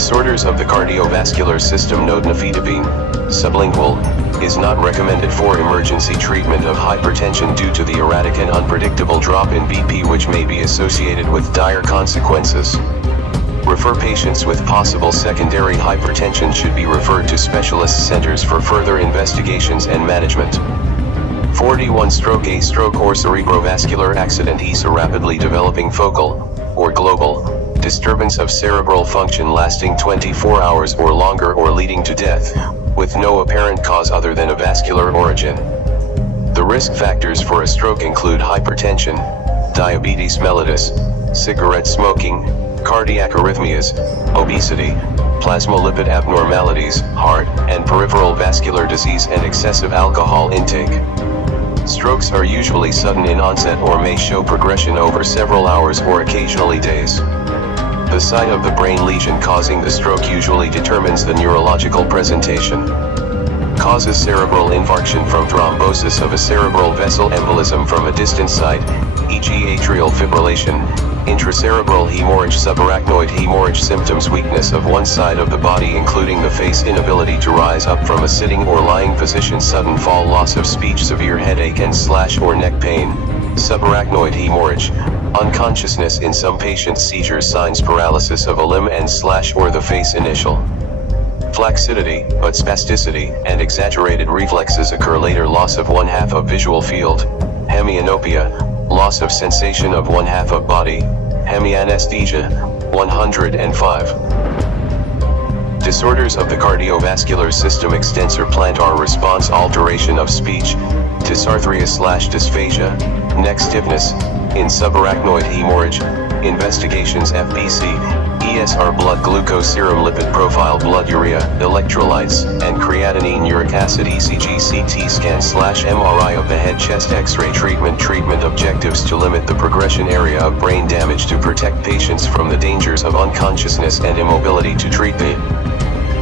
Disorders of the cardiovascular system. Note: nifedipine, sublingual, is not recommended for emergency treatment of hypertension due to the erratic and unpredictable drop in BP, which may be associated with dire consequences. Refer patients with possible secondary hypertension should be referred to specialist centers for further investigations and management. 41. Stroke. A stroke or cerebrovascular accident is a rapidly developing focal, or global, disturbance of cerebral function lasting 24 hours or longer or leading to death, with no apparent cause other than a vascular origin. The risk factors for a stroke include hypertension, diabetes mellitus, cigarette smoking, cardiac arrhythmias, obesity, plasmolipid abnormalities, heart and peripheral vascular disease, and excessive alcohol intake. Strokes are usually sudden in onset or may show progression over several hours or occasionally days. The site of the brain lesion causing the stroke usually determines the neurological presentation. Causes: cerebral infarction from thrombosis of a cerebral vessel, embolism from a distant site, e.g. atrial fibrillation, intracerebral hemorrhage, subarachnoid hemorrhage. Symptoms: weakness of one side of the body including the face, inability to rise up from a sitting or lying position, sudden fall, loss of speech, severe headache and or neck pain. Subarachnoid hemorrhage, unconsciousness in some patients, seizures, signs, paralysis of a limb and or the face. Initial flaccidity, but spasticity and exaggerated reflexes occur later. Loss of one half of visual field. Hemianopia, loss of sensation of one half of body. Hemianesthesia. 105. Disorders of the cardiovascular system. Extensor plantar response, alteration of speech, dysarthria/dysphagia, neck stiffness, in subarachnoid hemorrhage. Investigations: FBC, ESR, blood glucose, serum lipid profile, blood urea, electrolytes, and creatinine, uric acid, ECG, CT scan/MRI of the head, chest X-ray. Treatment objectives: to limit the progression area of brain damage, to protect patients from the dangers of unconsciousness and immobility, to treat the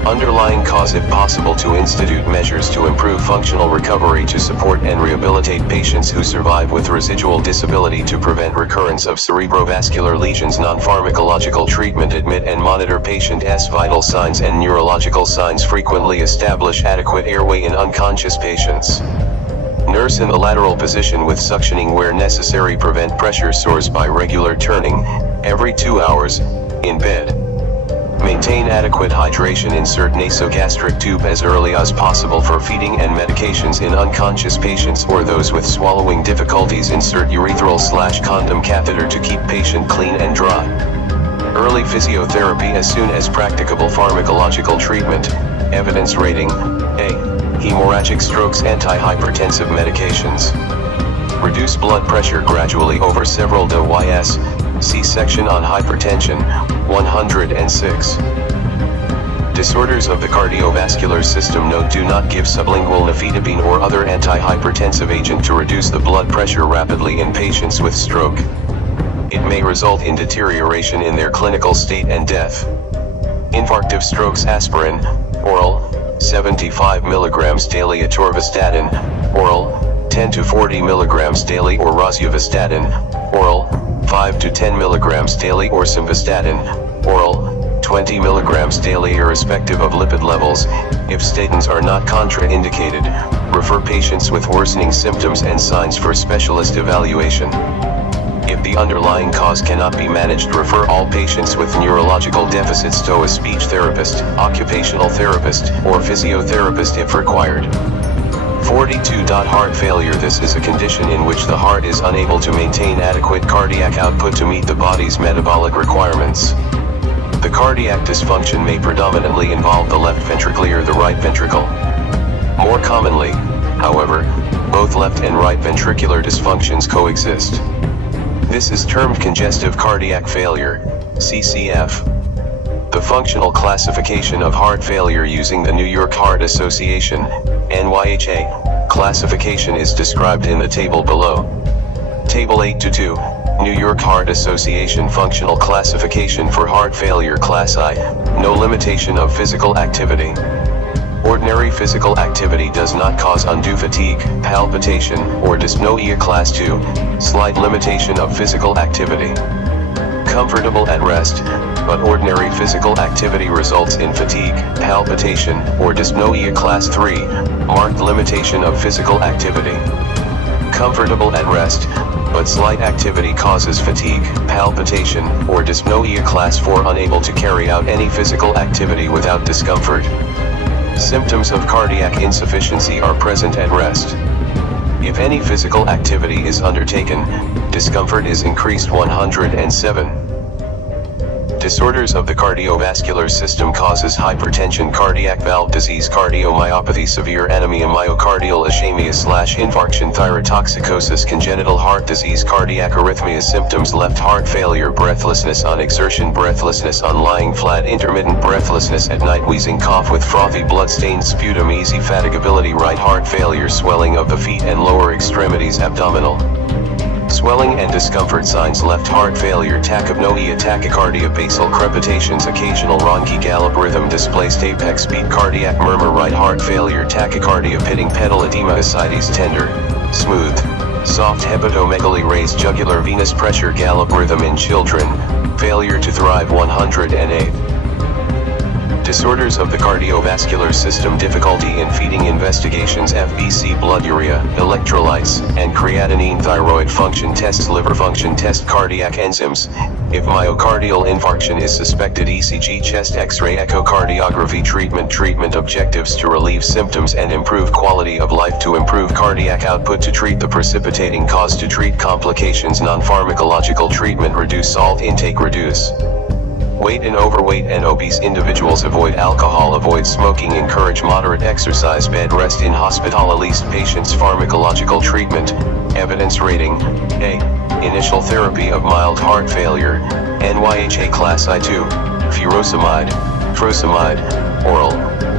underlying cause if possible, to institute measures to improve functional recovery, to support and rehabilitate patients who survive with residual disability, to prevent recurrence of cerebrovascular lesions. Non-pharmacological treatment: admit and monitor patient's vital signs and neurological signs, frequently establish adequate airway in unconscious patients. Nurse in the lateral position with suctioning where necessary, prevent pressure sores by regular turning, every 2 hours, in bed. Maintain adequate hydration, insert nasogastric tube as early as possible for feeding and medications in unconscious patients or those with swallowing difficulties, insert urethral/condom catheter to keep patient clean and dry. Early physiotherapy as soon as practicable. Pharmacological treatment, evidence rating: A. Hemorrhagic strokes, antihypertensive medications. Reduce blood pressure gradually over several days. See section on hypertension. 106. Disorders of the cardiovascular system. Note: do not give sublingual nifedipine or other antihypertensive agent to reduce the blood pressure rapidly in patients with stroke. It may result in deterioration in their clinical state and death. Infarctive strokes: aspirin, oral, 75 mg daily, atorvastatin, oral, 10 to 40 mg daily, or rosuvastatin, oral, 5 to 10 mg daily, or simvastatin, oral, 20 mg daily, irrespective of lipid levels. If statins are not contraindicated, refer patients with worsening symptoms and signs for specialist evaluation. If the underlying cause cannot be managed, refer all patients with neurological deficits to a speech therapist, occupational therapist, or physiotherapist if required. 42. Heart failure. This is a condition in which the heart is unable to maintain adequate cardiac output to meet the body's metabolic requirements. The cardiac dysfunction may predominantly involve the left ventricle or the right ventricle. More commonly, however, both left and right ventricular dysfunctions coexist. This is termed congestive cardiac failure, CCF. The functional classification of heart failure using the New York Heart Association, NYHA, classification is described in the table below. Table 8-2, New York Heart Association Functional Classification for Heart Failure Class I, no limitation of physical activity. Ordinary physical activity does not cause undue fatigue, palpitation, or dyspnea. Class II, slight limitation of physical activity. comfortable at rest, but ordinary physical activity results in fatigue, palpitation, or dyspnoea. Class 3, marked limitation of physical activity. Comfortable at rest, but slight activity causes fatigue, palpitation, or dyspnoea. Class 4, unable to carry out any physical activity without discomfort. Symptoms of cardiac insufficiency are present at rest. If any physical activity is undertaken, discomfort is increased. 107. Disorders of the cardiovascular system causes hypertension, cardiac valve disease, cardiomyopathy, severe anemia, myocardial ischemia/infarction, thyrotoxicosis, congenital heart disease, cardiac arrhythmia. Symptoms: left heart failure, breathlessness on exertion, breathlessness on lying flat, intermittent breathlessness at night, wheezing, cough with frothy blood-stained sputum, easy fatigability, right heart failure, swelling of the feet and lower extremities, abdominal swelling and discomfort. Signs: left heart failure, tachypnea, tachycardia, basal crepitations, occasional ronchi, gallop rhythm, displaced apex beat, cardiac murmur, right heart failure, tachycardia, pitting pedal edema, ascites, tender, smooth, soft hepatomegaly, raised jugular venous pressure, gallop rhythm in children, failure to thrive. 108. Disorders of the cardiovascular system, difficulty in feeding. Investigations: FBC, blood urea, electrolytes, and creatinine, thyroid function tests, liver function test, cardiac enzymes. If myocardial infarction is suspected, ECG, chest x-ray, echocardiography. Treatment objectives: to relieve symptoms and improve quality of life, to improve cardiac output, to treat the precipitating cause, to treat complications. Non-pharmacological treatment: reduce salt intake, reduce weight in overweight and obese individuals, avoid alcohol, avoid smoking, encourage moderate exercise, bed rest in hospital, least patients. Pharmacological treatment, evidence rating: A. Initial therapy of mild heart failure, NYHA class I2, furosemide, oral,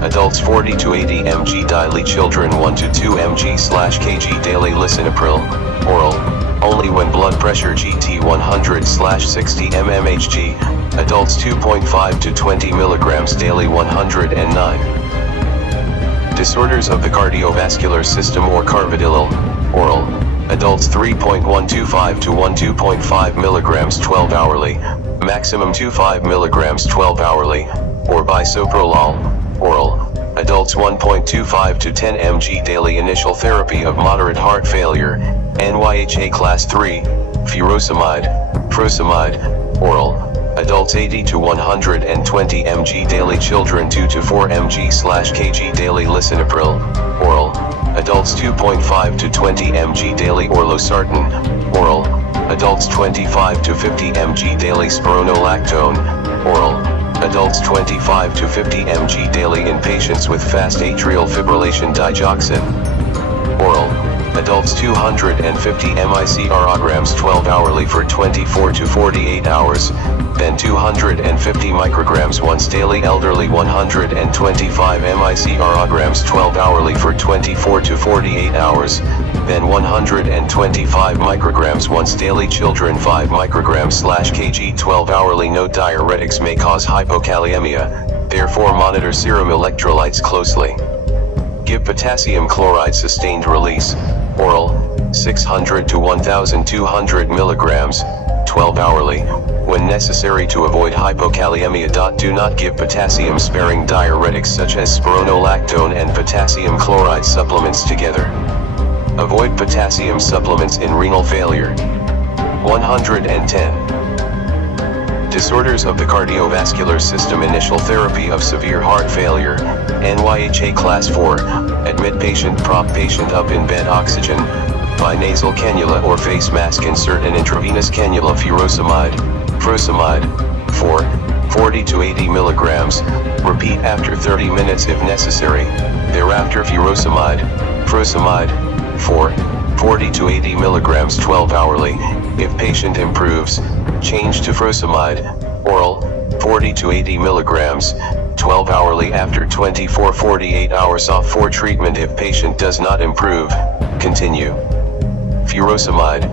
adults 40 to 80 mg daily, children 1 to 2 mg/kg daily. Lisinopril, oral, only when blood pressure GT 100/60 mmHg, adults 2.5 to 20 mg daily. 109. Disorders of the cardiovascular system or carvedilol, oral, adults 3.125 to 12.5 mg 12 hourly, maximum 25 mg 12 hourly, or bisoprolol, oral, adults 1.25 to 10 mg daily. Initial therapy of moderate heart failure, NYHA class 3, furosemide, oral, adults 80 to 120 mg daily, children 2 to 4 mg/kg daily. Lisinopril, oral, adults 2.5 to 20 mg daily. Losartan, oral, adults 25 to 50 mg daily. Spironolactone, oral, adults 25 to 50 mg daily. In patients with fast atrial fibrillation, digoxin, oral, adults 250 micrograms 12 hourly for 24 to 48 hours, then 250 micrograms once daily. Elderly 125 micrograms 12 hourly for 24 to 48 hours, then 125 micrograms once daily. Children 5 micrograms/kg 12 hourly. Note: diuretics may cause hypokalemia, therefore monitor serum electrolytes closely. Give potassium chloride sustained release, oral, 600 to 1200 milligrams, 12 hourly, when necessary to avoid hypokalemia. Do not give potassium-sparing diuretics such as spironolactone and potassium chloride supplements together. Avoid potassium supplements in renal failure. 110. Disorders of the cardiovascular system. Initial therapy of severe heart failure, NYHA class 4, admit patient, prop patient up in bed, oxygen, by nasal cannula or face mask, insert an intravenous cannula. Furosemide, 4, 40 to 80 milligrams, repeat after 30 minutes if necessary, thereafter furosemide, 4, 40 to 80 milligrams 12 hourly, if patient improves, change to furosemide, oral, 40 to 80 milligrams, 12 hourly after 24-48 hours off for treatment. If patient does not improve, continue. Furosemide,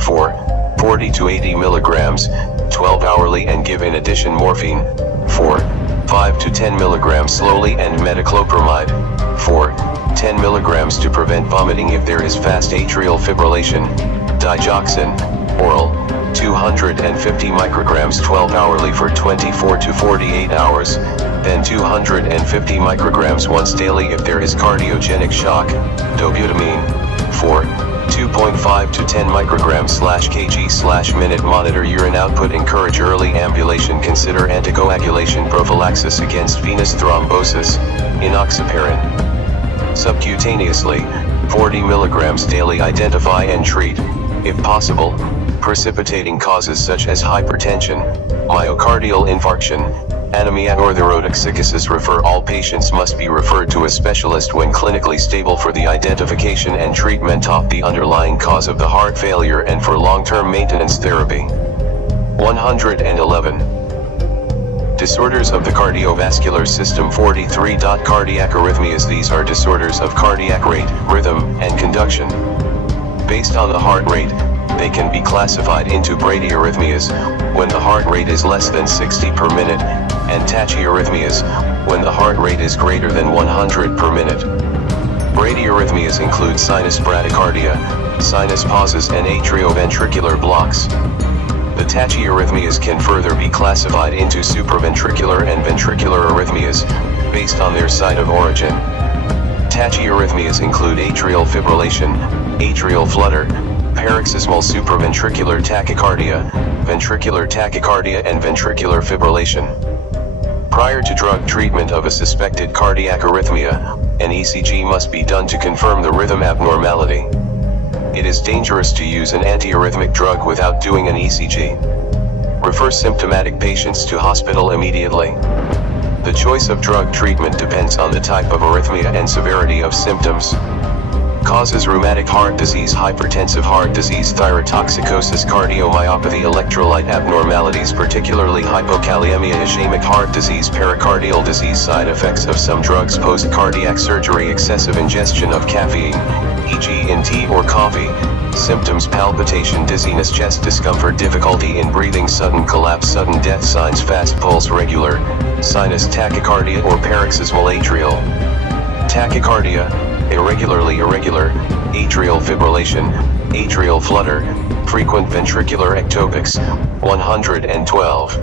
4, 40 to 80 milligrams, 12 hourly, and give in addition morphine, 5 to 10 milligrams slowly, and metoclopramide, 10 milligrams to prevent vomiting if there is fast atrial fibrillation. Digoxin, oral, 2 250 micrograms 12 hourly for 24 to 48 hours, then 250 micrograms once daily if there is cardiogenic shock. Dobutamine. 4. 2.5 to 10 micrograms/kg/minute. Monitor urine output. Encourage early ambulation. Consider anticoagulation prophylaxis against venous thrombosis. Enoxaparin. Subcutaneously, 40 mg daily. Identify and treat, if possible, precipitating causes such as hypertension, myocardial infarction, anemia or thyrotoxicosis. Refer. All patients must be referred to a specialist when clinically stable for the identification and treatment of the underlying cause of the heart failure and for long-term maintenance therapy. 111. Disorders of the cardiovascular system. 43. Cardiac arrhythmias. These are disorders of cardiac rate, rhythm, and conduction. Based on the heart rate, they can be classified into bradyarrhythmias, when the heart rate is less than 60 per minute, and tachyarrhythmias, when the heart rate is greater than 100 per minute. Bradyarrhythmias include sinus bradycardia, sinus pauses and atrioventricular blocks. The tachyarrhythmias can further be classified into supraventricular and ventricular arrhythmias, based on their site of origin. Tachyarrhythmias include atrial fibrillation, atrial flutter, paroxysmal supraventricular tachycardia, ventricular tachycardia and ventricular fibrillation. Prior to drug treatment of a suspected cardiac arrhythmia, an ECG must be done to confirm the rhythm abnormality. It is dangerous to use an antiarrhythmic drug without doing an ECG. Refer symptomatic patients to hospital immediately. The choice of drug treatment depends on the type of arrhythmia and severity of symptoms. Causes: rheumatic heart disease, hypertensive heart disease, thyrotoxicosis, cardiomyopathy, electrolyte abnormalities, particularly hypokaliemia, ischemic heart disease, pericardial disease. Side effects of some drugs: post-cardiac surgery, excessive ingestion of caffeine, e.g. in tea or coffee. Symptoms: palpitation, dizziness, chest discomfort, difficulty in breathing, sudden collapse, sudden death. Signs: fast pulse, regular sinus tachycardia or paroxysmal atrial tachycardia, irregular atrial fibrillation, atrial flutter, frequent ventricular ectopics. 112.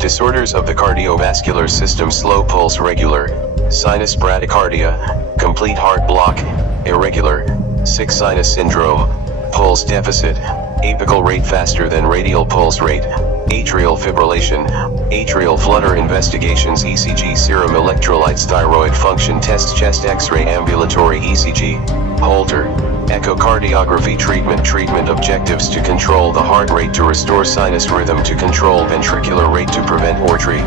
Disorders of the cardiovascular system: slow pulse, regular sinus bradycardia, complete heart block, irregular 6 sinus syndrome, pulse deficit, apical rate faster than radial pulse rate, atrial fibrillation, atrial flutter. Investigations: ECG, serum electrolytes, thyroid function tests, chest x-ray, ambulatory ECG, Holter, echocardiography. Treatment objectives: to control the heart rate, to restore sinus rhythm, to control ventricular rate, to prevent or treat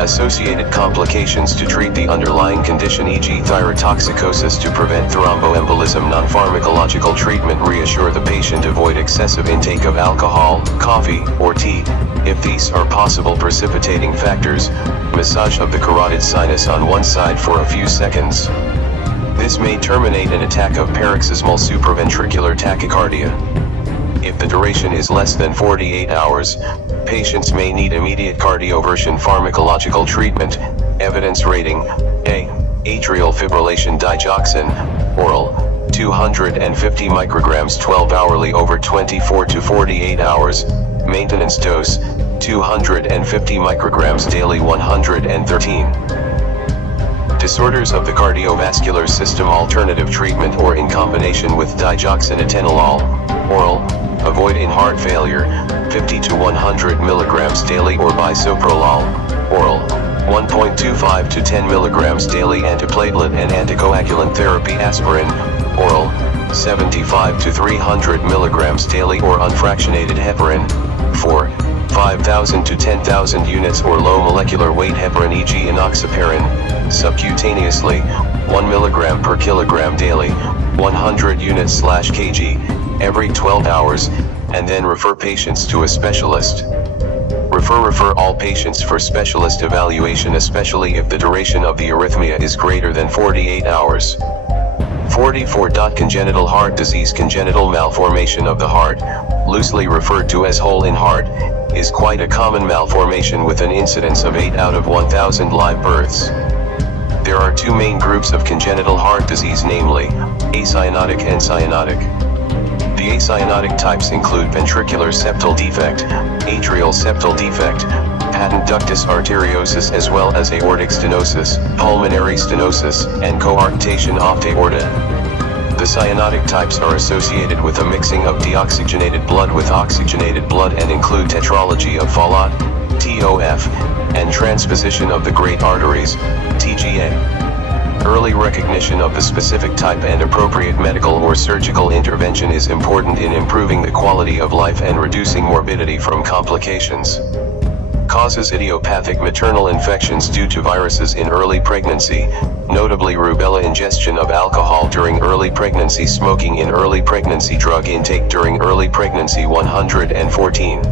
associated complications, to treat the underlying condition, e.g. thyrotoxicosis, to prevent thromboembolism. Non-pharmacological treatment: reassure the patient, avoid excessive intake of alcohol, coffee, or tea, if these are possible precipitating factors. Massage of the carotid sinus on one side for a few seconds. This may terminate an attack of paroxysmal supraventricular tachycardia. If the duration is less than 48 hours, patients may need immediate cardioversion pharmacological treatment. Evidence rating: A. Atrial fibrillation, digoxin, oral, 250 micrograms 12 hourly over 24 to 48 hours. Maintenance dose: 250 micrograms daily. 113. Disorders of the cardiovascular system: alternative treatment or in combination with digoxin, atenolol, oral, avoid in heart failure, 50 to 100 milligrams daily, or bisoprolol, oral, 1.25 to 10 milligrams daily. Antiplatelet and anticoagulant therapy: aspirin, oral, 75 to 300 milligrams daily, or unfractionated heparin, 5,000 to 10,000 units or low molecular weight heparin, e.g. enoxaparin, subcutaneously, 1 milligram per kilogram daily, 100 units/kg, every 12 hours, and then refer patients to a specialist. Refer all patients for specialist evaluation, especially if the duration of the arrhythmia is greater than 48 hours. 44. Congenital heart disease: congenital malformation of the heart, loosely referred to as hole in heart, is quite a common malformation with an incidence of 8 out of 1,000 live births. There are two main groups of congenital heart disease, namely, acyanotic and cyanotic. The acyanotic types include ventricular septal defect, atrial septal defect, patent ductus arteriosus as well as aortic stenosis, pulmonary stenosis, and coarctation of aorta. The cyanotic types are associated with a mixing of deoxygenated blood with oxygenated blood and include tetralogy of Fallot, TOF, and transposition of the great arteries, TGA. Early recognition of the specific type and appropriate medical or surgical intervention is important in improving the quality of life and reducing morbidity from complications. Causes idiopathic maternal infections due to viruses in early pregnancy, notably rubella, ingestion of alcohol during early pregnancy, smoking in early pregnancy, drug intake during early pregnancy. 114.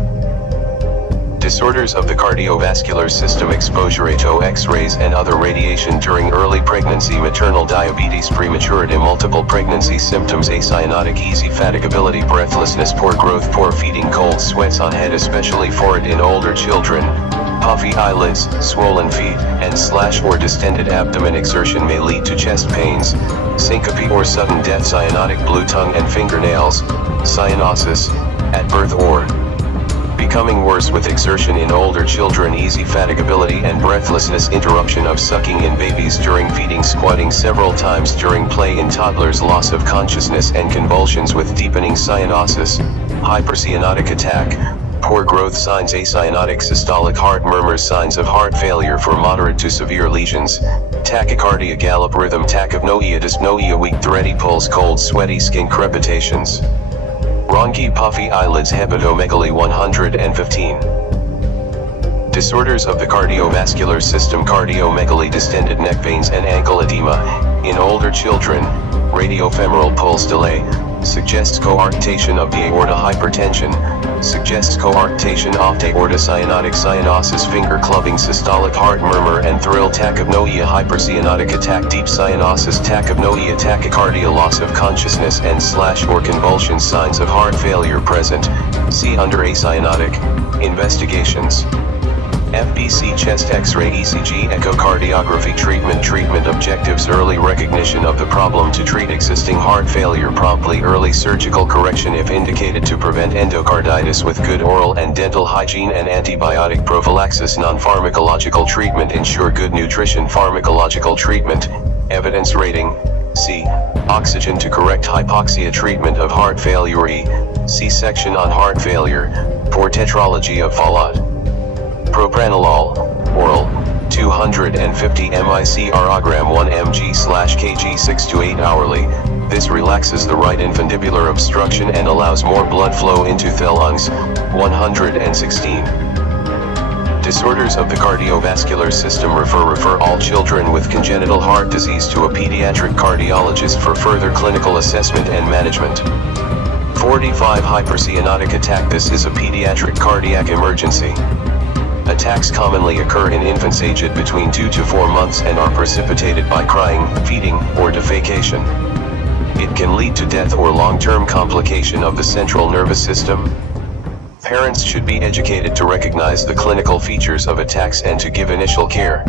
Disorders of the cardiovascular system, exposure to X-rays and other radiation during early pregnancy, maternal diabetes, prematurity, multiple pregnancy symptoms, acyanotic, easy fatigability, breathlessness, poor growth, poor feeding, cold sweats on head, especially forehead in older children, puffy eyelids, swollen feet, and slash or distended abdomen. Exertion may lead to chest pains, syncope or sudden death. Cyanotic, blue tongue and fingernails, cyanosis, at birth or becoming worse with exertion in older children, easy fatigability and breathlessness, interruption of sucking in babies during feeding, squatting several times during play in toddlers, loss of consciousness and convulsions with deepening cyanosis, hypercyanotic attack, poor growth signs, acyanotic, systolic heart murmurs, signs of heart failure for moderate to severe lesions, tachycardia, gallop rhythm, tachypnoea, dyspnoea, weak thready pulse, cold sweaty skin, crepitations, bronchi, puffy eyelids, hepatomegaly. 115. Disorders of the cardiovascular system, cardiomegaly, distended neck veins and ankle edema, in older children, radiofemoral pulse delay, suggests coarctation of the aorta, hypertension, suggests coarctation of aorta, cyanotic, cyanosis, finger clubbing, systolic heart murmur and thrill, tachypnoea, hypercyanotic attack, deep cyanosis, tachypnoea, tachycardia, loss of consciousness and slash or convulsions, signs of heart failure present, see under acyanotic. Investigations: FBC, chest X-ray, ECG, echocardiography. Treatment objectives: early recognition of the problem to treat existing heart failure promptly, early surgical correction if indicated to prevent endocarditis with good oral and dental hygiene and antibiotic prophylaxis. Non-pharmacological treatment: ensure good nutrition. Pharmacological treatment, evidence rating: C. Oxygen to correct hypoxia. Treatment of heart failure: E. C-section on heart failure, for tetralogy of Fallot. Propranolol, oral, 250 microgram 1 mg/kg 6 to 8 hourly. This relaxes the right infundibular obstruction and allows more blood flow into the lungs. 116. Disorders of the cardiovascular system: refer all children with congenital heart disease to a pediatric cardiologist for further clinical assessment and management. 45. Hypercyanotic attack: this is a pediatric cardiac emergency. Attacks commonly occur in infants aged between 2 to 4 months and are precipitated by crying, feeding, or defecation. It can lead to death or long-term complication of the central nervous system. Parents should be educated to recognize the clinical features of attacks and to give initial care.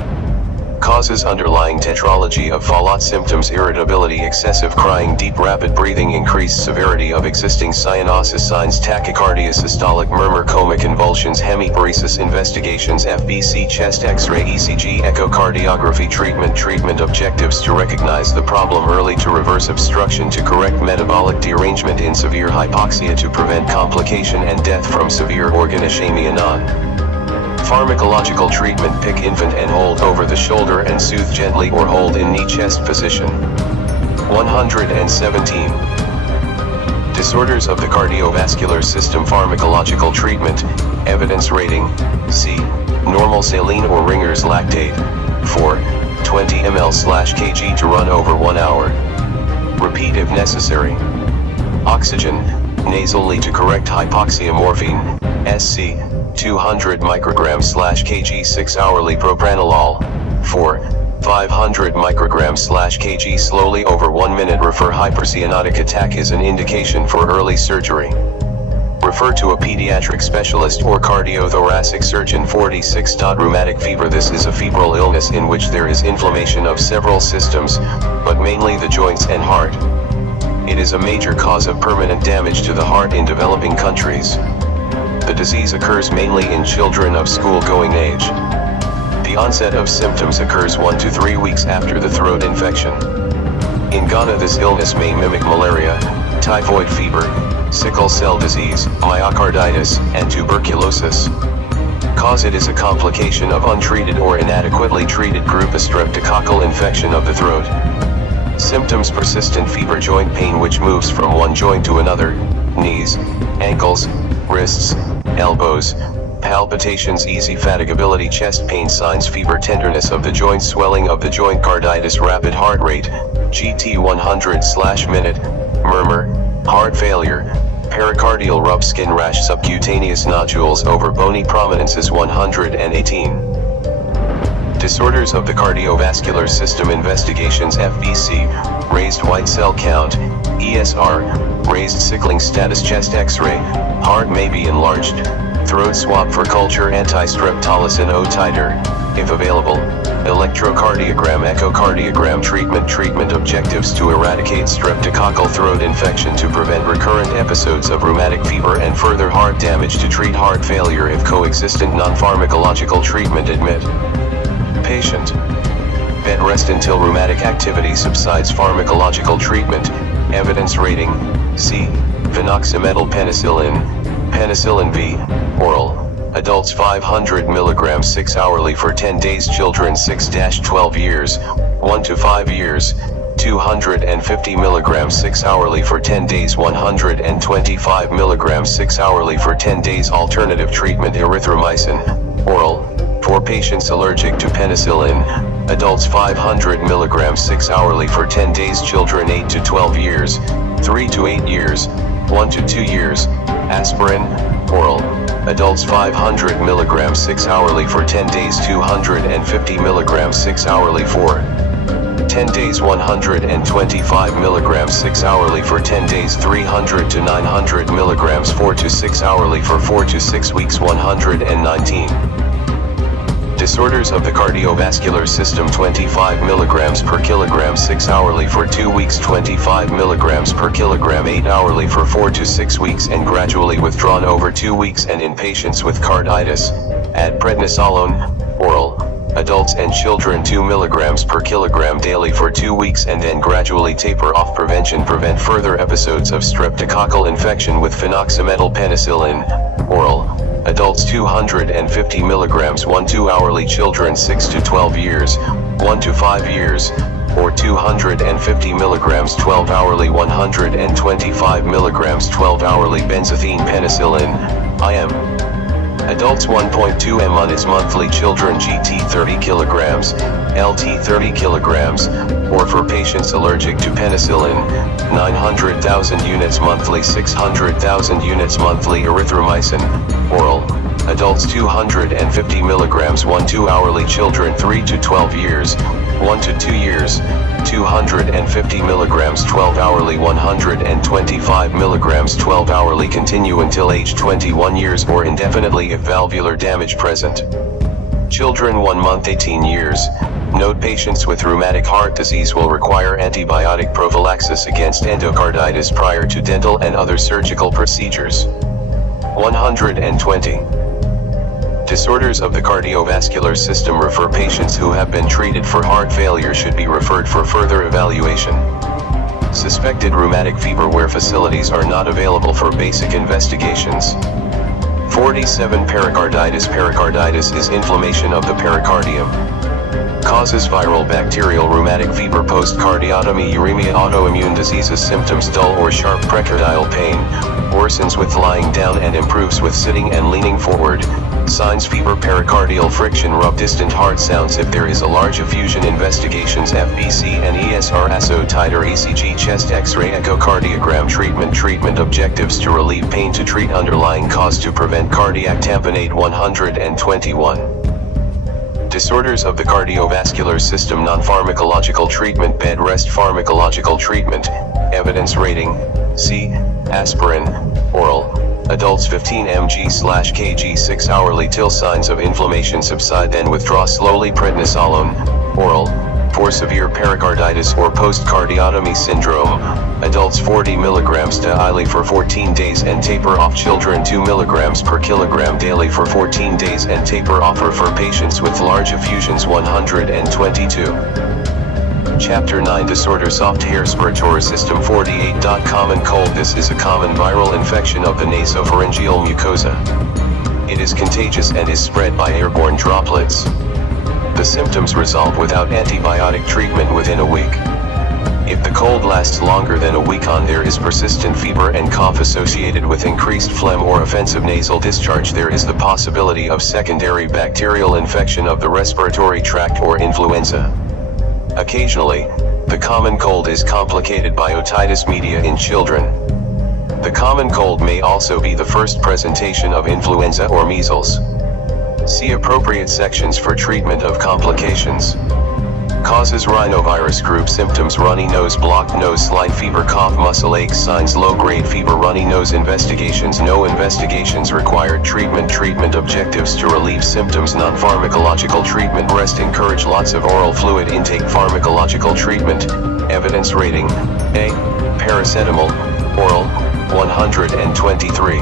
Causes: underlying tetralogy of Fallot, symptoms: irritability, excessive crying, deep rapid breathing, increased severity of existing cyanosis, signs: tachycardia, systolic murmur, coma, convulsions, hemiparesis. Investigations: FBC, chest X-ray, ECG, echocardiography. Treatment objectives: to recognize the problem early, to reverse obstruction, to correct metabolic derangement in severe hypoxia, to prevent complication and death from severe organ ischemia. Pharmacological treatment: pick infant and hold over the shoulder and soothe gently or hold in knee-chest position. 117. Disorders of the cardiovascular system: pharmacological treatment, evidence rating: C. Normal saline or Ringer's lactate, for 20 ml/kg to run over 1 hour. Repeat if necessary. Oxygen, nasally to correct hypoxia: morphine, SC, 200 micrograms/kg 6 hourly. Propranolol, for 500 micrograms/kg slowly over 1 minute. Refer: hypercyanotic attack is an indication for early surgery. Refer to a pediatric specialist or cardiothoracic surgeon. 46. Rheumatic fever: this is a febrile illness in which there is inflammation of several systems, but mainly the joints and heart. It is a major cause of permanent damage to the heart in developing countries. The disease occurs mainly in children of school-going age. The onset of symptoms occurs 1 to 3 weeks after the throat infection. In Ghana, this illness may mimic malaria, typhoid fever, sickle cell disease, myocarditis, and tuberculosis. Cause: it is a complication of untreated or inadequately treated group A streptococcal infection of the throat. Symptoms: persistent fever, joint pain which moves from one joint to another, knees, ankles, wrists, elbows, palpitations, easy fatigability, chest pain. Signs: fever, tenderness of the joint, swelling of the joint, carditis, rapid heart rate, GT 100/minute, murmur, heart failure, pericardial rub, skin rash, subcutaneous nodules over bony prominences. 118. Disorders of the cardiovascular system investigations: FVC, raised white cell count, ESR, raised sickling status, chest X-ray, heart may be enlarged, throat swab for culture, anti-streptolysin O titer, if available, electrocardiogram, echocardiogram. Treatment objectives: to eradicate streptococcal throat infection, to prevent recurrent episodes of rheumatic fever and further heart damage, to treat heart failure if coexistent. Non-pharmacological treatment: admit patient, bed rest until rheumatic activity subsides. Pharmacological treatment: evidence rating, C, phenoxymetyl penicillin, penicillin V, oral, adults 500 mg 6 hourly for 10 days, children 6-12 years, 1 to 5 years, 250 mg 6 hourly for 10 days, 125 mg 6 hourly for 10 days. Alternative treatment: erythromycin, oral, for patients allergic to penicillin, adults 500 mg 6 hourly for 10 days, children 8 to 12 years, 3 to 8 years, 1 to 2 years. Aspirin, oral, adults 500 mg 6 hourly for 10 days, 250 mg 6 hourly for 10 days, 125 mg 6 hourly for 10 days, 300 to 900 mg 4 to 6 hourly for 4 to 6 weeks. 119. Disorders of the cardiovascular system: 25 mg per kilogram 6 hourly for 2 weeks, 25 mg per kilogram 8 hourly for 4 to 6 weeks and gradually withdrawn over 2 weeks. And in patients with carditis, add prednisolone, oral, adults and children 2 mg per kilogram daily for 2 weeks and then gradually taper off. Prevention: prevent further episodes of streptococcal infection with phenoxymetyl penicillin, oral, adults 250 mg 1-2 hourly, children 6 to 12 years, 1 to 5 years, or 250 mg 12 hourly, 125 mg 12 hourly. Benzathine penicillin, IM, adults 1.2 mg monthly, children GT 30 kg, LT 30 kg, or for patients allergic to penicillin, 900,000 units monthly, 600,000 units monthly. Erythromycin, oral, adults 250 mg 1-2 hourly, children 3 to 12 years, 1 to 2 years, 250 mg 12 hourly, 125 mg 12 hourly. Continue until age 21 years or indefinitely if valvular damage present. Children 1 month 18 years. Note: patients with rheumatic heart disease will require antibiotic prophylaxis against endocarditis prior to dental and other surgical procedures. 120. Disorders of the cardiovascular system: refer patients who have been treated for heart failure should be referred for further evaluation. Suspected rheumatic fever where facilities are not available for basic investigations. 47. Pericarditis. Pericarditis is inflammation of the pericardium. Causes: viral, bacterial, rheumatic fever, post-cardiotomy, uremia, autoimmune diseases. Symptoms: dull or sharp precardial pain, worsens with lying down and improves with sitting and leaning forward. Signs: fever, pericardial friction, rub, distant heart sounds if there is a large effusion. Investigations: FBC and ESR, ASO titer, ECG, chest X-ray, echocardiogram. Treatment objectives: to relieve pain, to treat underlying cause, to prevent cardiac tamponade. 121. Disorders of the cardiovascular system: non-pharmacological treatment: bed rest. Pharmacological treatment: evidence rating, C, aspirin, oral, adults 15 mg/kg 6 hourly till signs of inflammation subside then withdraw slowly. Prednisolone, oral, for severe pericarditis or post-cardiotomy syndrome, adults 40 mg daily for 14 days and taper off. Children 2 mg per kilogram daily for 14 days and taper off. For patients with large effusions 122. Chapter 9 Disorder Soft Hair Respiratory System 48. Common cold. This is a common viral infection of the nasopharyngeal mucosa. It is contagious and is spread by airborne droplets. The symptoms resolve without antibiotic treatment within a week. If the cold lasts longer than a week, there is persistent fever and cough associated with increased phlegm or offensive nasal discharge. There is the possibility of secondary bacterial infection of the respiratory tract or influenza. Occasionally, the common cold is complicated by otitis media in children. The common cold may also be the first presentation of influenza or measles. See appropriate sections for treatment of complications. Causes: rhinovirus group symptoms: runny nose, blocked nose, slight fever, cough, muscle aches. Signs: low-grade fever, runny nose. Investigations: no investigations required. Treatment objectives: to relieve symptoms. Non-pharmacological treatment: rest. Encourage lots of oral fluid intake. Pharmacological treatment. Evidence rating: A. Paracetamol, oral, 123.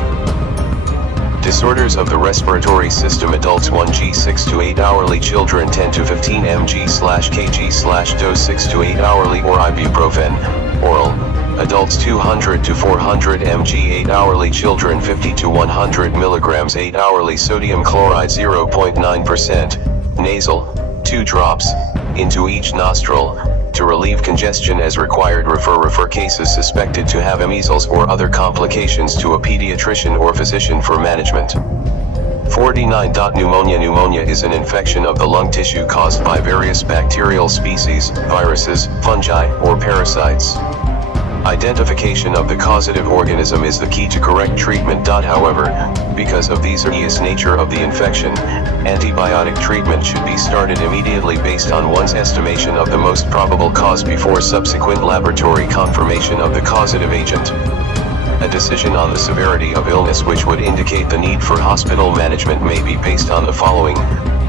Disorders of the respiratory system: adults 1g 6 to 8 hourly, children 10 to 15 mg/kg/dose 6 to 8 hourly, or ibuprofen, oral, adults 200 to 400 mg 8 hourly, children 50 to 100 mg 8 hourly. Sodium chloride 0.9%, nasal, 2 drops, into each nostril, to relieve congestion as required. Refer cases suspected to have measles or other complications to a pediatrician or physician for management. 49. Pneumonia. Pneumonia is an infection of the lung tissue caused by various bacterial species, viruses, fungi, or parasites. Identification of the causative organism is the key to correct treatment. However, because of the serious nature of the infection, antibiotic treatment should be started immediately based on one's estimation of the most probable cause before subsequent laboratory confirmation of the causative agent. A decision on the severity of illness which would indicate the need for hospital management may be based on the following: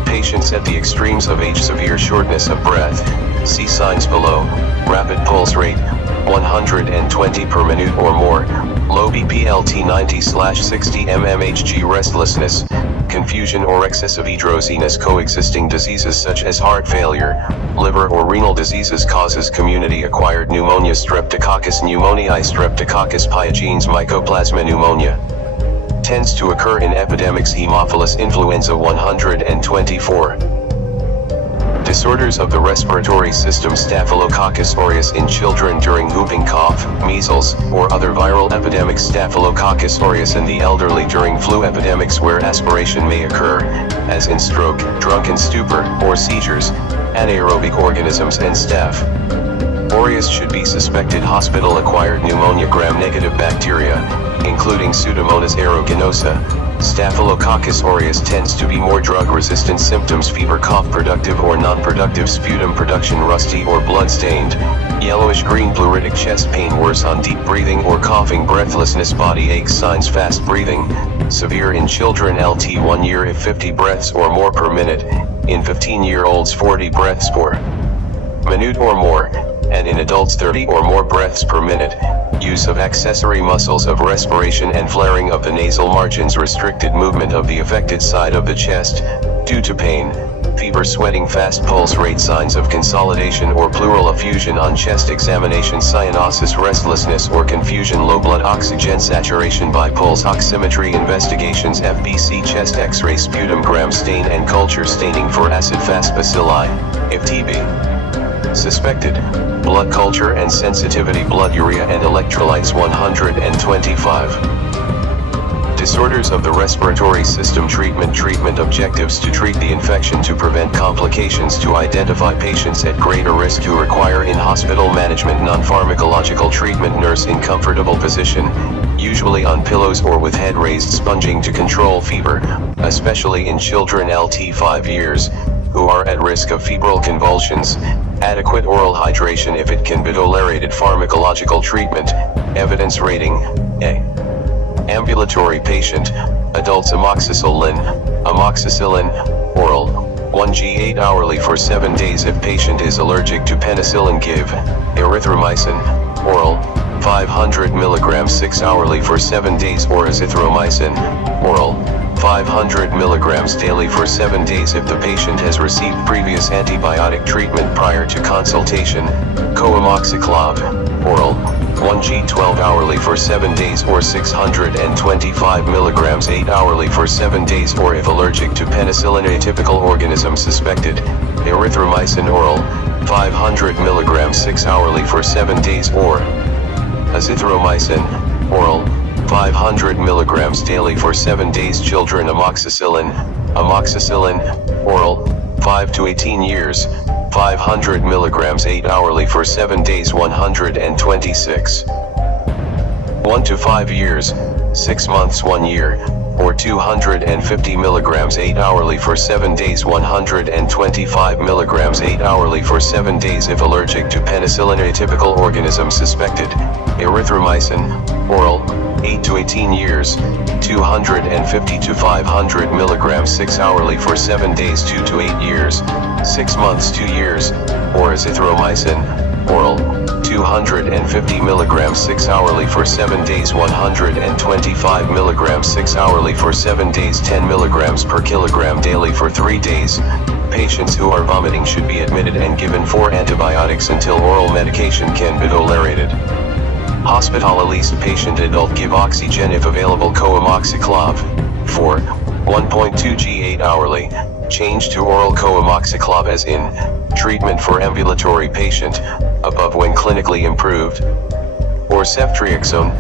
patients at the extremes of age, severe shortness of breath, see signs below, rapid pulse rate, 120 per minute or more, low BPLT 90/60 mmHg, restlessness, confusion or excessive drowsiness. Coexisting diseases such as heart failure, liver or renal diseases causes community-acquired pneumonia. Streptococcus pneumoniae, Streptococcus pyogenes. Mycoplasma pneumonia tends to occur in epidemics. Haemophilus influenza 124. Disorders of the respiratory system: Staphylococcus aureus in children during whooping cough, measles, or other viral epidemics. Staphylococcus aureus in the elderly during flu epidemics where aspiration may occur, as in stroke, drunken stupor, or seizures, anaerobic organisms and staph aureus should be suspected. Hospital-acquired pneumonia: gram-negative bacteria, including Pseudomonas aeruginosa. Staphylococcus aureus tends to be more drug-resistant. Symptoms: fever, cough, productive or non-productive sputum production, rusty or blood-stained, yellowish-green pleuritic chest pain, worse on deep breathing or coughing, breathlessness, body aches. Signs: fast breathing, severe in children, LT 1 year if 50 breaths or more per minute, in 15-year-olds 40 breaths per minute or more, and in adults 30 or more breaths per minute. Use of accessory muscles of respiration and flaring of the nasal margins, restricted movement of the affected side of the chest, due to pain, fever, sweating, fast pulse rate. Signs of consolidation or pleural effusion on chest examination: cyanosis, restlessness or confusion, low blood oxygen saturation by pulse oximetry. Investigations: FBC, chest x-ray, sputum, gram stain and culture staining for acid fast bacilli, if TB suspected, blood culture and sensitivity, blood urea and electrolytes 125. Disorders of the respiratory system: treatment objectives: to treat the infection, to prevent complications, to identify patients at greater risk who require in-hospital management. Non-pharmacological treatment: nurse in comfortable position, usually on pillows or with head raised, sponging to control fever, especially in children LT 5 years, who are at risk of febrile convulsions. Adequate oral hydration if it can be tolerated. Pharmacological treatment. Evidence rating: A. Ambulatory patient, adults amoxicillin, oral, 1g 8 hourly for 7 days if patient is allergic to penicillin. Give erythromycin, oral, 500 mg 6 hourly for 7 days, or azithromycin, oral, 500 mg daily for 7 days if the patient has received previous antibiotic treatment prior to consultation. Coamoxiclav, oral, 1g 12 hourly for 7 days, or 625 mg 8 hourly for 7 days, or if allergic to penicillin. Atypical organism suspected. Erythromycin oral, 500 mg 6 hourly for 7 days, or azithromycin, oral, 500 mg daily for 7 days. Children. Amoxicillin, oral, 5 to 18 years, 500 mg 8 hourly for 7 days. 126. 1 to 5 years, 6 months 1 year, or 250 mg 8 hourly for 7 days. 125 mg 8 hourly for 7 days if allergic to penicillin. Atypical organism suspected. Erythromycin, oral, 8 to 18 years, 250 to 500 mg 6 hourly for 7 days. 2 to 8 years, 6 months 2 years, or azithromycin, oral, 250 mg 6 hourly for 7 days. 125 mg 6 hourly for 7 days. 10 mg per kilogram daily for 3 days. Patients who are vomiting should be admitted and given 4 antibiotics until oral medication can be tolerated. Hospitalized patient adult. Give oxygen if available. Coamoxiclav, 4, 1.2g 8 hourly. Change to oral coamoxiclav as in treatment for ambulatory patient, above when clinically improved. Or ceftriaxone,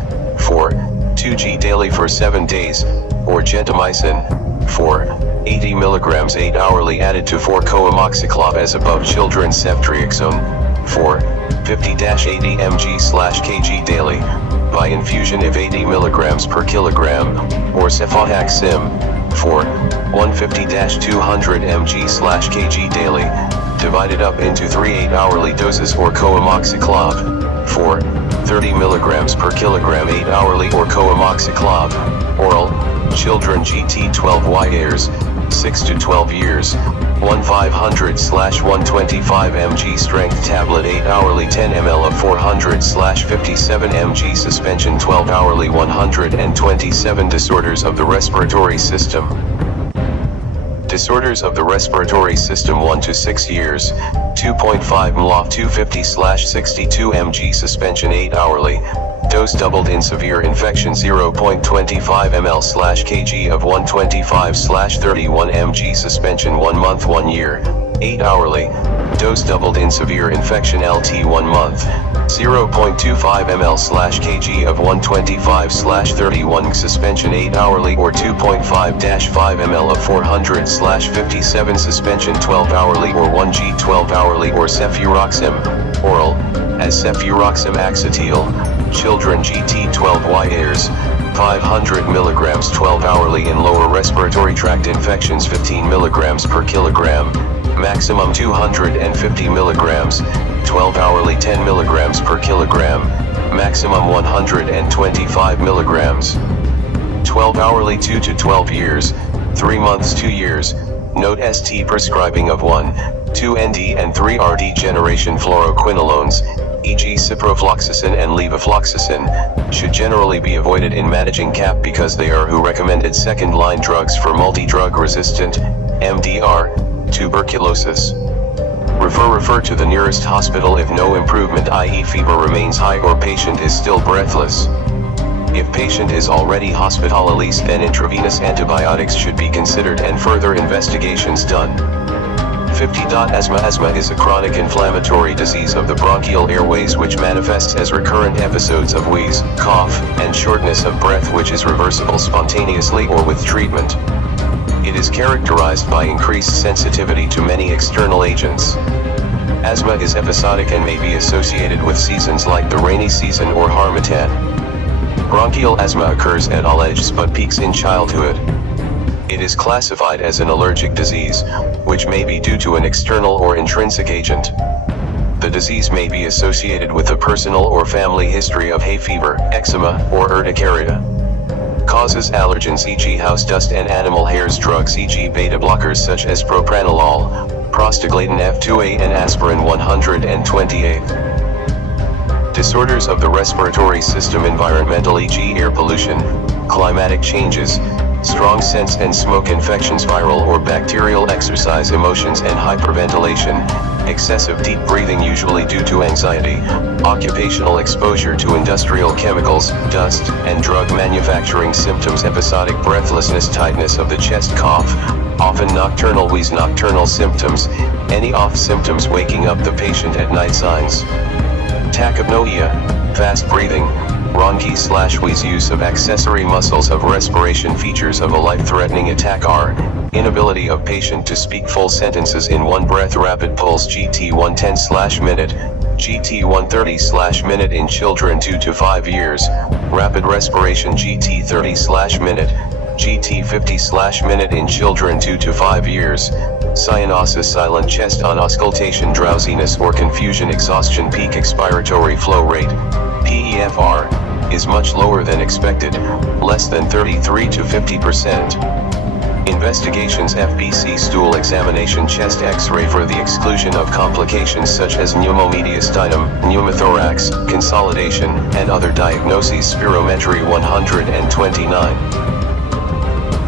4, 2g daily for 7 days, or gentamicin, 4, 80 mg 8 hourly added to 4 coamoxiclav as above. Children. Ceftriaxone, 4, 50-80 mg/kg daily, by infusion if 80 mg per kilogram, or cefotaxime, 4, 150-200 mg/kg daily, divided up into 3 8-hourly doses. Or coamoxiclav, 4, 30 mg per kilogram 8 hourly, or coamoxiclav, oral, children. GT12Y years, 6 to 12 years, 1/500/125 mg strength tablet 8 hourly. 10 ml of 400/57 mg suspension 12 hourly. 127. Disorders of the respiratory system. Disorders of the respiratory system. 1 to 6 years, 2.5 ml of 250/62 mg suspension 8 hourly. Dose doubled in severe infection. 0.25 ml/kg of 125/31 mg suspension 1 month 1 year, 8 hourly. Dose doubled in severe infection. LT 1 month. 0.25 ml/kg of 125/31 suspension 8 hourly, or 2.5-5 ml of 400/57 suspension 12 hourly, or 1g 12 hourly. Or cefuroxime, oral, as cefuroxime acetyl, children. GT12Y years, 500 mg 12 hourly in lower respiratory tract infections. 15 mg per kilogram, maximum 250 mg, 12 hourly. 10 mg per kilogram, maximum 125 mg, 12 hourly. 2 to 12 years, 3 months 2 years. Note: ST prescribing of 1, 2 ND and 3 RD generation fluoroquinolones, e.g. ciprofloxacin and levofloxacin, should generally be avoided in managing CAP because they are WHO recommended second-line drugs for multi-drug resistant MDR tuberculosis. Refer to the nearest hospital if no improvement, i.e. fever remains high or patient is still breathless. If patient is already hospitalized, then intravenous antibiotics should be considered and further investigations done. 50. Asthma. Asthma is a chronic inflammatory disease of the bronchial airways which manifests as recurrent episodes of wheeze, cough, and shortness of breath, which is reversible spontaneously or with treatment. It is characterized by increased sensitivity to many external agents. Asthma is episodic and may be associated with seasons like the rainy season or harmattan. Bronchial asthma occurs at all ages but peaks in childhood. It is classified as an allergic disease, which may be due to an external or intrinsic agent. The disease may be associated with a personal or family history of hay fever, eczema, or urticaria. Causes allergens e.g. house dust and animal hairs. Drugs e.g. beta blockers such as propranolol, prostaglandin F2A and aspirin 128. Disorders of the respiratory system. Environmental e.g. air pollution, climatic changes, strong scents and smoke. Infections, viral or bacterial. Exercise, emotions and hyperventilation, excessive deep breathing usually due to anxiety, occupational exposure to industrial chemicals, dust, and drug manufacturing. Symptoms, episodic breathlessness, tightness of the chest, cough, often nocturnal wheeze. Nocturnal symptoms, any off symptoms waking up the patient at night. Signs, tachypnea, fast breathing, rhonchi/wheeze. Use of accessory muscles of respiration. Features of a life-threatening attack are inability of patient to speak full sentences in one breath. Rapid pulse GT 110/minute, GT 130/minute in children 2 to 5 years. Rapid respiration GT 30/minute, GT 50/minute in children 2 to 5 years. Cyanosis, silent chest on auscultation. Drowsiness or confusion. Exhaustion. Peak expiratory flow rate, PEFR, is much lower than expected, less than 33 to 50%. Investigations, FBC stool examination, chest x-ray for the exclusion of complications such as pneumomediastinum, pneumothorax, consolidation, and other diagnoses. Spirometry 129.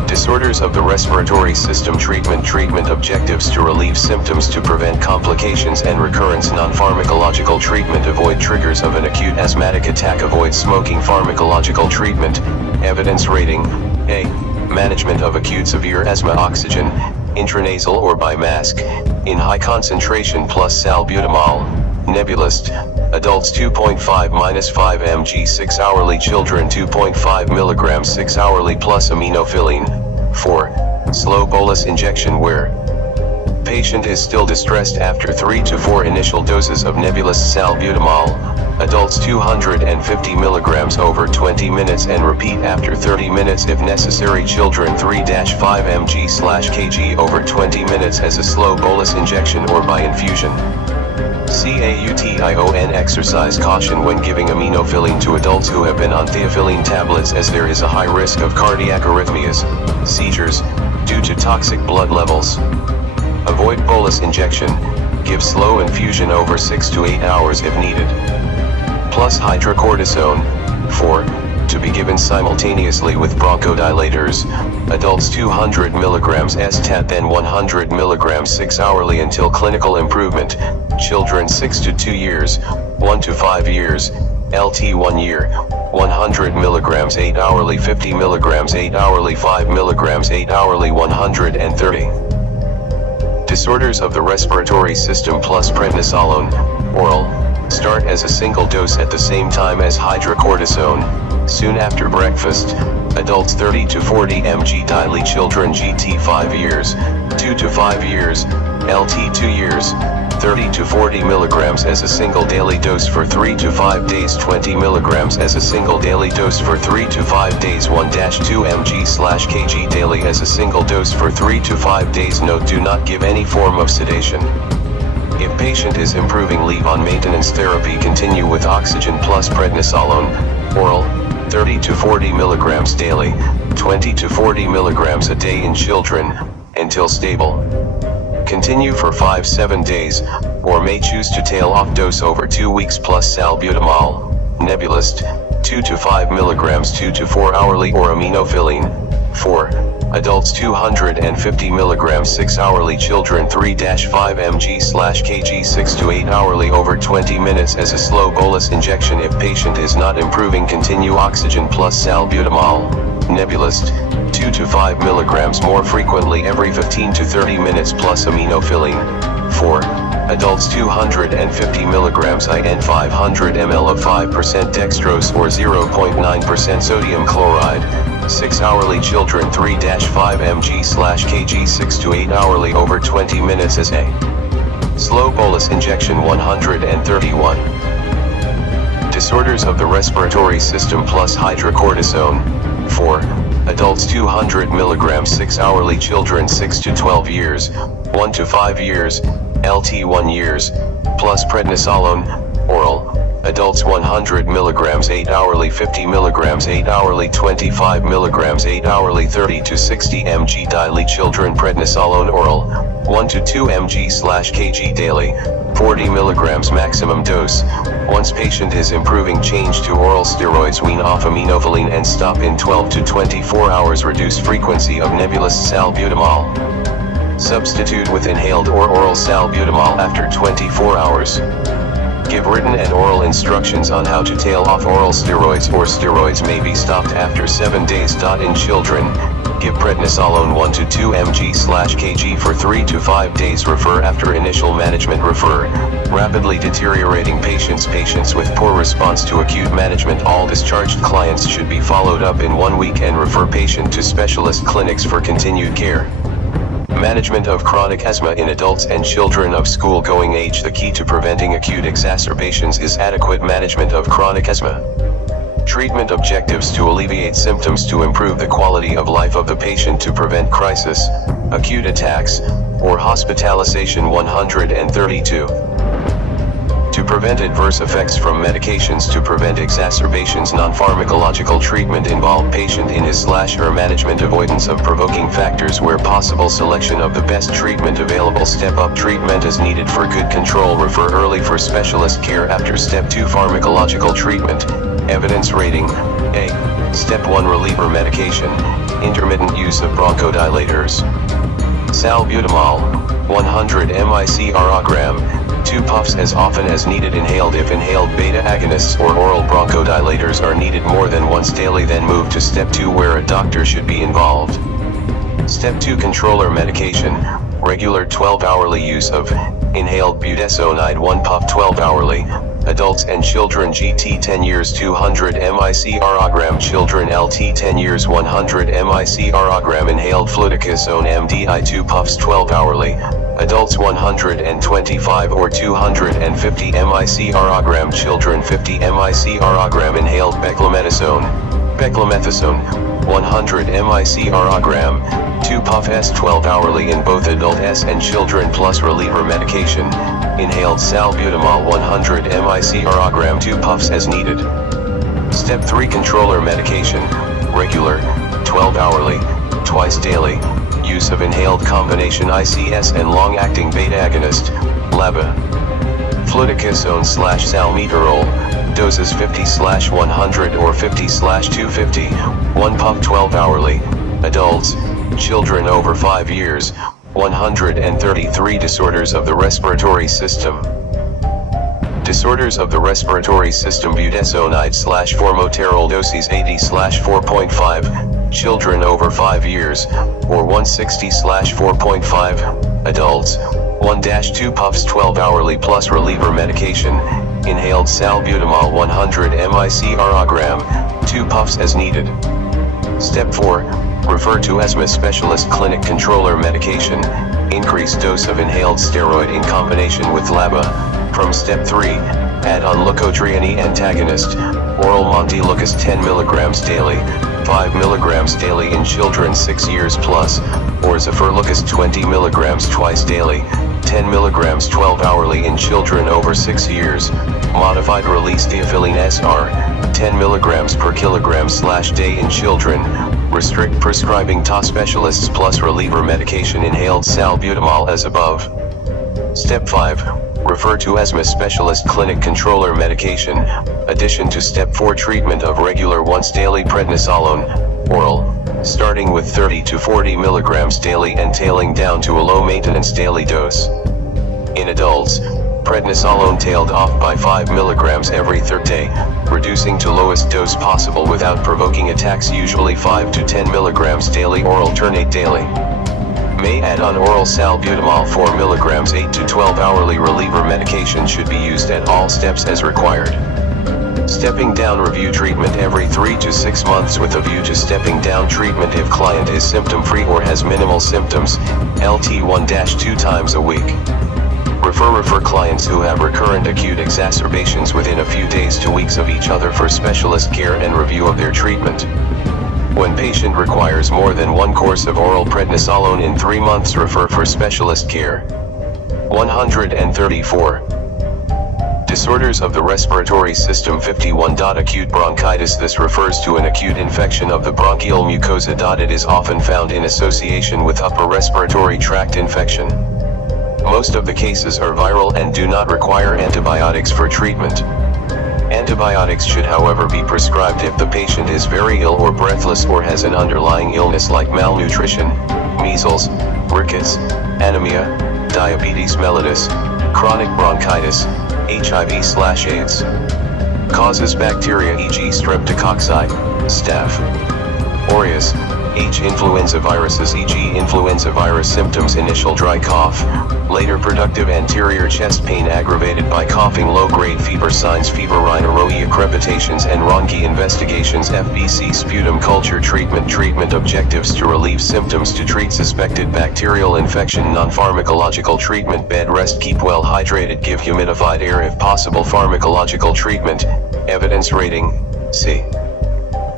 Disorders of the respiratory system. Treatment objectives to relieve symptoms, to prevent complications and recurrence. Non-pharmacological treatment, avoid triggers of an acute asthmatic attack. Avoid smoking. Pharmacological treatment, evidence rating: A. Management of acute severe asthma. Oxygen, intranasal or by mask, in high concentration plus salbutamol, nebulized. Adults 2.5-5 mg 6 hourly. Children 2.5 mg 6 hourly plus aminophylline. 4. Slow bolus injection, where patient is still distressed after 3 to 4 initial doses of nebulized salbutamol. Adults 250 mg over 20 minutes and repeat after 30 minutes if necessary. Children 3-5 mg/kg over 20 minutes as a slow bolus injection or by infusion. CAUTION. Exercise caution when giving aminophylline to adults who have been on theophylline tablets, as there is a high risk of cardiac arrhythmias, seizures, due to toxic blood levels. Avoid bolus injection. Give slow infusion over 6 to 8 hours if needed. Plus hydrocortisone. 4. To be given simultaneously with bronchodilators. Adults 200 mg STAT then 100 mg 6 hourly until clinical improvement. Children 6 to 2 years, 1 to 5 years, LT 1 year, 100 mg 8 hourly, 50 mg 8 hourly, 5 mg 8 hourly, 130. Disorders of the respiratory system plus prednisolone, oral. Start as a single dose at the same time as hydrocortisone, soon after breakfast. Adults 30 to 40 mg daily. Children GT 5 years, 2 to 5 years, LT 2 years, 30 to 40 mg as a single daily dose for 3 to 5 days. 20 mg as a single daily dose for 3 to 5 days. 1-2 mg/kg daily as a single dose for 3 to 5 days. Note: do not give any form of sedation. If patient is improving, leave on maintenance therapy. Continue with oxygen plus prednisolone, oral, 30 to 40 mg daily, 20 to 40 mg a day in children, until stable. Continue for 5-7 days, or may choose to tail off dose over 2 weeks plus salbutamol, nebulized, 2 to 5 mg 2 to 4 hourly or aminophylline. 4. Adults 250 mg 6 hourly. Children 3-5 mg/kg 6 to 8 hourly over 20 minutes as a slow bolus injection. If patient is not improving, continue oxygen plus salbutamol, nebulized, 2 to 5 mg more frequently every 15 to 30 minutes plus aminophylline. 4. Adults 250 mg IN 500 ml of 5% dextrose or 0.9% sodium chloride, 6 hourly. Children 3-5 mg/kg 6 to 8 hourly over 20 minutes as a slow bolus injection. 131. Disorders of the respiratory system plus hydrocortisone. 4. Adults 200 mg 6 hourly. Children 6 to 12 years, 1 to 5 years, LT 1 years, plus prednisolone, oral. adults 100 mg 8 hourly, 50 mg 8 hourly, 25 mg 8 hourly, 30 to 60 mg daily. Children prednisolone oral, 1 to 2 mg/kg daily, 40 mg maximum dose. Once patient is improving, change to oral steroids. Wean off aminovaline and stop in 12 to 24 hours. Reduce frequency of nebulous salbutamol. Substitute with inhaled or oral salbutamol after 24 hours. Give written and oral instructions on how to tail off oral steroids, or steroids may be stopped after 7 days. In children, give prednisolone 1 to 2 mg/kg for 3 to 5 days. Refer after initial management. Refer rapidly deteriorating patients with poor response to acute management. All discharged clients should be followed up in 1 week and refer patient to specialist clinics for continued care. Management of chronic asthma in adults and children of school-going age. The key to preventing acute exacerbations is adequate management of chronic asthma. Treatment objectives: to alleviate symptoms, to improve the quality of life of the patient, to prevent crisis, acute attacks, or hospitalization. 132. To prevent adverse effects from medications. To prevent exacerbations. Non-pharmacological treatment involve patient in his/her management. Avoidance of provoking factors where possible. Selection of the best treatment available. Step-up treatment is needed for good control. Refer early for specialist care after Step 2 pharmacological treatment. Evidence rating: A. Step 1 reliever medication, intermittent use of bronchodilators. Salbutamol, 100 microgram, 2 puffs as often as needed. Inhaled if inhaled beta agonists or oral bronchodilators are needed more than once daily. Then move to Step 2 where a doctor should be involved. Step 2 controller medication, regular 12-hourly use of inhaled budesonide 1 puff 12 hourly. Adults and children GT 10 years 200 microgram, children LT 10 years 100 microgram. Inhaled fluticasone MDI 2 puffs 12 hourly. Adults 125 or 250 microgram, children 50 microgram. Inhaled beclomethasone, 100 microgram, 2 puff S 12 hourly in both adult S and children, plus reliever medication. Inhaled salbutamol 100 microgram, 2 puffs as needed. Step 3 controller medication, regular, 12 hourly, twice daily. Use of inhaled combination ICS and long-acting beta agonist, LABA. Fluticasone/salmeterol, doses 50/100 or 50/250, 1 puff 12 hourly. Adults, children over 5 years, 133. Disorders of the respiratory system. Disorders of the respiratory system: budesonide/formoterol, doses 80/4.5, children over 5 years, or 160/4.5, adults, 1-2 puffs 12 hourly plus reliever medication. Inhaled salbutamol 100 microgram, 2 puffs as needed. Step 4, refer to asthma specialist clinic. Controller medication, increased dose of inhaled steroid in combination with LABA. From Step 3, add on leukotriene antagonist, oral montelukast 10 mg daily, 5 mg daily in children 6 years plus, or zafirlukast 20 mg twice daily, 10 mg 12 hourly in children over 6 years. Modified release theophylline SR, 10 mg per kilogram/day in children. Restrict prescribing to specialists plus reliever medication. Inhaled salbutamol as above. Step 5, refer to asthma specialist clinic. Controller medication, addition to Step 4 treatment of regular once daily prednisolone, oral, starting with 30 to 40 mg daily and tailing down to a low maintenance daily dose. In adults, prednisolone tailed off by 5 mg every third day, reducing to lowest dose possible without provoking attacks, usually 5 to 10 mg daily or alternate daily. May add on oral salbutamol 4 mg 8 to 12 hourly. Reliever medication should be used at all steps as required. Stepping down review treatment every 3 to 6 months with a view to stepping down treatment if client is symptom-free or has minimal symptoms, LT 1-2 times a week. Refer clients who have recurrent acute exacerbations within a few days to weeks of each other for specialist care and review of their treatment. When patient requires more than 1 course of oral prednisolone in 3 months, refer for specialist care. 134. Disorders of the respiratory system. 51. Acute bronchitis. This refers to an acute infection of the bronchial mucosa. It is often found in association with upper respiratory tract infection. Most of the cases are viral and do not require antibiotics for treatment. Antibiotics should, however, be prescribed if the patient is very ill or breathless or has an underlying illness like malnutrition, measles, rickets, anemia, diabetes mellitus, chronic bronchitis, HIV/AIDS. Causes bacteria, e.g. streptococci, staph aureus, H. influenza viruses, e.g. influenza virus. Symptoms: initial dry cough, later productive anterior chest pain aggravated by coughing, low-grade fever. Signs: fever, rhinorrhea, crepitations and rhonchi. Investigations: FBC sputum culture. Treatment objectives: to relieve symptoms, to treat suspected bacterial infection. Non-pharmacological treatment: bed rest, keep well hydrated, give humidified air if possible. Pharmacological treatment: evidence rating, C.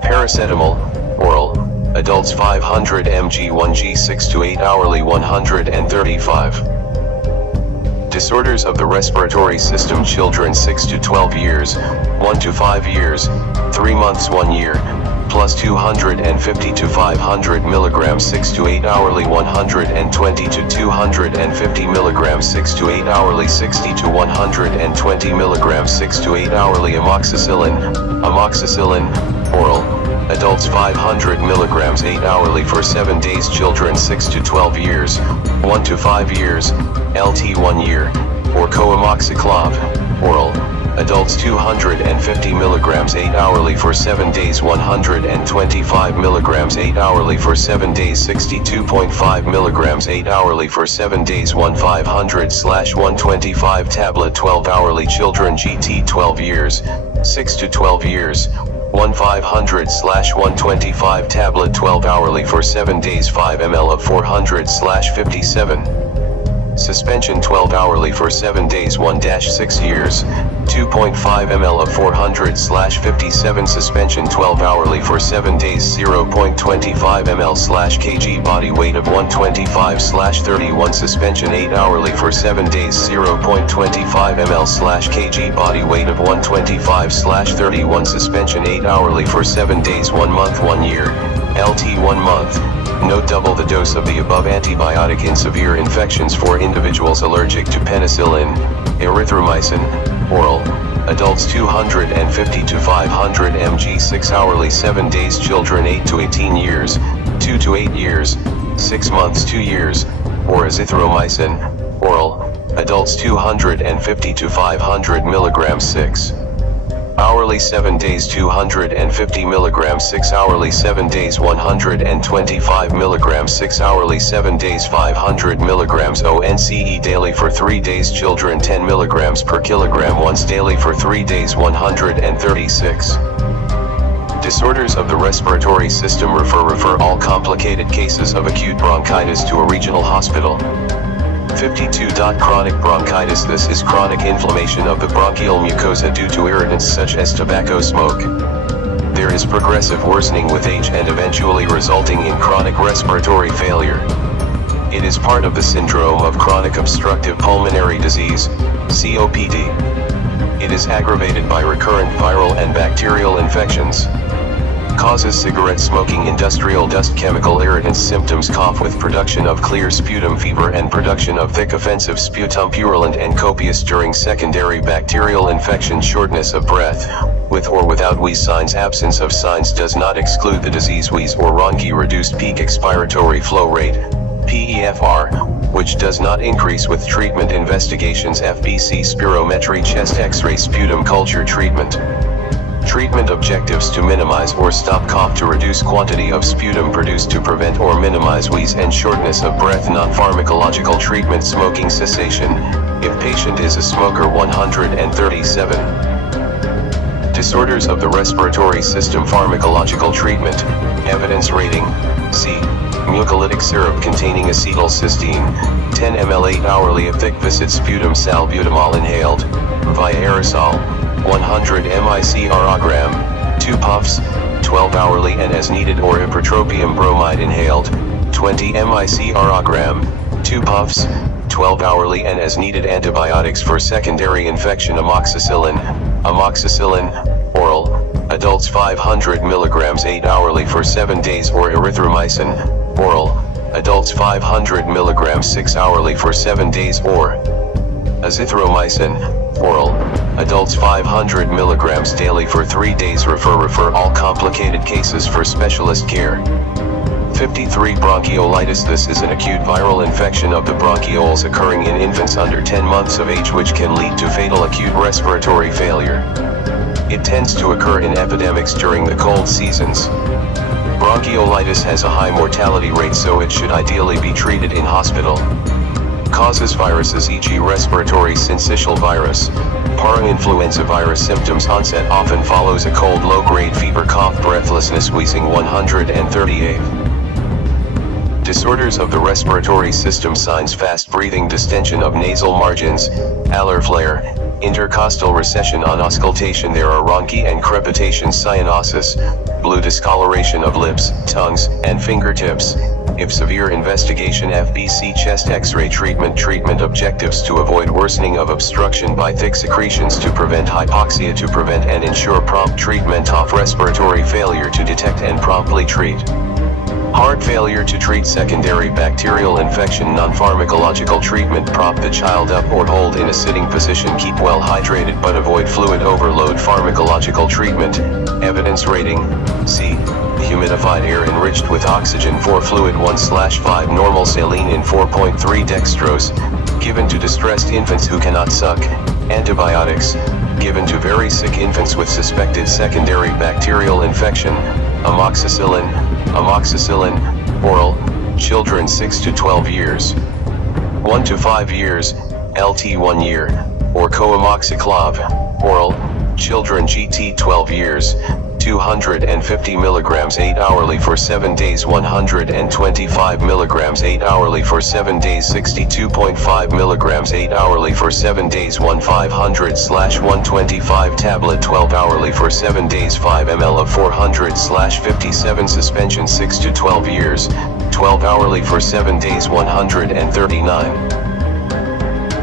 Paracetamol, oral, adults 500 mg 1g 6 to 8 hourly 135. Disorders of the respiratory system. Children 6 to 12 years, 1 to 5 years, 3 months 1 year, plus 250 to 500 milligrams 6 to 8 hourly 120 to 250 milligrams 6 to 8 hourly 60 to 120 milligrams 6 to 8 hourly. Amoxicillin, oral, adults 500 milligrams 8 hourly for 7 days. Children 6 to 12 years, 1 to 5 years, LT 1 year, or co-amoxiclav, oral, adults 250 milligrams 8 hourly for 7 days. 125 milligrams 8 hourly for 7 days. 62.5 milligrams 8 hourly for 7 days. 1/500/125 tablet 12 hourly. Children GT 12 years, 6 to 12 years, 1/500/125 tablet 12 hourly for 7 days. 5 ml of 400/57. Suspension 12 hourly for 7 days. 1-6 years, 2.5 ml of 400/57. Suspension 12 hourly for 7 days. 0.25 ml/kg. Body weight of 125/31. Suspension 8 hourly for 7 days. 0.25 ml/kg. Body weight of 125/31. Suspension 8 hourly for 7 days. 1 month 1 year, LT 1 month. Note: double the dose of the above antibiotic in severe infections for individuals allergic to penicillin. Erythromycin, oral, adults 250 to 500 mg 6 hourly 7 days. Children 8 to 18 years, 2 to 8 years, 6 months 2 years, or azithromycin, oral, adults 250 to 500 milligrams 6 hourly 7 days. 250 milligrams 6 hourly 7 days. 125 milligrams 6 hourly 7 days. 500 milligrams ONCE daily for 3 days. Children 10 milligrams per kilogram once daily for 3 days. 136. Disorders of the respiratory system. Refer all complicated cases of acute bronchitis to a regional hospital. 52. Chronic bronchitis. This is chronic inflammation of the bronchial mucosa due to irritants such as tobacco smoke. There is progressive worsening with age and eventually resulting in chronic respiratory failure. It is part of the syndrome of chronic obstructive pulmonary disease, COPD. It is aggravated by recurrent viral and bacterial infections. Causes: cigarette smoking, industrial dust, chemical irritants. Symptoms: cough with production of clear sputum, fever and production of thick offensive sputum, purulent and copious during secondary bacterial infection. Shortness of breath, with or without wheeze signs. Absence of signs does not exclude the disease. Wheeze or rhonchi. Reduced peak expiratory flow rate, PEFR, which does not increase with treatment. Investigations: FBC spirometry, chest x-ray, sputum culture. Treatment objectives: to minimize or stop cough, to reduce quantity of sputum produced, to prevent or minimize wheeze and shortness of breath. Non-pharmacological treatment: smoking cessation, if patient is a smoker. 137. Disorders of the respiratory system. Pharmacological treatment, evidence rating, C. Mucolytic syrup containing acetylcysteine, 10 ml 8 hourly of thick viscid sputum. Salbutamol inhaled, via aerosol, 100 microgram, 2 puffs, 12 hourly and as needed, or ipratropium bromide inhaled, 20 microgram, 2 puffs, 12 hourly and as needed antibiotics for secondary infection. Amoxicillin, oral, adults 500 mg 8 hourly for 7 days, or erythromycin, oral, adults 500 mg 6 hourly for 7 days, or azithromycin, oral, adults 500 mg daily for 3 days. Refer all complicated cases for specialist care. 53. Bronchiolitis. This is an acute viral infection of the bronchioles occurring in infants under 10 months of age, which can lead to fatal acute respiratory failure. It tends to occur in epidemics during the cold seasons. Bronchiolitis has a high mortality rate, so it should ideally be treated in hospital. Causes: viruses, e.g. respiratory syncytial virus, parainfluenza virus. Symptoms: onset often follows a cold, low-grade fever, cough, breathlessness, wheezing. 138. Disorders of the respiratory system. Signs: fast breathing, distension of nasal margins, alar flare, intercostal recession on auscultation. There are rhonchi and crepitation, cyanosis, blue discoloration of lips, tongues, and fingertips. If severe, investigation. FBC chest x-ray treatment objectives: to avoid worsening of obstruction by thick secretions, to prevent hypoxia, to prevent and ensure prompt treatment of respiratory failure, to detect and promptly treat heart failure, to treat secondary bacterial infection. Non-pharmacological treatment: prop the child up or hold in a sitting position, keep well hydrated but avoid fluid overload. Pharmacological treatment, evidence rating: C. Humidified air enriched with oxygen 4 fluid 1/5 normal, saline in 4.3 dextrose, given to distressed infants who cannot suck. Antibiotics, given to very sick infants with suspected secondary bacterial infection. Amoxicillin, oral, children 6 to 12 years, 1 to 5 years, LT 1 year, or co-amoxiclav, oral, children GT 12 years, 250 mg 8 hourly for 7 days, 125 mg 8 hourly for 7 days, 62.5 mg 8 hourly for 7 days, 500/125 tablet 12 hourly for 7 days, 5 ml of 400/57 suspension. 6 to 12 years, 12 hourly for 7 days, 139.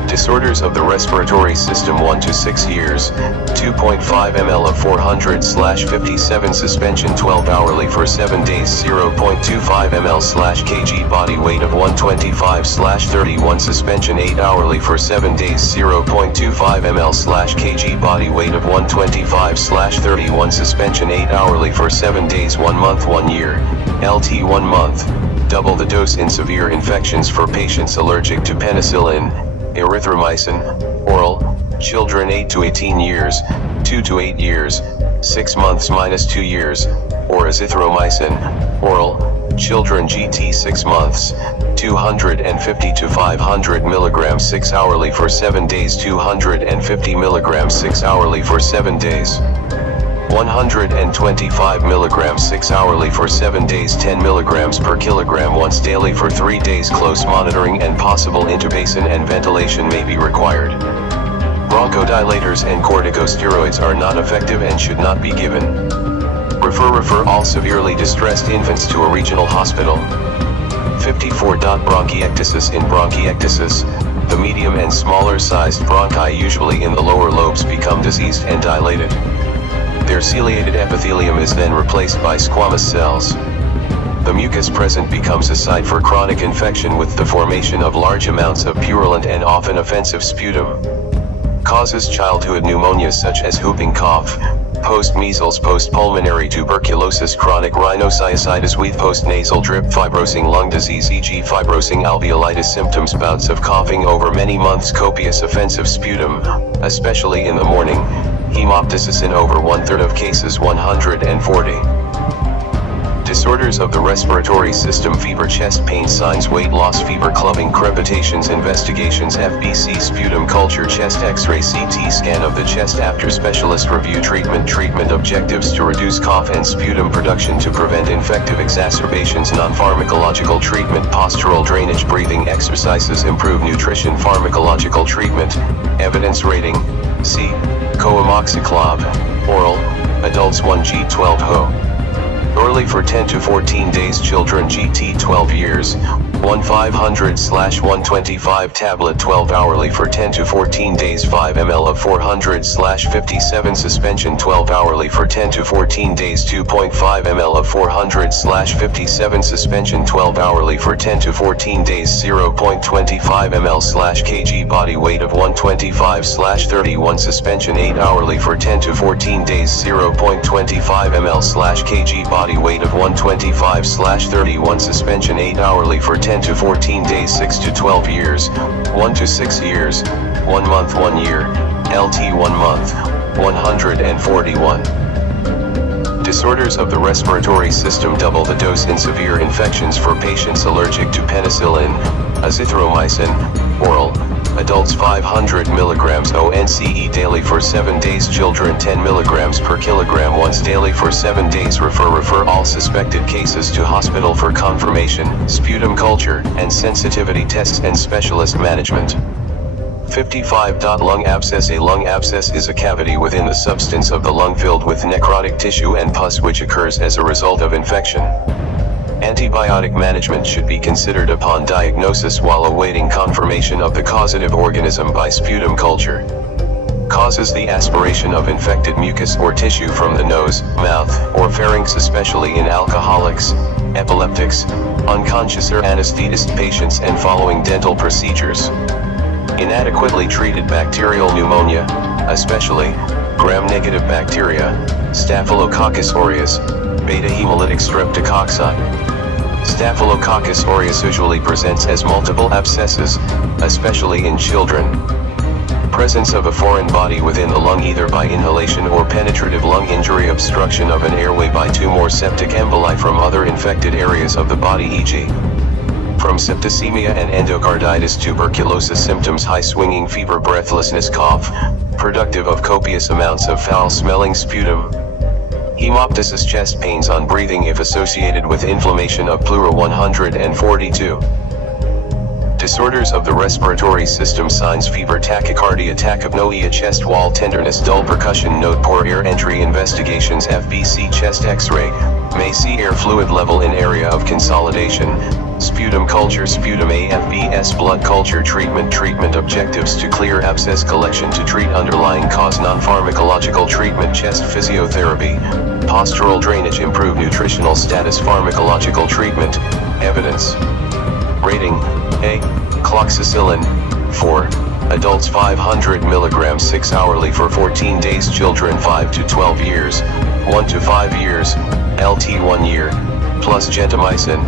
Disorders of the respiratory system. 1 to 6 years, 2.5 ml of 400/57 suspension 12 hourly for 7 days, 0.25 ml/kg body weight of 125/31 suspension 8 hourly for 7 days, 0.25 ml/kg body weight of 125/31 suspension 8 hourly for 7 days. 1 month 1 year, LT 1 month, double the dose in severe infections for patients allergic to penicillin. Erythromycin, oral, children 8 to 18 years, 2 to 8 years, 6 months -2 years, or azithromycin, oral, children GT 6 months, 250 to 500 mg 6 hourly for 7 days, 250 mg 6 hourly for 7 days. 125 mg 6 hourly for 7 days, 10 mg per kilogram once daily for 3 days. Close monitoring and possible intubation and ventilation may be required. Bronchodilators and corticosteroids are not effective and should not be given. Refer all severely distressed infants to a regional hospital. 54. Bronchiectasis. In bronchiectasis, the medium and smaller sized bronchi, usually in the lower lobes, become diseased and dilated. Their ciliated epithelium is then replaced by squamous cells. The mucus present becomes a site for chronic infection with the formation of large amounts of purulent and often offensive sputum. Causes: childhood pneumonia such as whooping cough, post-measles, post-pulmonary tuberculosis, chronic rhinosinusitis with post-nasal drip, fibrosing lung disease e.g. fibrosing alveolitis. Symptoms: bouts of coughing over many months, copious offensive sputum, especially in the morning, hemoptysis in over 1/3 of cases. 140. Disorders of the respiratory system. Fever, chest pain. Signs: weight loss, fever, clubbing, crepitations. Investigations: FBC sputum culture, chest x-ray, CT scan of the chest after specialist review. Treatment objectives: to reduce cough and sputum production, to prevent infective exacerbations. Non-pharmacological treatment: postural drainage, breathing exercises, improve nutrition. Pharmacological treatment, evidence rating: C. Co-amoxiclav, oral, adults 1G12 Ho. Orally for 10 to 14 days. Children GT 12 years, 1/500/125 tablet 12 hourly for 10 to 14 days. 5 ml of 400/57 suspension 12 hourly for 10 to 14 days. 2.5 ml of 400/57 suspension 12 hourly for 10 to 14 days. 0.25 ml/kg body weight of 125/31 suspension 8 hourly for 10 to 14 days. 0.25 ml/kg body weight of 125/31 suspension 8 hourly for 10 to 14 days. 6 to 12 years, 1 to 6 years, 1 month 1 year, LT 1 month, 141. Disorders of the respiratory system. Double the dose in severe infections for patients allergic to penicillin, azithromycin, oral. Adults 500 mg ONCE daily for 7 days. Children 10 mg per kilogram once daily for 7 days. Refer all suspected cases to hospital for confirmation, sputum culture, and sensitivity tests and specialist management. 55. Lung abscess. A lung abscess is a cavity within the substance of the lung filled with necrotic tissue and pus which occurs as a result of infection. Antibiotic management should be considered upon diagnosis while awaiting confirmation of the causative organism by sputum culture. Causes: the aspiration of infected mucus or tissue from the nose, mouth, or pharynx, especially in alcoholics, epileptics, unconscious or anesthetist patients and following dental procedures. Inadequately treated bacterial pneumonia, especially gram-negative bacteria, Staphylococcus aureus, beta-hemolytic streptococci. Staphylococcus aureus usually presents as multiple abscesses, especially in children. Presence of a foreign body within the lung either by inhalation or penetrative lung injury. Obstruction of an airway by 2 more septic emboli from other infected areas of the body, e.g. from septicemia and endocarditis. Tuberculosis symptoms: high swinging fever, breathlessness, cough, productive of copious amounts of foul-smelling sputum. Hemoptysis: chest pains on breathing if associated with inflammation of pleura. 142. Disorders of the respiratory system. Signs: fever, tachycardia, tachypnea, chest wall tenderness, dull percussion. Note: poor air entry. Investigations: FBC chest x-ray, may see air fluid level in area of consolidation. Sputum culture, sputum AFBS blood culture. Treatment objectives: to clear abscess, collection to treat underlying cause, non-pharmacological treatment, chest physiotherapy, postural drainage, improve nutritional status, pharmacological treatment. Evidence. Rating: A. Cloxacillin, 4. Adults 500 mg 6 hourly for 14 days. Children 5 to 12 years, 1 to 5 years, LT 1 year, plus gentamicin,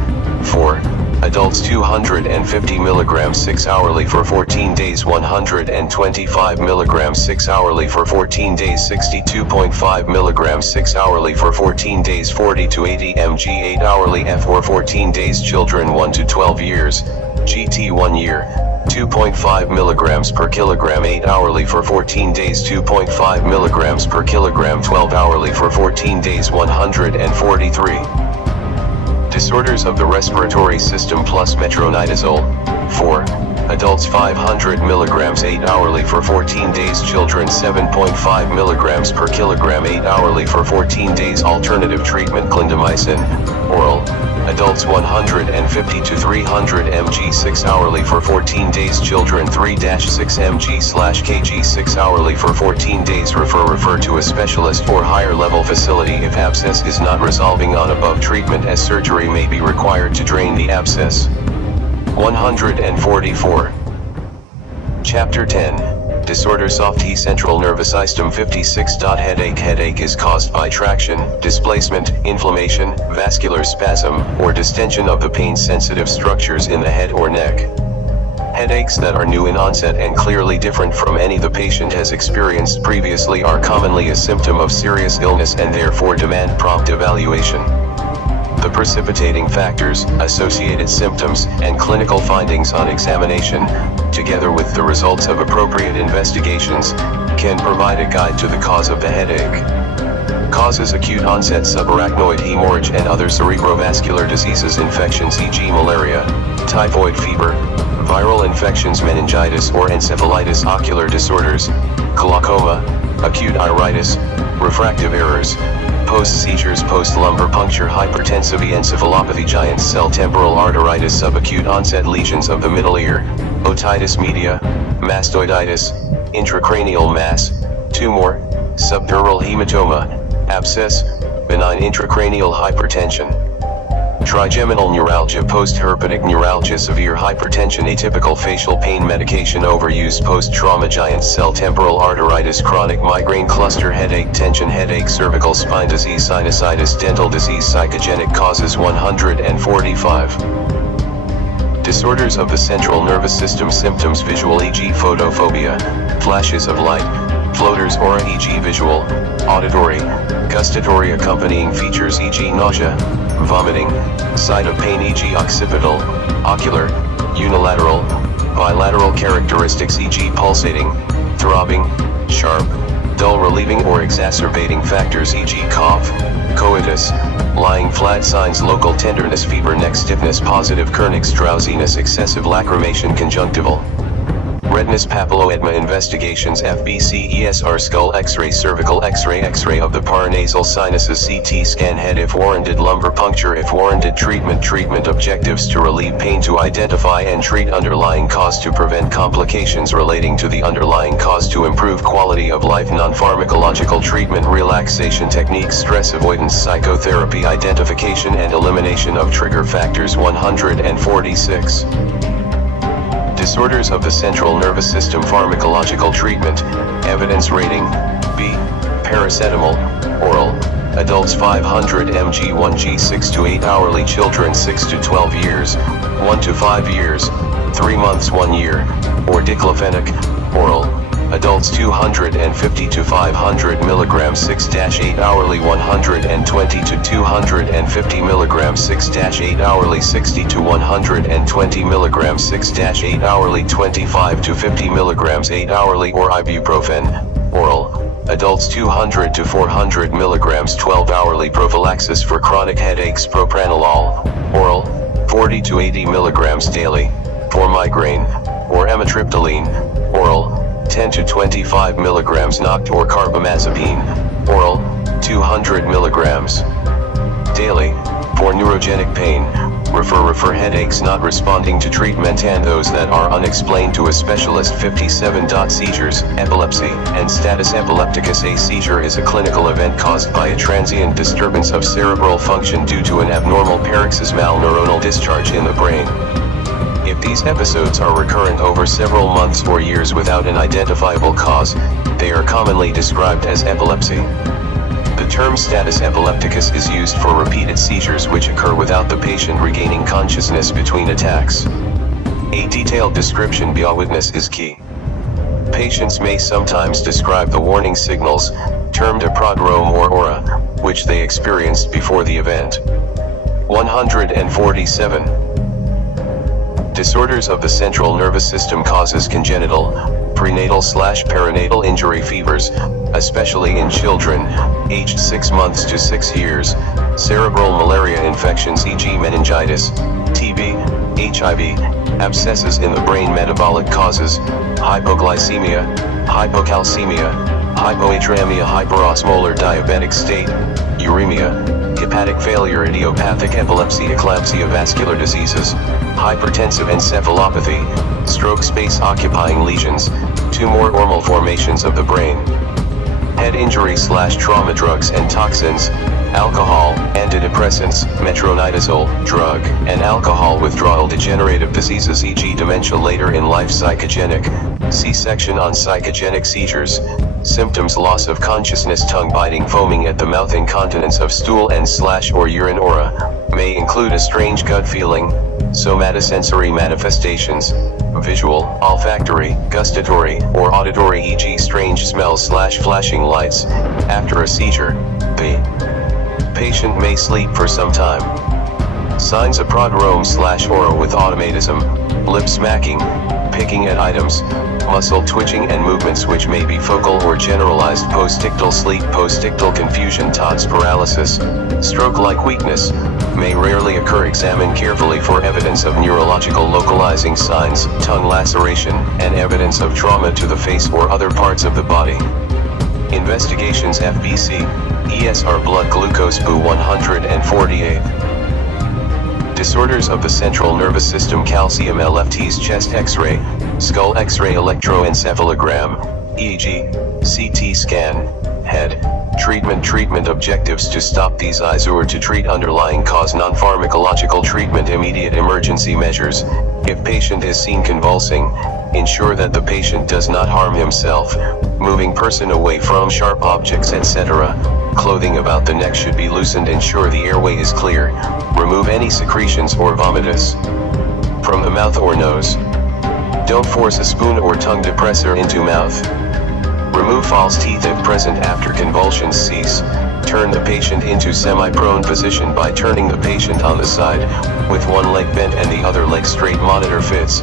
4. Adults 250 mg 6 hourly for 14 days. 125 mg 6 hourly for 14 days. 62.5 mg 6 hourly for 14 days. 40 to 80 mg 8 hourly for 14 days. Children 1 to 12 years, GT 1 year, 2.5 mg per kilogram 8 hourly for 14 days. 2.5 mg per kilogram 12 hourly for 14 days. 143. Disorders of the respiratory system plus metronidazole, 4. Adults 500 mg 8 hourly for 14 days. Children 7.5 mg per kilogram 8 hourly for 14 days. Alternative treatment: clindamycin, oral. Adults 150 to 300 mg 6 hourly for 14 days. Children 3-6 mg/kg 6 hourly for 14 days. Refer to a specialist or higher level facility if abscess is not resolving on above treatment, as surgery may be required to drain the abscess. 144. Chapter 10. Disorder: soft T central nervous system. 56. Headache is caused by traction, displacement, inflammation, vascular spasm, or distension of the pain-sensitive structures in the head or neck. Headaches that are new in onset and clearly different from any the patient has experienced previously are commonly a symptom of serious illness and therefore demand prompt evaluation. The precipitating factors, associated symptoms, and clinical findings on examination, together with the results of appropriate investigations, can provide a guide to the cause of the headache. Causes: acute onset subarachnoid hemorrhage and other cerebrovascular diseases, infections e.g. malaria, typhoid fever, viral infections, meningitis or encephalitis, ocular disorders, glaucoma, acute iritis, refractive errors, post-seizures, post-lumbar puncture, hypertensive encephalopathy, giant cell temporal arteritis, subacute onset lesions of the middle ear, otitis media, mastoiditis, intracranial mass, tumor, subdural hematoma, abscess, benign intracranial hypertension. Trigeminal neuralgia, post-herpetic neuralgia, severe hypertension, atypical facial pain, medication overuse, post-trauma, giant cell temporal arteritis, chronic migraine, cluster headache, tension headache, cervical spine disease, sinusitis, dental disease, psychogenic causes. 145. Disorders of the central nervous system, symptoms, visual e.g. photophobia, flashes of light, floaters, aura e.g. visual, auditory, gustatory, accompanying features e.g. nausea, vomiting, site of pain e.g. occipital, ocular, unilateral, bilateral characteristics e.g. pulsating, throbbing, sharp, dull, relieving or exacerbating factors e.g. cough, coitus, lying flat signs, local tenderness, fever, neck stiffness, positive Kernig's, drowsiness, excessive lacrimation, conjunctival, redness, papilloedema, investigations, FBC, ESR, skull X-ray, cervical X-ray, X-ray of the paranasal sinuses, CT scan, head if warranted, lumbar puncture if warranted, treatment objectives to relieve pain, to identify and treat underlying cause, to prevent complications relating to the underlying cause, to improve quality of life, non-pharmacological treatment, relaxation techniques, stress avoidance, psychotherapy, identification and elimination of trigger factors. 146. Disorders of the central nervous system, pharmacological treatment, evidence rating, B, paracetamol, oral, adults 500 mg 1g 6 to 8 hourly, children 6 to 12 years, 1 to 5 years, 3 months 1 year, or diclofenac, oral, adults 250 to 500 mg 6-8 hourly, 120 to 250 mg 6-8 hourly, 60 to 120 mg 6-8 hourly, 25 to 50 mg 8 hourly, or ibuprofen, oral, adults 200 to 400 mg 12 hourly, prophylaxis for chronic headaches, propranolol, oral, 40 to 80 mg daily, for migraine, or amitriptyline, oral, 10 to 25 mg Noct or carbamazepine, oral, 200 mg daily, for neurogenic pain, refer headaches not responding to treatment and those that are unexplained to a specialist. 57. Seizures, epilepsy, and status epilepticus. A seizure is a clinical event caused by a transient disturbance of cerebral function due to an abnormal paroxysmal neuronal discharge in the brain. If these episodes are recurrent over several months or years without an identifiable cause, they are commonly described as epilepsy. The term status epilepticus is used for repeated seizures which occur without the patient regaining consciousness between attacks. A detailed description by a witness is key. Patients may sometimes describe the warning signals, termed a prodrome or aura, which they experienced before the event. 147. Disorders of the central nervous system causes congenital, prenatal/perinatal injury, fevers, especially in children, aged 6 months to 6 years, cerebral malaria infections e.g. meningitis, TB, HIV, abscesses in the brain, metabolic causes, hypoglycemia, hypocalcemia, hypoatramia, hyperosmolar diabetic state, uremia, hepatic failure, idiopathic epilepsy, eclampsia, vascular diseases, hypertensive encephalopathy, stroke, space-occupying lesions, tumor or malformations of the brain, head injury/trauma, drugs and toxins, alcohol, antidepressants, metronidazole, drug and alcohol withdrawal, degenerative diseases e.g. dementia, later in life, psychogenic, see section on psychogenic seizures, symptoms, loss of consciousness, tongue biting, foaming at the mouth, incontinence of stool and/or urine, aura, may include a strange gut feeling, somatosensory manifestations, visual, olfactory, gustatory, or auditory e.g. strange smells/flashing lights. After a seizure, the patient may sleep for some time. Signs of prodrome/aura with automatism, lip smacking, picking at items, muscle twitching and movements which may be focal or generalized, postictal sleep, postictal confusion, TOTS, paralysis, stroke-like weakness, may rarely occur. Examine carefully for evidence of neurological localizing signs, tongue laceration, and evidence of trauma to the face or other parts of the body. Investigations, FBC, ESR blood glucose BU 148. Disorders of the central nervous system: calcium LFTs, chest X-ray, skull X-ray, electroencephalogram, EEG, CT scan, head. Treatment objectives: to stop these eyes or to treat underlying cause. Non-pharmacological treatment: immediate emergency measures. If patient is seen convulsing, ensure that the patient does not harm himself, moving person away from sharp objects, etc. Clothing about the neck should be loosened. Ensure the airway is clear. Remove any secretions or vomitus from the mouth or nose. Don't force a spoon or tongue depressor into mouth. Remove false teeth if present after convulsions cease. Turn the patient into semi-prone position by turning the patient on the side, with one leg bent and the other leg straight. Monitor fits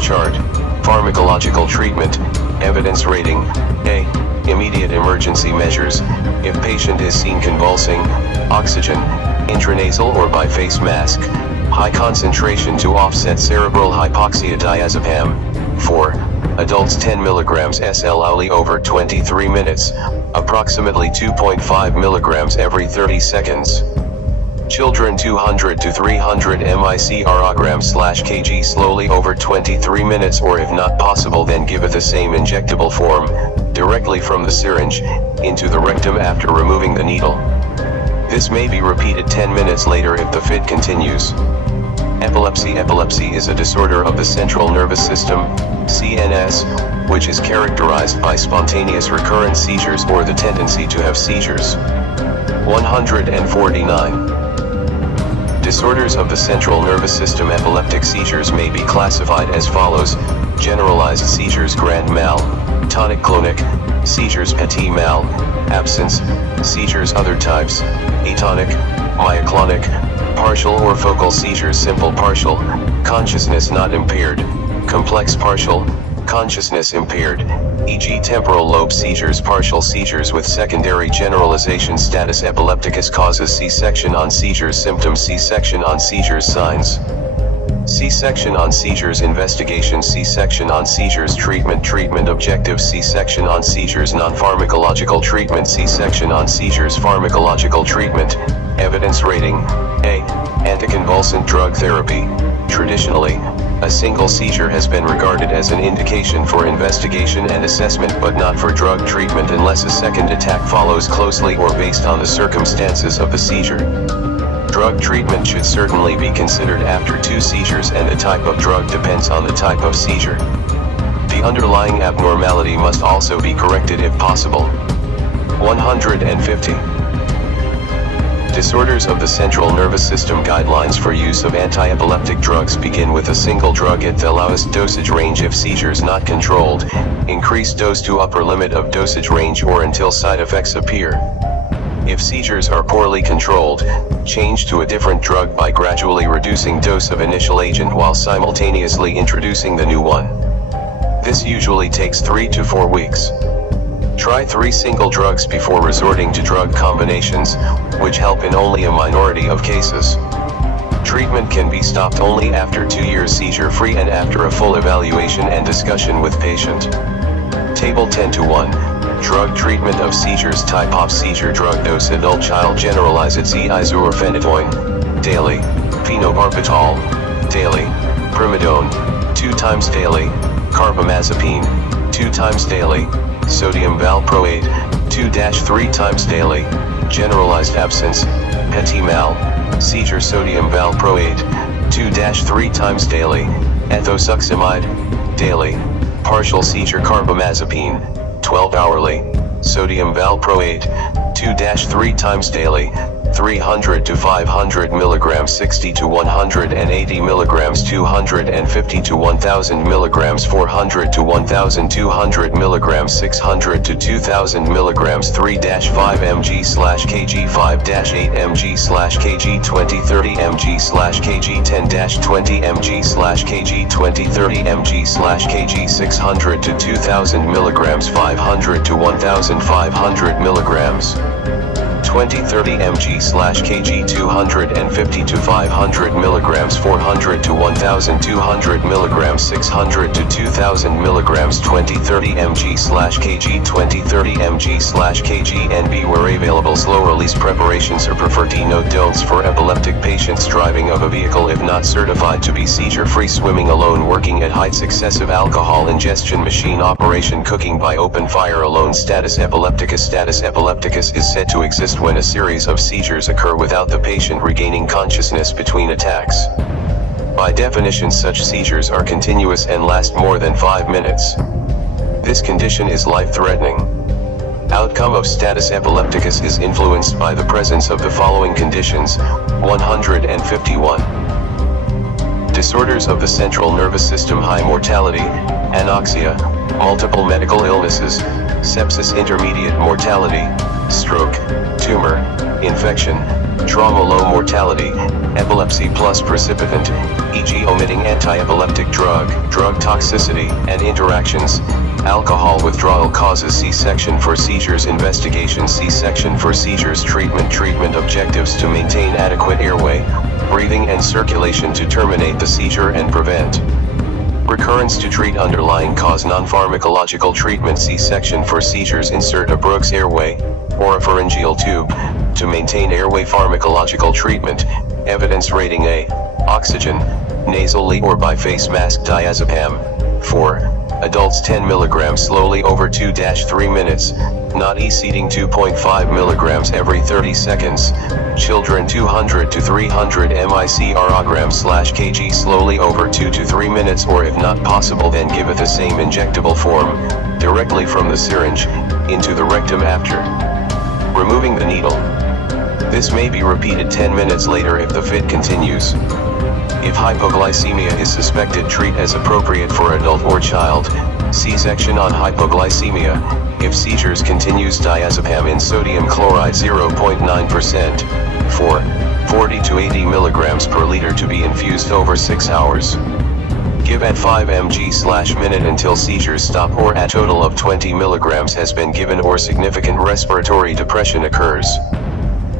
chart. Pharmacological treatment, evidence rating. A. Immediate emergency measures: if patient is seen convulsing, oxygen, intranasal or by face mask, high concentration to offset cerebral hypoxia, diazepam. 4. Adults 10 mg SLLE over 23 minutes, approximately 2.5 mg every 30 seconds. Children 200 to 300 micrograms/kg slowly over 23 minutes, or if not possible then give it the same injectable form, directly from the syringe, into the rectum after removing the needle. This may be repeated 10 minutes later if the fit continues. Epilepsy. Epilepsy is a disorder of the central nervous system, CNS, which is characterized by spontaneous recurrent seizures or the tendency to have seizures. 149. Disorders of the central nervous system. Epileptic seizures may be classified as follows: generalized seizures, grand mal, tonic-clonic, seizures, petit mal, absence, seizures. Other types: atonic, myoclonic, partial or focal seizures, simple partial, consciousness not impaired, complex partial, consciousness impaired, e.g. temporal lobe seizures, partial seizures with secondary generalization. Status: epilepticus. Causes: C-section on seizures. Symptoms: C-section on seizures. Signs: C-section on seizures. Investigation: C-section on seizures. Treatment objectives: C-section on seizures. Non-pharmacological treatment: C-section on seizures. Pharmacological treatment, evidence rating. A. Anticonvulsant drug therapy. Traditionally, a single seizure has been regarded as an indication for investigation and assessment, but not for drug treatment unless a second attack follows closely or based on the circumstances of the seizure. Drug treatment should certainly be considered after 2 seizures, and the type of drug depends on the type of seizure. The underlying abnormality must also be corrected if possible. 150. Disorders of the central nervous system. Guidelines for use of anti-epileptic drugs begin with a single drug at the lowest dosage range if seizures not controlled, increase dose to upper limit of dosage range or until side effects appear. If seizures are poorly controlled, change to a different drug by gradually reducing dose of initial agent while simultaneously introducing the new one. This usually takes 3 to 4 weeks. Try 3 single drugs before resorting to drug combinations, which help in only a minority of cases. Treatment can be stopped only after 2 years seizure-free and after a full evaluation and discussion with patient. Table 10:1. Drug treatment of seizures. Type of seizure. Drug dose: adult, child. Generalized isophenetoin, daily. Phenobarbital, daily. Primidone, 2 times daily. Carbamazepine, 2 times daily. Sodium valproate, 2-3 times daily. Generalized absence, petit mal, seizure. Sodium valproate, 2-3 times daily. Ethosuximide, daily. Partial seizure. Carbamazepine, 12 hourly. Sodium valproate, 2-3 times daily. 300 to 500 mg, 60 to 180 mg, 250 to 1000 mg, 400 to 1200 mg, 600 to 2000 mg, 3-5 mg/kg, 5-8 mg/kg, 20-30 mg/kg, 10-20 mg/kg, 20-30 mg/kg, 600 to 2000 mg, 500 to 1500 mg. 20-30 mg/kg 250 to 500 mg 400 to 1200 mg 600 to 2000 mg 20-30 mg/kg 20-30 mg/kg NB where available. Slow release preparations are preferred. Note don'ts for epileptic patients: driving of a vehicle if not certified to be seizure-free, swimming alone, working at heights, excessive alcohol ingestion, machine operation, cooking by open fire alone. Status epilepticus. Status epilepticus is said to exist when a series of seizures occur without the patient regaining consciousness between attacks. By definition, such seizures are continuous and last more than 5 minutes. This condition is life-threatening. Outcome of status epilepticus is influenced by the presence of the following conditions. 151. Disorders of the central nervous system: high mortality, anoxia, multiple medical illnesses, sepsis, intermediate mortality, stroke, tumor, infection, trauma, low mortality, epilepsy plus precipitant, e.g. omitting anti-epileptic drug toxicity, and interactions. Alcohol withdrawal causes C-section for seizures. Investigation: C-section for seizures. Treatment objectives: to maintain adequate airway, breathing and circulation to terminate the seizure and prevent recurrence. To treat underlying cause: non-pharmacological treatment. C-section for seizures: insert a Brooks airway or a pharyngeal tube to maintain airway. Pharmacological treatment: evidence rating A, oxygen, nasally or by face mask. Diazepam. 4. Adults 10 mg slowly over 2-3 minutes, not exceeding 2.5 mg every 30 seconds. Children 200 to 300 micrograms/kg slowly over 2 to 3 minutes, or if not possible then give it the same injectable form, directly from the syringe, into the rectum after removing the needle. This may be repeated 10 minutes later if the fit continues. If hypoglycemia is suspected, treat as appropriate for adult or child. C-section on hypoglycemia. If seizures continues, diazepam in sodium chloride 0.9%. 4. 40 to 80 mg per liter to be infused over 6 hours. Give at 5 mg/minute until seizures stop or a total of 20 mg has been given or significant respiratory depression occurs.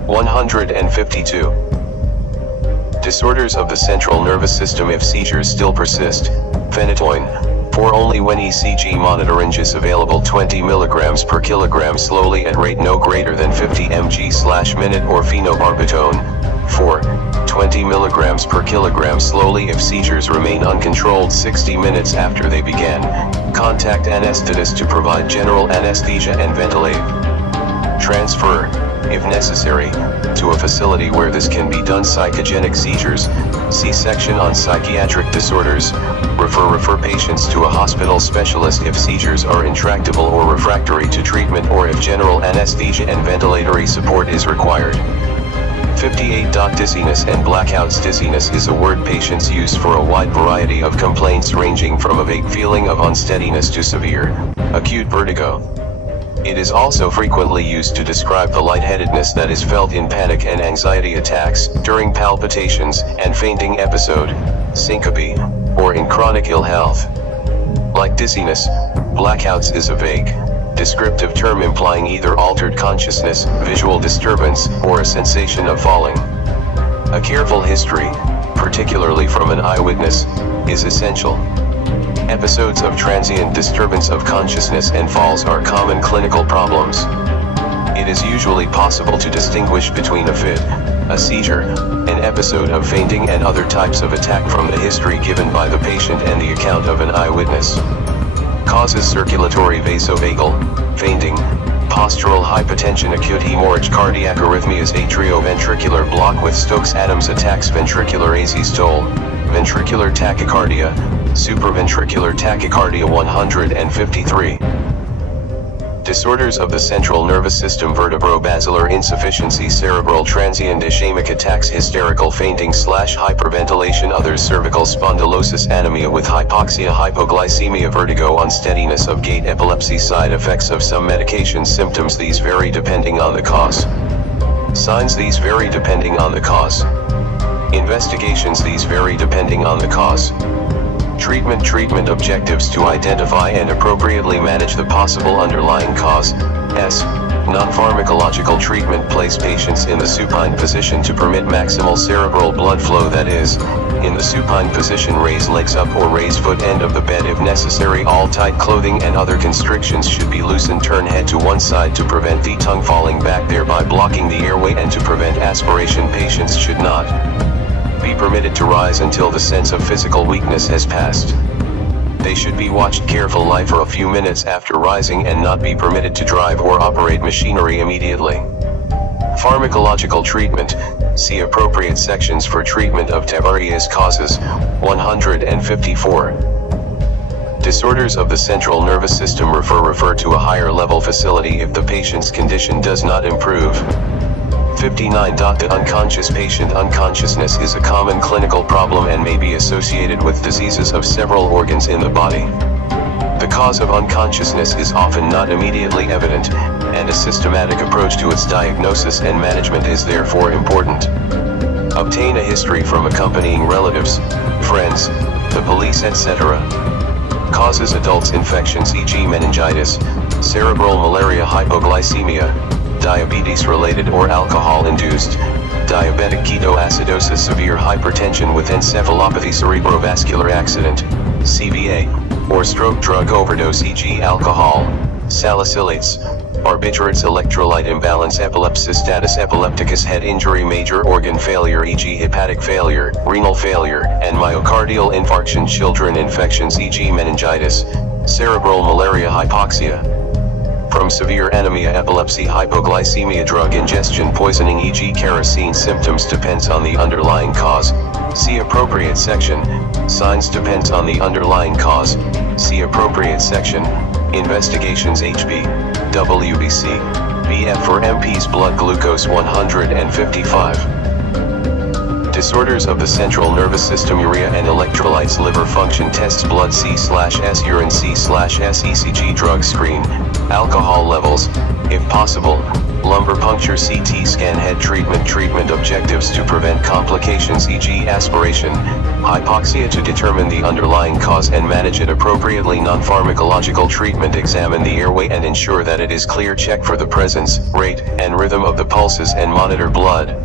152. Disorders of the central nervous system. If seizures still persist, phenytoin, for only when ECG monitoring is available. 20 mg per kilogram slowly at rate no greater than 50 mg/minute, or phenobarbital. 4. 20 mg per kilogram slowly if seizures remain uncontrolled 60 minutes after they began. Contact anesthetist to provide general anesthesia and ventilate. Transfer, if necessary, to a facility where this can be done. Psychogenic seizures. C-section on psychiatric disorders. Refer patients to a hospital specialist if seizures are intractable or refractory to treatment, or if general anesthesia and ventilatory support is required. 58. Dizziness and blackouts. Dizziness is a word patients use for a wide variety of complaints ranging from a vague feeling of unsteadiness to severe, acute vertigo. It is also frequently used to describe the lightheadedness that is felt in panic and anxiety attacks, during palpitations and fainting episode, syncope, or in chronic ill health. Like dizziness, blackouts is a vague, descriptive term implying either altered consciousness, visual disturbance, or a sensation of falling. A careful history, particularly from an eyewitness, is essential. Episodes of transient disturbance of consciousness and falls are common clinical problems. It is usually possible to distinguish between a fit, a seizure, an episode of fainting, and other types of attack from the history given by the patient and the account of an eyewitness. Causes: circulatory vasovagal, fainting, postural hypotension, acute hemorrhage, cardiac arrhythmias, atrioventricular block with Stokes-Adams attacks, ventricular asystole, ventricular tachycardia, supraventricular tachycardia. 153. Disorders of the central nervous system. Vertebrobasilar insufficiency, cerebral transient ischemic attacks, hysterical fainting / hyperventilation. Others: cervical spondylosis, anemia with hypoxia, hypoglycemia, vertigo, unsteadiness of gait, epilepsy. Side effects of some medications. Symptoms: these vary depending on the cause. Signs: these vary depending on the cause. Investigations: these vary depending on the cause. Treatment objectives: to identify and appropriately manage the possible underlying cause. S. Non-pharmacological treatment place patients in the supine position to permit maximal cerebral blood flow, that is, in the supine position raise legs up or raise foot end of the bed if necessary. All tight clothing and other constrictions should be loosened. Turn head to one side to prevent the tongue falling back, thereby blocking the airway, and to prevent aspiration. Patients should not be permitted to rise until the sense of physical weakness has passed. They should be watched carefully for a few minutes after rising and not be permitted to drive or operate machinery immediately. Pharmacological treatment. See appropriate sections for treatment of various causes. 154. Disorders of the central nervous system. Refer to a higher level facility if the patient's condition does not improve. 59. The unconscious patient. Unconsciousness is a common clinical problem and may be associated with diseases of several organs in the body. The cause of unconsciousness is often not immediately evident, and a systematic approach to its diagnosis and management is therefore important. Obtain a history from accompanying relatives, friends, the police, etc. Causes: adults infections e.g. meningitis, cerebral malaria, hypoglycemia, diabetes-related or alcohol-induced, diabetic ketoacidosis, severe hypertension with encephalopathy, cerebrovascular accident, CVA, or stroke, drug overdose e.g. alcohol, salicylates, barbiturates, electrolyte imbalance, epilepsy status epilepticus, head injury, major organ failure e.g. hepatic failure, renal failure, and myocardial infarction. Children infections e.g. meningitis, cerebral malaria, hypoxia. From severe anemia, epilepsy, hypoglycemia, drug ingestion, poisoning e.g. kerosene. Symptoms depends on the underlying cause. See appropriate section. Signs depends on the underlying cause. See appropriate section. Investigations HB, WBC, BF for MP's blood glucose 155. Disorders of the central nervous system. Urea and electrolytes. Liver function tests. Blood C/S, urine C/S, ECG. Drug screen. Alcohol levels, if possible. Lumbar puncture, CT scan. Head treatment. Treatment objectives to prevent complications e.g. aspiration, hypoxia, to determine the underlying cause and manage it appropriately. Non-pharmacological treatment. Examine the airway and ensure that it is clear. Check for the presence, rate, and rhythm of the pulses and monitor blood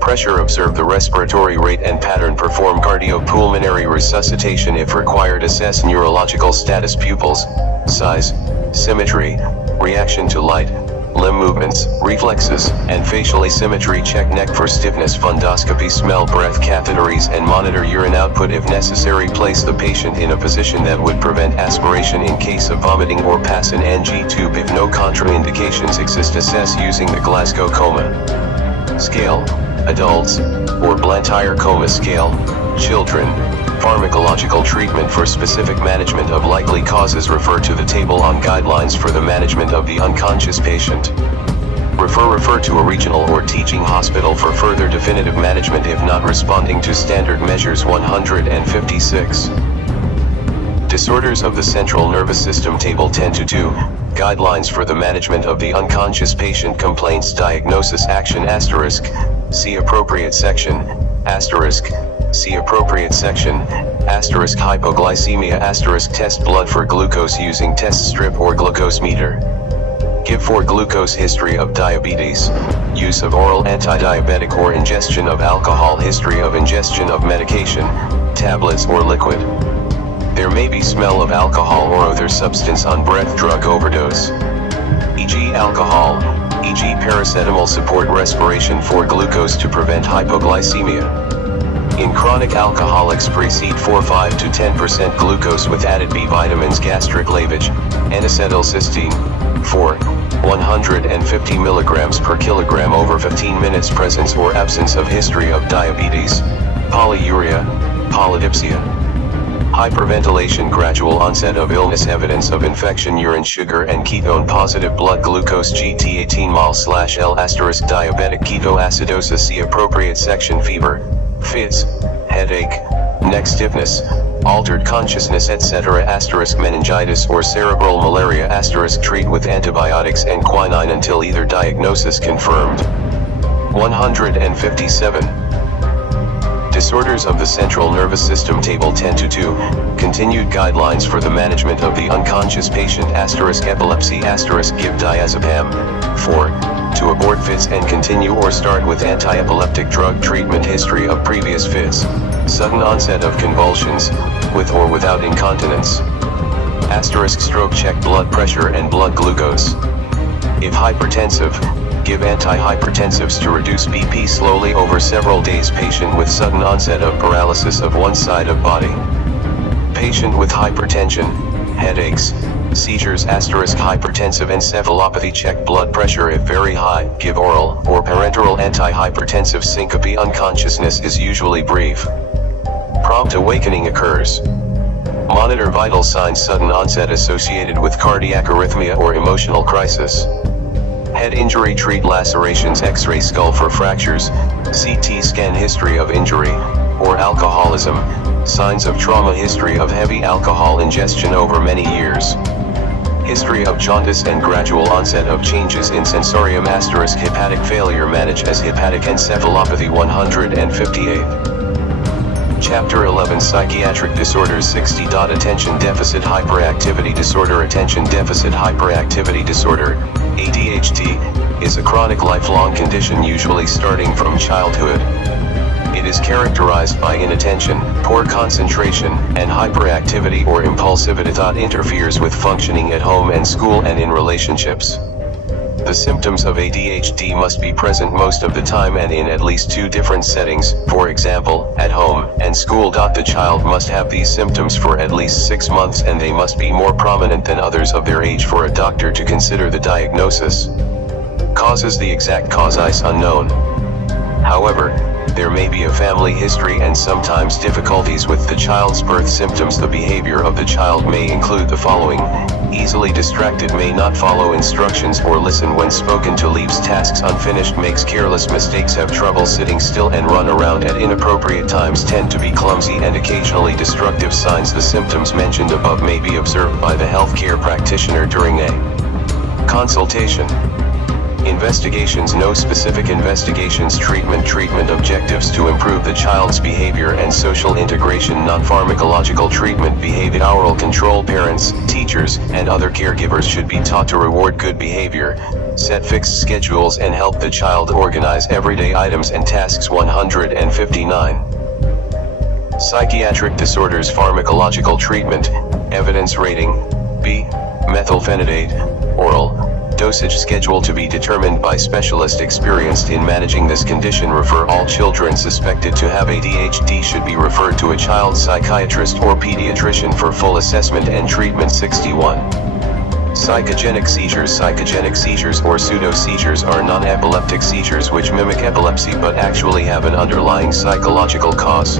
pressure. Observe the respiratory rate and pattern. Perform cardiopulmonary resuscitation if required. Assess neurological status, pupils, size, symmetry, reaction to light, limb movements, reflexes, and facial asymmetry. Check neck for stiffness. Fundoscopy. Smell breath catheteries and monitor urine output if necessary. Place the patient in a position that would prevent aspiration in case of vomiting, or pass an NG tube if no contraindications exist. Assess using the Glasgow Coma Scale, adults, or Blantyre Coma Scale, children. Pharmacological treatment. For specific management of likely causes, refer to the table on guidelines for the management of the unconscious patient. Refer to a regional or teaching hospital for further definitive management if not responding to standard measures. 156. Disorders of the central nervous system. Table 10-2, guidelines for the management of the unconscious patient. Complaints, diagnosis, action, asterisk. See appropriate section, asterisk. See appropriate section, asterisk. Hypoglycemia, asterisk. Test blood for glucose using test strip or glucose meter. Give for glucose. History of diabetes, use of oral anti-diabetic or ingestion of alcohol. History of ingestion of medication, tablets or liquid. There may be smell of alcohol or other substance on breath. Drug overdose, e.g. alcohol, e.g. paracetamol. Support respiration for glucose to prevent hypoglycemia. In chronic alcoholics, precede 4-5 to 10% glucose with added B vitamins. Gastric lavage, N-acetylcysteine, 150 mg per kilogram over 15 minutes. Presence or absence of history of diabetes, polyuria, polydipsia. Hyperventilation. Gradual onset of illness. Evidence of infection. Urine sugar and ketone positive blood glucose GT18-mol/L*. Diabetic ketoacidosis. See appropriate section. Fever, fits, headache, neck stiffness, altered consciousness, etc. Meningitis or cerebral malaria. Treat with antibiotics and quinine until either diagnosis confirmed. 157. Disorders of the Central Nervous System Table 10-2, Continued Guidelines for the Management of the Unconscious Patient ** Epilepsy ** Give diazepam. 4. To abort fits and continue or start with anti-epileptic drug treatment. History of previous fits. Sudden onset of convulsions, with or without incontinence. ** Stroke. Check blood pressure and blood glucose. If hypertensive, give antihypertensives to reduce BP slowly over several days. Patient with sudden onset of paralysis of one side of body. Patient with hypertension, headaches, seizures ** hypertensive encephalopathy. Check blood pressure if very high, give oral or parenteral antihypertensive. Syncope. Unconsciousness is usually brief. Prompt awakening occurs. Monitor vital signs. Sudden onset associated with cardiac arrhythmia or emotional crisis. Head injury. Treat lacerations. X-ray skull for fractures, CT scan. History of injury, or alcoholism, signs of trauma. History of heavy alcohol ingestion over many years. History of jaundice and gradual onset of changes in sensorium. ** Hepatic failure. Manage as hepatic encephalopathy. 158. Chapter 11 Psychiatric Disorders 60. Attention Deficit Hyperactivity Disorder. Attention Deficit Hyperactivity Disorder, ADHD, is a chronic lifelong condition usually starting from childhood. It is characterized by inattention, poor concentration, and hyperactivity or impulsivity. Thought interferes with functioning at home and school and in relationships. The symptoms of ADHD must be present most of the time and in at least two different settings, for example, at home and school. The child must have these symptoms for at least 6 months and they must be more prominent than others of their age for a doctor to consider the diagnosis. Causes. The exact cause is unknown. However, there may be a family history and sometimes difficulties with the child's birth. Symptoms. The behavior of the child may include the following: easily distracted, may not follow instructions or listen when spoken to, leaves tasks unfinished, makes careless mistakes, have trouble sitting still and run around at inappropriate times, tend to be clumsy and occasionally destructive. Signs. The symptoms mentioned above may be observed by the healthcare practitioner during a consultation. Investigations. No specific investigations. Treatment objectives: to improve the child's behavior and social integration. Non-pharmacological treatment. Behavioral control. Parents, teachers, and other caregivers should be taught to reward good behavior, set fixed schedules, and help the child organize everyday items and tasks. 159. Psychiatric disorders. Pharmacological treatment. Evidence rating: B. Methylphenidate, oral. Dosage schedule to be determined by specialist experienced in managing this condition. Refer. All children suspected to have ADHD should be referred to a child psychiatrist or pediatrician for full assessment and treatment. 61. Psychogenic seizures. Psychogenic seizures or pseudo-seizures are non-epileptic seizures which mimic epilepsy but actually have an underlying psychological cause.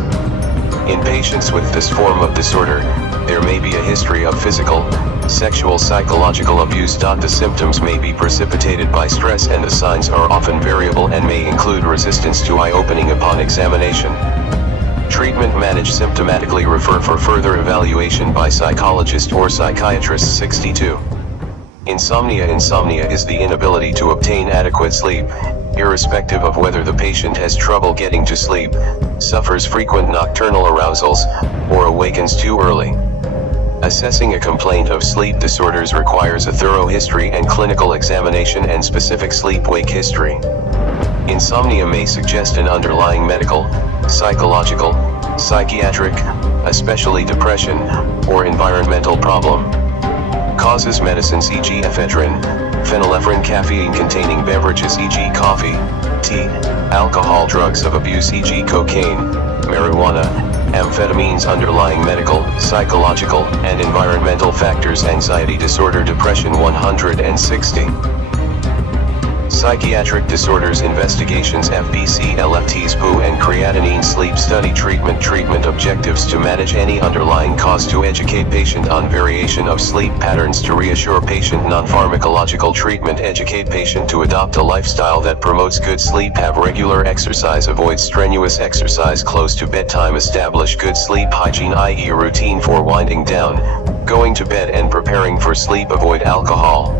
In patients with this form of disorder, there may be a history of physical, sexual, psychological abuse. The symptoms may be precipitated by stress and the signs are often variable and may include resistance to eye opening upon examination. Treatment. Manage symptomatically. Refer for further evaluation by psychologist or psychiatrist. 62. Insomnia. Insomnia is the inability to obtain adequate sleep, irrespective of whether the patient has trouble getting to sleep, suffers frequent nocturnal arousals, or awakens too early. Assessing a complaint of sleep disorders requires a thorough history and clinical examination and specific sleep-wake history. Insomnia may suggest an underlying medical, psychological, psychiatric, especially depression, or environmental problem. Causes. Medicines e.g. ephedrine, phenylephrine. Caffeine-containing beverages e.g. coffee, tea, alcohol. Drugs of abuse e.g. cocaine, marijuana, amphetamines. Underlying medical, psychological, and environmental factors. Anxiety disorder. Depression. 160. Psychiatric disorders. Investigations. FBC, LFTs, PU and creatinine. Sleep study. Treatment objectives: to manage any underlying cause, to educate patient on variation of sleep patterns, to reassure patient. Non-pharmacological treatment: educate patient to adopt a lifestyle that promotes good sleep, have regular exercise, avoid strenuous exercise close to bedtime, establish good sleep hygiene, i.e. a routine for winding down, going to bed and preparing for sleep, avoid alcohol,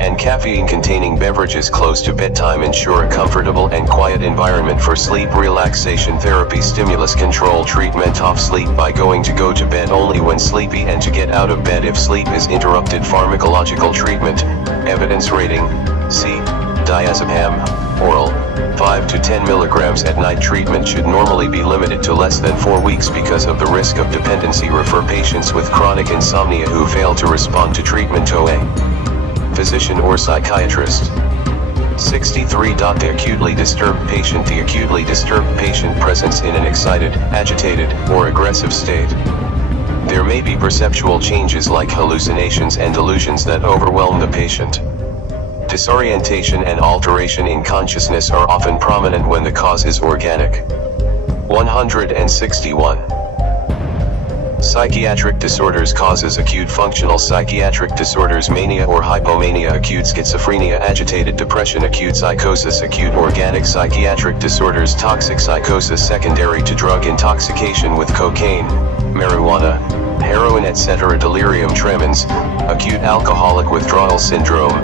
and caffeine-containing beverages close to bedtime ensure a comfortable and quiet environment for sleep relaxation therapy. Stimulus control treatment. Off sleep by go to bed only when sleepy and to get out of bed if sleep is interrupted. Pharmacological treatment. Evidence rating: C. Diazepam, oral, 5 to 10 milligrams at night. Treatment should normally be limited to less than 4 weeks because of the risk of dependency. Refer patients with chronic insomnia who fail to respond to treatment to a physician or psychiatrist. 63. The acutely disturbed patient. The acutely disturbed patient presents in an excited, agitated, or aggressive state. There may be perceptual changes like hallucinations and delusions that overwhelm the patient. Disorientation and alteration in consciousness are often prominent when the cause is organic. 161. Psychiatric disorders. Causes: acute functional psychiatric disorders, mania or hypomania, acute schizophrenia, agitated depression, acute psychosis, acute organic psychiatric disorders, toxic psychosis secondary to drug intoxication with cocaine, marijuana, heroin, etc., delirium tremens, acute alcoholic withdrawal syndrome,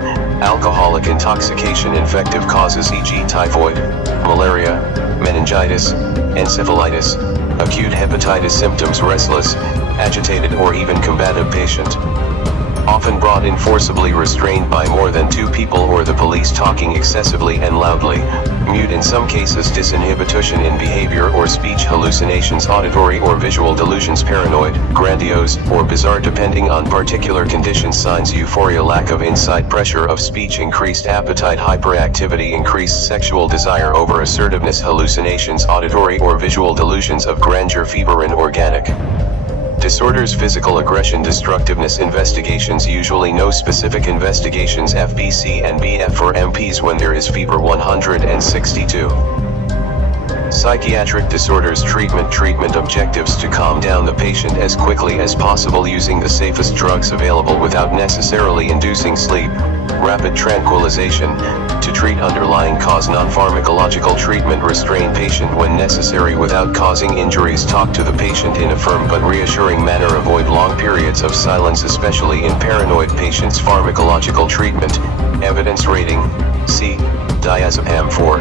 alcoholic intoxication, infective causes e.g. typhoid, malaria, meningitis, encephalitis, acute hepatitis symptoms, restless, agitated or even combative patient. Often brought in forcibly, restrained by more than 2 people or the police, talking excessively and loudly, mute in some cases, disinhibition in behavior or speech, hallucinations, auditory or visual delusions, paranoid, grandiose, or bizarre depending on particular conditions, signs: euphoria, lack of insight, pressure of speech, increased appetite, hyperactivity, increased sexual desire, over assertiveness, hallucinations, auditory or visual delusions of grandeur, fever and organic disorders, physical aggression, destructiveness. Investigations: usually no specific investigations, FBC and BF for MPs when there is fever. 162. Psychiatric disorders. Treatment objectives: to calm down the patient as quickly as possible using the safest drugs available without necessarily inducing sleep, rapid tranquilization, to treat underlying cause. Non-pharmacological treatment: restrain patient when necessary without causing injuries, talk to the patient in a firm but reassuring manner, avoid long periods of silence especially in paranoid patients. Pharmacological treatment. Evidence rating: C. Diazepam 4.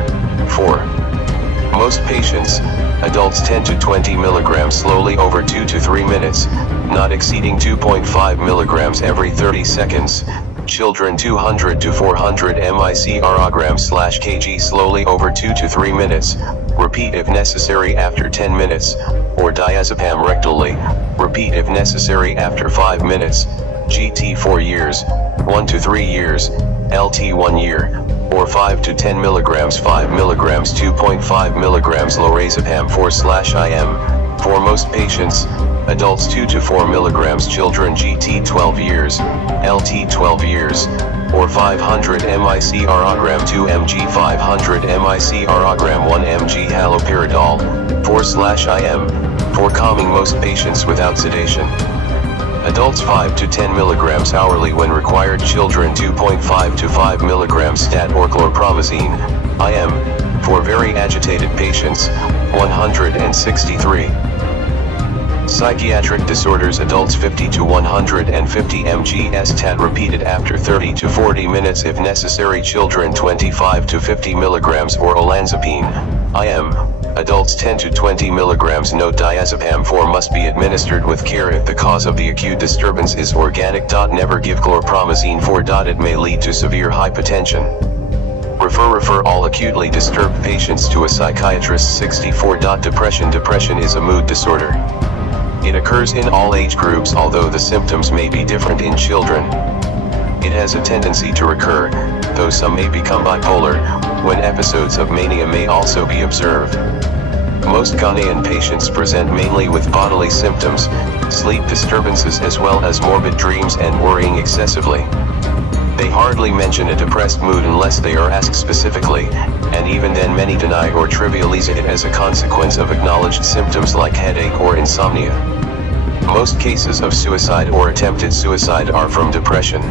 Most patients, adults 10 to 20 milligrams slowly over 2 to 3 minutes, not exceeding 2.5 milligrams every 30 seconds. Children 200 to 400 micrograms/kg slowly over 2 to 3 minutes, repeat if necessary after 10 minutes, or diazepam rectally, repeat if necessary after 5 minutes. GT 4 years, 1 to 3 years, LT 1 year, or 5 to 10 milligrams, 5 milligrams, 2.5 milligrams lorazepam 4/IM. For most patients, adults 2 to 4 milligrams, children GT 12 years, LT 12 years, or 500 microgram 2 mg, 500 microgram 1 mg haloperidol 4/IM, for calming most patients without sedation. Adults 5 to 10 milligrams hourly when required, children 2.5 to 5 milligrams stat or chlorpromazine, IM, for very agitated patients. 163. Psychiatric disorders. Adults 50 to 150 mg stat repeated after 30 to 40 minutes if necessary, children 25 to 50 milligrams or olanzapine, IM. Adults 10 to 20 milligrams. Note: diazepam 4 must be administered with care if the cause of the acute disturbance is organic. Never give chlorpromazine 4. It may lead to severe hypotension. Refer all acutely disturbed patients to a psychiatrist. 64. Depression is a mood disorder. It occurs in all age groups, although the symptoms may be different in children. It has a tendency to recur, though some may become bipolar, when episodes of mania may also be observed. Most Ghanaian patients present mainly with bodily symptoms, sleep disturbances as well as morbid dreams and worrying excessively. They hardly mention a depressed mood unless they are asked specifically, and even then many deny or trivialize it as a consequence of acknowledged symptoms like headache or insomnia. Most cases of suicide or attempted suicide are from depression.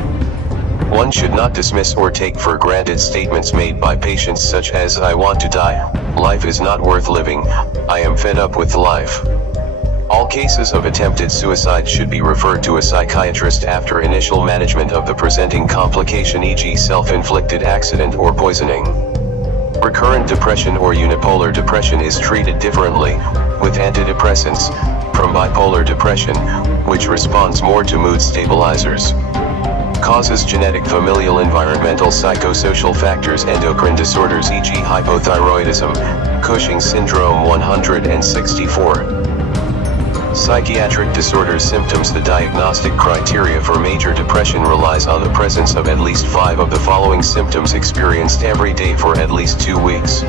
One should not dismiss or take for granted statements made by patients such as "I want to die," "Life is not worth living," "I am fed up with life." All cases of attempted suicide should be referred to a psychiatrist after initial management of the presenting complication, e.g. self-inflicted accident or poisoning. Recurrent depression or unipolar depression is treated differently, with antidepressants, from bipolar depression, which responds more to mood stabilizers. Causes: genetic, familial, environmental, psychosocial factors, endocrine disorders, e.g. hypothyroidism, Cushing's syndrome. 164. Psychiatric disorders symptoms. The diagnostic criteria for major depression relies on the presence of at least 5 of the following symptoms experienced every day for at least 2 weeks.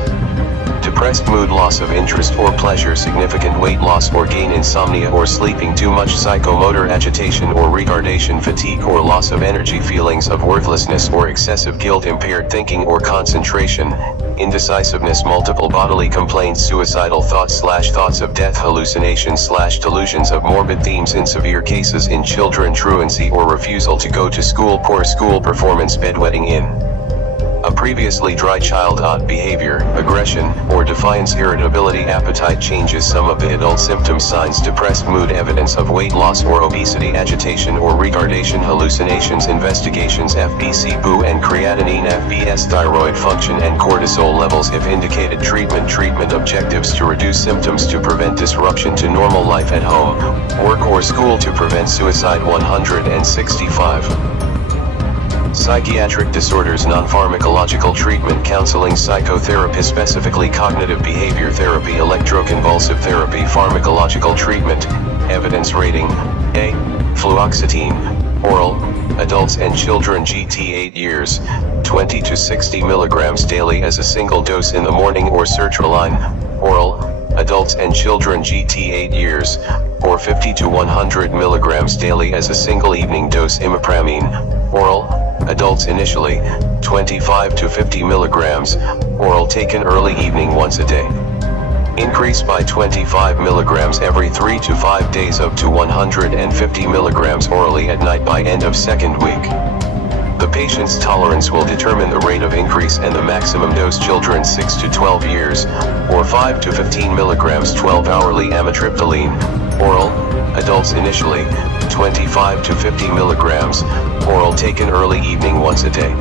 Depressed mood, loss of interest or pleasure, significant weight loss or gain, insomnia or sleeping too much, psychomotor agitation or retardation, fatigue or loss of energy, feelings of worthlessness or excessive guilt, impaired thinking or concentration, indecisiveness, multiple bodily complaints, suicidal thoughts of death, hallucinations / delusions of morbid themes in severe cases in children, truancy or refusal to go to school, poor school performance, bedwetting in a previously dry child, odd behavior, aggression or defiance, irritability, appetite changes. Some of the adult symptoms: signs: depressed mood, evidence of weight loss or obesity, agitation or retardation, hallucinations, investigations, FBC, BU and creatinine, FBS, thyroid function and cortisol levels if indicated, treatment objectives: to reduce symptoms, to prevent disruption to normal life at home, work or school, to prevent suicide. 165. Psychiatric disorders: non-pharmacological treatment, counseling, psychotherapy, specifically cognitive behavior therapy, electroconvulsive therapy, pharmacological treatment. Evidence rating: A. Fluoxetine, oral, adults and children, GT 8 years, 20 to 60 mg daily as a single dose in the morning, or sertraline, oral, adults and children, GT 8 years, or 50 to 100 mg daily as a single evening dose. Imipramine, oral, adults initially, 25 to 50 mg, oral, taken early evening once a day. Increase by 25 mg every 3 to 5 days, up to 150 mg orally at night by end of second week. The patient's tolerance will determine the rate of increase and the maximum dose. Children 6 to 12 years, or 5 to 15 mg 12 hourly. Amitriptyline, oral, adults initially, 25 to 50 mg, oral, taken early evening once a day.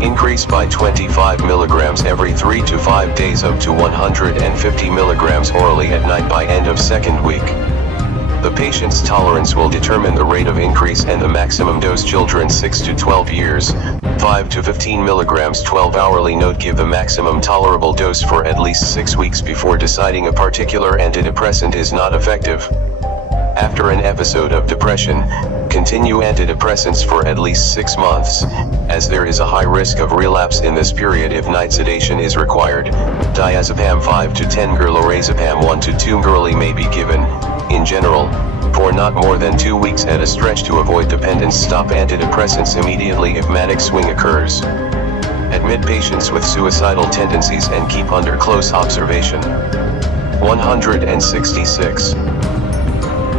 Increase by 25 mg every 3 to 5 days, up to 150 mg orally at night by end of second week. The patient's tolerance will determine the rate of increase and the maximum dose. Children 6 to 12 years, 5 to 15 mg 12 hourly. Note: give the maximum tolerable dose for at least 6 weeks before deciding a particular antidepressant is not effective. After an episode of depression, continue antidepressants for at least 6 months, as there is a high risk of relapse in this period if night sedation is required. Diazepam 5 to 10 g, lorazepam 1 to 2 g may be given, in general, for not more than 2 weeks at a stretch to avoid dependence. Stop antidepressants immediately if manic swing occurs. Admit patients with suicidal tendencies and keep under close observation. 166.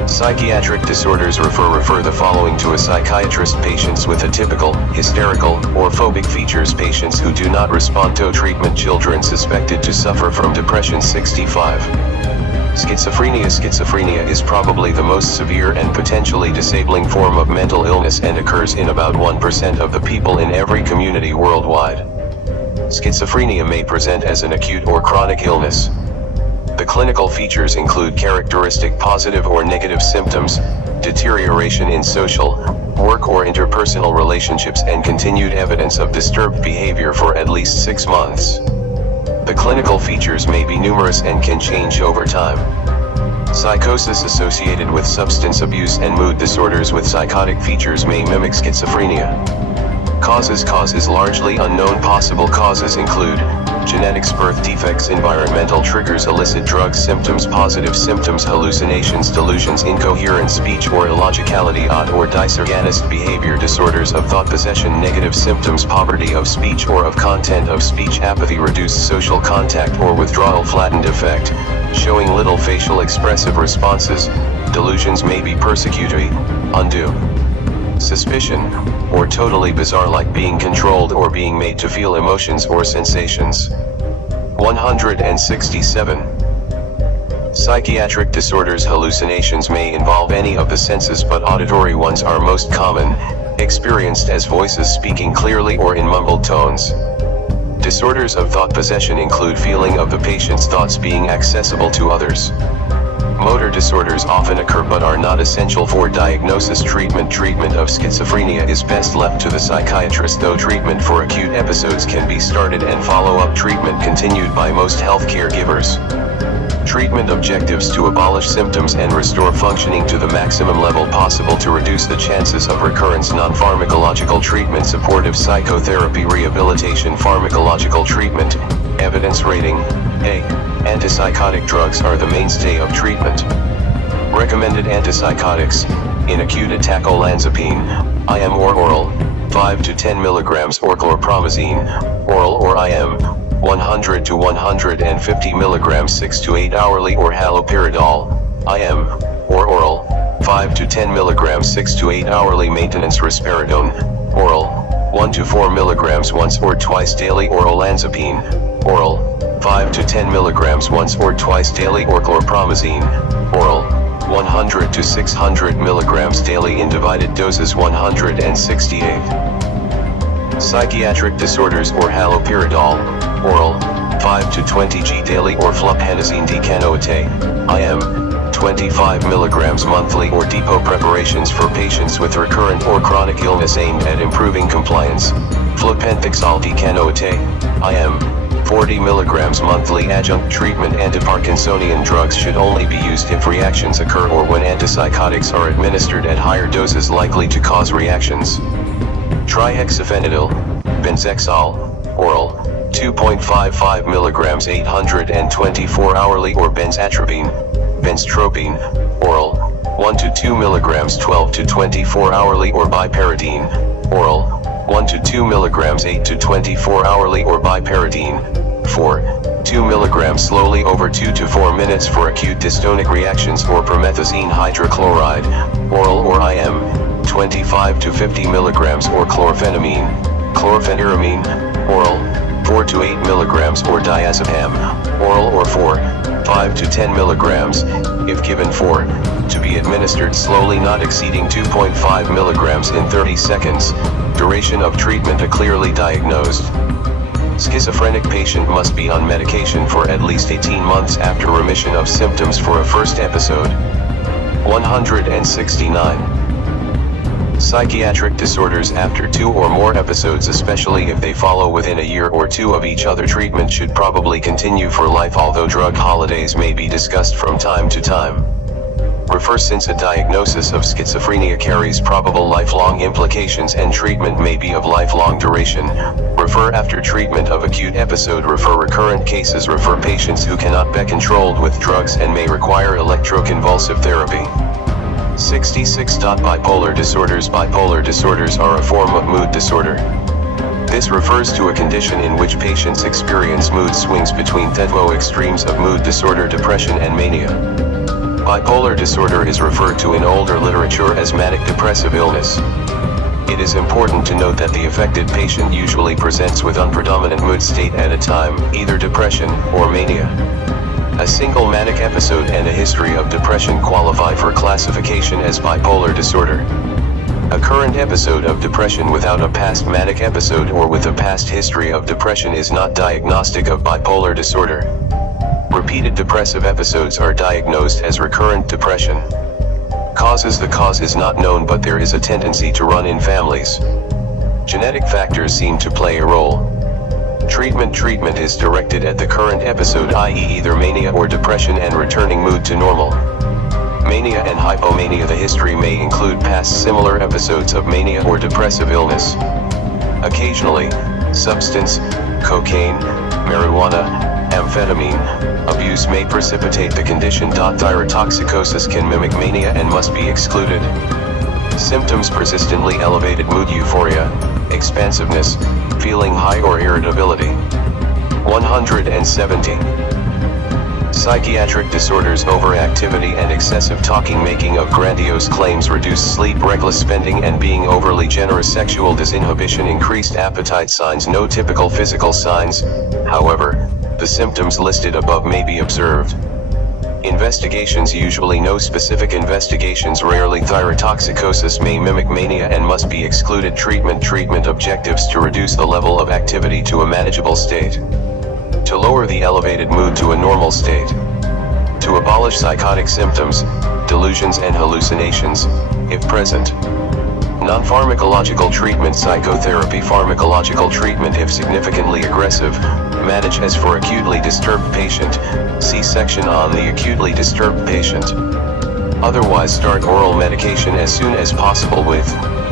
Psychiatric disorders: refer the following to a psychiatrist. Patients with atypical, hysterical, or phobic features. Patients who do not respond to treatment. Children suspected to suffer from depression. 65. Schizophrenia. Schizophrenia is probably the most severe and potentially disabling form of mental illness and occurs in about 1% of the people in every community worldwide. Schizophrenia may present as an acute or chronic illness. The clinical features include characteristic positive or negative symptoms, deterioration in social, work or interpersonal relationships, and continued evidence of disturbed behavior for at least 6 months. The clinical features may be numerous and can change over time. Psychosis associated with substance abuse and mood disorders with psychotic features may mimic schizophrenia. Causes largely unknown. Possible causes include genetics, birth defects, environmental triggers, illicit drugs. Symptoms: positive symptoms, hallucinations, delusions, incoherent speech or illogicality, odd or disorganist behavior, disorders of thought, possession. Negative symptoms: poverty of speech or of content of speech, apathy, reduced social contact or withdrawal, flattened effect, showing little facial expressive responses. Delusions may be persecutory, undue suspicion, or totally bizarre, like being controlled or being made to feel emotions or sensations. 167. Psychiatric disorders. Hallucinations may involve any of the senses, but auditory ones are most common, experienced as voices speaking clearly or in mumbled tones. Disorders of thought possession include feeling of the patient's thoughts being accessible to others. Motor disorders often occur but are not essential for diagnosis. Treatment of schizophrenia is best left to the psychiatrist, though treatment for acute episodes can be started and follow-up treatment continued by most healthcare givers. Treatment objectives: to abolish symptoms and restore functioning to the maximum level possible to reduce the chances of recurrence. Non-pharmacological treatment: supportive psychotherapy, rehabilitation. Pharmacological treatment. Evidence rating: A. Antipsychotic drugs are the mainstay of treatment. Recommended antipsychotics: in acute attack, olanzapine, IM or oral, 5 to 10 mg, or chlorpromazine, oral or IM, 100 to 150 mg 6 to 8 hourly, or haloperidol, IM, or oral, 5 to 10 mg 6 to 8 hourly. Maintenance: risperidone, oral, 1 to 4 mg once or twice daily, or olanzapine, oral, 5 to 10 mg once or twice daily, or chlorpromazine, oral, 100 to 600 mg daily in divided doses. 168. Psychiatric disorders, or haloperidol, oral, 5 to 20 g daily, or fluphenazine decanoate, IM, 25 mg monthly, or depot preparations for patients with recurrent or chronic illness aimed at improving compliance. Flupentixol decanoate, IM, 40 mg monthly. Adjunct treatment: antiparkinsonian drugs should only be used if reactions occur or when antipsychotics are administered at higher doses likely to cause reactions. Trihexyphenidyl, benzexol, oral, 2.55 mg 824 hourly, or benzatropine, benztropine, oral, 1 to 2 mg 12 to 24 hourly, or biparidine, oral, 1 to 2 mg 8 to 24 hourly, or biparidine, 2 mg slowly over 2 to 4 minutes for acute dystonic reactions, or promethazine hydrochloride, oral or IM, 25 to 50 mg, or chlorphenamine, chlorpheniramine, oral, 4 to 8 mg, or diazepam, oral or 5 to 10 mg, if given to be administered slowly, not exceeding 2.5 mg in 30 seconds. Duration of treatment: a clearly diagnosed schizophrenic patient must be on medication for at least 18 months after remission of symptoms for a first episode. 169. Psychiatric disorders after 2 or more episodes, especially if they follow within a year or 2 of each other. Treatment should probably continue for life, although drug holidays may be discussed from time to time. Refer: since a diagnosis of schizophrenia carries probable lifelong implications and treatment may be of lifelong duration. Refer after treatment of acute episode. Refer recurrent cases. Refer patients who cannot be controlled with drugs and may require electroconvulsive therapy. 66. Bipolar disorders. Bipolar disorders are a form of mood disorder. This refers to a condition in which patients experience mood swings between the extremes of mood disorder, depression, and mania. Bipolar disorder is referred to in older literature as manic depressive illness. It is important to note that the affected patient usually presents with unpredominant mood state at a time, either depression or mania. A single manic episode and a history of depression qualify for classification as bipolar disorder. A current episode of depression without a past manic episode or with a past history of depression is not diagnostic of bipolar disorder. Repeated depressive episodes are diagnosed as recurrent depression. Causes: the cause is not known, but there is a tendency to run in families. Genetic factors seem to play a role. Treatment is directed at the current episode, i.e. either mania or depression, and returning mood to normal. Mania and hypomania: the history may include past similar episodes of mania or depressive illness. Occasionally, substance, cocaine, marijuana, amphetamine abuse may precipitate the condition. Thyrotoxicosis can mimic mania and must be excluded. Symptoms: persistently elevated mood, euphoria, expansiveness, feeling high or irritability. 170. Psychiatric disorders: overactivity and excessive talking, making of grandiose claims, reduced sleep, reckless spending and being overly generous, sexual disinhibition, increased appetite. Signs: no typical physical signs, however, the symptoms listed above may be observed. Investigations usually no specific investigations. Rarely thyrotoxicosis may mimic mania and must be excluded. Treatment objectives to reduce the level of activity to a manageable state. To lower the elevated mood to a normal state. To abolish psychotic symptoms, delusions and hallucinations, if present. Non-pharmacological treatment. Psychotherapy. Pharmacological treatment if significantly aggressive. Manage as for acutely disturbed patient. See section on the acutely disturbed patient. Otherwise start oral medication as soon as possible with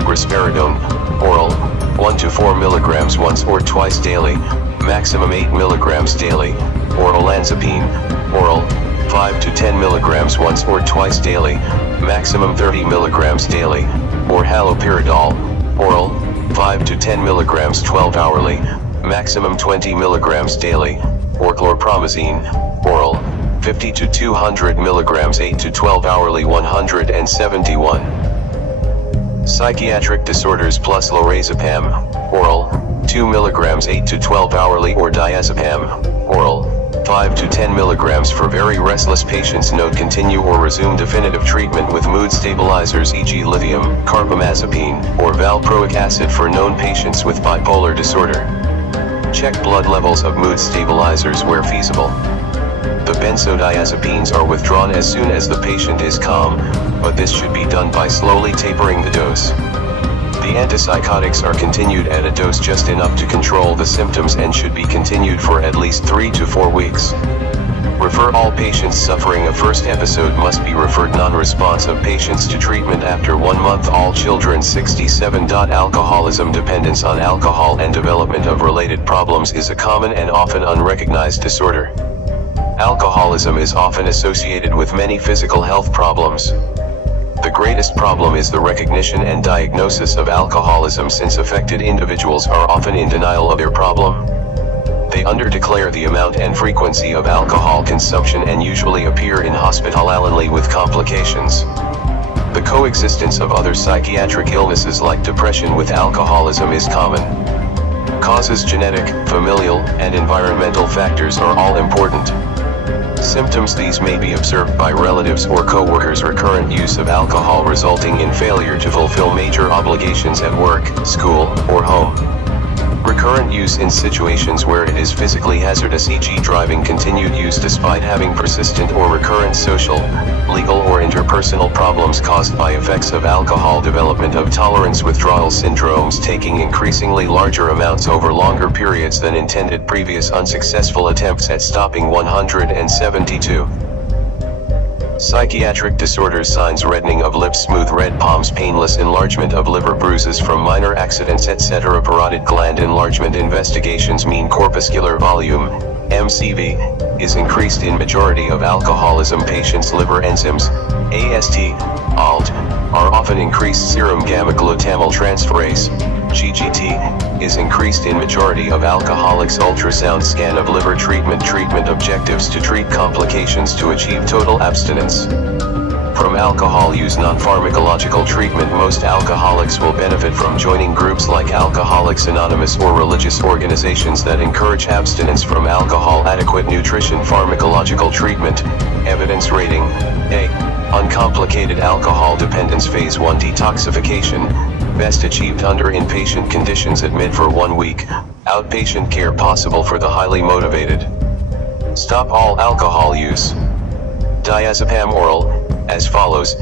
risperidone, oral, 1 to 4 mg once or twice daily, maximum 8 mg daily, or olanzapine, oral, 5 to 10 mg once or twice daily, maximum 30 mg daily, or haloperidol, oral, 5 to 10 mg 12 hourly, maximum 20 mg daily, or chlorpromazine, oral, 50 to 200 mg 8 to 12 hourly. 171. Psychiatric disorders plus lorazepam, oral, 2 mg 8 to 12 hourly, or diazepam, oral, 5 to 10 mg for very restless patients. Note: continue or resume definitive treatment with mood stabilizers, e.g. lithium, carbamazepine, or valproic acid for known patients with bipolar disorder. Check blood levels of mood stabilizers where feasible. The benzodiazepines are withdrawn as soon as the patient is calm, but this should be done by slowly tapering the dose. The antipsychotics are continued at a dose just enough to control the symptoms and should be continued for at least 3 to 4 weeks. Refer all patients suffering a first episode must be referred. Non-responsive patients to treatment after 1 month. All children. 67. Alcoholism. Dependence on alcohol and development of related problems is a common and often unrecognized disorder. Alcoholism is often associated with many physical health problems. The greatest problem is the recognition and diagnosis of alcoholism, since affected individuals are often in denial of their problem. They underdeclare the amount and frequency of alcohol consumption and usually appear in hospital alone with complications. The coexistence of other psychiatric illnesses like depression with alcoholism is common. Causes: genetic, familial, and environmental factors are all important. Symptoms: these may be observed by relatives or co-workers. Recurrent use of alcohol resulting in failure to fulfill major obligations at work, school, or home. Recurrent use in situations where it is physically hazardous, e.g. driving. Continued use despite having persistent or recurrent social, legal or interpersonal problems caused by effects of alcohol. Development of tolerance withdrawal syndromes, taking increasingly larger amounts over longer periods than intended. Previous unsuccessful attempts at stopping. 172. Psychiatric disorders. Signs: reddening of lips, smooth red palms, painless enlargement of liver, bruises from minor accidents, etc. Parotid gland enlargement. Investigations: mean corpuscular volume, MCV, is increased in majority of alcoholism patients. Liver enzymes, AST, ALT, are often increased. Serum gamma glutamyl transferase, GGT, is increased in majority of alcoholics. Ultrasound scan of liver. Treatment objectives: to treat complications, to achieve total abstinence from alcohol use. Non-pharmacological treatment. Most alcoholics will benefit from joining groups like Alcoholics Anonymous or religious organizations that encourage abstinence from alcohol. Adequate nutrition. Pharmacological treatment. Evidence rating: A. Uncomplicated alcohol dependence. Phase 1 detoxification, best achieved under inpatient conditions. Admit for 1 week. Outpatient care possible for the highly motivated. Stop all alcohol use. Diazepam oral, as follows: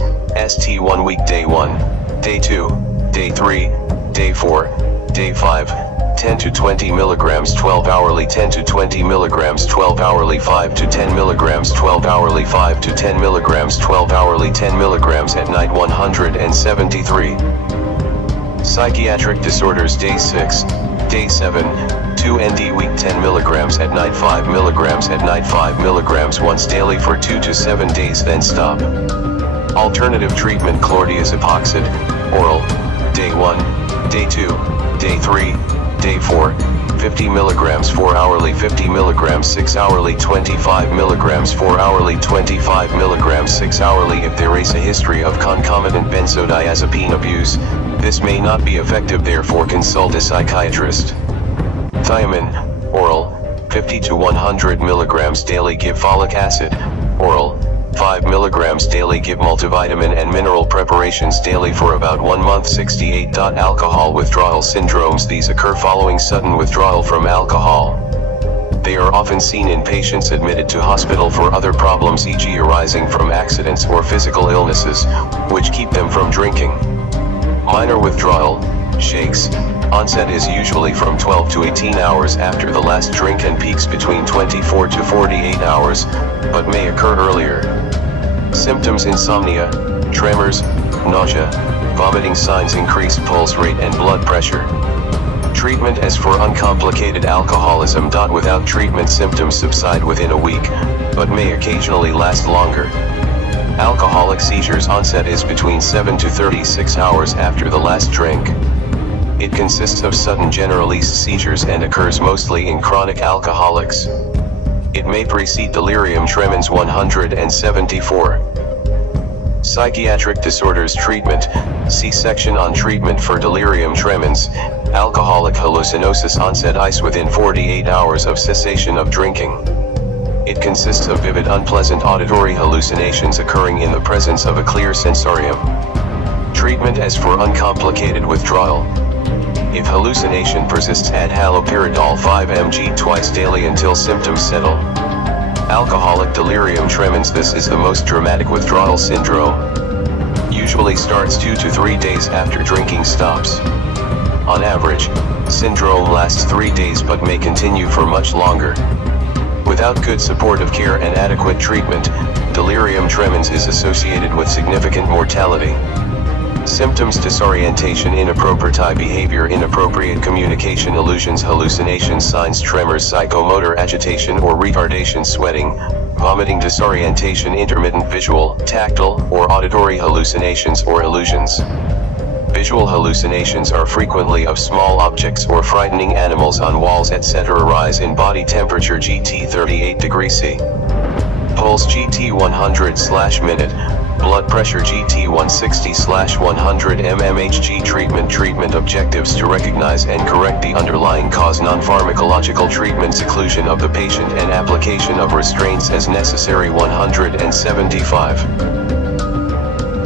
ST 1 week. Day 1, Day 2, Day 3, Day 4, Day 5, 10 to 20 mg 12 hourly, 10 to 20 mg 12 hourly, 5 to 10 mg 12 hourly, 5 to 10 mg 12 hourly, 10 mg at night. 173. Psychiatric disorders. Day 6, Day 7, 2 ND week. 10 mg at night, 5 mg at night, 5 mg once daily for 2 to 7 days, then stop. Alternative treatment: chlordiazepam, oral, Day 1, Day 2, Day 3, Day 4, 50 mg 4 hourly, 50 mg 6 hourly, 25 mg 4 hourly, 25 mg 6 hourly. If there is a history of concomitant benzodiazepine abuse, this may not be effective, therefore consult a psychiatrist. Thiamine, oral, 50 to 100 mg daily. Give folic acid, oral, 5 mg daily. Give multivitamin and mineral preparations daily for about 1 month. 68. Alcohol withdrawal syndromes. These occur following sudden withdrawal from alcohol. They are often seen in patients admitted to hospital for other problems, e.g. arising from accidents or physical illnesses, which keep them from drinking. Minor withdrawal, shakes, onset is usually from 12 to 18 hours after the last drink and peaks between 24 to 48 hours, but may occur earlier. Symptoms: insomnia, tremors, nausea, vomiting signs, increased pulse rate and blood pressure. Treatment: as for uncomplicated alcoholism. Without treatment, symptoms subside within a week, but may occasionally last longer. Alcoholic seizures. Onset is between 7 to 36 hours after the last drink. It consists of sudden general seizures and occurs mostly in chronic alcoholics. It may precede delirium tremens. 174. Psychiatric disorders. Treatment. See section on treatment for delirium tremens. Alcoholic hallucinosis. Onset is within 48 hours of cessation of drinking. It consists of vivid, unpleasant auditory hallucinations occurring in the presence of a clear sensorium. Treatment: as for uncomplicated withdrawal. If hallucination persists, add haloperidol 5 mg twice daily until symptoms settle. Alcoholic delirium tremens. This is the most dramatic withdrawal syndrome. Usually starts 2 to 3 days after drinking stops. On average, syndrome lasts 3 days but may continue for much longer. Without good supportive care and adequate treatment, delirium tremens is associated with significant mortality. Symptoms: disorientation, inappropriate behavior, inappropriate communication, illusions, hallucinations, signs, tremors, psychomotor agitation or retardation, sweating, vomiting, disorientation, intermittent visual, tactile, or auditory hallucinations or illusions. Visual hallucinations are frequently of small objects or frightening animals on walls, etc. Rise in body temperature GT 38 degrees C. Pulse GT 100/minute. Blood pressure GT 160/100 mmHg. Treatment objectives: to recognize and correct the underlying cause, non-pharmacological treatment, seclusion of the patient and application of restraints as necessary. 175.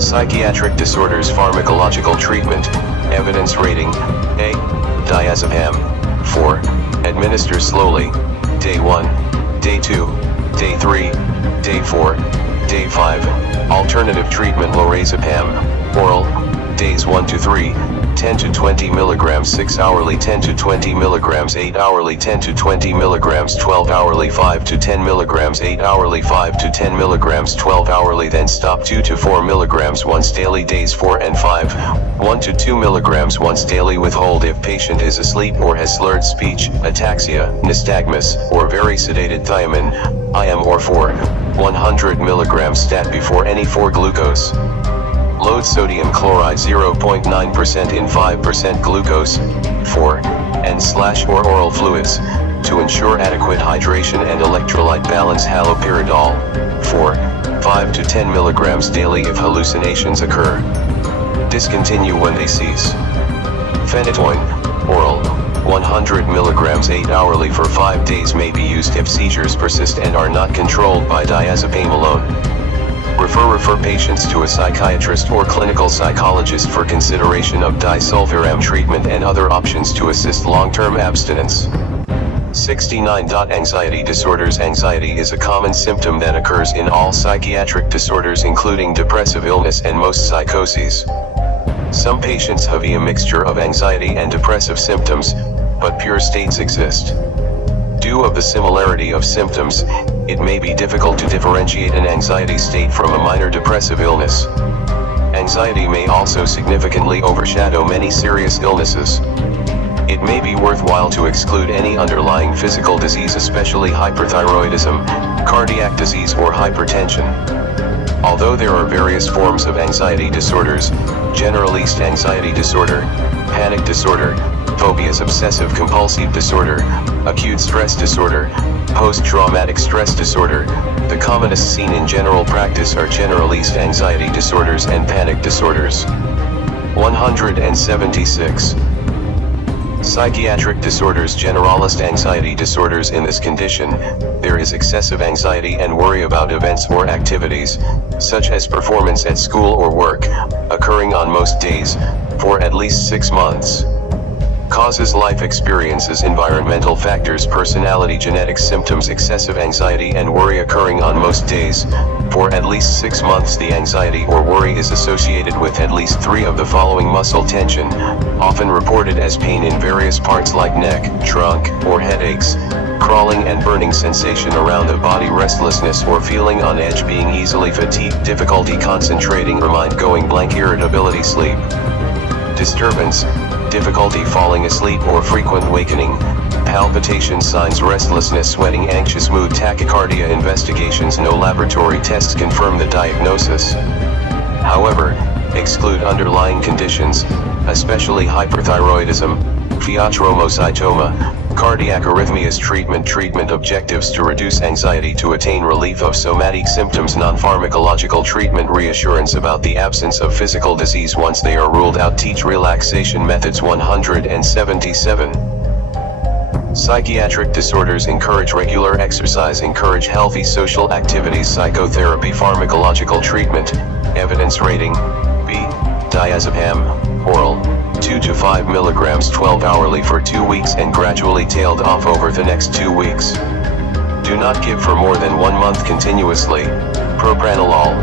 Psychiatric disorders. Pharmacological treatment. Evidence rating: A. Diazepam. 4. Administer slowly. Day 1, Day 2, Day 3, Day 4, Day 5. Alternative treatment: lorazepam. Oral. Days 1 to 3, 10 to 20 mg 6 hourly, 10 to 20 mg 8 hourly, 10 to 20 mg 12 hourly, 5 to 10 mg 8 hourly, 5 to 10 mg 12 hourly, then stop. 2 to 4 mg once daily. Days 4 and 5, 1 to 2 mg once daily. Withhold if patient is asleep or has slurred speech, ataxia, nystagmus, or very sedated. Thiamine, IM or 4, 100 mg stat before any 4 glucose. Load sodium chloride 0.9% in 5% glucose, 4, and/or oral fluids, to ensure adequate hydration and electrolyte balance. Haloperidol, 4, 5 to 10 mg daily if hallucinations occur. Discontinue when they cease. Phenytoin, oral, 100 mg 8 hourly for 5 days may be used if seizures persist and are not controlled by diazepam alone. Refer patients to a psychiatrist or clinical psychologist for consideration of disulfiram treatment and other options to assist long-term abstinence. 69. Anxiety disorders. Anxiety is a common symptom that occurs in all psychiatric disorders, including depressive illness and most psychoses. Some patients have a mixture of anxiety and depressive symptoms, but pure states exist. Due of the similarity of symptoms, it may be difficult to differentiate an anxiety state from a minor depressive illness. Anxiety may also significantly overshadow many serious illnesses. It may be worthwhile to exclude any underlying physical disease, especially hyperthyroidism, cardiac disease, or hypertension. Although there are various forms of anxiety disorders: generalized anxiety disorder, panic disorder, phobias, obsessive compulsive disorder, acute stress disorder, post-traumatic stress disorder, the commonest seen in general practice are generalized anxiety disorders and panic disorders. 176. Psychiatric disorders. Generalist anxiety disorders. In this condition, there is excessive anxiety and worry about events or activities, such as performance at school or work, occurring on most days, for at least 6 months. Causes: life experiences, environmental factors, personality, genetics, symptoms. Excessive anxiety and worry occurring on most days, for at least 6 months. The anxiety or worry is associated with at least 3 of the following: muscle tension, often reported as pain in various parts like neck, trunk, or headaches, crawling and burning sensation around the body, restlessness or feeling on edge, being easily fatigued, difficulty concentrating or mind going blank, irritability, sleep disturbance, difficulty falling asleep or frequent wakening, palpitation signs, restlessness, sweating, anxious mood, tachycardia. Investigations. No laboratory tests confirm the diagnosis. However, exclude underlying conditions, especially hyperthyroidism, pheochromocytoma, cardiac arrhythmias. Treatment objectives: to reduce anxiety, to attain relief of somatic symptoms. Non-pharmacological treatment: reassurance about the absence of physical disease once they are ruled out. Teach relaxation methods. 177. Psychiatric disorders. Encourage regular exercise, encourage healthy social activities. Psychotherapy. Pharmacological treatment. Evidence rating: B. Diazepam, oral, 2 to 5 milligrams 12 hourly for 2 weeks and gradually tailed off over the next 2 weeks. Do not give for more than 1 month continuously. Propranolol,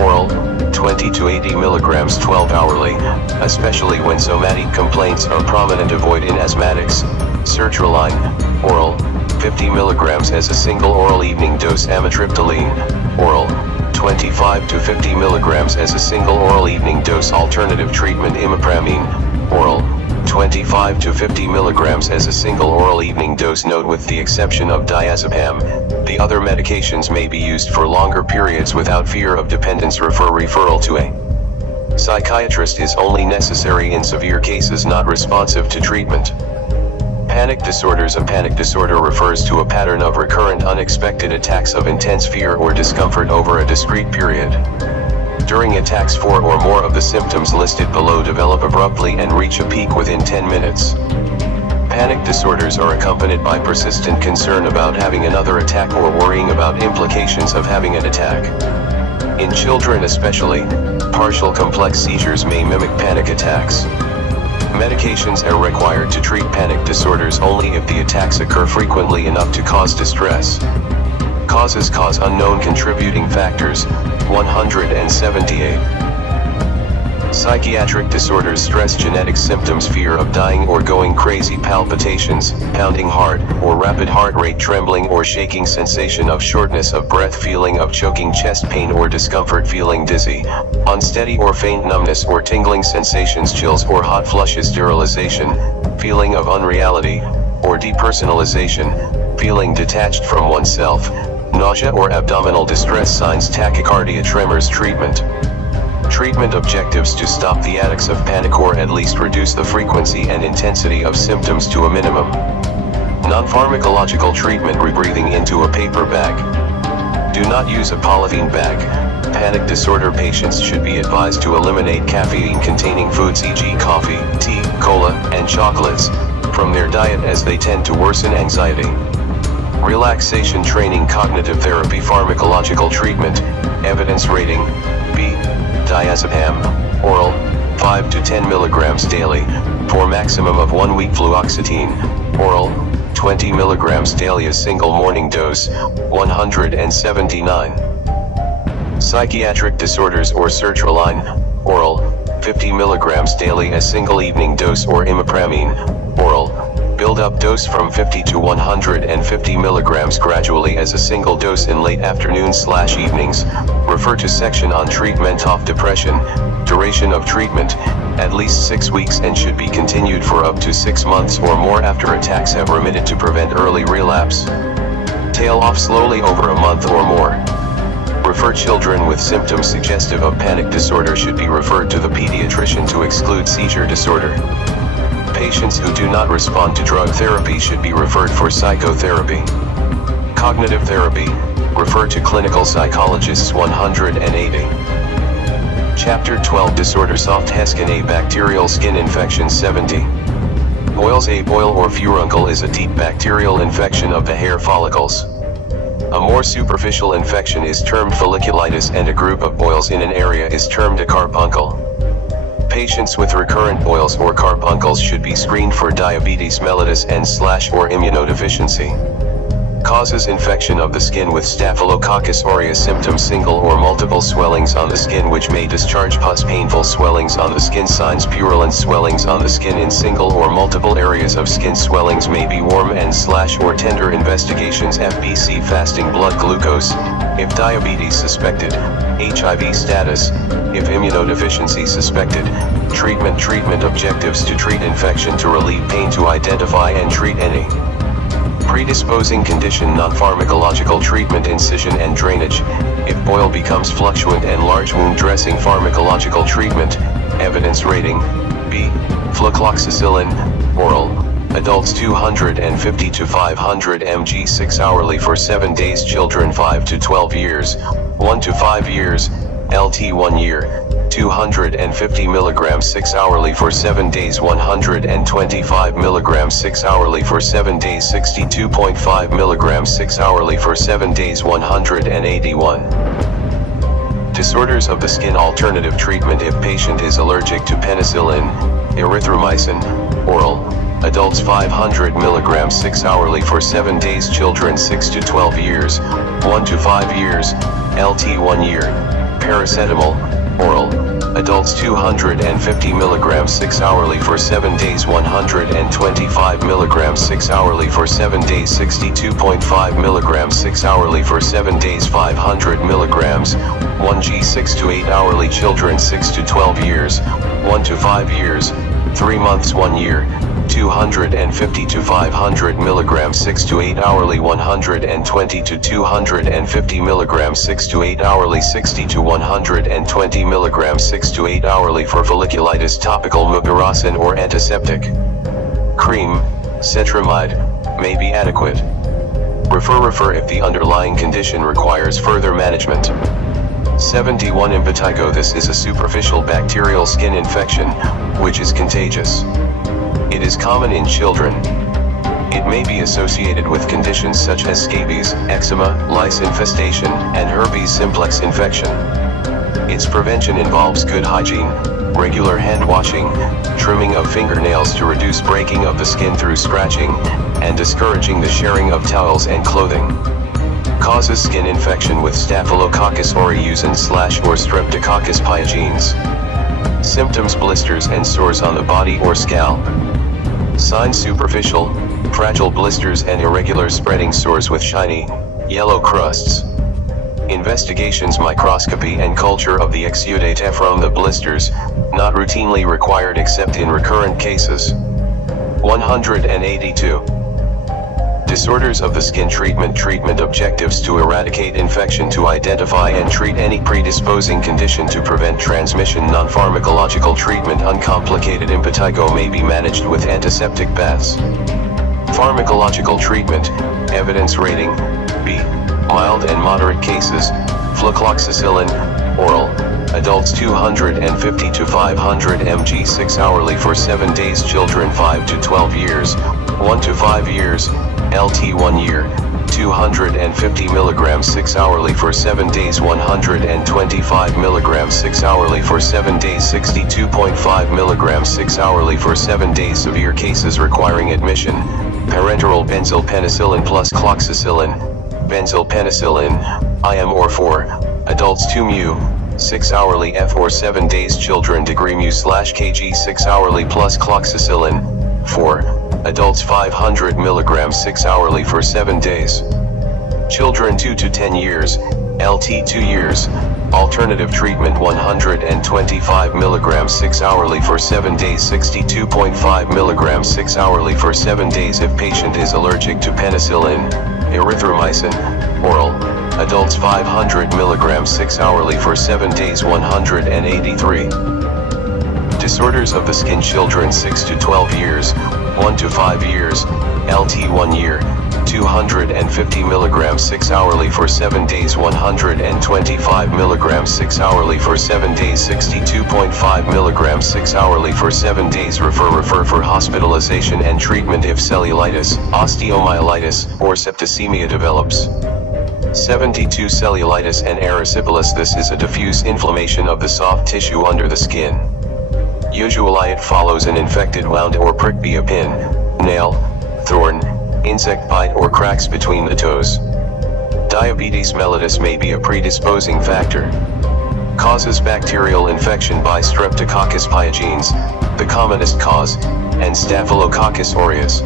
oral, 20 to 80 milligrams 12 hourly, especially when somatic complaints are prominent. Avoid in asthmatics. Sertraline, oral, 50 milligrams as a single oral evening dose. Amitriptyline, oral, 25 to 50 milligrams as a single oral evening dose. Alternative treatment: imipramine, oral, 25 to 50 milligrams as a single oral evening dose. Note: with the exception of diazepam, the other medications may be used for longer periods without fear of dependence. Referral to a psychiatrist is only necessary in severe cases not responsive to treatment. Panic disorders. A panic disorder refers to a pattern of recurrent unexpected attacks of intense fear or discomfort over a discrete period. During attacks, 4 or more of the symptoms listed below develop abruptly and reach a peak within 10 minutes. Panic disorders are accompanied by persistent concern about having another attack or worrying about implications of having an attack. In children especially, partial complex seizures may mimic panic attacks. Medications are required to treat panic disorders only if the attacks occur frequently enough to cause distress. Causes. Unknown contributing factors. 178. Psychiatric disorders. Stress, genetics, symptoms: fear of dying or going crazy, palpitations, pounding heart, or rapid heart rate, trembling or shaking, sensation of shortness of breath, feeling of choking, chest pain or discomfort, feeling dizzy, unsteady or faint, numbness or tingling sensations, chills or hot flushes, sterilization, feeling of unreality or depersonalization, feeling detached from oneself, nausea or abdominal distress signs, tachycardia, tremors. Treatment objectives: to stop the attacks of panic or at least reduce the frequency and intensity of symptoms to a minimum. Non-pharmacological treatment: rebreathing into a paper bag. Do not use a polythene bag. Panic disorder patients should be advised to eliminate caffeine-containing foods, e.g. coffee, tea, cola, and chocolates, from their diet as they tend to worsen anxiety. Relaxation training. Cognitive therapy. Pharmacological treatment. Evidence rating: B. Diazepam, oral, 5 to 10 milligrams daily, for maximum of 1 week. Fluoxetine, oral, 20 milligrams daily, a single morning dose. 179. Psychiatric disorders. Or sertraline, oral, 50 milligrams daily, a single evening dose. Or imipramine, oral, build-up dose from 50 to 150 milligrams gradually as a single dose in late afternoons/evenings. Refer to section on treatment of depression. Duration of treatment: at least 6 weeks and should be continued for up to 6 months or more after attacks have remitted to prevent early relapse. Tail off slowly over a month or more. Refer children with symptoms suggestive of panic disorder should be referred to the pediatrician to exclude seizure disorder. Patients who do not respond to drug therapy should be referred for psychotherapy. Cognitive therapy: refer to clinical psychologists. 180. Chapter 12. Disorders. Soft skin, a bacterial skin infection. 70. Boils. A boil or furuncle is a deep bacterial infection of the hair follicles. A more superficial infection is termed folliculitis, and a group of boils in an area is termed a carbuncle. Patients with recurrent boils or carbuncles should be screened for diabetes mellitus and/or immunodeficiency. Causes: infection of the skin with Staphylococcus aureus. Symptoms: single or multiple swellings on the skin which may discharge pus. Painful swellings on the skin. Signs: purulent swellings on the skin in single or multiple areas of skin. Swellings may be warm and/or tender. Investigations: FBC, fasting blood glucose, if diabetes suspected, HIV status, if immunodeficiency suspected, treatment objectives: to treat infection, to relieve pain, to identify and treat any predisposing condition. Non-pharmacological treatment: incision and drainage, if boil becomes fluctuant and large. Wound dressing. Pharmacological treatment. Evidence rating: B. Flucloxacillin, oral, adults 250 to 500 mg 6 hourly for 7 days. Children 5 to 12 years, 1 to 5 years, LT 1 year, 250 mg 6 hourly for 7 days. 125 mg 6 hourly for 7 days. 62.5 mg 6 hourly for 7 days. 181. Disorders of the skin. Alternative treatment: if patient is allergic to penicillin, erythromycin, oral, adults 500 mg 6 hourly for 7 days. Children 6 to 12 years, 1 to 5 years, LT 1 year, paracetamol, oral, adults 250 mg 6 hourly for 7 days. 125 mg 6 hourly for 7 days. 62.5 mg 6 hourly for 7 days. 500 mg 1g 6 to 8 hourly. Children 6 to 12 years, 1 to 5 years, 3 months 1 year, 250 to 500 mg 6 to 8 hourly. 120 to 250 mg 6 to 8 hourly. 60 to 120 mg 6 to 8 hourly for folliculitis. Topical mupirocin or antiseptic cream, cetramide, may be adequate. Refer if the underlying condition requires further management. 71. Impetigo. This is a superficial bacterial skin infection, which is contagious. It is common in children. It may be associated with conditions such as scabies, eczema, lice infestation, and herpes simplex infection. Its prevention involves good hygiene, regular hand washing, trimming of fingernails to reduce breaking of the skin through scratching, and discouraging the sharing of towels and clothing. Causes: skin infection with Staphylococcus aureus or Streptococcus pyogenes. Symptoms: blisters and sores on the body or scalp. Signs: superficial, fragile blisters and irregular spreading sores with shiny, yellow crusts. Investigations: microscopy and culture of the exudate from the blisters, not routinely required except in recurrent cases. 182. Disorders of the skin. Treatment objectives: to eradicate infection, to identify and treat any predisposing condition, to prevent transmission. Non-pharmacological treatment: uncomplicated impetigo may be managed with antiseptic baths. Pharmacological treatment. Evidence rating: B. Mild and moderate cases. Flucloxacillin, oral, adults 250 to 500 mg 6 hourly for 7 days. Children 5 to 12 years, 1 to 5 years, LT 1 year, 250 mg 6 hourly for 7 days. 125 mg 6 hourly for 7 days. 62.5 mg 6 hourly for 7 days. Severe cases requiring admission: parenteral benzyl penicillin plus cloxacillin, benzyl penicillin, IM or 4, adults 2 mu, 6 hourly F or 7 days. Children degree mu/kg 6 hourly plus cloxacillin, 4, adults 500 mg 6 hourly for 7 days. Children 2 to 10 years, LT 2 years. Alternative treatment: 125 mg 6 hourly for 7 days. 62.5 mg 6 hourly for 7 days if patient is allergic to penicillin, erythromycin, oral, adults 500 mg 6 hourly for 7 days. 183. Disorders of the skin. Children 6 to 12 years, 1 to 5 years, LT 1 year, 250 mg 6 hourly for 7 days, 125 mg 6 hourly for 7 days, 62.5 mg 6 hourly for 7 days. Refer for hospitalization and treatment if cellulitis, osteomyelitis, or septicemia develops. 72 Cellulitis and erysipelas. This is a diffuse inflammation of the soft tissue under the skin. Usually it follows an infected wound or prick, be a pin, nail, thorn, insect bite, or cracks between the toes. Diabetes mellitus may be a predisposing factor. Causes bacterial infection by Streptococcus pyogenes, the commonest cause, and Staphylococcus aureus.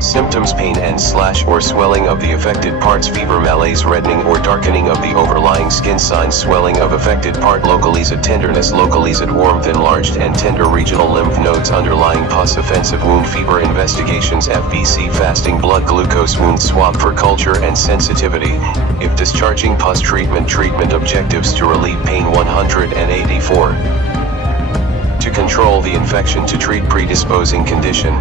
Symptoms: pain and or swelling of the affected parts, fever, malaise, reddening or darkening of the overlying skin. Signs: swelling of affected part, localized tenderness, localized warmth, enlarged and tender regional lymph nodes, underlying pus, offensive wound, fever. Investigations: FBC, fasting blood glucose, wound swab for culture and sensitivity. If discharging pus, treatment objectives: to relieve pain. 184. To control the infection, to treat predisposing condition.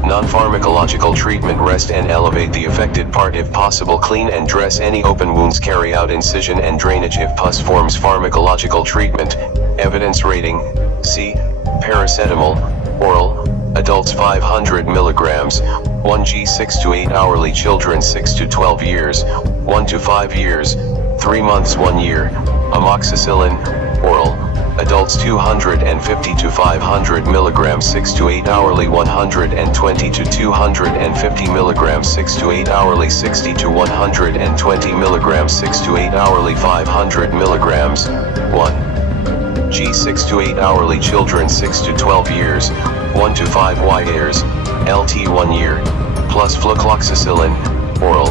Non-pharmacological treatment: rest and elevate the affected part if possible, clean and dress any open wounds, carry out incision and drainage if pus forms. Pharmacological treatment. Evidence rating: C. Paracetamol, oral, adults 500 mg, 1g 6 to 8 hourly, children 6 to 12 years, 1 to 5 years, 3 months, 1 year. Amoxicillin, oral, adults 250 to 500 mg 6 to 8 hourly, 120 to 250 mg 6 to 8 hourly, 60 to 120 mg 6 to 8 hourly, 500 mg, 1 g 6 to 8 hourly, children 6 to 12 years, 1 to 5 years, LT 1 year, plus flucloxacillin, oral,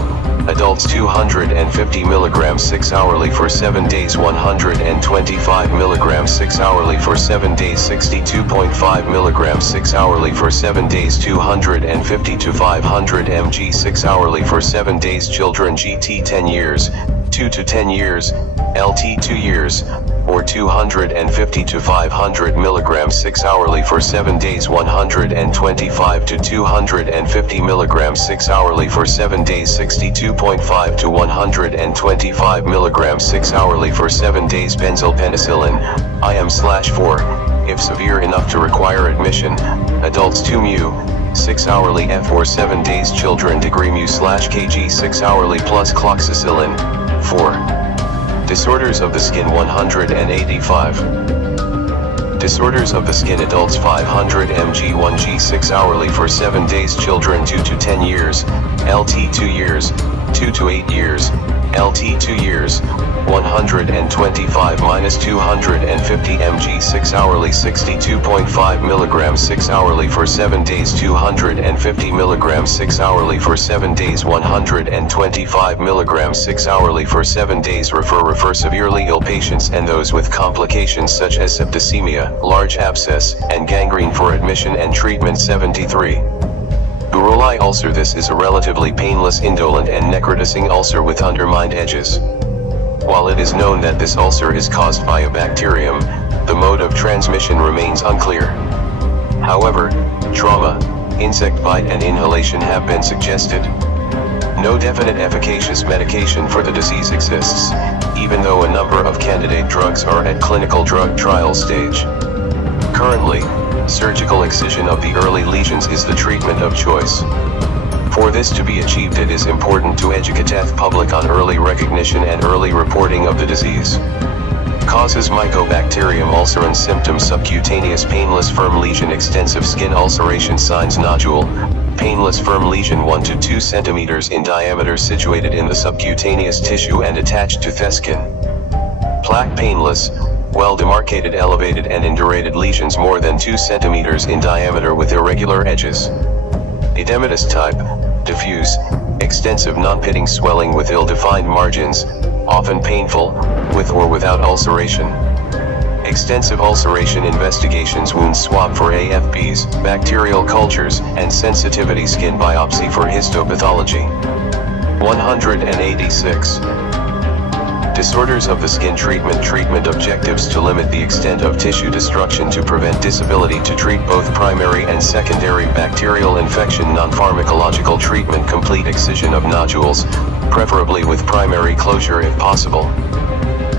adults 250 mg 6 hourly for 7 days, 125 mg 6 hourly for 7 days, 62.5 mg 6 hourly for 7 days, 250 to 500 mg 6 hourly for 7 days. Children GT 10 years, 2 to 10 years, LT 2 years, or 250 to 500 mg 6 hourly for 7 days, 125 to 250 mg 6 hourly for 7 days, 62.5 to 125 mg 6 hourly for 7 days. Benzylpenicillin, IM/4, if severe enough to require admission, adults 2 μ, 6 hourly F or 7 days. Children degree μ/kg 6 hourly plus cloxacillin, 4. Disorders of the skin 185. Disorders of the skin, adults 500 mg 1g 6 hourly for 7 days, children 2 to 10 years, LT 2 years, 2 to 8 years, LT 2 years, 125 minus 250 mg 6 hourly, 62.5 mg 6 hourly for 7 days, 250 mg 6 hourly for 7 days, 125 mg 6 hourly for 7 days. Refer severely ill patients and those with complications such as septicemia, large abscess, and gangrene for admission and treatment. 73. Buruli ulcer. This is a relatively painless, indolent, and necrotizing ulcer with undermined edges. While it is known that this ulcer is caused by a bacterium, the mode of transmission remains unclear. However, trauma, insect bite, and inhalation have been suggested. No definite efficacious medication for the disease exists, even though a number of candidate drugs are at clinical drug trial stage. Currently, surgical excision of the early lesions is the treatment of choice. For this to be achieved, it is important to educate the public on early recognition and early reporting of the disease. Causes: Mycobacterium ulcerans. Symptoms: subcutaneous painless firm lesion, extensive skin ulceration. Signs: nodule, painless firm lesion 1 to 2 cm in diameter situated in the subcutaneous tissue and attached to the skin. Plaque: painless, well demarcated elevated and indurated lesions more than 2 cm in diameter with irregular edges. Edematous type, diffuse, extensive non-pitting swelling with ill-defined margins, often painful, with or without ulceration. Extensive ulceration. Investigations: wound swab for AFBs, bacterial cultures, and sensitivity skin biopsy for histopathology. 186. Disorders of the skin treatment objectives to limit the extent of tissue destruction to prevent disability to treat both primary and secondary bacterial infection non-pharmacological treatment complete excision of nodules, preferably with primary closure if possible.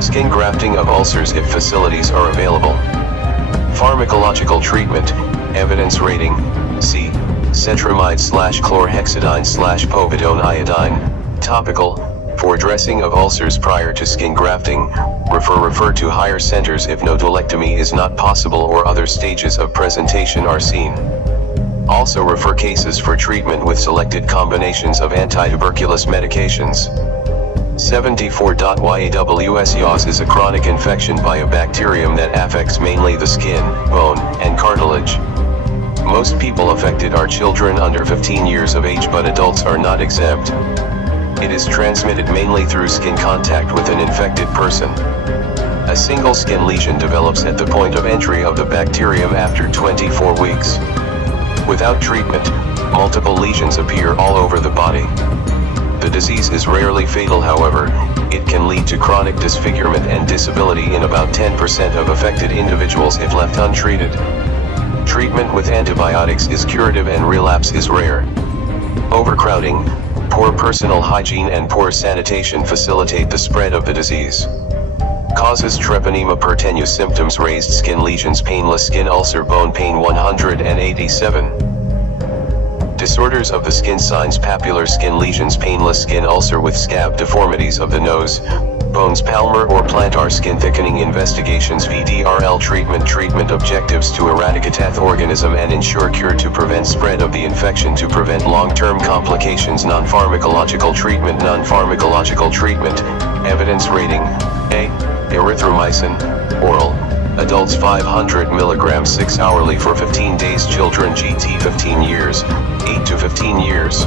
Skin grafting of ulcers if facilities are available. Pharmacological treatment, evidence rating, C. Cetramide/chlorhexidine/povidone iodine, topical, for dressing of ulcers prior to skin grafting, refer to higher centers if nodulectomy is not possible or other stages of presentation are seen. Also refer cases for treatment with selected combinations of antituberculous medications. 74. YAWS is a chronic infection by a bacterium that affects mainly the skin, bone, and cartilage. Most people affected are children under 15 years of age, but adults are not exempt. It is transmitted mainly through skin contact with an infected person. A single skin lesion develops at the point of entry of the bacterium after 24 weeks. Without treatment, multiple lesions appear all over the body. The disease is rarely fatal, however, it can lead to chronic disfigurement and disability in about 10% of affected individuals if left untreated. Treatment with antibiotics is curative and relapse is rare. Overcrowding, poor personal hygiene and poor sanitation facilitate the spread of the disease. Causes treponema pertenue symptoms raised skin lesions painless skin ulcer bone pain 187. Disorders of the skin signs papular skin lesions painless skin ulcer with scab deformities of the nose, bones palmar or plantar skin thickening investigations VDRL treatment objectives to eradicate organism and ensure cure to prevent spread of the infection to prevent long-term complications non-pharmacological treatment evidence rating A. Erythromycin, oral, adults 500 mg 6 hourly for 15 days children GT 15 years, 8 to 15 years.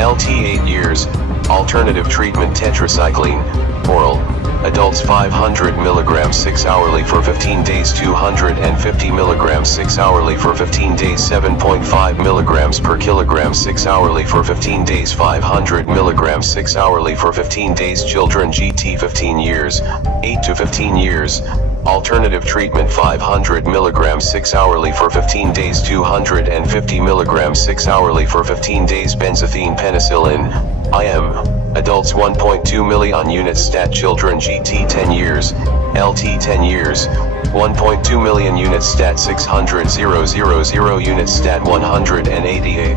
LT 8 years, alternative treatment tetracycline, oral, adults 500 mg 6 hourly for 15 days 250 mg 6 hourly for 15 days 7.5 mg per kilogram 6 hourly for 15 days 500 mg 6 hourly for 15 days children GT 15 years, 8 to 15 years, alternative treatment 500 mg 6 hourly for 15 days 250 mg 6 hourly for 15 days benzathine penicillin, IM, adults 1.2 million units stat children GT 10 years, LT 10 years, 1.2 million units stat 600,000 units stat 188.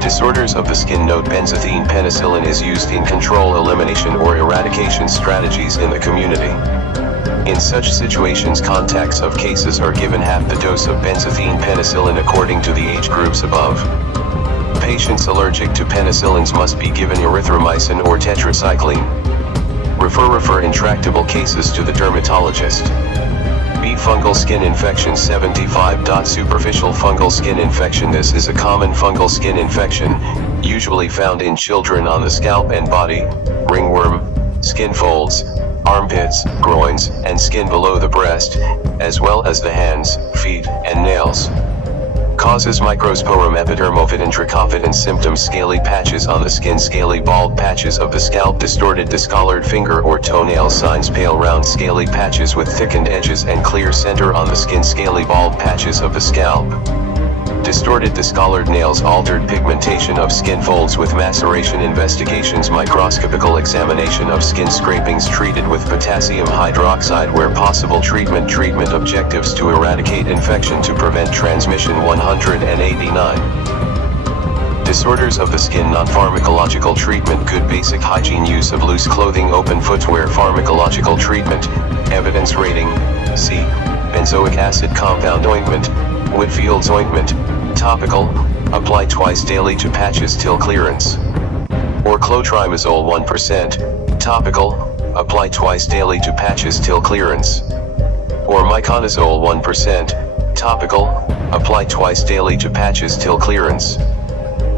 Disorders of the skin note benzathine penicillin is used in control elimination or eradication strategies in the community. In such situations contacts of cases are given half the dose of benzathine penicillin according to the age groups above. Patients allergic to penicillins must be given erythromycin or tetracycline. Refer intractable cases to the dermatologist. B. Fungal skin infection 75. Superficial fungal skin infection. This is a common fungal skin infection, usually found in children on the scalp and body, ringworm, skin folds, armpits, groins, and skin below the breast, as well as the hands, feet, and nails. Causes microsporum epidermophyton trichophyton symptoms scaly patches on the skin scaly bald patches of the scalp distorted discolored finger or toenail signs pale round scaly patches with thickened edges and clear center on the skin scaly bald patches of the scalp. Distorted discolored nails altered pigmentation of skin folds with maceration investigations microscopical examination of skin scrapings treated with potassium hydroxide where possible treatment objectives to eradicate infection to prevent transmission 189. Disorders of the skin non-pharmacological treatment good basic hygiene use of loose clothing open footwear pharmacological treatment, evidence rating, C. Benzoic acid compound ointment, Whitfield's ointment, topical, apply twice daily to patches till clearance. Or clotrimazole 1%, topical, apply twice daily to patches till clearance. Or miconazole 1%, topical, apply twice daily to patches till clearance.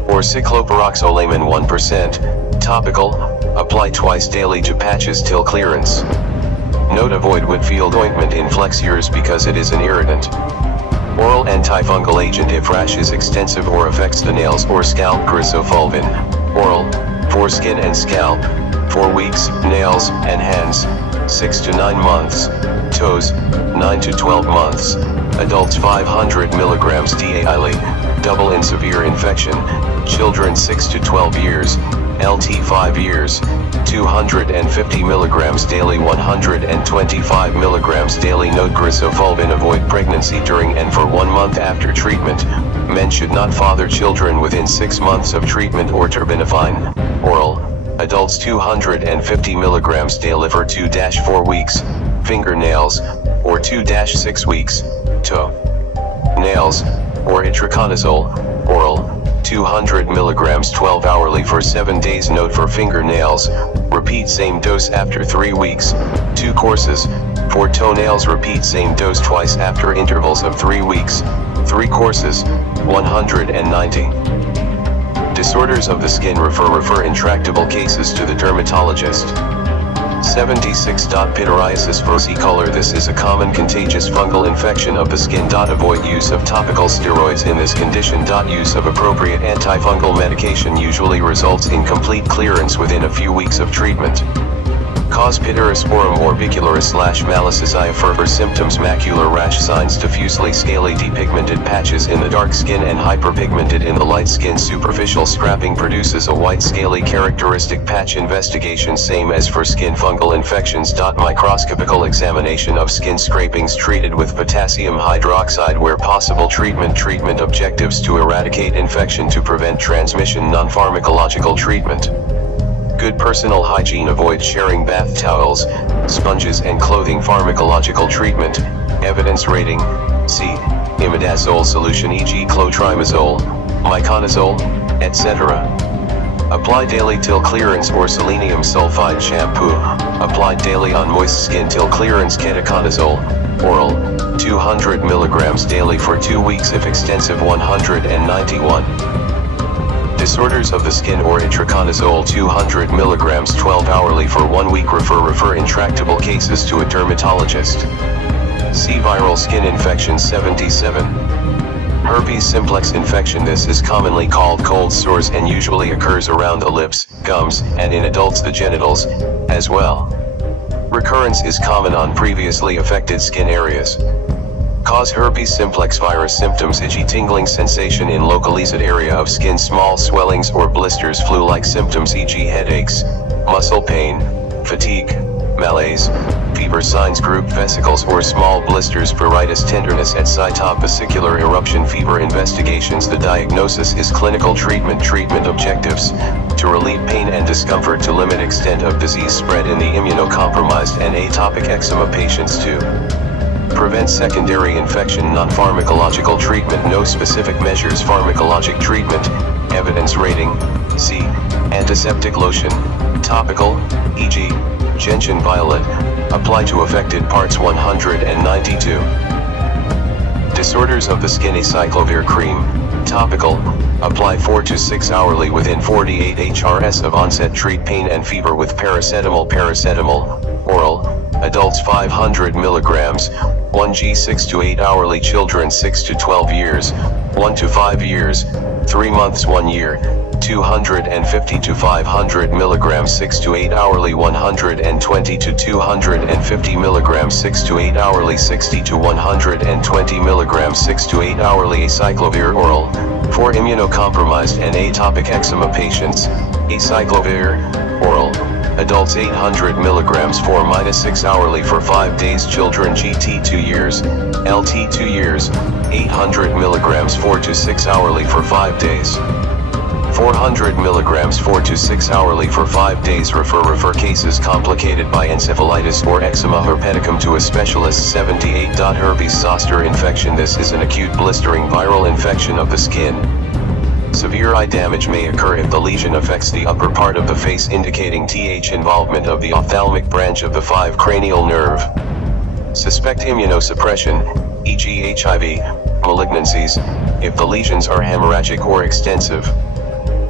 Or cycloperoxolamin 1%, topical, apply twice daily to patches till clearance. Note: avoid Whitfield ointment in flexures because it is an irritant. Oral antifungal agent if rash is extensive or affects the nails or scalp. Chrysofulvin, oral, for skin and scalp, 4 weeks, nails and hands, 6 to 9 months, toes, 9 to 12 months, adults 500 mg daily, double in severe infection, children 6 to 12 years, LT 5 years, 250 mg daily, 125 mg daily. Note: Grisofulvin avoid pregnancy during and for 1 month after treatment. Men should not father children within 6 months of treatment or terbinafine, oral, adults 250 mg daily for 2-4 weeks, fingernails, or 2-6 weeks, toe, nails, or itraconazole, oral, 200 mg 12 hourly for 7 days. Note: for fingernails, repeat same dose after 3 weeks, 2 courses. For toenails, repeat same dose twice after intervals of 3 weeks, 3 courses, 190. Disorders of the skin. Refer intractable cases to the dermatologist. 76. Pityriasis versicolor. This is a common contagious fungal infection of the skin. Avoid use of topical steroids in this condition. Use of appropriate antifungal medication usually results in complete clearance within a few weeks of treatment. Cause: pityrosporum orbicularis/malassezia fever. Symptoms: macular rash. Signs: diffusely scaly depigmented patches in the dark skin and hyperpigmented in the light skin. Superficial scrapping produces a white scaly characteristic patch. Investigation: same as for skin fungal infections. Microscopical examination of skin scrapings treated with potassium hydroxide where possible. Treatment objectives: to eradicate infection, to prevent transmission. Non-pharmacological treatment: good personal hygiene. Avoid sharing bath towels, sponges and clothing. Pharmacological treatment: evidence rating: C. Imidazole solution, e.g. clotrimazole, miconazole, etc. Apply daily till clearance, or selenium sulfide shampoo, applied daily on moist skin till clearance. Ketoconazole, oral, 200 mg daily for 2 weeks if extensive. 191. Disorders of the skin or itraconazole, 200 mg 12 hourly for 1 week. Refer intractable cases to a dermatologist. See viral skin infection. 77. Herpes simplex infection. This is commonly called cold sores and usually occurs around the lips, gums, and in adults the genitals, as well. Recurrence is common on previously affected skin areas. Cause: herpes simplex virus. Symptoms: itchy tingling sensation in localized area of skin, small swellings or blisters. Flu-like symptoms, e.g. headaches, muscle pain, fatigue, malaise, fever. Signs: group vesicles or small blisters. Pruritus, tenderness at site of vesicular eruption. Fever. Investigations: the diagnosis is clinical. Treatment objectives: to relieve pain and discomfort, to limit extent of disease spread in the immunocompromised and atopic eczema patients, to prevent secondary infection. Non-pharmacological treatment: no specific measures. Pharmacologic treatment: evidence rating: C. Antiseptic lotion, topical, e.g. gentian violet, apply to affected parts. 192. Disorders of the skin. Acyclovir cream, topical, apply 4 to 6 hourly within 48 HRS of onset. Treat pain and fever with paracetamol, oral, adults 500 mg, 1g 6 to 8 hourly. Children 6 to 12 years, 1 to 5 years, 3 months 1 year, 250 to 500 mg 6 to 8 hourly. 120 to 250 mg 6 to 8 hourly. 60 to 120 mg 6 to 8 hourly. Acyclovir oral, for immunocompromised and atopic eczema patients. Acyclovir oral, adults 800 mg 4-6 hourly for 5 days. Children GT 2 years, LT 2 years, 800 mg 4 to 6 hourly for 5 days. 400 mg 4 to 6 hourly for 5 days. Refer cases complicated by encephalitis or eczema herpeticum to a specialist. 78. Herpes zoster infection. This is an acute blistering viral infection of the skin. Severe eye damage may occur if the lesion affects the upper part of the face, indicating involvement of the ophthalmic branch of the 5 cranial nerve. Suspect immunosuppression, e.g. HIV, malignancies, if the lesions are hemorrhagic or extensive.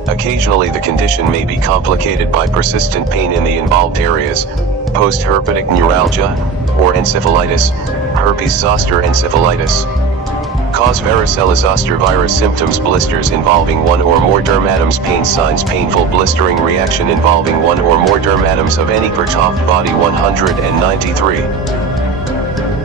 Occasionally the condition may be complicated by persistent pain in the involved areas, post-herpetic neuralgia, or encephalitis, herpes zoster encephalitis. Cause varicella-zoster virus symptoms: blisters involving one or more dermatomes. Pain signs: painful blistering reaction involving one or more dermatomes of any part of body. 193.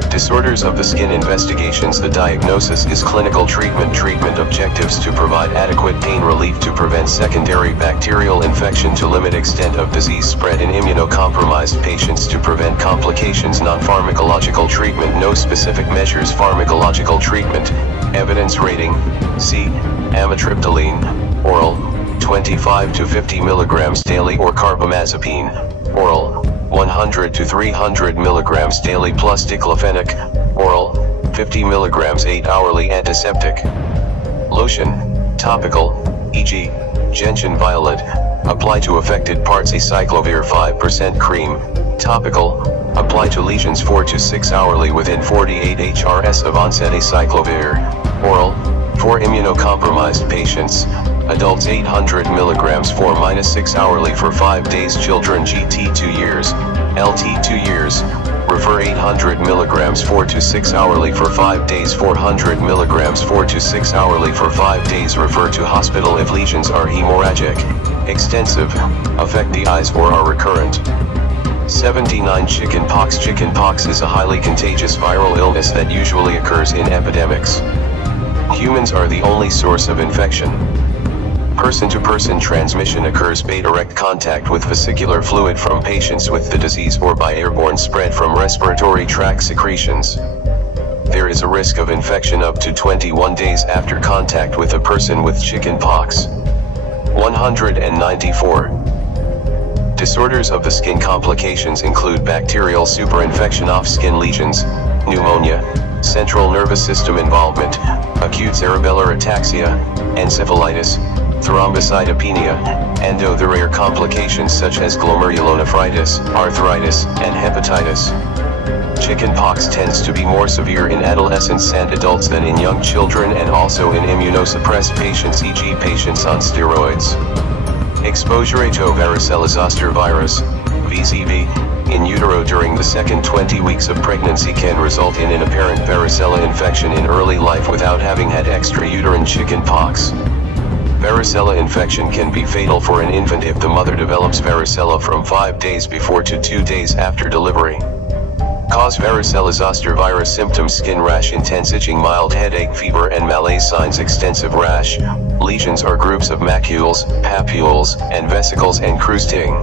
Disorders of the skin. Investigations. The diagnosis is clinical treatment. Treatment objectives: to provide adequate pain relief, to prevent secondary bacterial infection, to limit extent of disease spread in immunocompromised patients, to prevent complications. Non-pharmacological treatment. No specific measures. Pharmacological treatment. Evidence rating: C. Amitriptyline, oral, 25 to 50 mg daily, or carbamazepine, oral, 100 to 300 mg daily, plus diclofenac, oral, 50 mg 8 hourly. Antiseptic. Lotion, topical, e.g., gentian violet, apply to affected parts. Acyclovir 5% cream, topical, apply to lesions 4 to 6 hourly within 48 HRS of onset. Acyclovir, oral, for immunocompromised patients, adults 800 mg 4-6 hourly for 5 days. Children GT 2 years, LT 2 years, refer 800 mg 4 to 6 hourly for 5 days. 400 mg 4 to 6 hourly for 5 days. Refer to hospital if lesions are hemorrhagic, extensive, affect the eyes, or are recurrent. 79. Chickenpox. Chickenpox is a highly contagious viral illness that usually occurs in epidemics. Humans are the only source of infection. Person-to-person transmission occurs by direct contact with vesicular fluid from patients with the disease, or by airborne spread from respiratory tract secretions. There is a risk of infection up to 21 days after contact with a person with chickenpox. 194. Disorders of the skin. Complications include bacterial superinfection of skin lesions, pneumonia, central nervous system involvement, acute cerebellar ataxia, encephalitis, thrombocytopenia, the rare complications such as glomerulonephritis, arthritis, and hepatitis. Chickenpox tends to be more severe in adolescents and adults than in young children, and also in immunosuppressed patients, e.g. patients on steroids. Exposure to varicella-zoster virus, VZV, in utero during the second 20 weeks of pregnancy can result in an apparent varicella infection in early life without having had extrauterine chickenpox. Varicella infection can be fatal for an infant if the mother develops varicella from 5 days before to 2 days after delivery. Cause varicella-zoster virus symptoms: skin rash, intense itching, mild headache, fever, and malaise. Signs: extensive rash, lesions or groups of macules, papules, and vesicles, and crusting.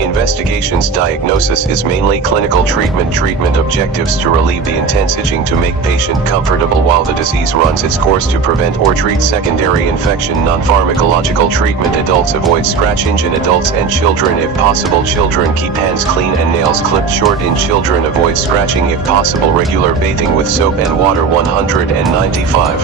Investigations. Diagnosis is mainly clinical treatment. Treatment objectives: to relieve the intense itching, to make patient comfortable while the disease runs its course, to prevent or treat secondary infection. Non-pharmacological treatment: adults avoid scratching in adults and children if possible. Children keep hands clean and nails clipped short. In children, avoid scratching if possible. Regular bathing with soap and water. 195.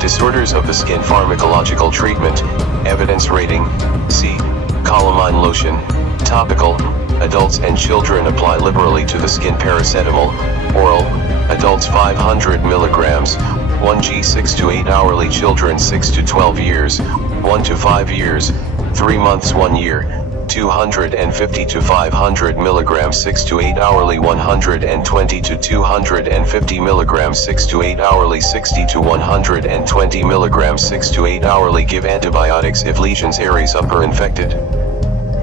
Disorders of the skin. Pharmacological treatment. Evidence rating: C. Calamine lotion, topical, adults and children apply liberally to the skin. Paracetamol, oral, adults 500 mg, 1g 6 to 8 hourly. Children 6 to 12 years, 1 to 5 years, 3 months 1 year, 250 to 500 mg 6 to 8 hourly. 120 to 250 mg 6 to 8 hourly. 60 to 120 mg 6 to 8 hourly. Give antibiotics if lesions areas up are infected.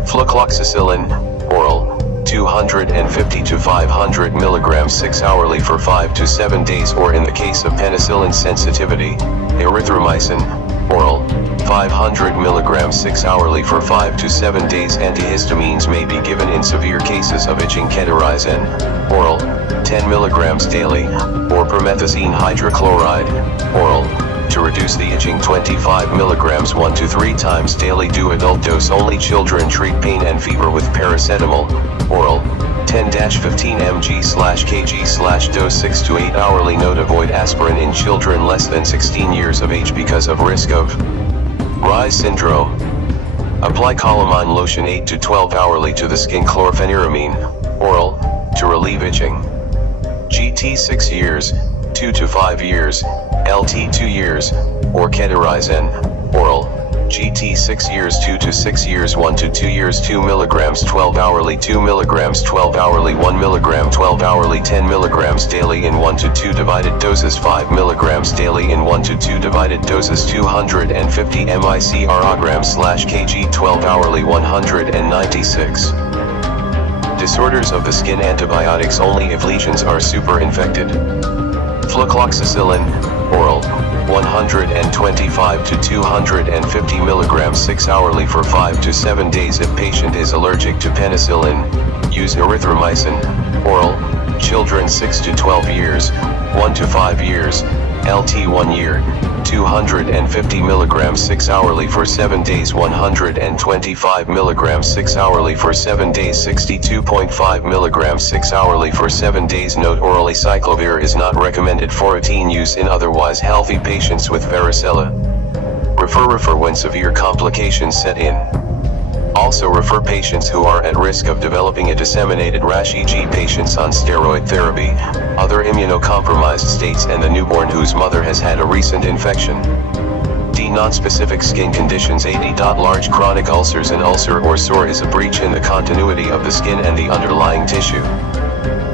Flucloxacillin, oral, 250 to 500 mg 6 hourly for 5 to 7 days, or in the case of penicillin sensitivity, erythromycin, oral, 500 mg 6 hourly for 5 to 7 days. Antihistamines may be given in severe cases of itching. Ketorisen, oral, 10 mg daily, or promethazine hydrochloride, oral, to reduce the itching. 25 mg 1 to 3 times daily. Do adult dose only. Children treat pain and fever with paracetamol, oral, 10-15 mg/kg/dose 6 to 8 hourly. Note: avoid aspirin in children less than 16 years of age because of risk of Reye's syndrome. Apply calamine lotion 8 to 12 hourly to the skin. Chlorpheniramine, oral, to relieve itching. GT 6 years, 2 to 5 years, LT 2 years, or Ketorisen, oral, GT 6 years 2 to 6 years 1 to 2 years 2 milligrams 12 hourly 2 milligrams 12 hourly 1 milligram 12 hourly 10 milligrams daily in 1 to 2 divided doses 5 milligrams daily in 1 to 2 divided doses 250 micrograms/kg 12 hourly 196. Disorders of the skin, antibiotics only if lesions are superinfected. Flucloxacillin, oral, 125 to 250 milligrams 6 hourly for 5 to 7 days. If patient is allergic to penicillin, use erythromycin, oral, children 6 to 12 years, 1 to 5 years, LT 1 year, 250 milligrams 6 hourly for 7 days, 125 milligrams 6 hourly for 7 days, 62.5 milligrams 6 hourly for 7 days. Note: orally cyclovir is not recommended for routine use in otherwise healthy patients with varicella. Refer when severe complications set in. Also refer patients who are at risk of developing a disseminated rash, e.g. patients on steroid therapy, other immunocompromised states, and the newborn whose mother has had a recent infection. D. Nonspecific skin conditions. AD. Large chronic ulcers. An ulcer or sore is a breach in the continuity of the skin and the underlying tissue.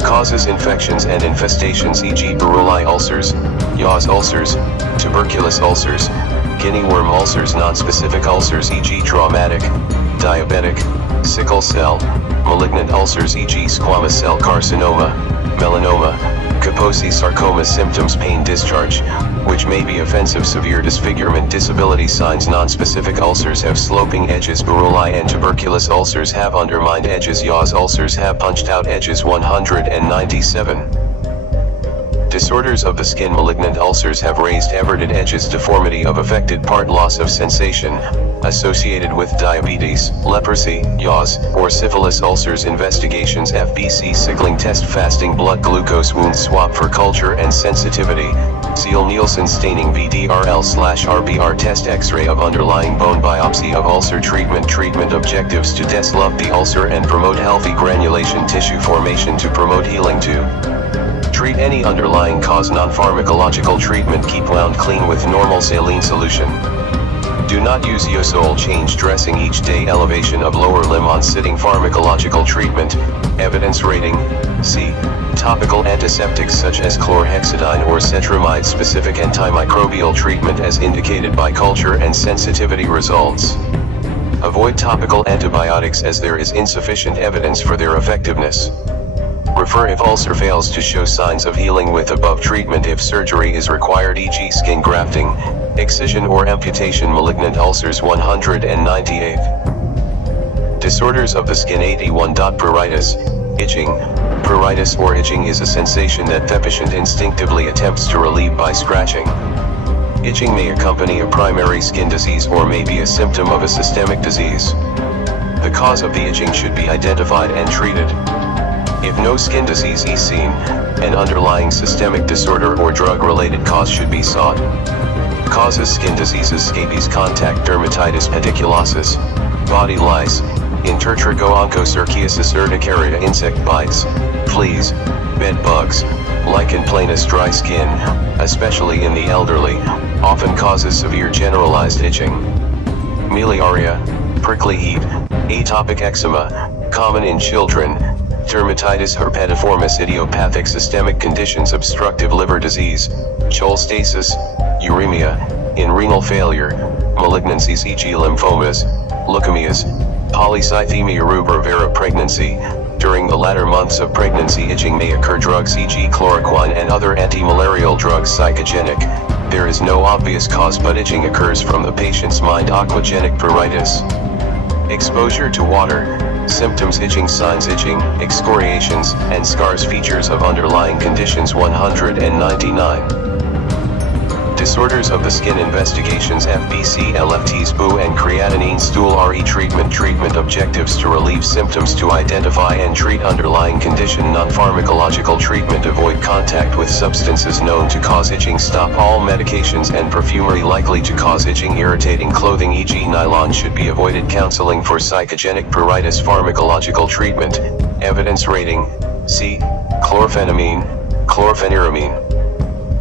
Causes infections and infestations, e.g. Buruli ulcers, Yaws ulcers, tuberculous ulcers, guinea worm ulcers. Nonspecific ulcers, e.g. traumatic, diabetic, sickle cell, malignant ulcers, e.g. squamous cell carcinoma, melanoma, Kaposi sarcoma. Symptoms: pain, discharge, which may be offensive, severe disfigurement, disability. Signs: nonspecific ulcers have sloping edges, Buruli and tuberculous ulcers have undermined edges, Yaws ulcers have punched out edges. 197. Disorders of the skin. Malignant ulcers have raised everted edges, deformity of affected part, loss of sensation, associated with diabetes, leprosy, Yaws, or syphilis. Ulcers. Investigations: FBC sickling test, fasting blood glucose, wound swab for culture and sensitivity, Seal-Nielsen staining, BDRL/RBR test, X-ray of underlying bone, biopsy of ulcer. Treatment objectives: to deslove the ulcer and promote healthy granulation tissue formation, to promote healing, to treat any underlying cause. Non-pharmacological treatment: keep wound clean with normal saline solution. Do not use Yosol. Change dressing each day. Elevation of lower limb on sitting. Pharmacological treatment. Evidence rating: C. Topical antiseptics such as chlorhexidine or cetrimide. Specific antimicrobial treatment as indicated by culture and sensitivity results. Avoid topical antibiotics as there is insufficient evidence for their effectiveness. Refer if ulcer fails to show signs of healing with above treatment. If surgery is required, e.g. skin grafting, excision or amputation. Malignant ulcers. 198. Disorders of the skin. 81. Pruritus, itching. Pruritus or itching is a sensation that the patient instinctively attempts to relieve by scratching. Itching may accompany a primary skin disease or may be a symptom of a systemic disease. The cause of the itching should be identified and treated. If no skin disease is seen, an underlying systemic disorder or drug-related cause should be sought. Causes: skin diseases, scabies, contact dermatitis, pediculosis, body lice, intertrigo-onchocerciasis, urticaria, insect bites, fleas, bed bugs, lichen planus. Dry skin, especially in the elderly, often causes severe generalized itching. Miliaria, prickly heat, atopic eczema, common in children. Dermatitis herpetiformis. Idiopathic systemic conditions: obstructive liver disease, cholestasis, uremia, in renal failure, malignancies, e.g. lymphomas, leukemias, polycythemia rubra vera. Pregnancy. During the latter months of pregnancy, itching may occur. Drugs, e.g. chloroquine and other anti-malarial drugs. Psychogenic. There is no obvious cause but itching occurs from the patient's mind. Aquagenic pruritus. Exposure to water. Symptoms: itching. Signs: itching, excoriations, and scars. Features of underlying conditions. 199. Disorders of the skin. Investigations: FBC, LFTs, BU and creatinine stool. RE treatment objectives: to relieve symptoms, to identify and treat underlying condition. Non-pharmacological treatment: avoid contact with substances known to cause itching. Stop all medications and perfumery likely to cause itching. Irritating clothing, e.g. nylon, should be avoided. Counseling for psychogenic pruritus. Pharmacological treatment. Evidence rating: C. Chlorphenamine, chlorpheniramine.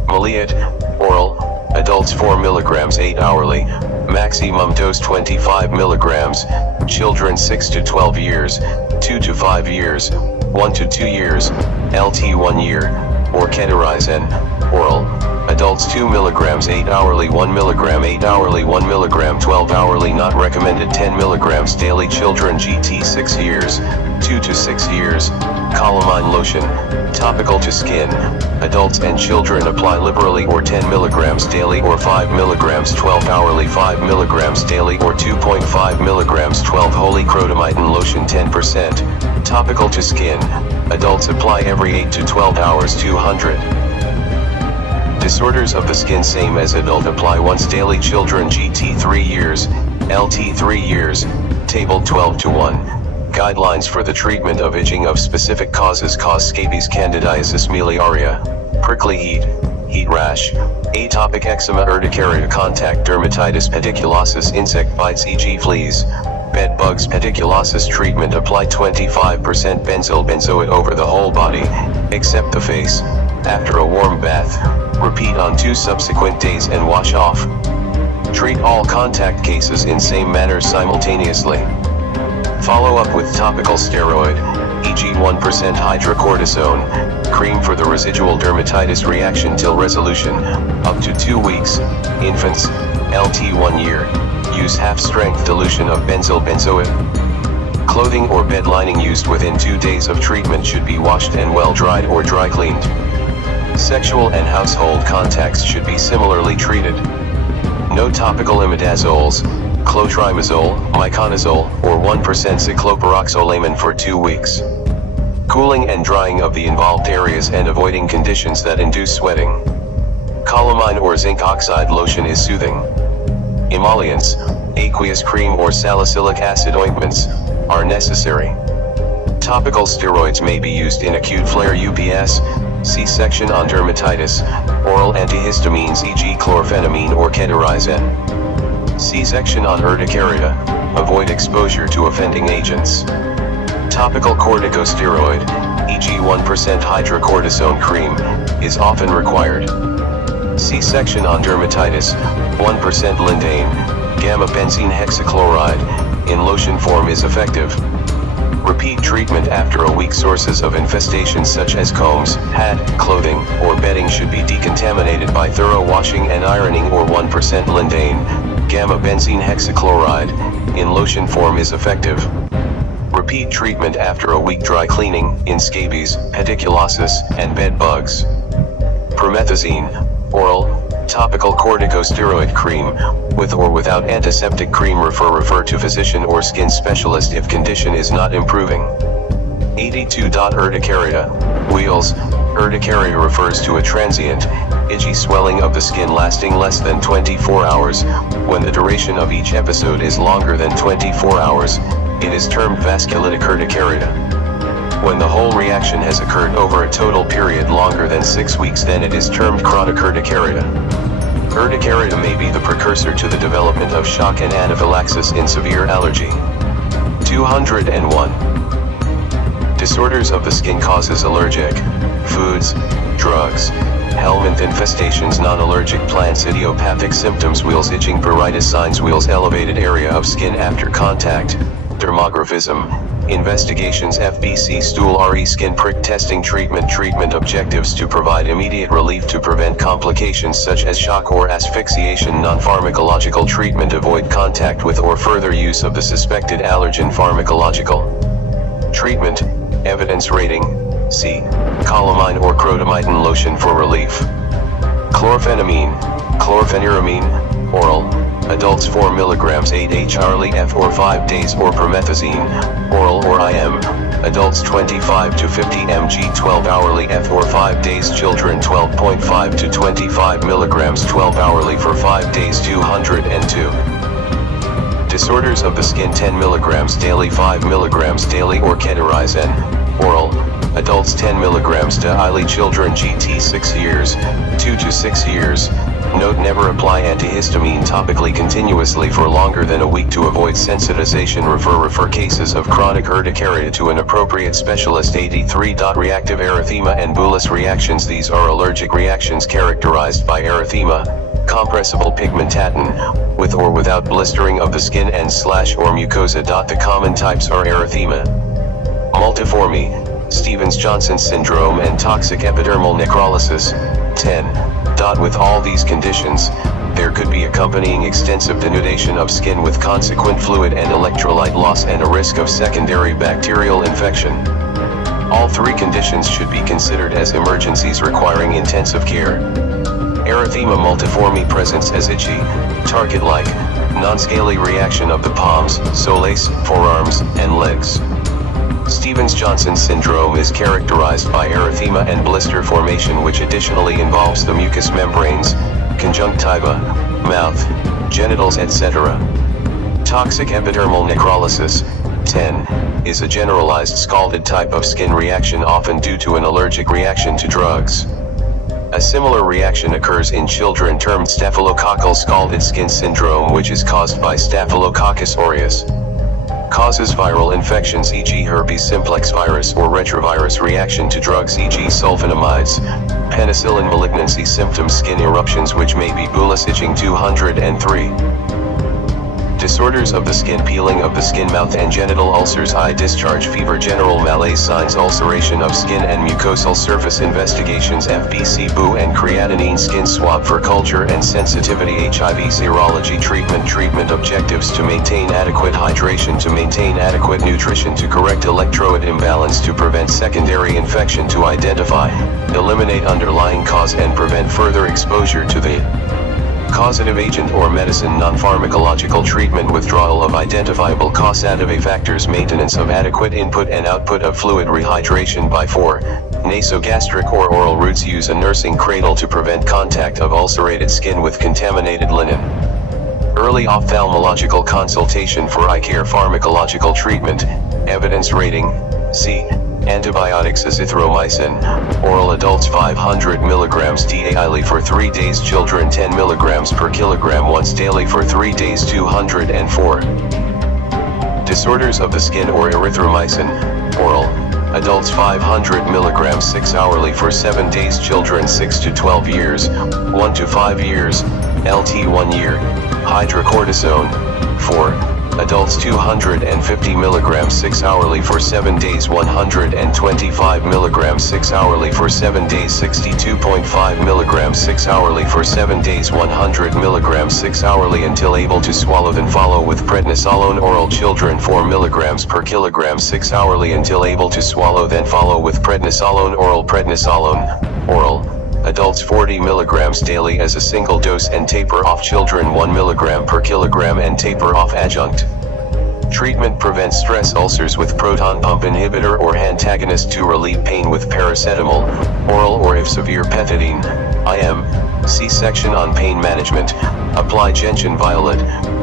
Maleate, oral, adults 4 mg 8 hourly, maximum dose 25 mg, children 6 to 12 years, 2 to 5 years, 1 to 2 years, LT 1 year, or Keterizine, oral, adults 2 mg 8 hourly 1 mg 8 hourly 1 mg 12 hourly not recommended 10 mg daily children GT 6 years, 2 to 6 years, calamine lotion, topical to skin, adults and children apply liberally or 10 mg daily or 5 mg 12 hourly 5 mg daily or 2.5 mg 12 holy crotamidin lotion 10%, topical to skin, adults apply every 8 to 12 hours 200. Disorders of the skin same as adult apply once daily children GT 3 years, LT 3 years, table 12 to 1. Guidelines for the treatment of itching of specific causes cause scabies candidiasis miliaria, prickly heat rash, atopic eczema urticaria contact dermatitis pediculosis insect bites e.g. fleas, bed bugs pediculosis treatment apply 25% benzyl benzoate over the whole body, except the face, after a warm bath, repeat on 2 subsequent days and wash off. Treat all contact cases in same manner simultaneously. Follow up with topical steroid, e.g. 1% hydrocortisone, cream for the residual dermatitis reaction till resolution, up to 2 weeks, infants, LT 1 year, use half-strength dilution of benzyl benzoate. Clothing or bed lining used within 2 days of treatment should be washed and well dried or dry cleaned. Sexual and household contacts should be similarly treated. No topical imidazoles, clotrimazole, miconazole, or 1% cycloperoxylamine for 2 weeks. Cooling and drying of the involved areas and avoiding conditions that induce sweating. Calamine or zinc oxide lotion is soothing. Emollients, aqueous cream or salicylic acid ointments, are necessary. Topical steroids may be used in acute flare UPS, C-section on dermatitis, oral antihistamines e.g. chlorphenamine or Keterizine. C-section on urticaria, avoid exposure to offending agents. Topical corticosteroid, e.g. 1% hydrocortisone cream, is often required. C-section on dermatitis, 1% lindane, gamma-benzene hexachloride, in lotion form is effective. Repeat treatment after a week. Sources of infestation such as combs, hat, clothing, or bedding should be decontaminated by thorough washing and ironing or 1% lindane, gamma-benzene hexachloride, in lotion form is effective. Repeat treatment after a week. Dry cleaning, in scabies, pediculosis, and bed bugs. Promethazine, oral, topical corticosteroid cream, with or without antiseptic cream. Refer to physician or skin specialist if condition is not improving. 82. Urticaria, wheals. Urticaria refers to a transient, itchy swelling of the skin lasting less than 24 hours. When the duration of each episode is longer than 24 hours, it is termed vasculitic urticaria. When the whole reaction has occurred over a total period longer than 6 weeks, then it is termed chronic urticaria. Urticaria may be the precursor to the development of shock and anaphylaxis in severe allergy. 201. Disorders of the skin causes allergic foods, drugs, helminth infestations, non-allergic plants, idiopathic symptoms, wheals, itching, pruritus signs, wheals, elevated area of skin after contact, dermographism, investigations, FBC, stool, RE, skin prick testing, treatment objectives to provide immediate relief to prevent complications such as shock or asphyxiation, non-pharmacological treatment, avoid contact with or further use of the suspected allergen, pharmacological treatment, evidence rating, C. Calamine or crotamidin lotion for relief. Chlorphenamine, chlorpheniramine, oral, adults 4 mg 8 hourly F or 5 days, or promethazine, oral or IM, adults 25 to 50 mg 12 hourly F or 5 days, children 12.5 to 25 mg 12 hourly for 5 days. 202. Disorders of the skin 10 mg daily, 5 mg daily, or Keterizine, oral, adults 10 mg daily, children GT 6 years, 2 to 6 years. Note: never apply antihistamine topically continuously for longer than a week to avoid sensitization. Refer cases of chronic urticaria to an appropriate specialist. 83. Reactive erythema and bullous reactions. These are allergic reactions characterized by erythema, Compressible pigmentatin, with or without blistering of the skin and / or mucosa. The common types are erythema multiforme, Stevens-Johnson syndrome and toxic epidermal necrolysis. 10. With all these conditions, there could be accompanying extensive denudation of skin with consequent fluid and electrolyte loss and a risk of secondary bacterial infection. All three conditions should be considered as emergencies requiring intensive care. Erythema multiforme presents as itchy, target-like, non-scaly reaction of the palms, soles, forearms, and legs. Stevens-Johnson syndrome is characterized by erythema and blister formation, which additionally involves the mucous membranes, conjunctiva, mouth, genitals, etc. Toxic epidermal necrolysis, 10, is a generalized scalded type of skin reaction often due to an allergic reaction to drugs. A similar reaction occurs in children termed staphylococcal scalded skin syndrome, which is caused by Staphylococcus aureus. Causes viral infections, e.g. herpes simplex virus or retrovirus reaction to drugs, e.g. sulfonamides, penicillin. Malignancy symptoms: skin eruptions which may be bullous, itching. 203. Disorders of the skin: peeling of the skin, mouth and genital ulcers, eye discharge, fever, general malaise. Signs: ulceration of skin and mucosal surface. Investigations: FBC, BU and creatinine. Skin swab for culture and sensitivity. HIV serology. Treatment objectives: to maintain adequate hydration, to maintain adequate nutrition, to correct electrolyte imbalance, to prevent secondary infection, to identify, eliminate underlying cause and prevent further exposure to the causative agent or medicine. Non-pharmacological treatment: withdrawal of identifiable causative factors, maintenance of adequate input and output of fluid, rehydration by 4, nasogastric or oral routes. Use a nursing cradle to prevent contact of ulcerated skin with contaminated linen. Early ophthalmological consultation for eye care. Pharmacological treatment, evidence rating, C. Antibiotics: azithromycin, oral adults 500 mg daily for 3 days, children 10 mg per kilogram once daily for 3 days. 204. Disorders of the skin or erythromycin, oral, adults 500 mg 6 hourly for 7 days, children 6 to 12 years, 1 to 5 years, LT 1 year. Hydrocortisone, 4. Adults 250 mg 6 hourly for 7 days, 125 mg 6 hourly for 7 days, 62.5 mg 6 hourly for 7 days, 100 mg 6 hourly until able to swallow. Then follow with prednisolone oral, children 4 mg per kilogram 6 hourly until able to swallow. Then follow with prednisolone oral. Prednisolone oral, adults 40 mg daily as a single dose and taper off, children 1 mg per kilogram and taper off adjunct. Treatment: prevent stress ulcers with proton pump inhibitor or antagonist, to relieve pain with paracetamol, oral or if severe pethidine, IM. C-section. On pain management, apply gentian violet,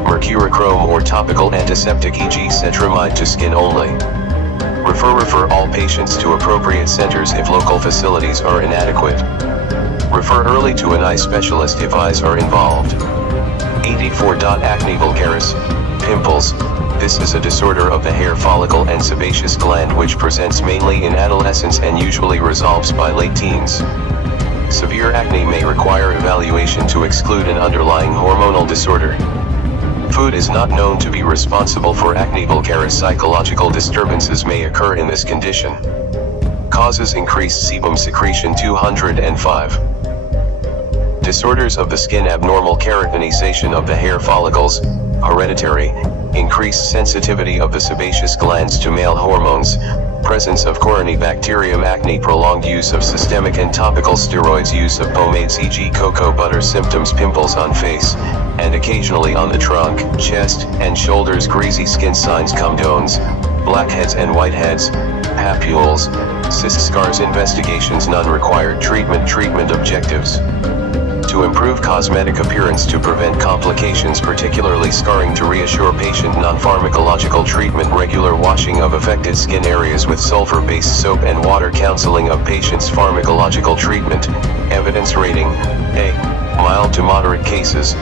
mercurochrome or topical antiseptic, e.g. cetrimide, to skin only. Refer all patients to appropriate centers if local facilities are inadequate. Refer early to an eye specialist if eyes are involved. 84. Acne vulgaris, pimples. This is a disorder of the hair follicle and sebaceous gland which presents mainly in adolescence and usually resolves by late teens. Severe acne may require evaluation to exclude an underlying hormonal disorder. Food is not known to be responsible for acne vulgaris. Psychological disturbances may occur in this condition. Causes: increased sebum secretion. 205. Disorders of the skin: abnormal keratinization of the hair follicles, hereditary, increased sensitivity of the sebaceous glands to male hormones, presence of Corynebacterium acne, prolonged use of systemic and topical steroids, use of pomades, e.g. cocoa butter. Symptoms: pimples on face, and occasionally on the trunk, chest, and shoulders. Greasy skin. Signs: comedones, blackheads and whiteheads, papules, cyst scars. Investigations: none required. Treatment objectives: to improve cosmetic appearance, to prevent complications particularly scarring, to reassure patient. Non-pharmacological treatment: regular washing of affected skin areas with sulfur-based soap and water. Counseling of patients. Pharmacological treatment, evidence rating, A. Mild to moderate cases,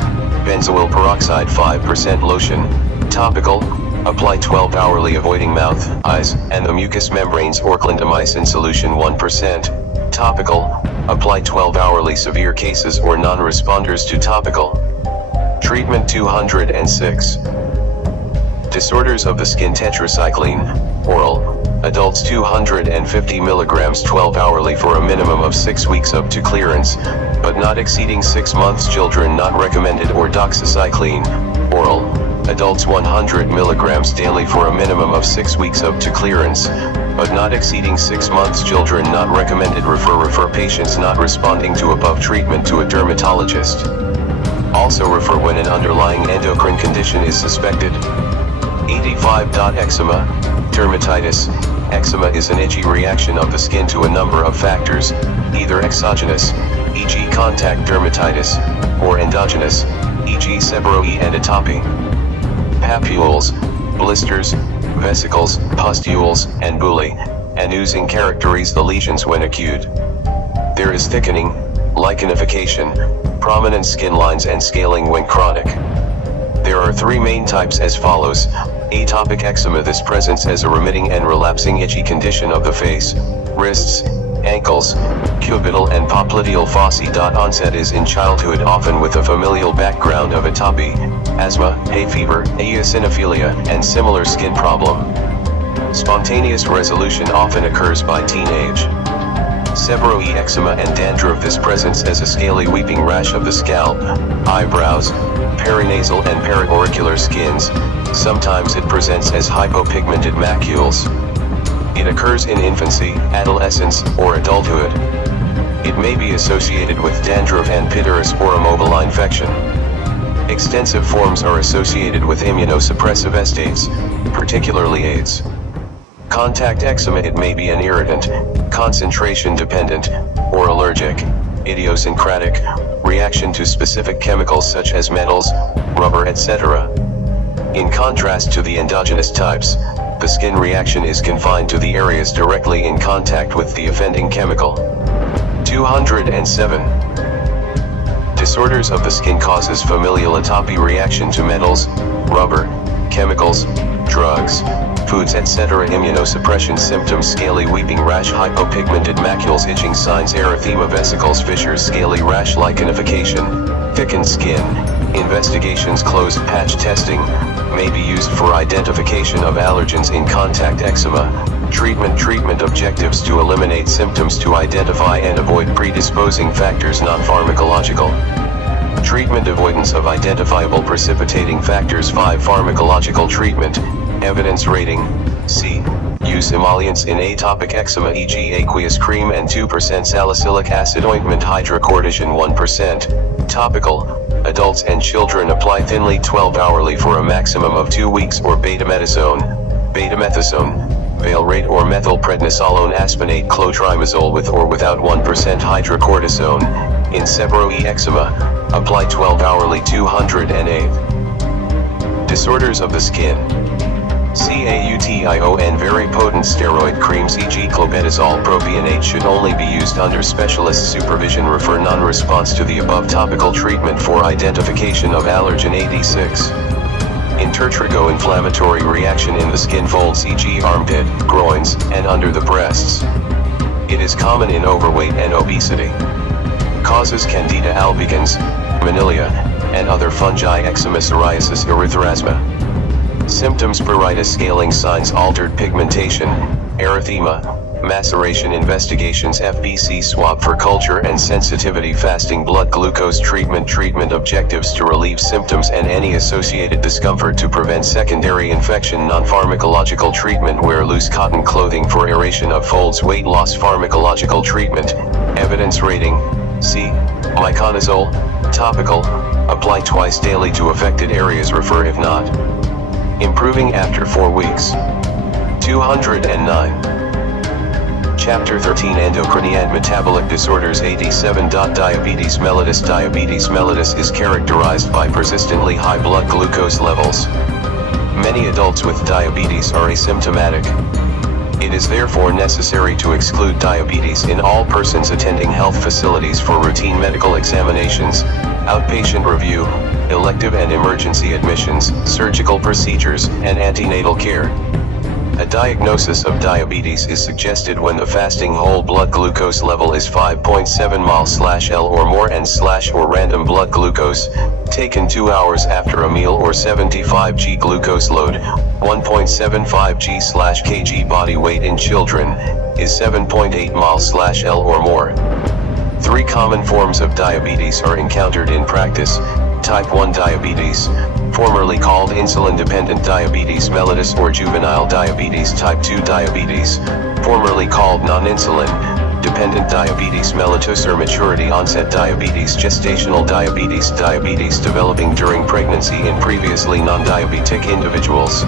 benzoyl peroxide 5% lotion, topical, apply 12 hourly, avoiding mouth, eyes, and the mucous membranes, or clindamycin solution 1%. Topical, apply 12 hourly severe cases or non-responders to topical. Treatment 206. Disorders of the skin. Tetracycline, oral, adults 250 mg 12 hourly for a minimum of 6 weeks up to clearance, but not exceeding 6 months. Children not recommended. Or doxycycline, oral, adults 100 mg daily for a minimum of 6 weeks up to clearance, but not exceeding 6 months. Children not recommended. Refer patients not responding to above treatment to a dermatologist. Also refer when an underlying endocrine condition is suspected. 85. Eczema, dermatitis. Eczema is an itchy reaction of the skin to a number of factors, either exogenous, e.g. contact dermatitis, or endogenous, e.g. seborrhea and atopy. Papules, blisters, vesicles, pustules, and bullae, and oozing characterize the lesions when acute. There is thickening, lichenification, prominent skin lines and scaling when chronic. There are 3 main types as follows. Atopic eczema. This presents as a remitting and relapsing itchy condition of the face, wrists, ankles, cubital and popliteal foci. Onset is in childhood, often with a familial background of atopy, asthma, hay fever, eosinophilia, and similar skin problem. Spontaneous resolution often occurs by teenage. Seborrhea eczema and dandruff. This presents as a scaly weeping rash of the scalp, eyebrows, perinasal and periauricular skins. Sometimes it presents as hypopigmented macules. It occurs in infancy, adolescence, or adulthood. It may be associated with dandruff and pityriasis or a mobile infection. Extensive forms are associated with immunosuppressive estates, particularly AIDS. Contact eczema. It may be an irritant, concentration dependent, or allergic, idiosyncratic, reaction to specific chemicals such as metals, rubber, etc. In contrast to the endogenous types, the skin reaction is confined to the areas directly in contact with the offending chemical. 207. Disorders of the skin. Causes. Familial atopy, reaction to metals, rubber, chemicals, drugs, foods, etc. Immunosuppression. Symptoms: scaly weeping rash, hypopigmented macules, itching signs, erythema, vesicles, fissures, scaly rash, lichenification, thickened skin. Investigations. Closed patch testing may be used for identification of allergens in contact eczema. Treatment objectives: to eliminate symptoms, to identify and avoid predisposing factors. Non-pharmacological treatment: avoidance of identifiable precipitating factors. 5. Pharmacological treatment. Evidence rating: C. Use emollients in atopic eczema, e.g. aqueous cream and 2% salicylic acid ointment, hydrocortisone 1%. Topical, adults and children. Apply thinly 12 hourly for a maximum of 2 weeks. Or betamethasone, Valrate or methylprednisolone aspinate, clotrimazole with or without 1% hydrocortisone. In seborrhea eczema, apply 12 hourly. 208. Disorders of the skin. Caution: very potent steroid creams, e.g. clobetasol, propionate, should only be used under specialist supervision. Refer non-response to the above topical treatment for identification of allergen. 86. Intertrigo: inflammatory reaction in the skin folds, e.g. armpit, groins, and under the breasts. It is common in overweight and obesity. Causes: Candida albicans, Manila, and other fungi, eczema, psoriasis, erythrasma. Symptoms: pruritus, scaling signs, altered pigmentation, erythema, maceration. Investigations: FBC swab for culture and sensitivity. Fasting blood glucose treatment objectives: to relieve symptoms and any associated discomfort, to prevent secondary infection. Non-pharmacological treatment: wear loose cotton clothing for aeration of folds. Weight loss. Pharmacological treatment. Evidence rating: C. Miconazole, topical, apply twice daily to affected areas. Refer if not improving after 4 weeks. 209. Chapter 13: Endocrine and Metabolic Disorders. 87. Diabetes mellitus. Diabetes mellitus is characterized by persistently high blood glucose levels. Many adults with diabetes are asymptomatic. It is therefore necessary to exclude diabetes in all persons attending health facilities for routine medical examinations, outpatient review, elective and emergency admissions, surgical procedures, and antenatal care. A diagnosis of diabetes is suggested when the fasting whole blood glucose level is 5.7 mol/L or more and/or random blood glucose, taken 2 hours after a meal, or 75 g glucose load, 1.75 g/kg body weight in children, is 7.8 mol/L or more. 3 common forms of diabetes are encountered in practice: type 1 diabetes, formerly called insulin-dependent diabetes mellitus, or juvenile diabetes; type 2 diabetes, formerly called non-insulin dependent diabetes mellitus, or maturity-onset diabetes; gestational diabetes, diabetes developing during pregnancy in previously non-diabetic individuals.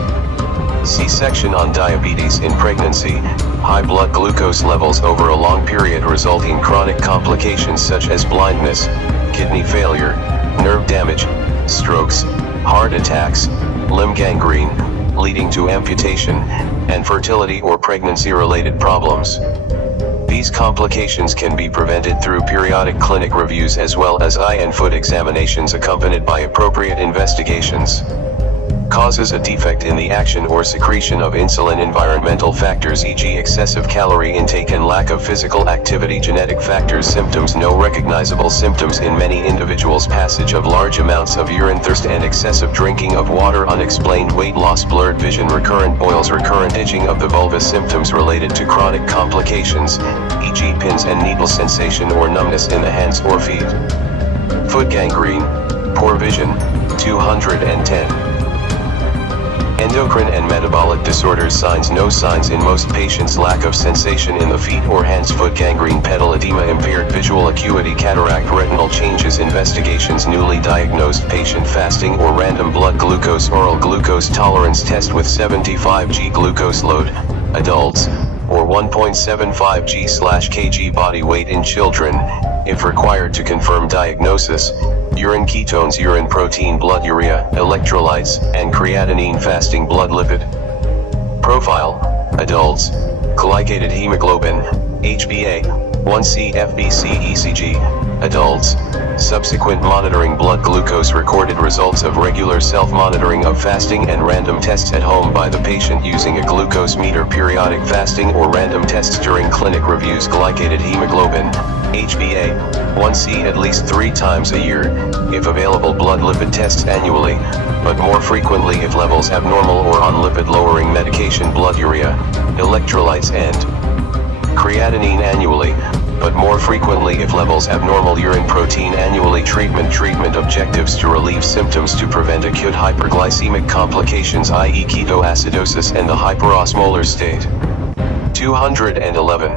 See section on diabetes in pregnancy. High blood glucose levels over a long period result in chronic complications such as blindness, kidney failure, nerve damage, strokes, heart attacks, limb gangrene, leading to amputation, and fertility or pregnancy-related problems. These complications can be prevented through periodic clinic reviews as well as eye and foot examinations accompanied by appropriate investigations. Causes: a defect in the action or secretion of insulin; environmental factors, e.g. excessive calorie intake and lack of physical activity; genetic factors; symptoms: no recognizable symptoms in many individuals; passage of large amounts of urine; thirst and excessive drinking of water; unexplained weight loss; blurred vision; recurrent boils; recurrent itching of the vulva; symptoms related to chronic complications, e.g. pins and needle sensation or numbness in the hands or feet. Foot gangrene, poor vision, 210. Endocrine and metabolic disorders. Signs: no signs in most patients; lack of sensation in the feet or hands; foot gangrene; pedal edema; impaired visual acuity; cataract; retinal changes. Investigations: newly diagnosed patient; fasting or random blood glucose; oral glucose tolerance test with 75 g glucose load, adults, or 1.75 g/kg body weight in children. If required to confirm diagnosis: urine ketones, urine protein, blood urea, electrolytes, and creatinine. Fasting blood lipid profile: adults, glycated hemoglobin, HbA1c, FBC, ECG, adults. Subsequent monitoring: blood glucose recorded results of regular self-monitoring of fasting and random tests at home by the patient using a glucose meter; periodic fasting or random tests during clinic reviews; glycated hemoglobin, HbA1c at least 3 times a year, if available; blood lipid tests annually, but more frequently if levels abnormal or on lipid-lowering medication; blood urea, electrolytes and creatinine annually, but more frequently if levels abnormal; urine protein annually. Treatment objectives: to relieve symptoms, to prevent acute hyperglycemic complications, i.e. ketoacidosis and the hyperosmolar state. 211.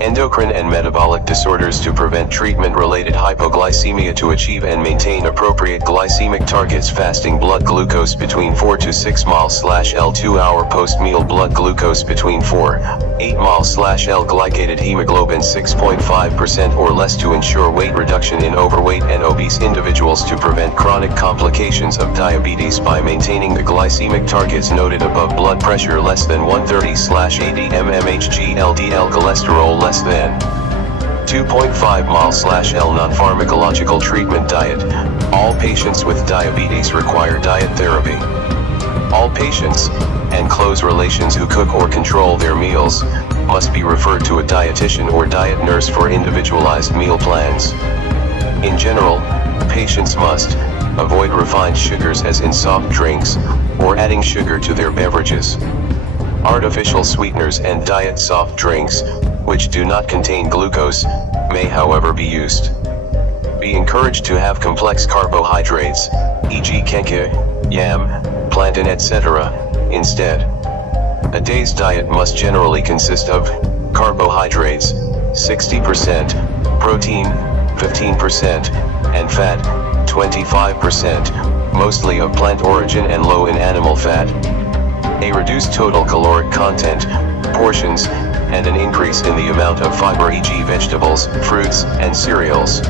Endocrine and metabolic disorders: to prevent treatment-related hypoglycemia, to achieve and maintain appropriate glycemic targets. Fasting blood glucose between 4 to 6 mol/L; 2-hour post-meal blood glucose between 4-8 mol/L; glycated hemoglobin 6.5% or less, to ensure weight reduction in overweight and obese individuals; to prevent chronic complications of diabetes by maintaining the glycemic targets noted above. Blood pressure less than 130/80 mmHg; LDL cholesterol less than 2.5 mol/L. Non-pharmacological treatment. Diet: all patients with diabetes require diet therapy. All patients, and close relations who cook or control their meals, must be referred to a dietitian or diet nurse for individualized meal plans. In general, patients must avoid refined sugars as in soft drinks, or adding sugar to their beverages. Artificial sweeteners and diet soft drinks, which do not contain glucose, may however be used. Be encouraged to have complex carbohydrates, e.g. kenke, yam, plantain, etc., instead. A day's diet must generally consist of carbohydrates, 60%, protein, 15%, and fat, 25%, mostly of plant origin and low in animal fat. A reduced total caloric content, portions, and an increase in the amount of fiber, e.g. vegetables, fruits, and cereals.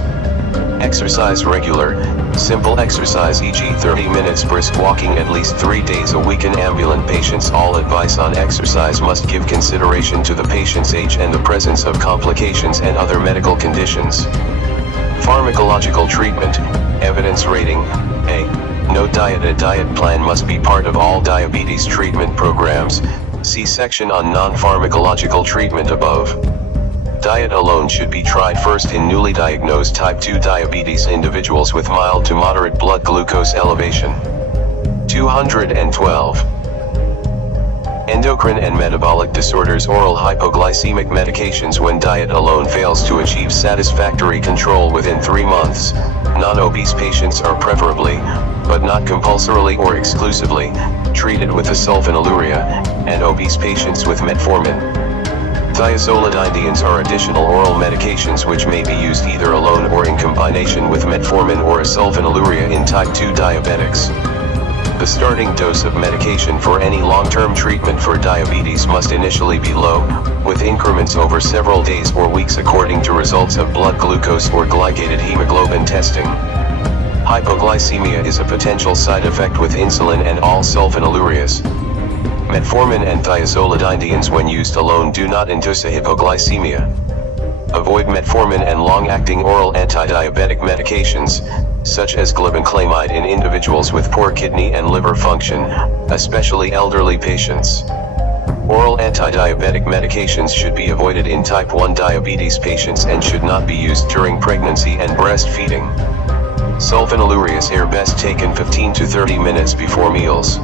Exercise: regular, simple exercise, e.g. 30 minutes brisk walking at least 3 days a week in ambulant patients. All advice on exercise must give consideration to the patient's age and the presence of complications and other medical conditions. Pharmacological treatment, evidence rating: A. Note: a diet plan must be part of all diabetes treatment programs. See section on non-pharmacological treatment above. Diet alone should be tried first in newly diagnosed type 2 diabetes individuals with mild to moderate blood glucose elevation. 212. Endocrine and metabolic disorders. Oral hypoglycemic medications. When diet alone fails to achieve satisfactory control within 3 months, non-obese patients are preferably, but not compulsorily or exclusively, treated with a sulfonylurea, and obese patients with metformin. Thiazolidinediones are additional oral medications which may be used either alone or in combination with metformin or a sulfonylurea in type 2 diabetics. The starting dose of medication for any long-term treatment for diabetes must initially be low, with increments over several days or weeks according to results of blood glucose or glycated hemoglobin testing. Hypoglycemia is a potential side effect with insulin and all sulfonylureas. Metformin and thiazolidinediones when used alone do not induce a hypoglycemia. Avoid metformin and long-acting oral anti-diabetic medications, such as glibenclamide in individuals with poor kidney and liver function, especially elderly patients. Oral anti-diabetic medications should be avoided in type 1 diabetes patients and should not be used during pregnancy and breastfeeding. Sulfonylureas are best taken 15 to 30 minutes before meals.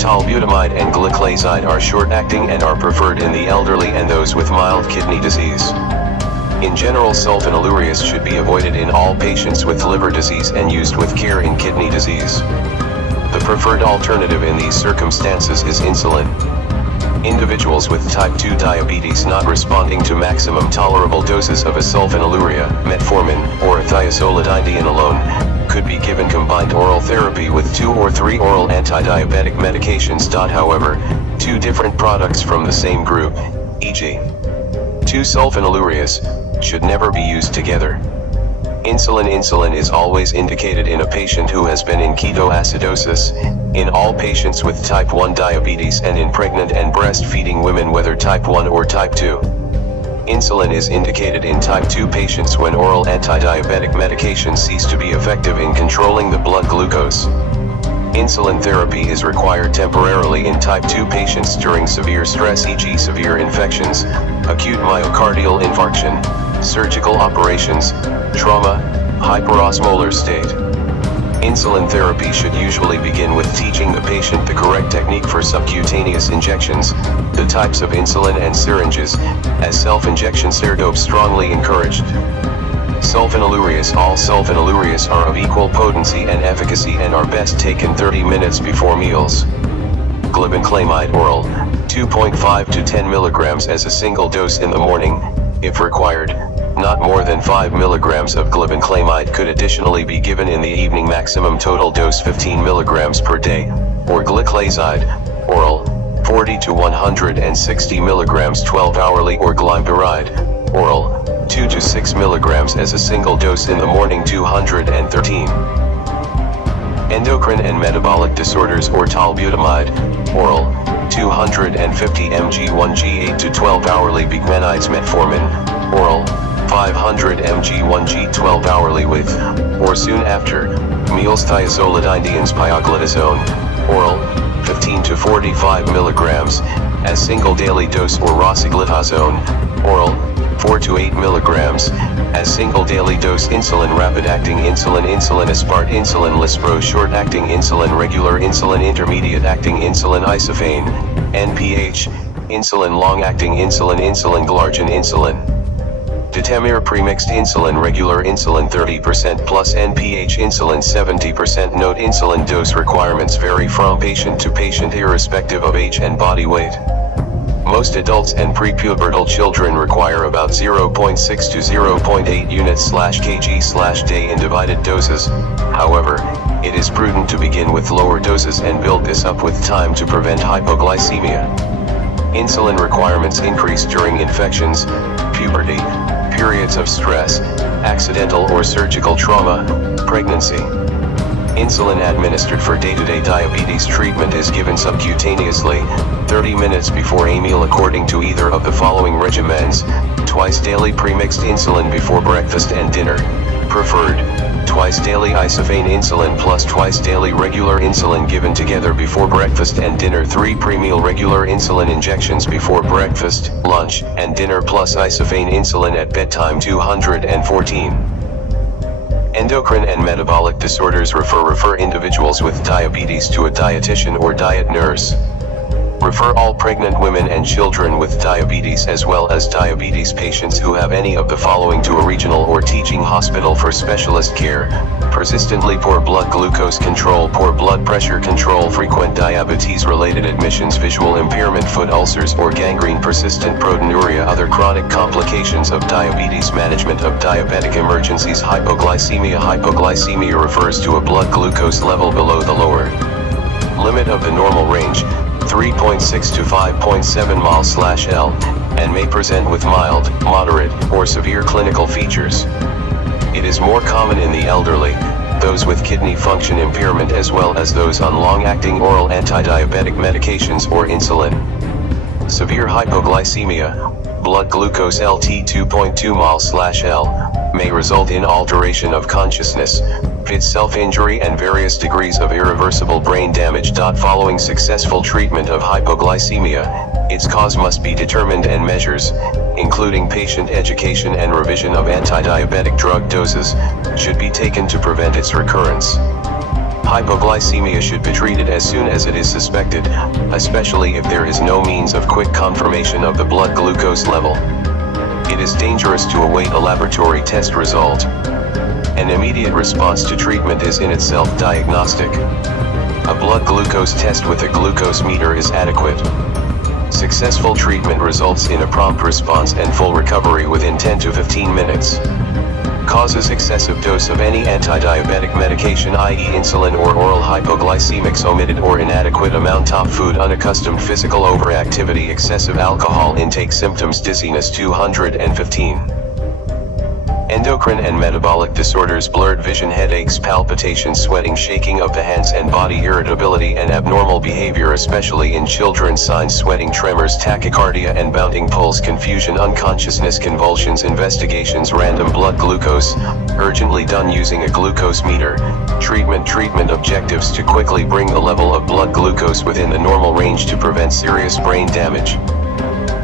Tolbutamide and gliclazide are short-acting and are preferred in the elderly and those with mild kidney disease. In general, sulfonylureas should be avoided in all patients with liver disease and used with care in kidney disease. The preferred alternative in these circumstances is insulin. Individuals with type 2 diabetes not responding to maximum tolerable doses of a sulfonylurea, metformin, or a thiazolidinedione alone, could be given combined oral therapy with 2 or 3 oral anti-diabetic medications. However, 2 different products from the same group, e.g. 2 sulfonylureas, should never be used together. Insulin is always indicated in a patient who has been in ketoacidosis, in all patients with type 1 diabetes and in pregnant and breastfeeding women whether type 1 or type 2. Insulin is indicated in type 2 patients when oral anti-diabetic medications cease to be effective in controlling the blood glucose. Insulin therapy is required temporarily in type 2 patients during severe stress, e.g. severe infections, acute myocardial infarction, surgical operations, trauma, hyperosmolar state. Insulin therapy should usually begin with teaching the patient the correct technique for subcutaneous injections, the types of insulin and syringes, as self-injections are strongly encouraged. Sulfonylureas. All sulfonylureas are of equal potency and efficacy and are best taken 30 minutes before meals. Glibenclamide oral, 2.5 to 10 mg as a single dose in the morning, if required. Not more than 5 mg of glibenclamide could additionally be given in the evening. Maximum total dose 15 mg per day, or gliclazide, oral, 40 to 160 mg 12 hourly, or glimepiride, oral, 2 to 6 mg as a single dose in the morning. 213. Endocrine and metabolic disorders, or tolbutamide, oral, 250 mg 1g 8 to 12 hourly. Bigmanides. Metformin, oral, 500 mg 1g 12 hourly with, or soon after, meals. Thiazolidinediones. Pioglitazone, oral, 15 to 45 mg, as single daily dose, or rosiglitazone, oral, 4 to 8 mg, as single daily dose. Insulin. Rapid-acting insulin, insulin aspart, insulin lispro, short-acting insulin, regular insulin, intermediate-acting insulin, isophane, NPH, insulin, long-acting insulin, insulin glargine, insulin Detamir, premixed insulin, regular insulin 30% plus NPH insulin 70%. Note: insulin dose requirements vary from patient to patient irrespective of age and body weight. Most adults and prepubertal children require about 0.6 to 0.8 units/kg/day in divided doses. However, it is prudent to begin with lower doses and build this up with time to prevent hypoglycemia. Insulin requirements increase during infections, puberty, periods of stress, accidental or surgical trauma, pregnancy. Insulin administered for day-to-day diabetes treatment is given subcutaneously, 30 minutes before a meal according to either of the following regimens: twice daily premixed insulin before breakfast and dinner, preferred, twice twice daily isofane insulin plus twice daily regular insulin given together before breakfast and dinner. 3 pre-meal regular insulin injections before breakfast, lunch, and dinner plus isofane insulin at bedtime. 214. Endocrine and metabolic disorders. Refer individuals with diabetes to a dietitian or diet nurse. Refer all pregnant women and children with diabetes as well as diabetes patients who have any of the following to a regional or teaching hospital for specialist care: persistently poor blood glucose control, poor blood pressure control, frequent diabetes-related admissions, visual impairment, foot ulcers or gangrene, persistent proteinuria, other chronic complications of diabetes, management of diabetic emergencies, hypoglycemia. Hypoglycemia refers to a blood glucose level below the lower limit of the normal range, 3.6 to 5.7 mol/L, and may present with mild, moderate, or severe clinical features. It is more common in the elderly, those with kidney function impairment as well as those on long-acting oral anti-diabetic medications or insulin. Severe hypoglycemia, blood glucose LT 2.2 mol/L, may result in alteration of consciousness, fit, self-injury and various degrees of irreversible brain damage. Following successful treatment of hypoglycemia, its cause must be determined and measures, including patient education and revision of anti-diabetic drug doses, should be taken to prevent its recurrence. Hypoglycemia should be treated as soon as it is suspected, especially if there is no means of quick confirmation of the blood glucose level. It is dangerous to await a laboratory test result. An immediate response to treatment is in itself diagnostic. A blood glucose test with a glucose meter is adequate. Successful treatment results in a prompt response and full recovery within 10 to 15 minutes. Causes: excessive dose of any anti-diabetic medication, i.e. insulin or oral hypoglycemics, omitted or inadequate amount. Top food: unaccustomed physical overactivity, excessive alcohol intake. Symptoms: dizziness. 215. Endocrine and metabolic disorders: blurred vision, headaches, palpitations, sweating, shaking of the hands and body, irritability and abnormal behavior especially in children. Signs: sweating, tremors, tachycardia and bounding pulse, confusion, unconsciousness, convulsions. Investigations: random blood glucose, urgently done using a glucose meter. Treatment objectives: to quickly bring the level of blood glucose within the normal range to prevent serious brain damage.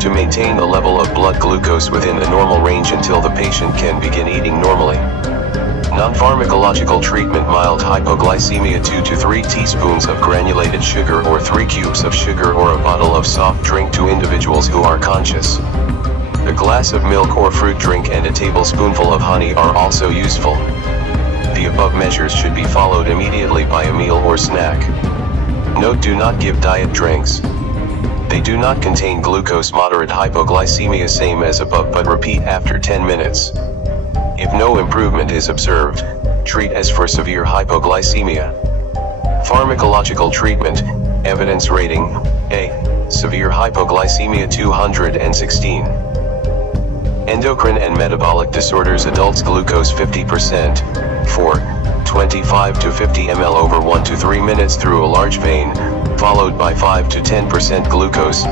To maintain the level of blood glucose within the normal range until the patient can begin eating normally. Non-pharmacological treatment: mild hypoglycemia, 2 to 3 teaspoons of granulated sugar or 3 cubes of sugar or a bottle of soft drink to individuals who are conscious. A glass of milk or fruit drink and a tablespoonful of honey are also useful. The above measures should be followed immediately by a meal or snack. Note: do not give diet drinks. They do not contain glucose. Moderate hypoglycemia: same as above but repeat after 10 minutes. If no improvement is observed, treat as for severe hypoglycemia. Pharmacological treatment, evidence rating, A. Severe hypoglycemia. 216. Endocrine and metabolic disorders: adults, glucose 50%, 25 to 50 ml over 1 to 3 minutes through a large vein, followed by 5 to 10% glucose,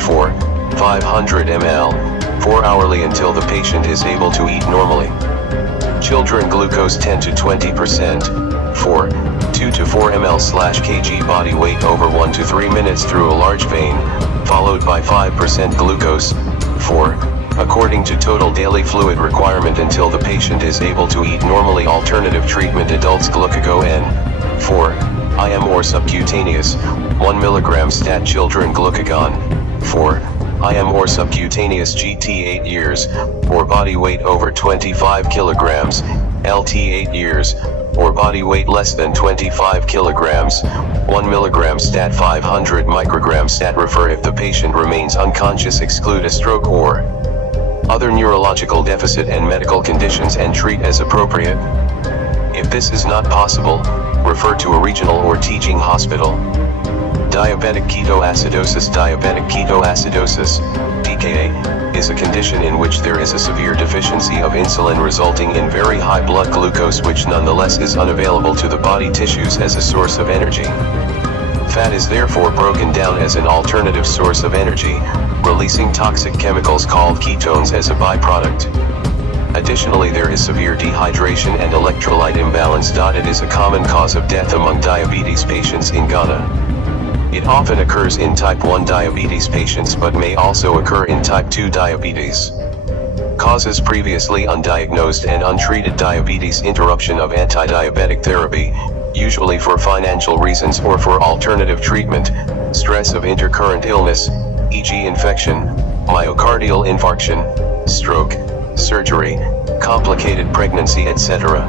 500 ml, 4 hourly until the patient is able to eat normally. Children: glucose 10 to 20%, 2 to 4 ml/kg body weight over 1 to 3 minutes through a large vein, followed by 5% glucose, according to total daily fluid requirement until the patient is able to eat normally. Alternative treatment: adults, glucagon, 4 IM or subcutaneous, 1 mg stat. Children: glucagon, 4 IM or subcutaneous, GT 8 years, or body weight over 25 kilograms, LT 8 years, or body weight less than 25 kilograms, 1 mg stat. 500 microgram stat. Refer if the patient remains unconscious. Exclude a stroke or other neurological deficit and medical conditions and treat as appropriate. If this is not possible, refer to a regional or teaching hospital. Diabetic ketoacidosis. Diabetic ketoacidosis, DKA, is a condition in which there is a severe deficiency of insulin resulting in very high blood glucose which nonetheless is unavailable to the body tissues as a source of energy. Fat is therefore broken down as an alternative source of energy, releasing toxic chemicals called ketones as a byproduct. Additionally, there is severe dehydration and electrolyte imbalance. It is a common cause of death among diabetes patients in Ghana. It often occurs in type 1 diabetes patients but may also occur in type 2 diabetes. Causes: previously undiagnosed and untreated diabetes, interruption of anti-diabetic therapy, usually for financial reasons or for alternative treatment, stress of intercurrent illness, e.g. infection, myocardial infarction, stroke, surgery, complicated pregnancy, etc.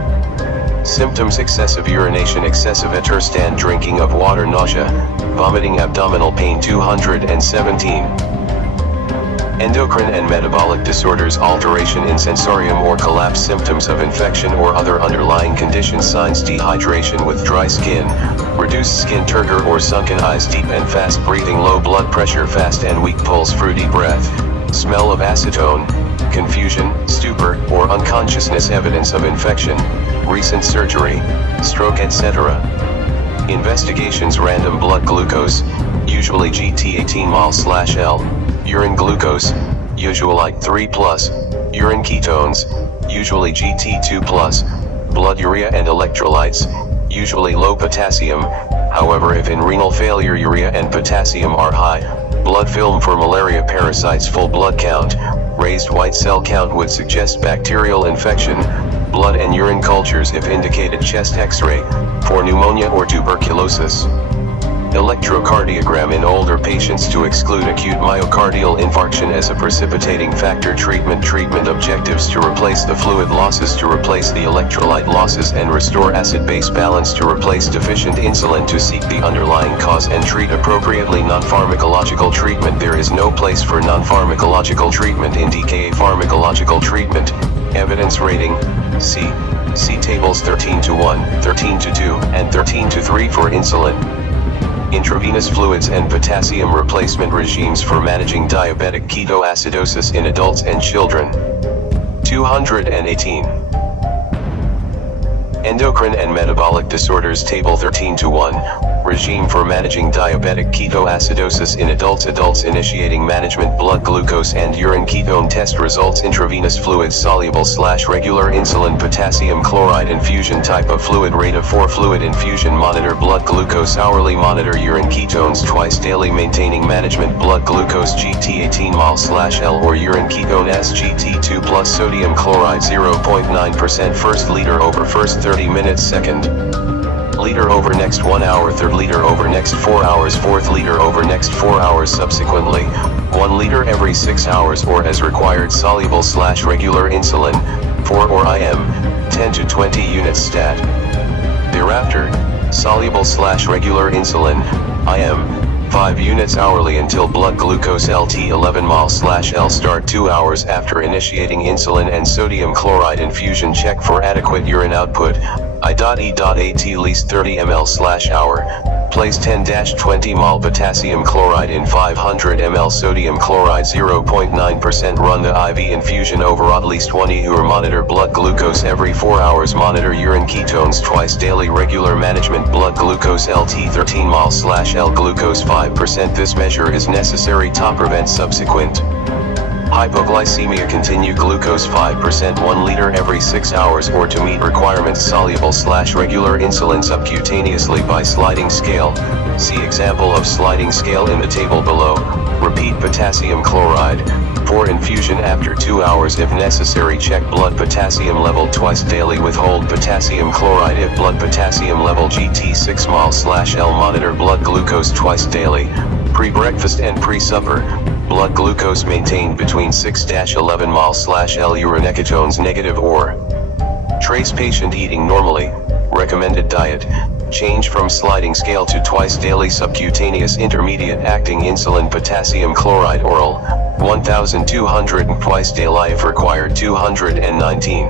Symptoms: excessive urination, excessive stand drinking of water, nausea, vomiting, abdominal pain. 217. Endocrine and metabolic disorders, alteration in sensorium or collapse, symptoms of infection or other underlying conditions, signs: dehydration with dry skin, reduced skin, turgor or sunken eyes, deep and fast breathing, low blood pressure, fast and weak pulse, fruity breath, smell of acetone, confusion, stupor, or unconsciousness, evidence of infection, recent surgery, stroke, etc. Investigations: random blood glucose, usually GT18mol/L, urine glucose, usually 3+, urine ketones, usually GT2+, blood urea and electrolytes, usually low potassium. However, if in renal failure urea and potassium are high, blood film for malaria parasites, full blood count, raised white cell count would suggest bacterial infection, blood and urine cultures if indicated, chest x-ray, for pneumonia or tuberculosis. Electrocardiogram in older patients to exclude acute myocardial infarction as a precipitating factor. Treatment objectives: to replace the fluid losses, to replace the electrolyte losses and restore acid-base balance, to replace deficient insulin, to seek the underlying cause and treat appropriately. Non-pharmacological treatment: there is no place for non-pharmacological treatment in DKA. Pharmacological treatment, evidence rating, see tables 13:1, 13:2, and 13:3 for insulin. Intravenous fluids and potassium replacement regimes for managing diabetic ketoacidosis in adults and children. 218. Endocrine and metabolic disorders, table 13:1, regime for managing diabetic ketoacidosis in adults. Adults initiating management: blood glucose and urine ketone test results, intravenous fluids, soluble/regular insulin, potassium chloride infusion, type of fluid, rate of 4, fluid infusion, monitor blood glucose hourly, monitor urine ketones twice daily, maintaining management: blood glucose GT18mol/L or urine ketone SGT2 plus sodium chloride 0.9% first liter over first 30 minutes, second liter over next 1 hour, third liter over next 4 hours, fourth liter over next 4 hours, subsequently 1 liter every 6 hours or as required. Soluble/regular insulin, 4 or IM, 10 to 20 units stat. Thereafter, soluble/regular insulin, IM, 5 units hourly until blood glucose LT 11 mol/L. Start 2 hours after initiating insulin and sodium chloride infusion. Check for adequate urine output. I.E.at least 30 ml/hour. Place 10-20 mol potassium chloride in 500 ml sodium chloride 0.9%. Run the IV infusion over at least 1 hour. Monitor blood glucose every 4 hours. Monitor urine ketones twice daily. Regular management: blood glucose LT 13 mol/L, glucose 5%. This measure is necessary to prevent subsequent hypoglycemia. Continue glucose 5%, 1 liter every 6 hours or to meet requirements. Soluble/regular insulin subcutaneously by sliding scale. See example of sliding scale in the table below. Repeat potassium chloride. For infusion after 2 hours if necessary. Check blood potassium level twice daily. Withhold potassium chloride if blood potassium level GT6 mol/L. Monitor blood glucose twice daily. Pre-breakfast and pre-supper. Blood glucose maintained between 6-11 mol/L. Urine ketones negative or trace. Patient eating normally. Recommended diet: change from sliding scale to twice daily subcutaneous intermediate acting insulin potassium chloride oral, 1200 twice daily if required. 219.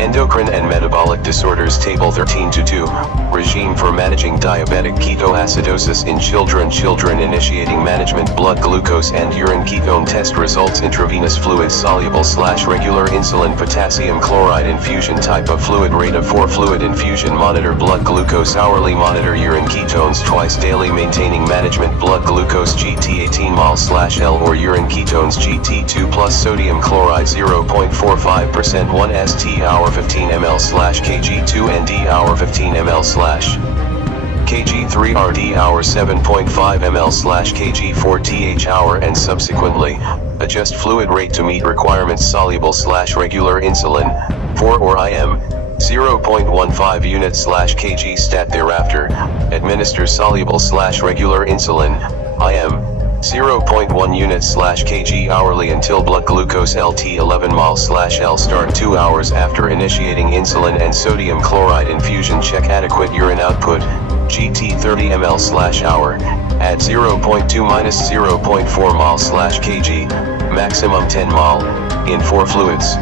Endocrine and metabolic disorders Table 13-2, regime for managing diabetic ketoacidosis in children. Children initiating management. Blood glucose and urine ketone test results. Intravenous fluid soluble / regular insulin. Potassium chloride infusion. Type of fluid. Rate of 4 fluid infusion. Monitor blood glucose hourly. Monitor urine ketones twice daily. Maintaining management. Blood glucose GT 18 mol/L or urine ketones GT2 plus sodium chloride 0.45% 1 st hour 15 ml/kg2 nd hour 15 ml/kg3 rd hour 7.5 ml/kg4 th hour and subsequently. Adjust fluid rate to meet requirements. Soluble / regular insulin 4 or IM 0.15 units/kg stat. Thereafter, administer soluble / regular insulin IM 0.1 units/kg hourly until blood glucose LT 11 mol/L. Start 2 hours after initiating insulin and sodium chloride infusion. Check adequate urine output, GT 30 ml/hour, add 0.2-0.4 mol/kg, maximum 10 mol, in 4 fluids.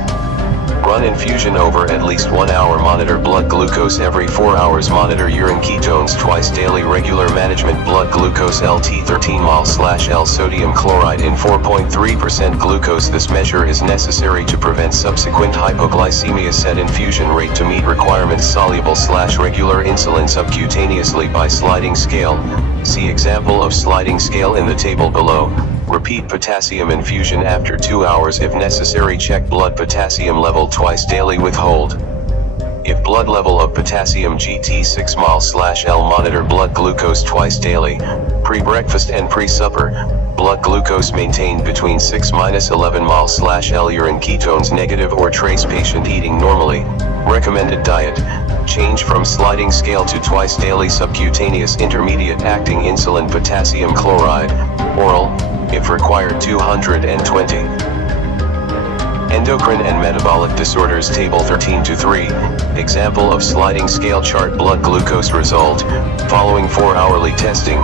Run infusion over at least 1 hour. Monitor blood glucose every 4 hours. Monitor urine ketones twice daily. Regular management. Blood glucose LT 13 mol/L. Sodium chloride in 4.3% glucose. This measure is necessary to prevent subsequent hypoglycemia. Set infusion rate to meet requirements. Soluble / regular insulin subcutaneously by sliding scale. See example of sliding scale in the table below. Repeat potassium infusion after 2 hours if necessary. Check blood potassium level twice daily. Withhold. If blood level of potassium GT 6 mol/L. Monitor blood glucose twice daily, pre-breakfast and pre-supper. Blood glucose maintained between 6-11 mol/L. Urine ketones negative or trace. Patient eating normally. Recommended diet. Change from sliding scale to twice daily subcutaneous intermediate acting insulin. Potassium chloride, oral, if required 220. Endocrine and metabolic disorders Table 13-3, example of sliding scale chart. Blood glucose result, following 4 hourly testing,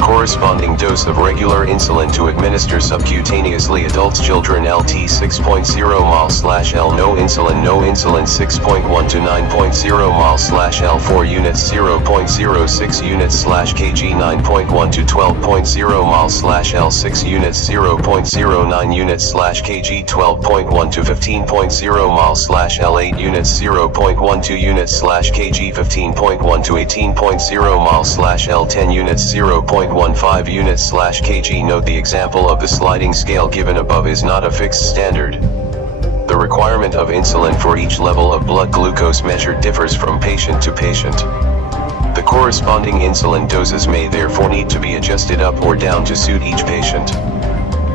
corresponding dose of regular insulin to administer subcutaneously. Adults. Children LT 6.0 mol/L. No insulin 6.1 to 9.0 mol/L. 4 units 0.06 units/kg 9.1 to 12.0 mol/L. 6 units 0.09 units/kg 12.1 to 15.0 mol/L. 8 units 0.12 units/kg 15.1 to 18.0 mol/L. 10 units 0.15 units/kg. Note the example of the sliding scale given above is not a fixed standard. The requirement of insulin for each level of blood glucose measured differs from patient to patient. The corresponding insulin doses may therefore need to be adjusted up or down to suit each patient.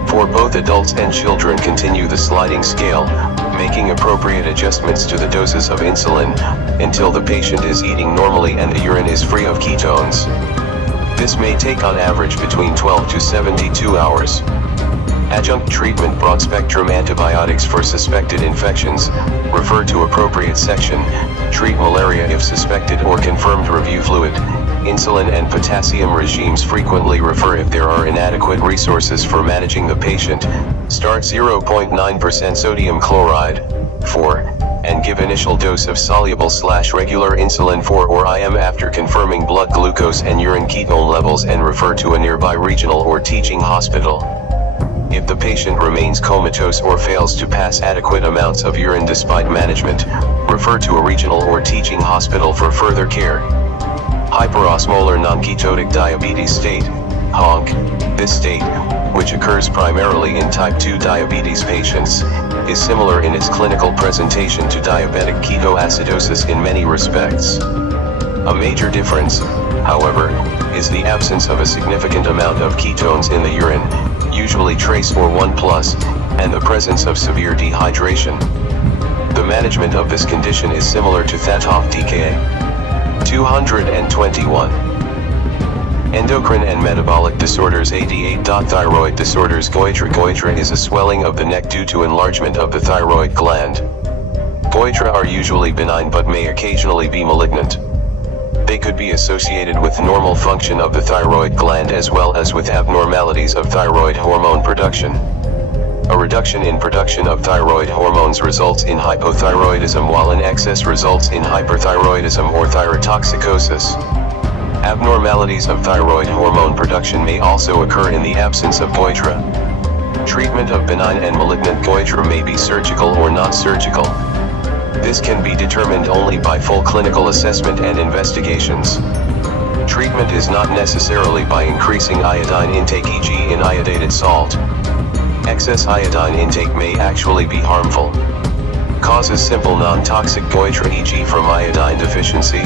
For both adults and children, continue the sliding scale, making appropriate adjustments to the doses of insulin, until the patient is eating normally and the urine is free of ketones. This may take on average between 12 to 72 hours. Adjunct treatment. Broad-spectrum antibiotics for suspected infections, refer to appropriate section. Treat malaria if suspected or confirmed. Review fluid, insulin and potassium regimes. Frequently refer if there are inadequate resources for managing the patient. Start 0.9% sodium chloride, 4, and give initial dose of soluble/regular insulin 4 or IM after confirming blood glucose and urine ketone levels, and refer to a nearby regional or teaching hospital. If the patient remains comatose or fails to pass adequate amounts of urine despite management, refer to a regional or teaching hospital for further care. Hyperosmolar non-ketotic diabetes state, HONC. This state, which occurs primarily in type 2 diabetes patients, is similar in its clinical presentation to diabetic ketoacidosis in many respects. A major difference, however, is the absence of a significant amount of ketones in the urine, usually trace or 1+, and the presence of severe dehydration. The management of this condition is similar to that of DKA. 221. Endocrine and metabolic disorders 88. Thyroid disorders. Goitre. Goitre is a swelling of the neck due to enlargement of the thyroid gland. Goitre are usually benign but may occasionally be malignant. They could be associated with normal function of the thyroid gland as well as with abnormalities of thyroid hormone production. A reduction in production of thyroid hormones results in hypothyroidism, while an excess results in hyperthyroidism or thyrotoxicosis. Abnormalities of thyroid hormone production may also occur in the absence of goitre. Treatment of benign and malignant goitre may be surgical or non-surgical. This can be determined only by full clinical assessment and investigations. Treatment is not necessarily by increasing iodine intake, e.g. in iodated salt. Excess iodine intake may actually be harmful. Causes: simple non-toxic goitre, e.g. from iodine deficiency,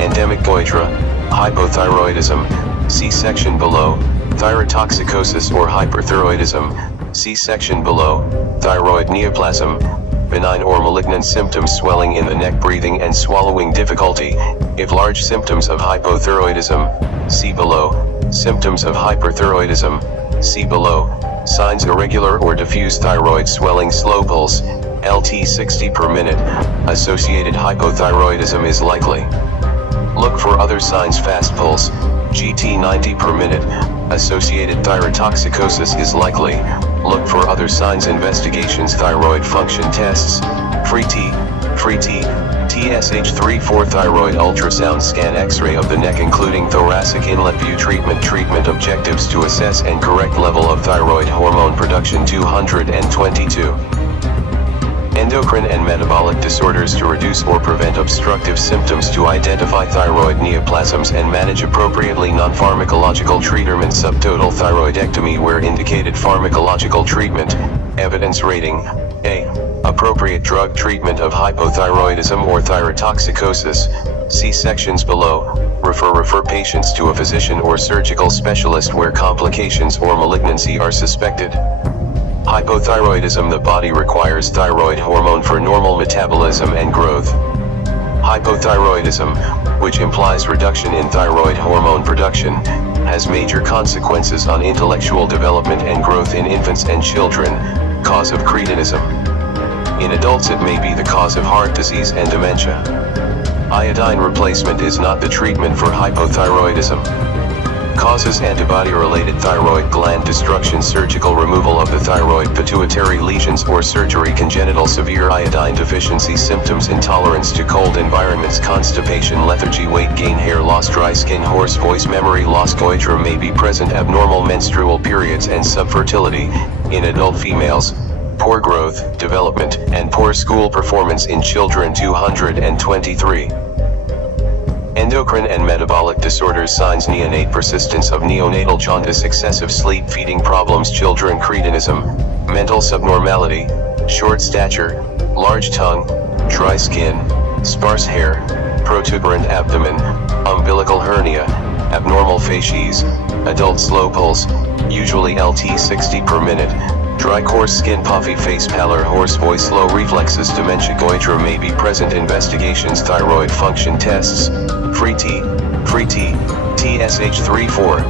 endemic goitre, hypothyroidism, see section below, thyrotoxicosis or hyperthyroidism, see section below, thyroid neoplasm, benign or malignant symptoms: swelling in the neck, breathing and swallowing difficulty. If large symptoms of hypothyroidism, see below. Symptoms of hyperthyroidism, see below. Signs: irregular or diffuse thyroid swelling, slow pulse, LT 60 per minute, associated hypothyroidism is likely. Look for other signs: fast pulse, GT 90 per minute, associated thyrotoxicosis is likely. Look for other signs: investigations, thyroid function tests, free T, TSH3-4 thyroid ultrasound scan, X-ray of the neck including thoracic inlet view. Treatment objectives to assess and correct level of thyroid hormone production. 222. Endocrine and metabolic disorders to reduce or prevent obstructive symptoms, to identify thyroid neoplasms and manage appropriately. Non-pharmacological treatment: subtotal thyroidectomy where indicated. Pharmacological treatment. Evidence rating: A. Appropriate drug treatment of hypothyroidism or thyrotoxicosis, see sections below. Refer patients to a physician or surgical specialist where complications or malignancy are suspected. Hypothyroidism: the body requires thyroid hormone for normal metabolism and growth. Hypothyroidism, which implies reduction in thyroid hormone production, has major consequences on intellectual development and growth in infants and children. Cause of cretinism. In adults it may be the cause of heart disease and dementia. Iodine replacement is not the treatment for hypothyroidism. Causes: antibody-related thyroid gland destruction, surgical removal of the thyroid, pituitary lesions or surgery. Congenital severe iodine deficiency symptoms: intolerance to cold environments, constipation, lethargy, weight gain, hair loss, dry skin, hoarse voice, memory loss. Goitre may be present. Abnormal menstrual periods and subfertility in adult females. Poor growth, development, and poor school performance in children. 223. Endocrine and metabolic disorders. Signs: neonate persistence of neonatal jaundice, excessive sleep, feeding problems. Children: cretinism, mental subnormality, short stature, large tongue, dry skin, sparse hair, protuberant abdomen, umbilical hernia, abnormal facies. Adult: slow pulse, usually LT 60 per minute, dry coarse skin, puffy face, pallor, hoarse voice, slow reflexes. Dementia. Goitre may be present. Investigations: thyroid function tests, free T, TSH3-4.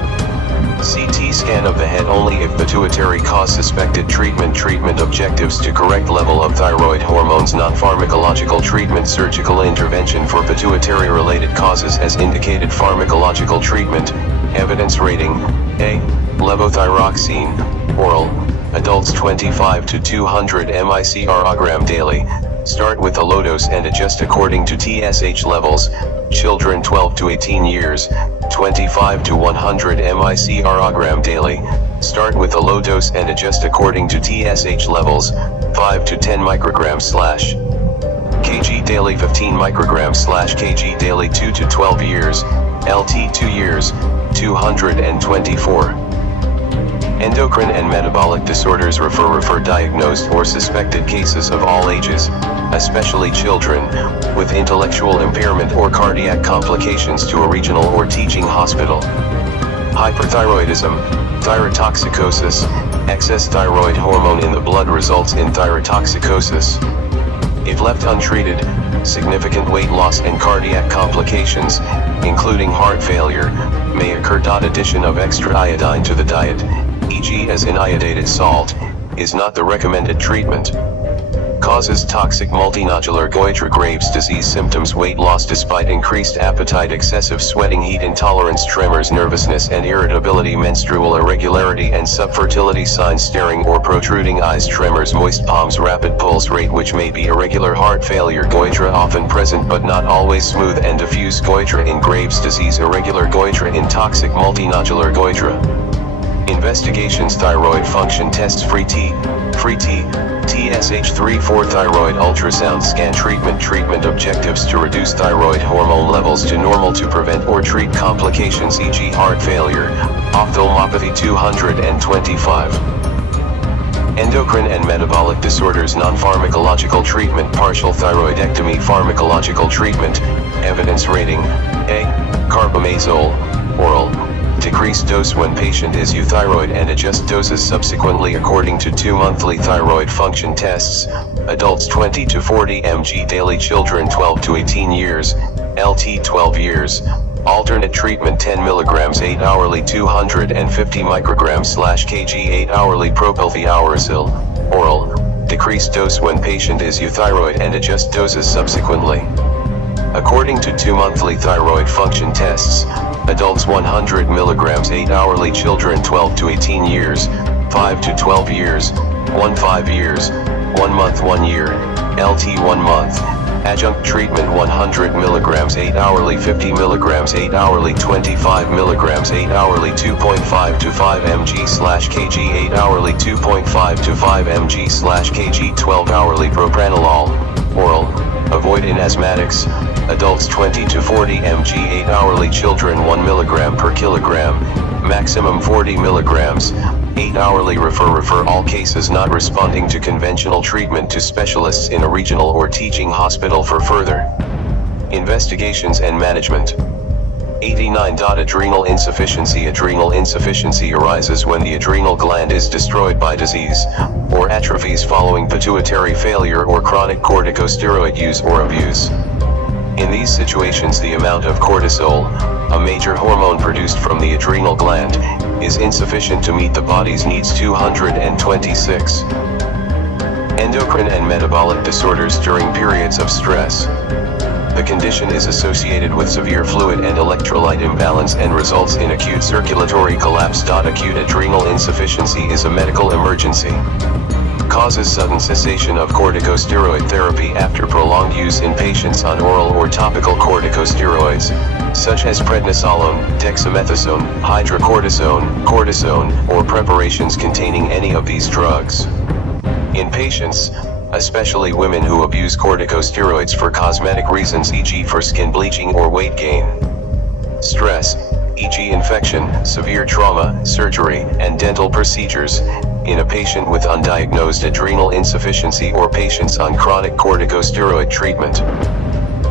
CT scan of the head only if pituitary cause suspected. Treatment objectives: to correct level of thyroid hormones. Non-pharmacological treatment: surgical intervention for pituitary related causes as indicated. Pharmacological treatment. Evidence rating: A. Levothyroxine, oral, adults 25 to 200 microgram daily. Start with a low dose and adjust according to TSH levels. Children 12 to 18 years, 25 to 100 microgram daily. Start with a low dose and adjust according to TSH levels, 5 to 10 micrograms kg daily, 15 micrograms kg daily. 2 to 12 years, LT 2 years, 224. Endocrine and metabolic disorders. Refer diagnosed or suspected cases of all ages, especially children, with intellectual impairment or cardiac complications to a regional or teaching hospital. Hyperthyroidism, thyrotoxicosis, excess thyroid hormone in the blood results in thyrotoxicosis. If left untreated, significant weight loss and cardiac complications, including heart failure, may occur. Addition of extra iodine to the diet, e.g. as in iodated salt, is not the recommended treatment. Causes toxic multinodular goiter Graves' disease symptoms: weight loss despite increased appetite, excessive sweating, heat intolerance, tremors, nervousness and irritability, menstrual irregularity and subfertility signs, staring or protruding eyes, tremors, moist palms, rapid pulse rate which may be irregular, heart failure, goiter often present but not always, smooth and diffuse goiter in Graves' disease, irregular goiter in toxic multinodular goiter. Investigations: thyroid function tests, free T, TSH3-4 thyroid ultrasound scan, treatment objectives: to reduce thyroid hormone levels to normal, to prevent or treat complications e.g. heart failure, ophthalmopathy. 225. Endocrine and metabolic disorders, non-pharmacological treatment, partial thyroidectomy, pharmacological treatment, evidence rating: A. Carbamazole, oral, decrease dose when patient is euthyroid and adjust doses subsequently according to 2 monthly thyroid function tests, adults 20 to 40 mg daily, children 12 to 18 years, LT 12 years. Alternate treatment: 10 mg 8 hourly, 250 micrograms/kg 8 hourly, propylthiouracil, oral, decrease dose when patient is euthyroid and adjust doses subsequently. According to 2 monthly thyroid function tests, adults 100 mg 8 hourly, children 12 to 18 years, 5 to 12 years, 5 years, 1 month, 1 year, LT 1 month. Adjunct treatment: 100 mg 8 hourly, 50 mg 8 hourly, 25 mg 8 hourly, 2.5 to 5 mg/kg 8 hourly, 2.5 to 5 mg/kg 12 hourly. Propranolol, oral, avoid in asthmatics, adults 20 to 40 mg 8 hourly, children 1 mg per kilogram, maximum 40 mg, 8 hourly. Refer all cases not responding to conventional treatment to specialists in a regional or teaching hospital for further investigations and management. 89. Adrenal insufficiency. Adrenal insufficiency arises when the adrenal gland is destroyed by disease or atrophies following pituitary failure or chronic corticosteroid use or abuse. In these situations, the amount of cortisol, a major hormone produced from the adrenal gland, is insufficient to meet the body's needs. 226. Endocrine and metabolic disorders during periods of stress. The condition is associated with severe fluid and electrolyte imbalance and results in acute circulatory collapse. Acute adrenal insufficiency is a medical emergency. Causes sudden cessation of corticosteroid therapy after prolonged use in patients on oral or topical corticosteroids, such as prednisolone, dexamethasone, hydrocortisone, cortisone, or preparations containing any of these drugs. In patients, especially women who abuse corticosteroids for cosmetic reasons, e.g. for skin bleaching or weight gain. Stress, e.g. infection, severe trauma, surgery, and dental procedures, in a patient with undiagnosed adrenal insufficiency or patients on chronic corticosteroid treatment.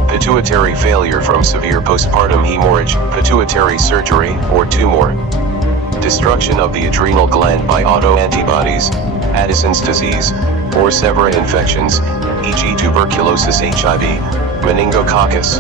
Pituitary failure from severe postpartum hemorrhage, pituitary surgery, or tumor. Destruction of the adrenal gland by autoantibodies, Addison's disease, or severe infections, e.g. tuberculosis, HIV, meningococcus.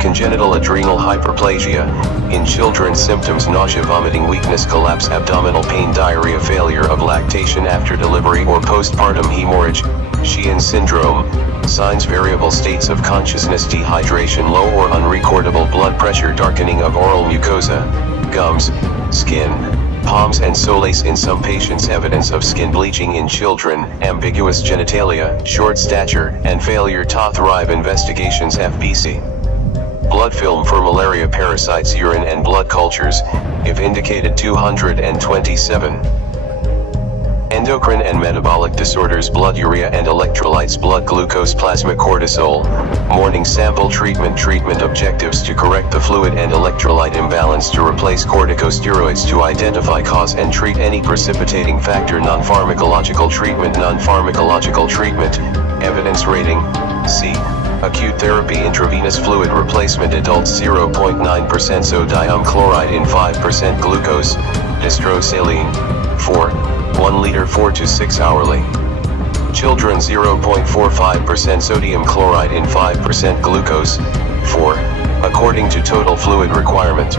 Congenital adrenal hyperplasia, in children symptoms: nausea, vomiting, weakness, collapse, abdominal pain, diarrhea, failure of lactation after delivery or postpartum hemorrhage, Sheehan syndrome. Signs: variable states of consciousness, dehydration, low or unrecordable blood pressure, darkening of oral mucosa, gums, skin, palms and solace in some patients, evidence of skin bleaching in children, ambiguous genitalia, short stature, and failure to thrive. Investigations: FBC. Blood film for malaria parasites, urine and blood cultures, if indicated. 227. Endocrine and metabolic disorders: blood urea and electrolytes, blood glucose, plasma cortisol, morning sample treatment. Treatment objectives: to correct the fluid and electrolyte imbalance, to replace corticosteroids, to identify cause and treat any precipitating factor. Non-pharmacological treatment. Non-pharmacological treatment, evidence rating: C. Acute therapy: intravenous fluid replacement, adults 0.9% sodium chloride in 5% glucose, dystrosaline, 1 liter 4 to 6 hourly. Children 0.45% sodium chloride in 5% glucose, 4, according to total fluid requirement.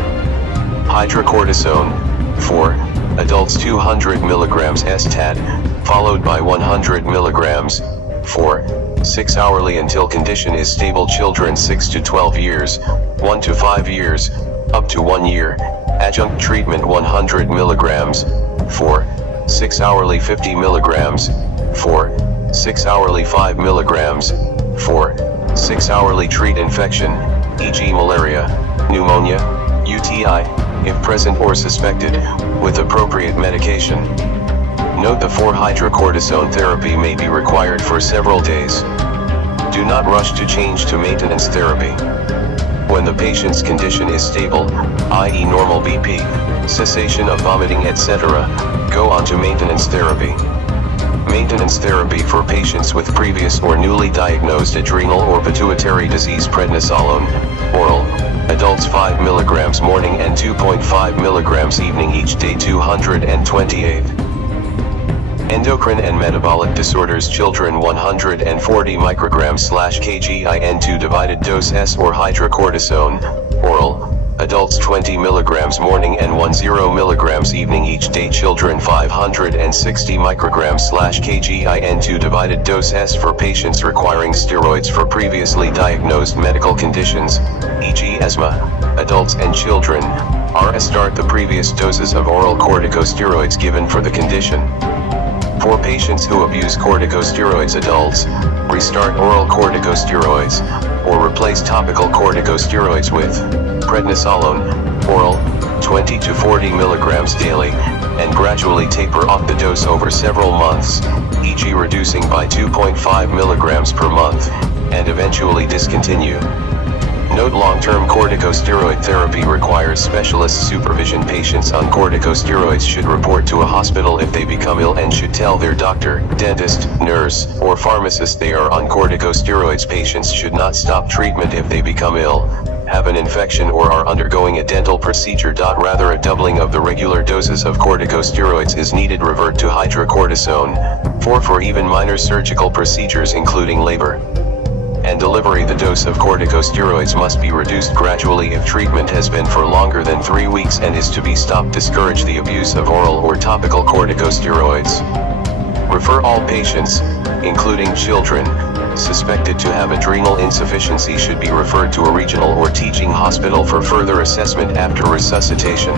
Hydrocortisone, 4, adults 200 mg STAT, followed by 100 mg, 4. 6 hourly until condition is stable. Children 6 to 12 years, 1 to 5 years, up to 1 year. Adjunct treatment 100 milligrams. 4. 6 hourly 50 milligrams. 4. 6 hourly 5 milligrams. 4. 6 hourly treat infection, e.g. malaria, pneumonia, UTI, if present or suspected, with appropriate medication. Note the 4-hydrocortisone therapy may be required for several days. Do not rush to change to maintenance therapy. When the patient's condition is stable, i.e. normal BP, cessation of vomiting etc., go on to maintenance therapy. Maintenance therapy for patients with previous or newly diagnosed adrenal or pituitary disease. Prednisolone, oral, adults 5 mg morning and 2.5 mg evening each day. 228. Endocrine and metabolic disorders. Children 140 micrograms/kg IN2 divided dose S or hydrocortisone, oral, adults 20 mg morning and 10 mg evening each day. Children 560 micrograms/kg IN2 divided dose S for patients requiring steroids for previously diagnosed medical conditions, e.g. asthma, adults and children. Start the previous doses of oral corticosteroids given for the condition. For patients who abuse corticosteroids. Adults, restart oral corticosteroids, or replace topical corticosteroids with prednisolone, oral, 20 to 40 mg daily, and gradually taper off the dose over several months, e.g. reducing by 2.5 mg per month, and eventually discontinue. Note: long-term corticosteroid therapy requires specialist supervision. Patients on corticosteroids should report to a hospital if they become ill and should tell their doctor, dentist, nurse, or pharmacist they are on corticosteroids. Patients should not stop treatment if they become ill, have an infection, or are undergoing a dental procedure. Rather, a doubling of the regular doses of corticosteroids is needed. Revert to hydrocortisone. 4. For even minor surgical procedures including labor and delivery, the dose of corticosteroids must be reduced gradually if treatment has been for longer than 3 weeks and is to be stopped. Discourage the abuse of oral or topical corticosteroids. Refer all patients, including children, suspected to have adrenal insufficiency should be referred to a regional or teaching hospital for further assessment after resuscitation.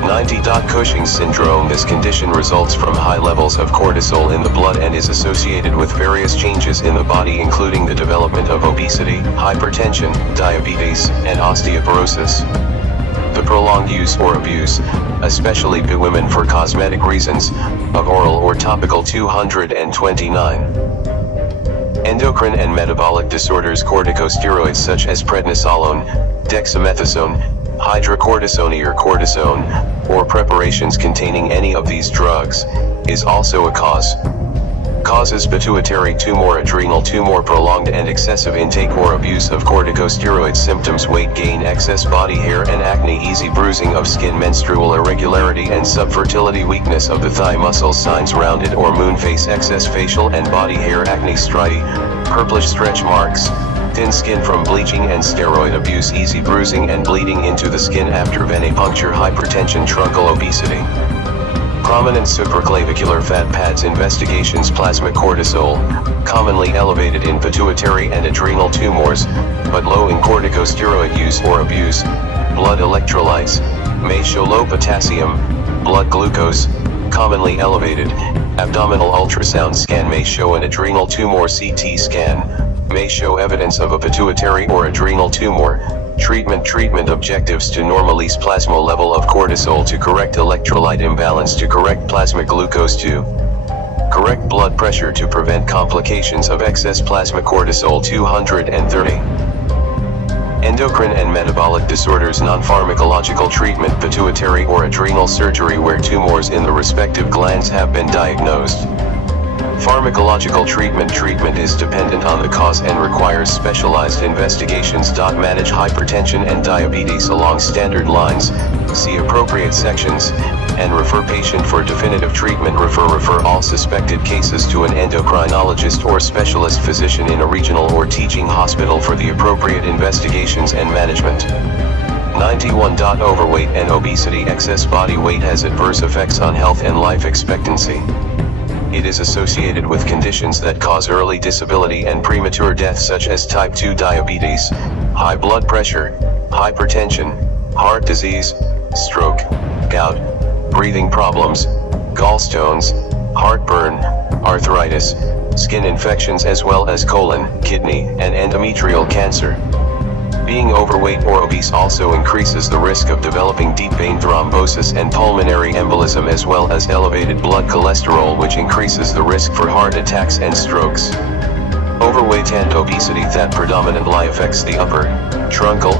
90. Cushing's syndrome. This condition results from high levels of cortisol in the blood and is associated with various changes in the body, including the development of obesity, hypertension, diabetes, and osteoporosis. The prolonged use or abuse, especially by women for cosmetic reasons, of oral or topical. 229. Endocrine and metabolic disorders. Corticosteroids such as prednisolone, dexamethasone, hydrocortisone or cortisone, or preparations containing any of these drugs, is also a cause. Causes: pituitary tumor, adrenal tumor, prolonged and excessive intake or abuse of corticosteroids. Symptoms: weight gain, excess body hair and acne, easy bruising of skin, menstrual irregularity and subfertility, weakness of the thigh muscles, signs: rounded or moon face, excess facial and body hair, acne, striae, purplish stretch marks, thin skin from bleaching and steroid abuse, easy bruising and bleeding into the skin after venipuncture, hypertension, truncal obesity. Prominent supraclavicular fat pads. Investigations: plasma cortisol, commonly elevated in pituitary and adrenal tumors, but low in corticosteroid use or abuse. Blood electrolytes may show low potassium. Blood glucose, commonly elevated. Abdominal ultrasound scan may show an adrenal tumor. CT scan may show evidence of a pituitary or adrenal tumor. Treatment objectives: to normalize plasma level of cortisol, to correct electrolyte imbalance, to correct plasma glucose, to correct blood pressure, to prevent complications of excess plasma cortisol. 230. Endocrine and metabolic disorders. Non-pharmacological treatment: pituitary or adrenal surgery where tumors in the respective glands have been diagnosed. Pharmacological treatment is dependent on the cause and requires specialized investigations. Manage hypertension and diabetes along standard lines, see appropriate sections, and refer patient for definitive treatment. Refer all suspected cases to an endocrinologist or specialist physician in a regional or teaching hospital for the appropriate investigations and management. 91. Overweight and obesity. Excess body weight has adverse effects on health and life expectancy. It is associated with conditions that cause early disability and premature death such as type 2 diabetes, high blood pressure, hypertension, heart disease, stroke, gout, breathing problems, gallstones, heartburn, arthritis, skin infections as well as colon, kidney, and endometrial cancer. Being overweight or obese also increases the risk of developing deep vein thrombosis and pulmonary embolism as well as elevated blood cholesterol, which increases the risk for heart attacks and strokes. Overweight and obesity that predominantly affects the upper, truncal,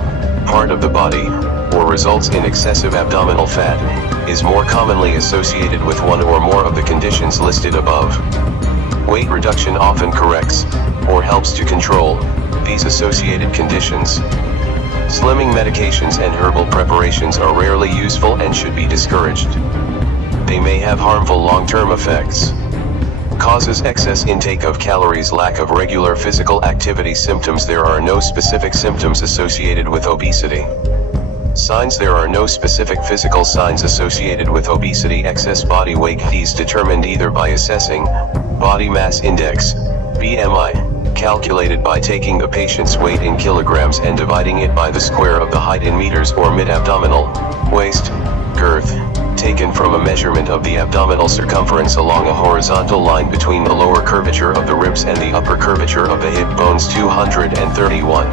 part of the body, or results in excessive abdominal fat, is more commonly associated with one or more of the conditions listed above. Weight reduction often corrects, or helps to control, these associated conditions. Slimming medications and herbal preparations are rarely useful and should be discouraged. They may have harmful long-term effects. Causes: excess intake of calories, lack of regular physical activity. Symptoms: there are no specific symptoms associated with obesity. Signs: there are no specific physical signs associated with obesity. Excess body weight is determined either by assessing body mass index, BMI, calculated by taking the patient's weight in kilograms and dividing it by the square of the height in meters, or mid-abdominal, waist, girth, taken from a measurement of the abdominal circumference along a horizontal line between the lower curvature of the ribs and the upper curvature of the hip bones. 231.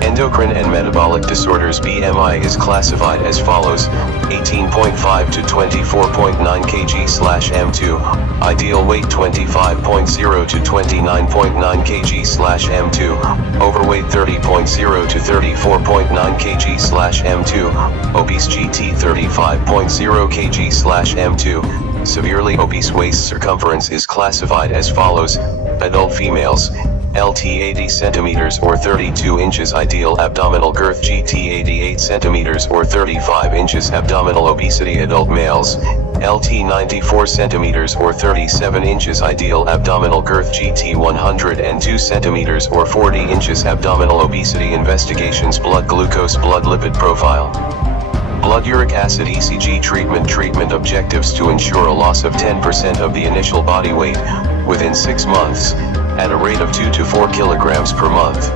Endocrine and metabolic disorders. BMI is classified as follows: 18.5 to 24.9 kg/m2, ideal weight 25.0 to 29.9 kg/m2, overweight 30.0 to 34.9 kg/m2, obese GT 35.0 kg/m2. Severely obese. Waist circumference is classified as follows: adult females, LT 80 centimeters or 32 inches, ideal abdominal girth GT 88 centimeters or 35 inches, abdominal obesity. Adult males, LT 94 centimeters or 37 inches, ideal abdominal girth GT 102 centimeters or 40 inches, abdominal obesity. Investigations: blood glucose, blood lipid profile, blood uric acid ECG. Treatment objectives: to ensure a loss of 10% of the initial body weight within 6 months, at a rate of 2 to 4 kilograms per month.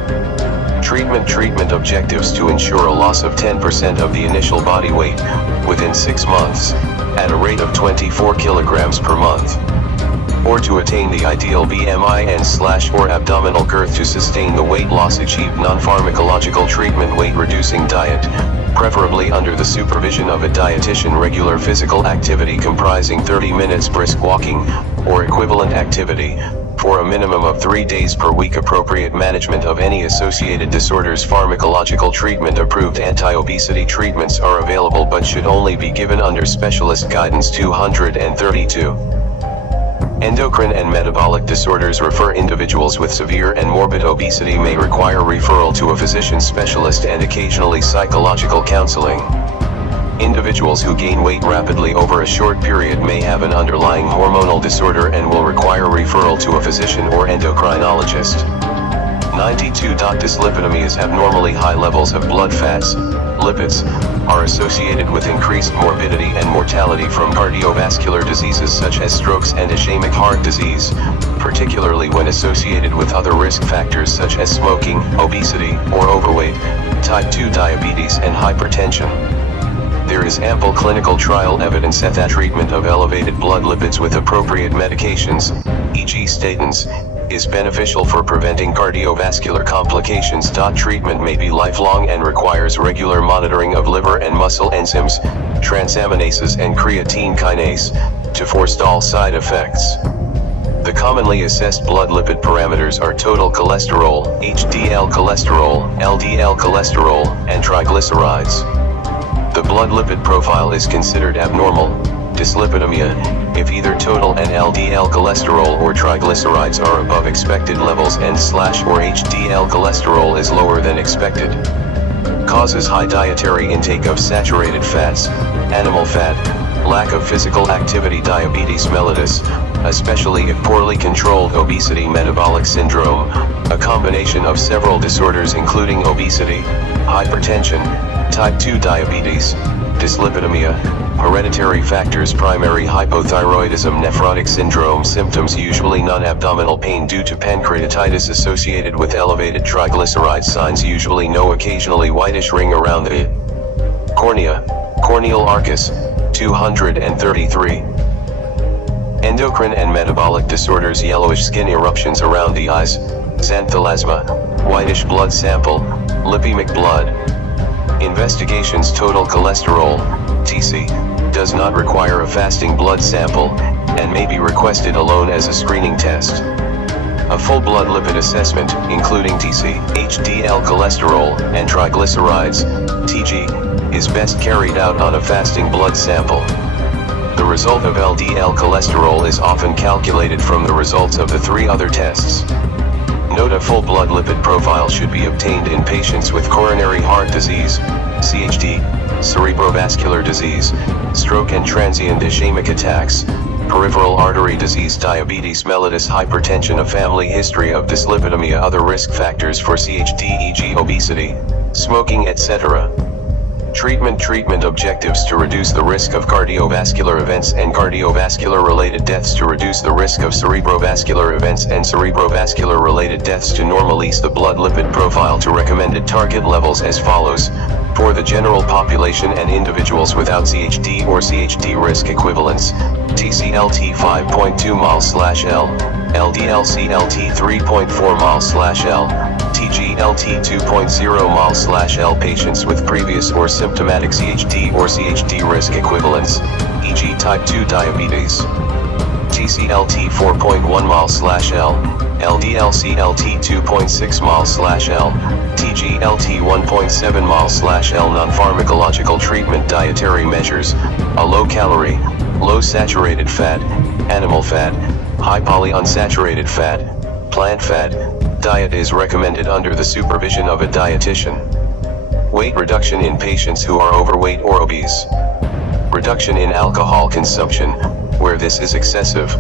Treatment objectives: to ensure a loss of 10% of the initial body weight within 6 months, at a rate of 24 kilograms per month. Or to attain the ideal BMI and/or abdominal girth to sustain the weight loss achieved. Non-pharmacological treatment: weight reducing diet, preferably under the supervision of a dietitian. Regular physical activity comprising 30 minutes brisk walking, or equivalent activity, for a minimum of 3 days per week. Appropriate management of any associated disorders. Pharmacological treatment: approved anti-obesity treatments are available but should only be given under specialist guidance. 232. Endocrine and metabolic disorders refer: individuals with severe and morbid obesity may require referral to a physician specialist and occasionally psychological counseling. Individuals who gain weight rapidly over a short period may have an underlying hormonal disorder and will require referral to a physician or endocrinologist. 92. Dyslipidemias: abnormally high levels of blood fats, lipids, are associated with increased morbidity and mortality from cardiovascular diseases such as strokes and ischemic heart disease, particularly when associated with other risk factors such as smoking, obesity, or overweight, type 2 diabetes, and hypertension. There is ample clinical trial evidence that the treatment of elevated blood lipids with appropriate medications, e.g. statins, is beneficial for preventing cardiovascular complications. Treatment may be lifelong and requires regular monitoring of liver and muscle enzymes, transaminases and creatine kinase, to forestall side effects. The commonly assessed blood lipid parameters are total cholesterol, HDL cholesterol, LDL cholesterol, and triglycerides. The blood lipid profile is considered abnormal, dyslipidemia, if either total and LDL cholesterol or triglycerides are above expected levels and/or HDL cholesterol is lower than expected. Causes: high dietary intake of saturated fats, animal fat, lack of physical activity. Diabetes mellitus, especially if poorly controlled. Obesity. Metabolic syndrome, a combination of several disorders including obesity, hypertension, Type 2 diabetes, dyslipidemia, hereditary factors, primary hypothyroidism, nephrotic syndrome, symptoms usually non-abdominal pain due to pancreatitis associated with elevated triglycerides, signs usually no, occasionally whitish ring around the cornea, corneal arcus, 233. Endocrine and metabolic disorders, yellowish skin eruptions around the eyes, xanthelasma, whitish blood sample, lipemic blood. Investigations, total cholesterol, TC, does not require a fasting blood sample, and may be requested alone as a screening test. A full blood lipid assessment, including TC, HDL cholesterol, and triglycerides, TG, is best carried out on a fasting blood sample. The result of LDL cholesterol is often calculated from the results of the 3 other tests. Note: a full blood lipid profile should be obtained in patients with coronary heart disease, CHD, cerebrovascular disease, stroke and transient ischemic attacks, peripheral artery disease, diabetes mellitus, hypertension, a family history of dyslipidemia, other risk factors for CHD e.g. obesity, smoking, etc. Treatment objectives: to reduce the risk of cardiovascular events and cardiovascular related deaths, to reduce the risk of cerebrovascular events and cerebrovascular related deaths, to normalize the blood lipid profile to recommended target levels as follows: for the general population and individuals without CHD or CHD risk equivalents, TCLT 5.2 mol/L, LDL-CLT 3.4 mol/L, TGLT 2.0 mol/L. Patients with previous or symptomatic CHD or CHD risk equivalents, e.g. type 2 diabetes, TCLT 4.1 mol/L, LDL-CLT 2.6 mol/L, TGLT 1.7 mol/L. Non-pharmacological treatment, dietary measures: a low-calorie, low-saturated fat, animal fat, high polyunsaturated fat, plant fat diet is recommended under the supervision of a dietitian. Weight reduction in patients who are overweight or obese. Reduction in alcohol consumption, where this is excessive.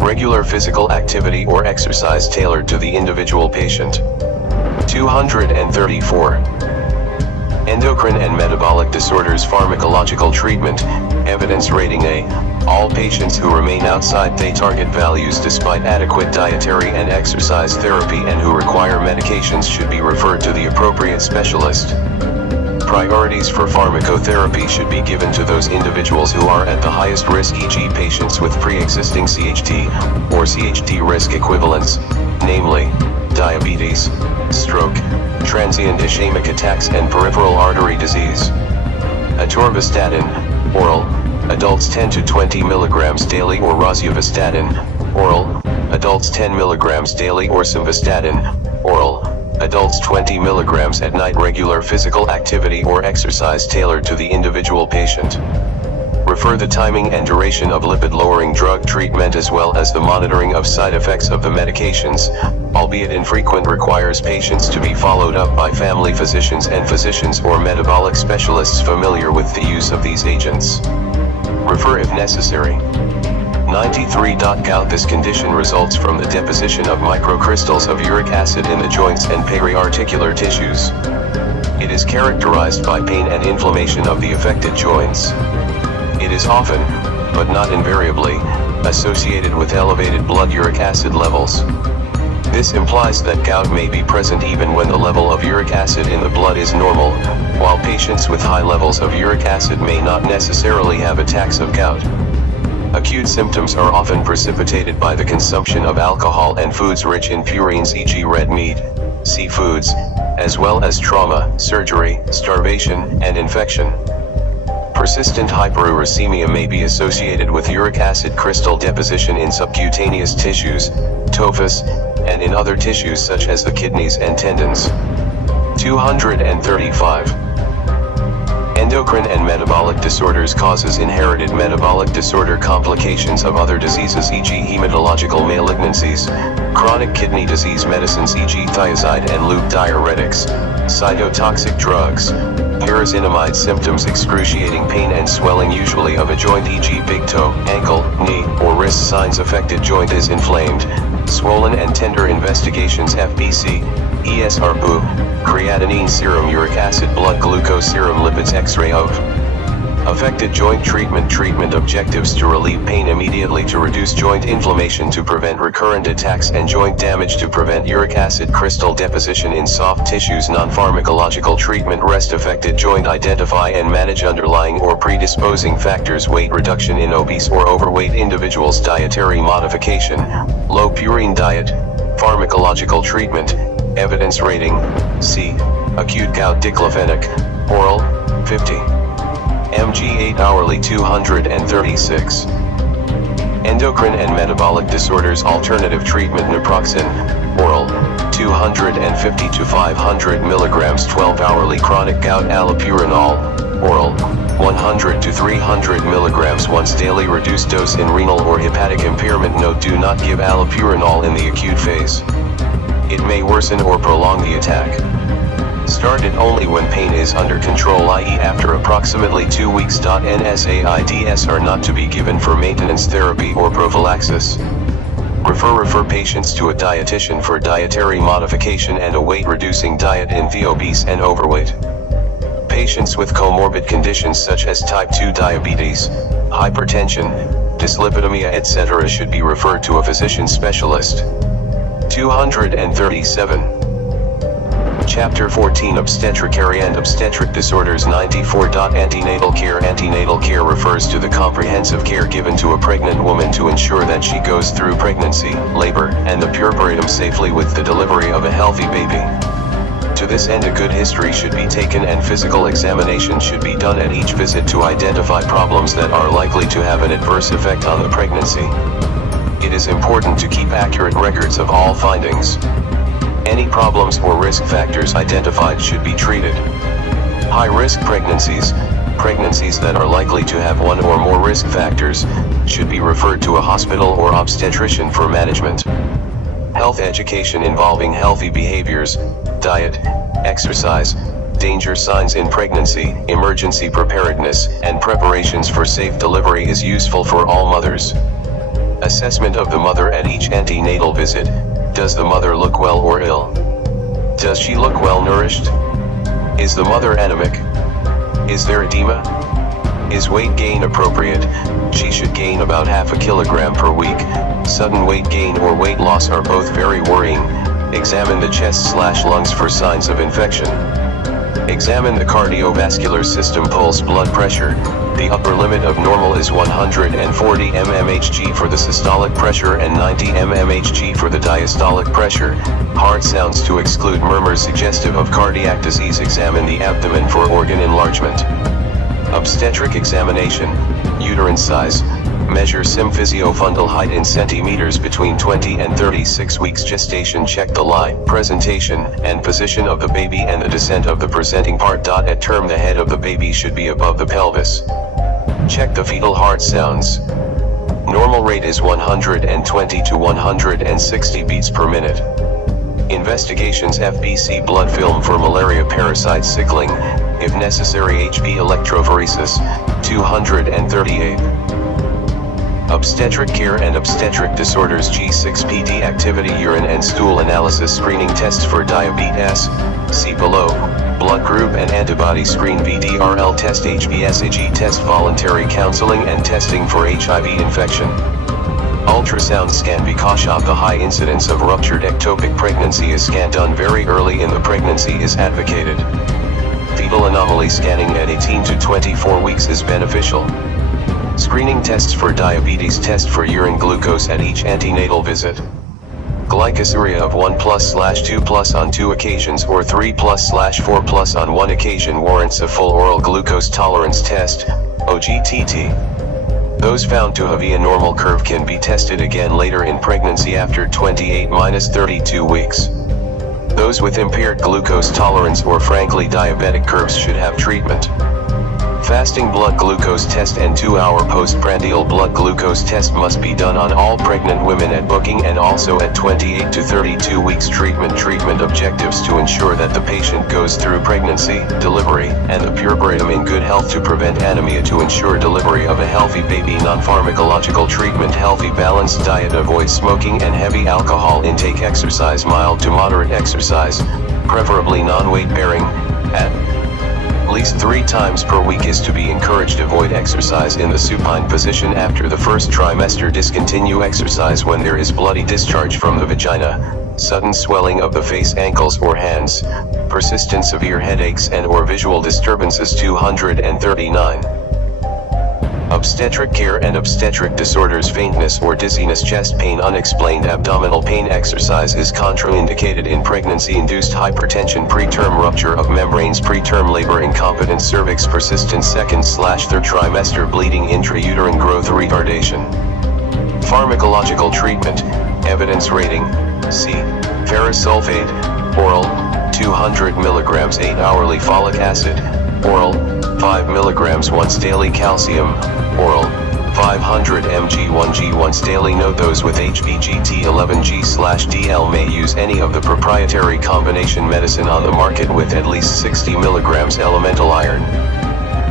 Regular physical activity or exercise tailored to the individual patient. 234. Endocrine and metabolic disorders, pharmacological treatment, evidence rating A. All patients who remain outside their target values despite adequate dietary and exercise therapy and who require medications should be referred to the appropriate specialist. Priorities for pharmacotherapy should be given to those individuals who are at the highest risk, e.g. patients with pre-existing CHD or CHD risk equivalents, namely, diabetes, stroke, transient ischemic attacks and peripheral artery disease. Atorvastatin, oral, adults 10 to 20 mg daily, or rosuvastatin, oral, adults 10 mg daily, or simvastatin, oral, adults 20 mg at night. Regular physical activity or exercise tailored to the individual patient. Refer the timing and duration of lipid-lowering drug treatment as well as the monitoring of side effects of the medications, albeit infrequent, requires patients to be followed up by family physicians and physicians or metabolic specialists familiar with the use of these agents. Refer if necessary. 93. Gout. This condition results from the deposition of microcrystals of uric acid in the joints and periarticular tissues. It is characterized by pain and inflammation of the affected joints. It is often, but not invariably, associated with elevated blood uric acid levels. This implies that gout may be present even when the level of uric acid in the blood is normal, while patients with high levels of uric acid may not necessarily have attacks of gout. Acute symptoms are often precipitated by the consumption of alcohol and foods rich in purines, e.g. red meat, seafoods, as well as trauma, surgery, starvation, and infection. Persistent hyperuricemia may be associated with uric acid crystal deposition in subcutaneous tissues, tophus, and in other tissues such as the kidneys and tendons. 235. Endocrine and metabolic disorders causes inherited metabolic disorder complications of other diseases, e.g. hematological malignancies, chronic kidney disease, medicines, e.g. thiazide and loop diuretics, cytotoxic drugs, pyrazinamide. Symptoms: excruciating pain and swelling usually of a joint, e.g. big toe, ankle, knee, or wrist. Signs: affected joint is inflamed, swollen and tender. Investigations: FBC, ESR-BU, creatinine serum uric acid blood glucose serum lipids X-ray of affected joint treatment objectives to relieve pain immediately, to reduce joint inflammation, to prevent recurrent attacks and joint damage, to prevent uric acid crystal deposition in soft tissues. Non-pharmacological treatment: rest affected joint, identify and manage underlying or predisposing factors, weight reduction in obese or overweight individuals, dietary modification, low purine diet. Pharmacological treatment, evidence rating, C, acute gout diclofenac, oral, 50 mg 8 hourly 236. Endocrine and metabolic disorders alternative treatment: naproxen, oral, 250 to 500 mg 12 hourly. Chronic gout: allopurinol, oral, 100 to 300 mg once daily. Reduced dose in renal or hepatic impairment. Note: do not give allopurinol in the acute phase. It may worsen or prolong the attack. Start it only when pain is under control, i.e. after approximately 2 weeks. NSAIDs are not to be given for maintenance therapy or prophylaxis. Refer patients to a dietitian for dietary modification and a weight-reducing diet in the obese and overweight. Patients with comorbid conditions such as type 2 diabetes, hypertension, dyslipidemia, etc. should be referred to a physician specialist. 237. Chapter 14: Obstetricary and Obstetric Disorders. 94. Antenatal care. Antenatal care refers to the comprehensive care given to a pregnant woman to ensure that she goes through pregnancy, labor, and the puerperitum safely with the delivery of a healthy baby. To this end, a good history should be taken and physical examination should be done at each visit to identify problems that are likely to have an adverse effect on the pregnancy. It is important to keep accurate records of all findings. Any problems or risk factors identified should be treated. High-risk pregnancies, pregnancies that are likely to have one or more risk factors, should be referred to a hospital or obstetrician for management. Health education involving healthy behaviors, diet, exercise, danger signs in pregnancy, emergency preparedness, and preparations for safe delivery is useful for all mothers. Assessment of the mother at each antenatal visit. Does the mother look well or ill? Does she look well nourished? Is the mother anemic? Is there edema? Is weight gain appropriate? She should gain about half a kilogram per week. Sudden weight gain or weight loss are both very worrying. Examine the chest/lungs for signs of infection. Examine the cardiovascular system. Pulse, blood pressure. The upper limit of normal is 140 mmHg for the systolic pressure and 90 mmHg for the diastolic pressure. Heart sounds to exclude murmurs suggestive of cardiac disease. Examine the abdomen for organ enlargement. Obstetric examination. Uterine size. Measure symphysiofundal height in centimeters between 20 and 36 weeks gestation. Check the lie, presentation, and position of the baby and the descent of the presenting part. At term, the head of the baby should be above the pelvis. Check the fetal heart sounds. Normal rate is 120 to 160 beats per minute. Investigations: FBC blood film for malaria parasite sickling, if necessary HB electrophoresis, 238. Obstetric care and obstetric disorders. G6PD activity, urine and stool analysis, screening tests for diabetes, see below, blood group and antibody screen, VDRL test, HBsAg test, voluntary counseling and testing for HIV infection. Ultrasound scan because of the high incidence of ruptured ectopic pregnancy. A scan done very early in the pregnancy is advocated. Fetal anomaly scanning at 18 to 24 weeks is beneficial. Screening tests for diabetes. Test for urine glucose at each antenatal visit. Glycosuria of 1+/2+ on 2 occasions or 3+/4+ on 1 occasion warrants a full oral glucose tolerance test, OGTT. Those found to have a normal curve can be tested again later in pregnancy after 28-32 weeks. Those with impaired glucose tolerance or frankly diabetic curves should have treatment. Fasting blood glucose test and 2-hour postprandial blood glucose test must be done on all pregnant women at booking and also at 28 to 32 weeks treatment. Treatment objectives to ensure that the patient goes through pregnancy, delivery, and the puerperam in good health to prevent anemia to ensure delivery of a healthy baby. Non-pharmacological treatment, healthy balanced diet, avoid smoking and heavy alcohol intake, exercise, mild to moderate exercise, preferably non-weight bearing, at least 3 times per week is to be encouraged. Avoid exercise in the supine position after the first trimester. Discontinue exercise when there is bloody discharge from the vagina, sudden swelling of the face, ankles or hands, persistent severe headaches and or visual disturbances. 239. Obstetric care and obstetric disorders, faintness or dizziness, chest pain, unexplained abdominal pain. Exercise is contraindicated in pregnancy-induced hypertension, preterm rupture of membranes, preterm labor, incompetence, cervix, persistent second/third trimester bleeding, intrauterine growth retardation. Pharmacological treatment, evidence rating, C. Ferrous sulfate, oral, 200 mg 8 hourly, folic acid, oral, 5 mg once daily, calcium, oral, 500 mg 1g once daily. Note: those with HBGT11G/DL may use any of the proprietary combination medicine on the market with at least 60 mg elemental iron.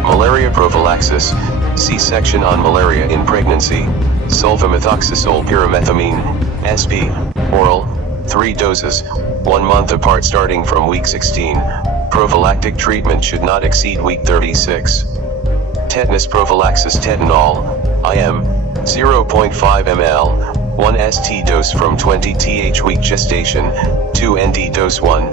Malaria prophylaxis, C-section on malaria in pregnancy, sulfamethoxazole pyrimethamine, SP, oral, 3 doses, 1 month apart starting from week 16. Prophylactic treatment should not exceed week 36. Tetanus prophylaxis, tetanol, IM, 0.5 ml, 1 st dose from 20 th week gestation, 2 nd dose 1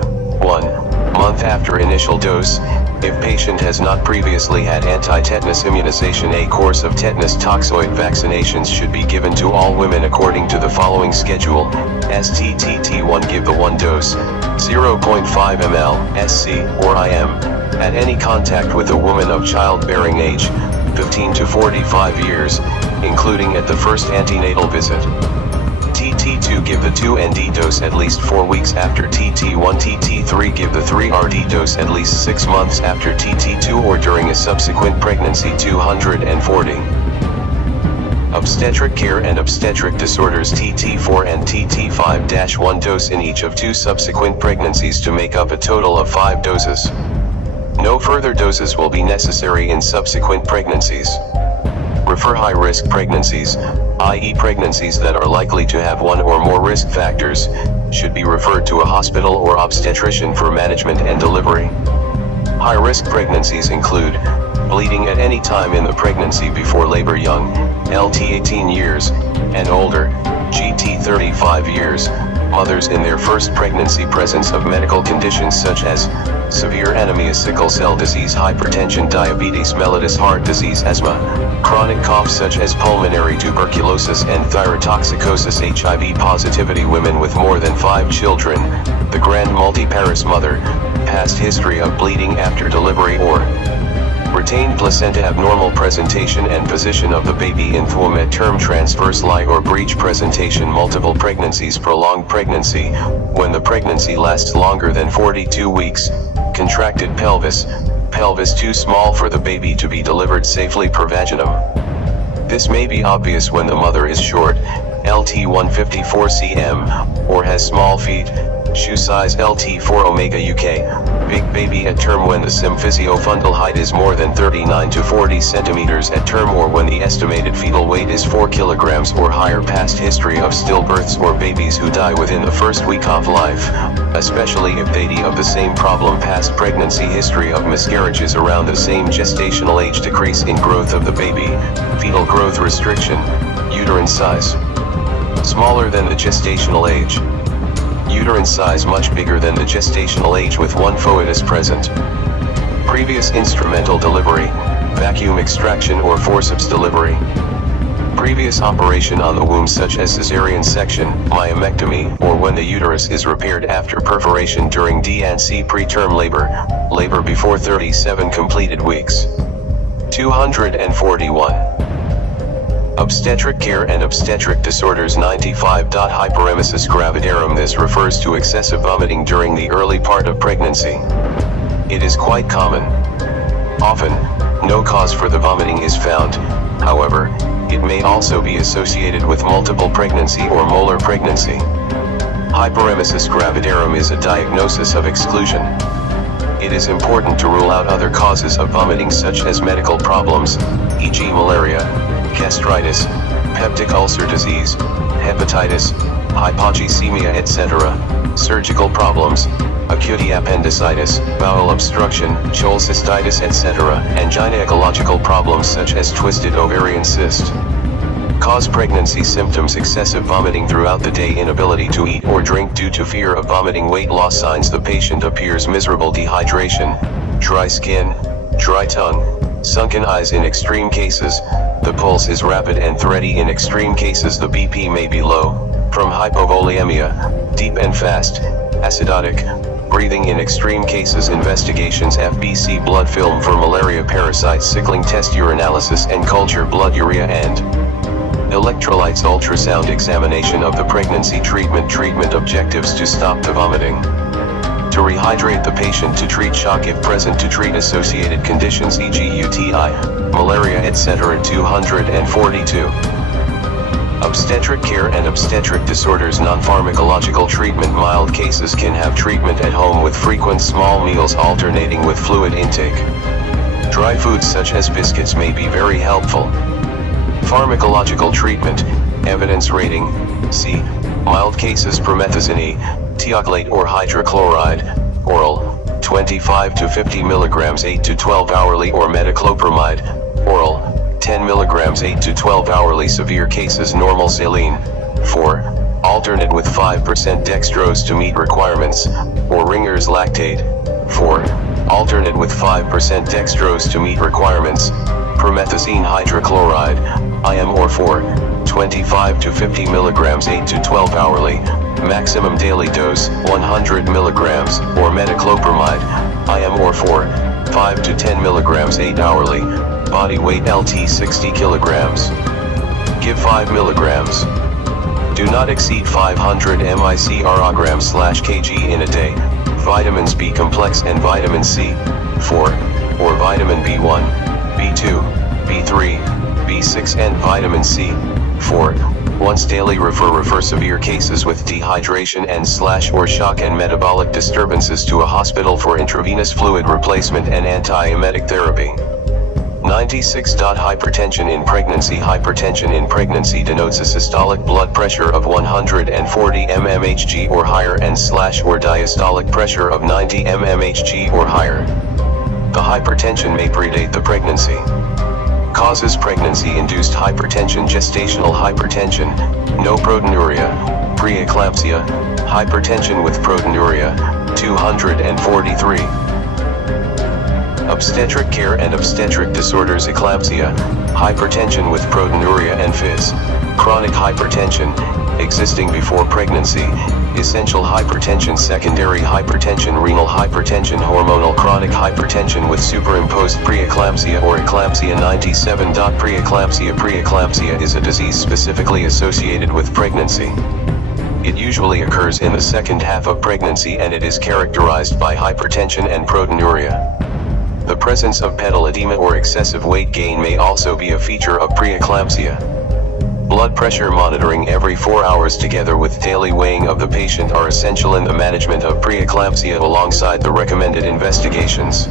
month after initial dose. If patient has not previously had anti-tetanus immunization, a course of tetanus toxoid vaccinations should be given to all women according to the following schedule. STTT1, give the 1 dose, 0.5 ml, SC, or IM, at any contact with a woman of childbearing age, 15 to 45 years, including at the first antenatal visit. TT2, give the 2 ND dose at least 4 weeks after TT1. TT3, give the 3 RD dose at least 6 months after TT2 or during a subsequent pregnancy. 240. Obstetric care and obstetric disorders, TT4 and TT5-1 dose in each of 2 subsequent pregnancies to make up a total of 5 doses. No further doses will be necessary in subsequent pregnancies. Refer high-risk pregnancies, i.e. pregnancies that are likely to have 1 or more risk factors, should be referred to a hospital or obstetrician for management and delivery. High-risk pregnancies include bleeding at any time in the pregnancy before labor, young, LT 18 years, and older, GT 35 years, mothers in their first pregnancy, presence of medical conditions such as severe anemia, sickle cell disease, hypertension, diabetes mellitus, heart disease, asthma, chronic cough such as pulmonary tuberculosis and thyrotoxicosis, HIV positivity, women with more than 5 children, the grand multiparous mother, past history of bleeding after delivery or retained placenta, abnormal presentation and position of the baby in womb at term, transverse lie or breech presentation, multiple pregnancies, prolonged pregnancy, when the pregnancy lasts longer than 42 weeks, contracted pelvis, pelvis too small for the baby to be delivered safely per vaginum. This may be obvious when the mother is short, LT 154 cm, or has small feet, shoe size LT 4 omega UK, big baby at term when the symphysiofundal height is more than 39 to 40 centimeters at term, or when the estimated fetal weight is 4 kilograms or higher, past history of stillbirths or babies who die within the first week of life, especially if they of the same problem, past pregnancy history of miscarriages around the same gestational age, decrease in growth of the baby, fetal growth restriction, uterine size smaller than the gestational age, uterine size much bigger than the gestational age with 1 foetus present, previous instrumental delivery, vacuum extraction or forceps delivery, previous operation on the womb such as cesarean section, myomectomy, or when the uterus is repaired after perforation during D&C, preterm labor, labor before 37 completed weeks. 241. Obstetric care and obstetric disorders. 95. Hyperemesis gravidarum. This refers to excessive vomiting during the early part of pregnancy. It is quite common. Often, No cause for the vomiting is found. However, it may also be associated with multiple pregnancy or molar pregnancy. Hyperemesis gravidarum is a diagnosis of exclusion. It is important to rule out other causes of vomiting such as medical problems, e.g. malaria, gastritis, peptic ulcer disease, hepatitis, hypoglycemia etc., surgical problems, acute appendicitis, bowel obstruction, cholecystitis etc., and gynecological problems such as twisted ovarian cyst. Cause pregnancy symptoms: excessive vomiting throughout the day, inability to eat or drink due to fear of vomiting, weight loss. Signs: the patient appears miserable, dehydration, dry skin, dry tongue, sunken eyes in extreme cases. The pulse is rapid and thready in extreme cases. The BP may be low, from hypovolemia, deep and fast, acidotic, breathing in extreme cases. Investigations: FBC blood film for malaria parasites, sickling test, urinalysis and culture, blood urea and electrolytes. Ultrasound examination of the pregnancy. Treatment objectives: to stop the vomiting, to rehydrate the patient, to treat shock if present, to treat associated conditions e.g. UTI, malaria etc. 242. Obstetric care and obstetric disorders. Non-pharmacological treatment. Mild cases can have treatment at home with frequent small meals alternating with fluid intake. Dry foods such as biscuits may be very helpful. Pharmacological treatment, evidence rating, C. Mild cases: promethazine E, tioclate or hydrochloride, oral, 25 to 50 mg 8 to 12 hourly, or metoclopramide, oral, 10 mg 8 to 12 hourly. Severe cases: normal saline, 4, alternate with 5% dextrose to meet requirements, or Ringer's lactate, 4, alternate with 5% dextrose to meet requirements. Promethazine hydrochloride, IM or 4, 25 to 50 mg 8 to 12 hourly, maximum daily dose 100 mg, or metoclopramide, IM or 4, 5 to 10 mg 8 hourly, body weight LT 60 kg. Give 5 mg. Do not exceed 500 micrograms/kg in a day. Vitamins B complex and vitamin C, 4, or vitamin B1, B2, B3, B6 and vitamin C, 4, once daily. Refer severe cases with dehydration and/or shock and metabolic disturbances to a hospital for intravenous fluid replacement and antiemetic therapy. 96. Hypertension in pregnancy. Hypertension in pregnancy denotes a systolic blood pressure of 140 mmHg or higher and/or diastolic pressure of 90 mmHg or higher. The hypertension may predate the pregnancy. Causes: pregnancy-induced hypertension, gestational hypertension, no proteinuria, preeclampsia, hypertension with proteinuria, 243. Obstetric care and obstetric disorders. Eclampsia, hypertension with proteinuria and fizz, chronic hypertension, existing before pregnancy, essential hypertension, secondary hypertension, renal hypertension, hormonal chronic hypertension with superimposed preeclampsia or eclampsia. 97. Preeclampsia is a disease specifically associated with pregnancy. It usually occurs in the second half of pregnancy and it is characterized by hypertension and proteinuria. The presence of pedal edema or excessive weight gain may also be a feature of preeclampsia. Blood pressure monitoring every 4 hours together with daily weighing of the patient are essential in the management of preeclampsia alongside the recommended investigations.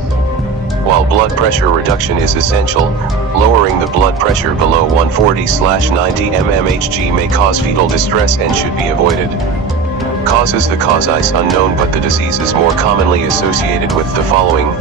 While blood pressure reduction is essential, lowering the blood pressure below 140/90 mmHg may cause fetal distress and should be avoided. Causes: the cause is unknown but the disease is more commonly associated with the following: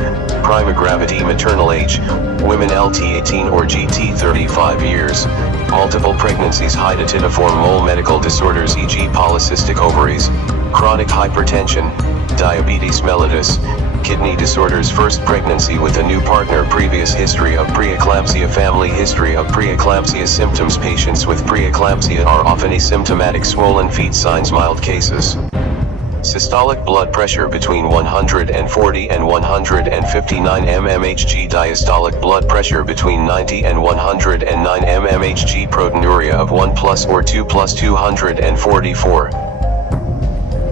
prima gravity, maternal age, women LT 18 or GT 35 years, multiple pregnancies, hydatidiform mole, medical disorders e.g. polycystic ovaries, chronic hypertension, diabetes mellitus, kidney disorders, first pregnancy with a new partner, previous history of preeclampsia, family history of preeclampsia. Symptoms: patients with preeclampsia are often asymptomatic, swollen feet. Signs: mild cases: systolic blood pressure between 140 and 159 mmHg, diastolic blood pressure between 90 and 109 mmHg, proteinuria of 1+ or 2+, 244.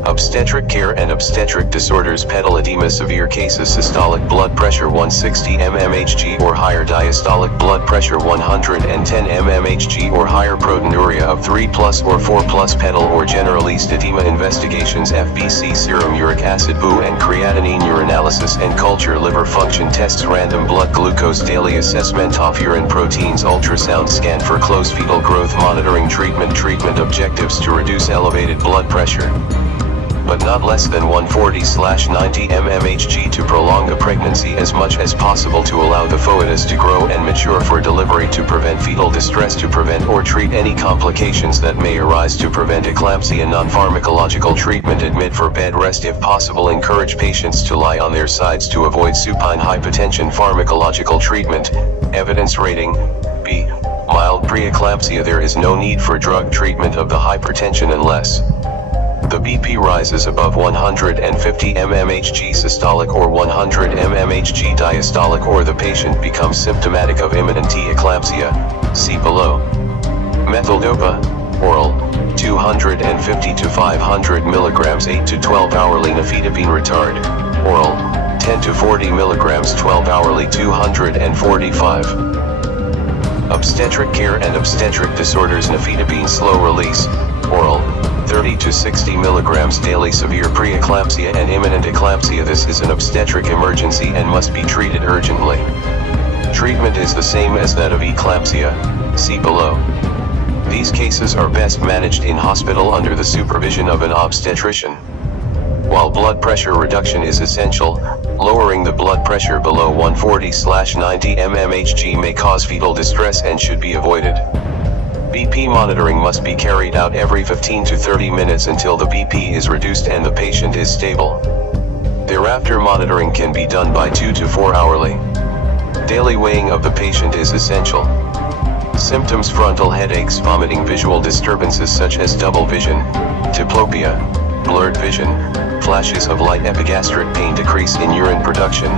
Obstetric care and obstetric disorders, pedal edema, severe cases, systolic blood pressure 160 mmHg or higher, diastolic blood pressure 110 mmHg or higher, proteinuria of 3+ or 4+, pedal or generalized edema investigations, FBC, serum uric acid, BU and creatinine, urinalysis and culture, liver function tests, random blood glucose, daily assessment of urine proteins, ultrasound scan for closed fetal growth monitoring, treatment objectives to reduce elevated blood pressure, but not less than 140/90 mmHg, to prolong the pregnancy as much as possible, to allow the foetus to grow and mature for delivery, to prevent fetal distress, to prevent or treat any complications that may arise, to prevent eclampsia, non-pharmacological treatment, admit for bed rest if possible, encourage patients to lie on their sides to avoid supine hypotension, pharmacological treatment, evidence rating, B, mild preeclampsia, there is no need for drug treatment of the hypertension unless the BP rises above 150 mmHg systolic or 100 mmHg diastolic, or the patient becomes symptomatic of imminent eclampsia. See below. Methyldopa, oral, 250 to 500 mg 8 to 12 hourly. Nifedipine retard, oral, 10 to 40 mg 12 hourly 245. Obstetric care and obstetric disorders, nifedipine slow release, oral, 30 to 60 mg daily. Severe preeclampsia and imminent eclampsia, this is an obstetric emergency and must be treated urgently. Treatment is the same as that of eclampsia, see below. These cases are best managed in hospital under the supervision of an obstetrician. While blood pressure reduction is essential, lowering the blood pressure below 140/90 mmHg may cause fetal distress and should be avoided. BP monitoring must be carried out every 15 to 30 minutes until the BP is reduced and the patient is stable. Thereafter, monitoring can be done by 2 to 4 hourly. Daily weighing of the patient is essential. Symptoms: frontal headaches, vomiting, visual disturbances such as double vision, diplopia, blurred vision, flashes of light, epigastric pain, decrease in urine production,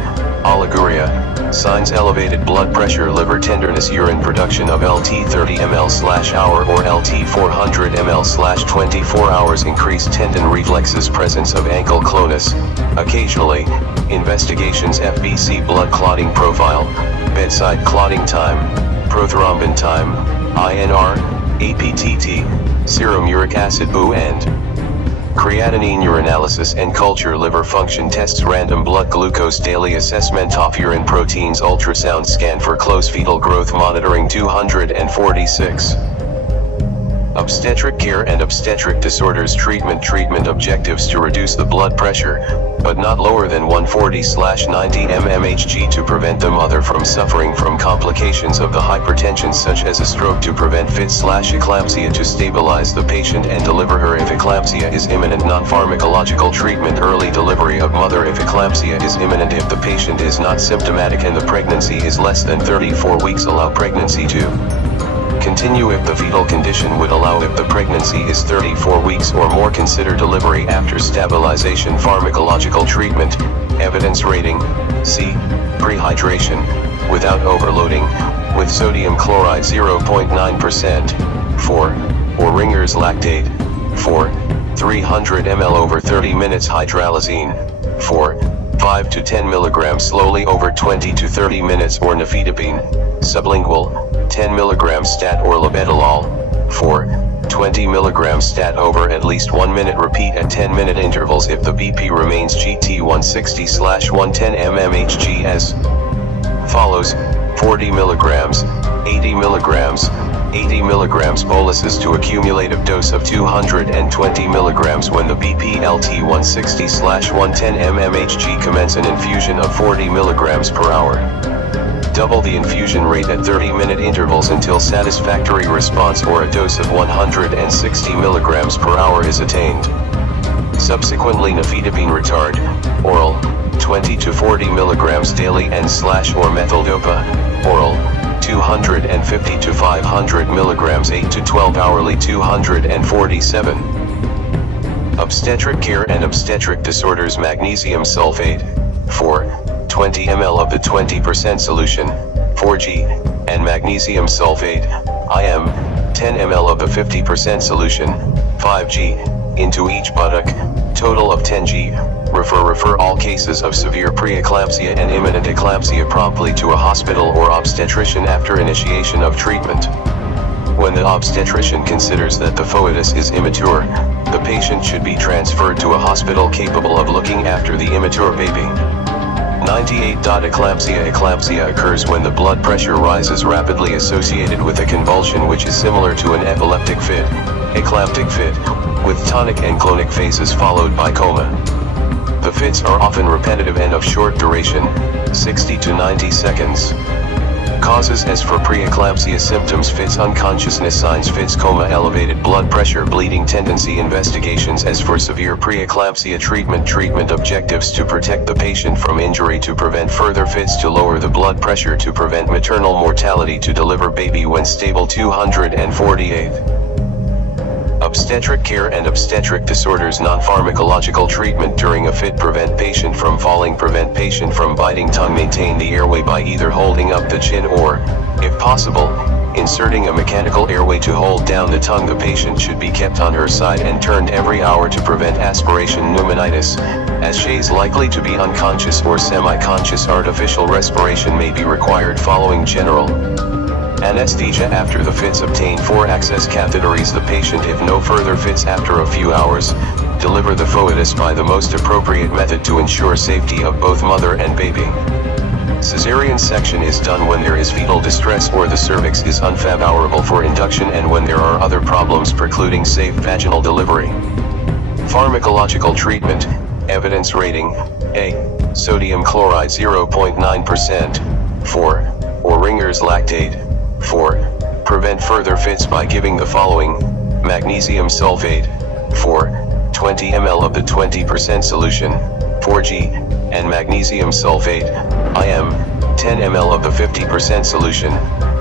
oliguria, signs: elevated blood pressure, liver tenderness, urine production of LT 30 ml/hour or LT 400 ml/24 hours, increased tendon reflexes, presence of ankle clonus, occasionally, investigations, FBC, blood clotting profile, bedside clotting time, prothrombin time, INR, APTT, serum uric acid, BU and creatinine, urinalysis and culture, liver function tests, random blood glucose, daily assessment of urine proteins, ultrasound scan for closed fetal growth monitoring. 246. Obstetric care and obstetric disorders, treatment objectives to reduce the blood pressure, but not lower than 140/90 mmHg, to prevent the mother from suffering from complications of the hypertension such as a stroke, to prevent fit/eclampsia, to stabilize the patient and deliver her if eclampsia is imminent. Non-pharmacological treatment, early delivery of mother if eclampsia is imminent. If the patient is not symptomatic and the pregnancy is less than 34 weeks, allow pregnancy to continue if the fetal condition would allow. If the pregnancy is 34 weeks or more, consider delivery after stabilization. Pharmacological treatment, evidence rating, C, prehydration, without overloading, with sodium chloride 0.9%, 4, or Ringer's lactate, 4, 300 ml over 30 minutes, hydralazine, 4, 5 to 10 mg slowly over 20 to 30 minutes, or nifedipine, sublingual, 10 mg stat or labetalol, 4, 20 mg stat over at least 1 minute, repeat at 10-minute intervals if the BP remains GT 160/110 mmHg as follows: 40 mg, 80 mg, 80 mg boluses to accumulative dose of 220 mg. When the BP LT 160/110 mmHg, commence an infusion of 40 mg per hour. Double the infusion rate at 30-minute intervals until satisfactory response or a dose of 160 mg per hour is attained. Subsequently, nifedipine retard, oral, 20 to 40 mg daily and/or methyldopa, oral, 250 to 500 mg 8 to 12 hourly. 247. Obstetric care and obstetric disorders, magnesium sulfate, 4, 20 ml of the 20% solution, 4G, and magnesium sulfate, IM, 10 ml of the 50% solution, 5G, into each buttock, total of 10G. Refer all cases of severe preeclampsia and imminent eclampsia promptly to a hospital or obstetrician after initiation of treatment. When the obstetrician considers that the foetus is immature, the patient should be transferred to a hospital capable of looking after the immature baby. 98. Eclampsia occurs when the blood pressure rises rapidly associated with a convulsion which is similar to an epileptic fit, eclamptic fit, with tonic and clonic phases followed by coma. The fits are often repetitive and of short duration, 60 to 90 seconds. Causes as for preeclampsia symptoms: fits, unconsciousness, signs, fits, coma, elevated blood pressure, bleeding tendency. Investigations as for severe preeclampsia treatment objectives: to protect the patient from injury, to prevent further fits, to lower the blood pressure, to prevent maternal mortality, to deliver baby when stable. 248. Obstetric care and obstetric disorders. Non-pharmacological treatment during a fit: prevent patient from falling, prevent patient from biting tongue, maintain the airway by either holding up the chin or, if possible, inserting a mechanical airway to hold down the tongue. The patient should be kept on her side and turned every hour to prevent aspiration pneumonitis, as she is likely to be unconscious or semi-conscious. Artificial respiration may be required following general anesthesia after the fits. Obtain 4-access catheteries the patient if no further fits after a few hours. Deliver the foetus by the most appropriate method to ensure safety of both mother and baby. Caesarean section is done when there is fetal distress or the cervix is unfavorable for induction and when there are other problems precluding safe vaginal delivery. Pharmacological treatment. Evidence rating: A. Sodium chloride 0.9%. 4. Or Ringer's lactate. 4. Prevent further fits by giving the following: magnesium sulfate. 4. 20 ml of the 20% solution, 4G, and magnesium sulfate, IM, 10 ml of the 50% solution,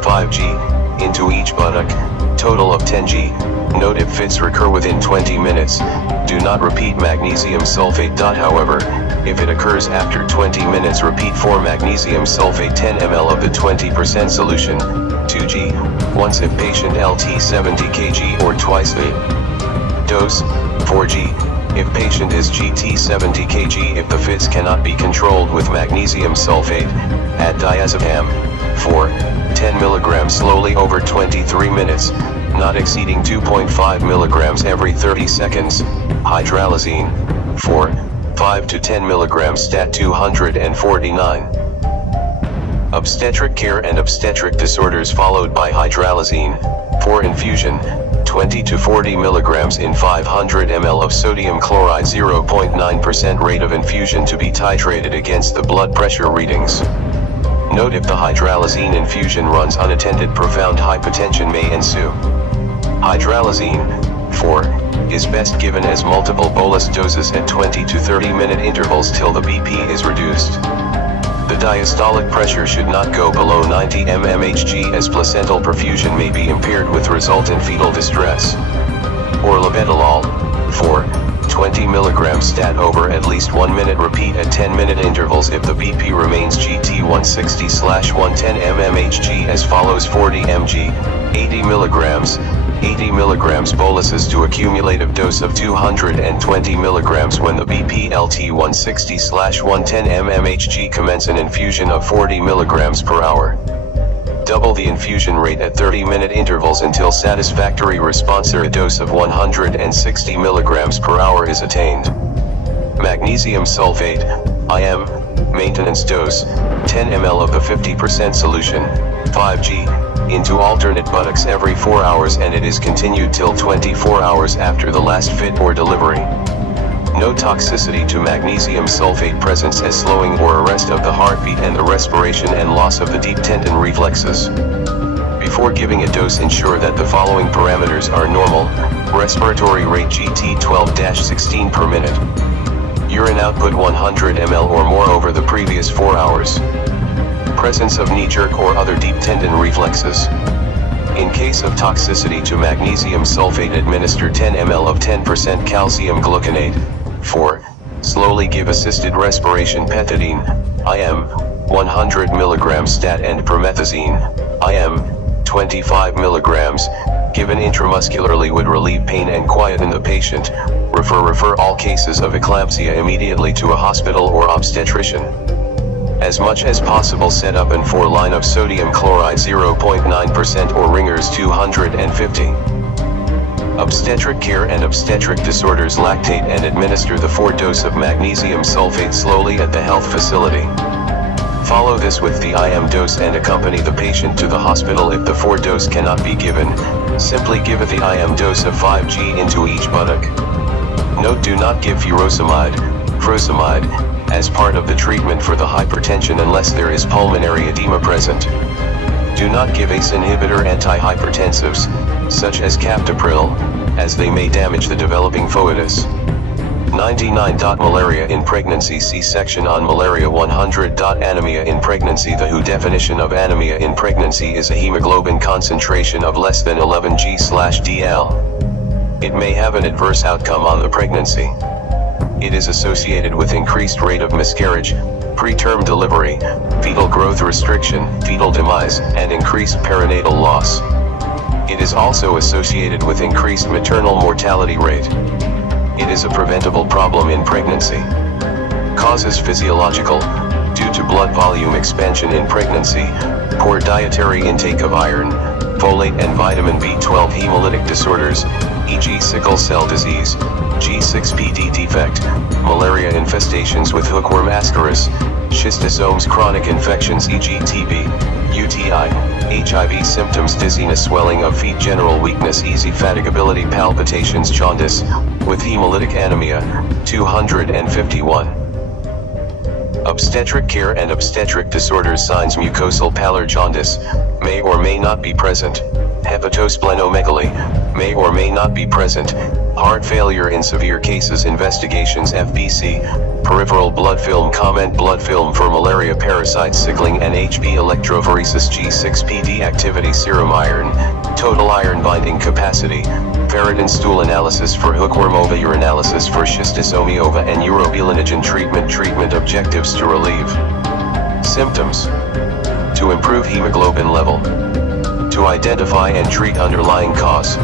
5G, into each buttock, total of 10G. Note: if fits recur within 20 minutes, do not repeat magnesium sulfate. However, if it occurs after 20 minutes, repeat for magnesium sulfate 10 ml of the 20% solution, 2G, once if patient LT 70 kg or twice the dose, 4G, if patient is GT 70 kg. If the fits cannot be controlled with magnesium sulfate, add diazepam, 10 mg slowly over 23 minutes, not exceeding 2.5 mg every 30 seconds, hydralazine, 5 to 10 mg stat. 249. Obstetric care and obstetric disorders followed by hydralazine, 4 infusion, 20 to 40 mg in 500 ml of sodium chloride, 0.9% rate of infusion to be titrated against the blood pressure readings. Note: if the hydralazine infusion runs unattended, profound hypotension may ensue. Hydralazine, 4, is best given as multiple bolus doses at 20 to 30 minute intervals till the BP is reduced. The diastolic pressure should not go below 90 mmHg, as placental perfusion may be impaired with resultant fetal distress. Or labetalol, 20 mg stat over at least 1 minute, repeat at 10-minute intervals if the BP remains GT 160/110 mmHg as follows: 40 mg, 80 mg, 80 mg boluses to accumulative dose of 220 mg. When the BP LT 160/110 mmHg, commence an infusion of 40 mg per hour. Double the infusion rate at 30-minute intervals until satisfactory response or a dose of 160 mg per hour is attained. Magnesium sulfate, IM, maintenance dose, 10 ml of the 50% solution, 5G, into alternate buttocks every 4 hours, and it is continued till 24 hours after the last fit or delivery. No toxicity to magnesium sulfate presence as slowing or arrest of the heartbeat and the respiration and loss of the deep tendon reflexes. Before giving a dose, ensure that the following parameters are normal: respiratory rate GT 12-16 per minute. Urine output 100 ml or more over the previous 4 hours. Presence of knee jerk or other deep tendon reflexes. In case of toxicity to magnesium sulfate, administer 10 ml of 10% calcium gluconate. 4. Slowly give assisted respiration pethidine, IM, 100 mg stat and promethazine, IM, 25 mg, given intramuscularly would relieve pain and quieten the patient. Refer all cases of eclampsia immediately to a hospital or obstetrician. As much as possible set up an 4-line of sodium chloride 0.9% or Ringer's 250. Obstetric care and obstetric disorders lactate and administer the 4-dose of magnesium sulfate slowly at the health facility. Follow this with the IM dose and accompany the patient to the hospital if the 4-dose cannot be given. Simply give the IM dose of 5G into each buttock. Note: do not give furosemide as part of the treatment for the hypertension unless there is pulmonary edema present. Do not give ACE inhibitor antihypertensives, such as captopril, as they may damage the developing foetus. 99. Malaria in pregnancy. See section on malaria. 100. Anemia in pregnancy. The WHO definition of anemia in pregnancy is a hemoglobin concentration of less than 11 g/dl. It may have an adverse outcome on the pregnancy. It is associated with increased rate of miscarriage, preterm delivery, fetal growth restriction, fetal demise, and increased perinatal loss. It is also associated with increased maternal mortality rate. It is a preventable problem in pregnancy. Causes: physiological, due to blood volume expansion in pregnancy, poor dietary intake of iron, folate and vitamin B12. Hemolytic disorders, e.g. sickle cell disease, G6PD defect, malaria infestations with hookworm ascaris, schistosomes. Chronic infections, e.g. TB, UTI, HIV. Symptoms: dizziness, swelling of feet, general weakness, easy fatigability, palpitations. Jaundice, with hemolytic anemia. 251. Obstetric care and obstetric disorders. Signs: mucosal pallor. Jaundice may or may not be present. Hepatosplenomegaly may or may not be present. Heart failure in severe cases. Investigations: FBC, peripheral blood film. Comment: blood film for malaria parasites, sickling and HB electrophoresis. G6PD activity. Serum iron, total iron binding capacity. Ferritin stool analysis for hookworm. Ova urinalysis for schistosome ova and urobilinogen. Treatment objectives: to relieve symptoms, to improve hemoglobin level, to identify and treat underlying cause.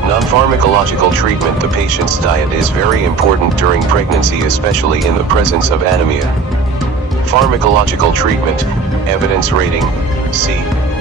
Non-pharmacological treatment. The patient's diet is very important during pregnancy, especially in the presence of anemia. Pharmacological treatment, evidence rating: C.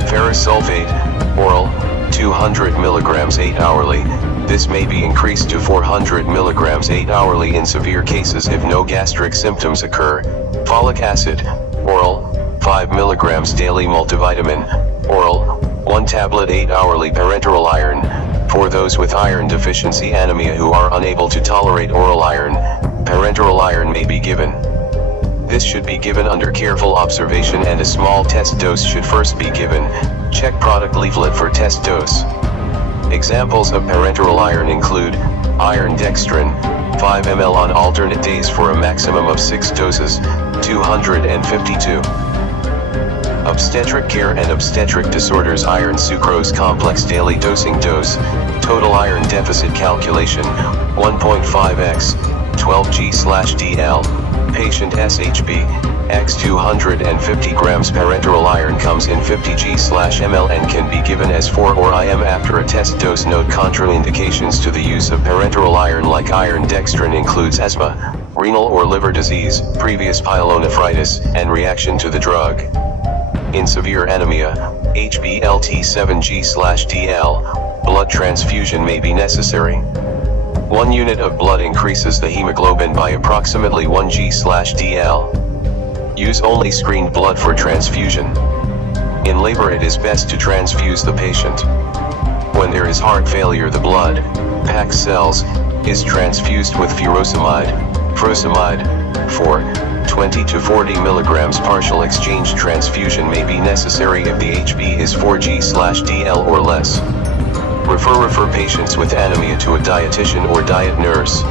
Ferrous sulfate, oral, 200 mg 8 hourly. This may be increased to 400 mg 8 hourly in severe cases if no gastric symptoms occur. Folic acid, oral, 5 mg daily. Multivitamin, oral, 1 tablet 8 hourly. Parenteral iron, for those with iron deficiency anemia who are unable to tolerate oral iron, parenteral iron may be given. This should be given under careful observation and a small test dose should first be given. Check product leaflet for test dose. Examples of parenteral iron include iron dextrin, 5 ml on alternate days for a maximum of 6 doses, 252. Obstetric care and obstetric disorders. Iron sucrose complex daily dosing. Dose, total iron deficit calculation, 1.5x, 12 g/dl. Patient SHB, x 250 grams. Parenteral iron comes in 50 g/ml and can be given as 4 or IM after a test dose. Note: contraindications to the use of parenteral iron like iron dextrin includes asthma, renal or liver disease, previous pyelonephritis, and reaction to the drug. In severe anemia, HbLT 7 g/dl, blood transfusion may be necessary. 1 unit of blood increases the hemoglobin by approximately 1 g/dl. Use only screened blood for transfusion. In labor it is best to transfuse the patient. When there is heart failure, the blood, PAC cells, is transfused with furosemide, for 20 to 40 mg. Partial exchange transfusion may be necessary if the HB is 4 g/dl or less. Refer patients with anemia to a dietitian or diet nurse.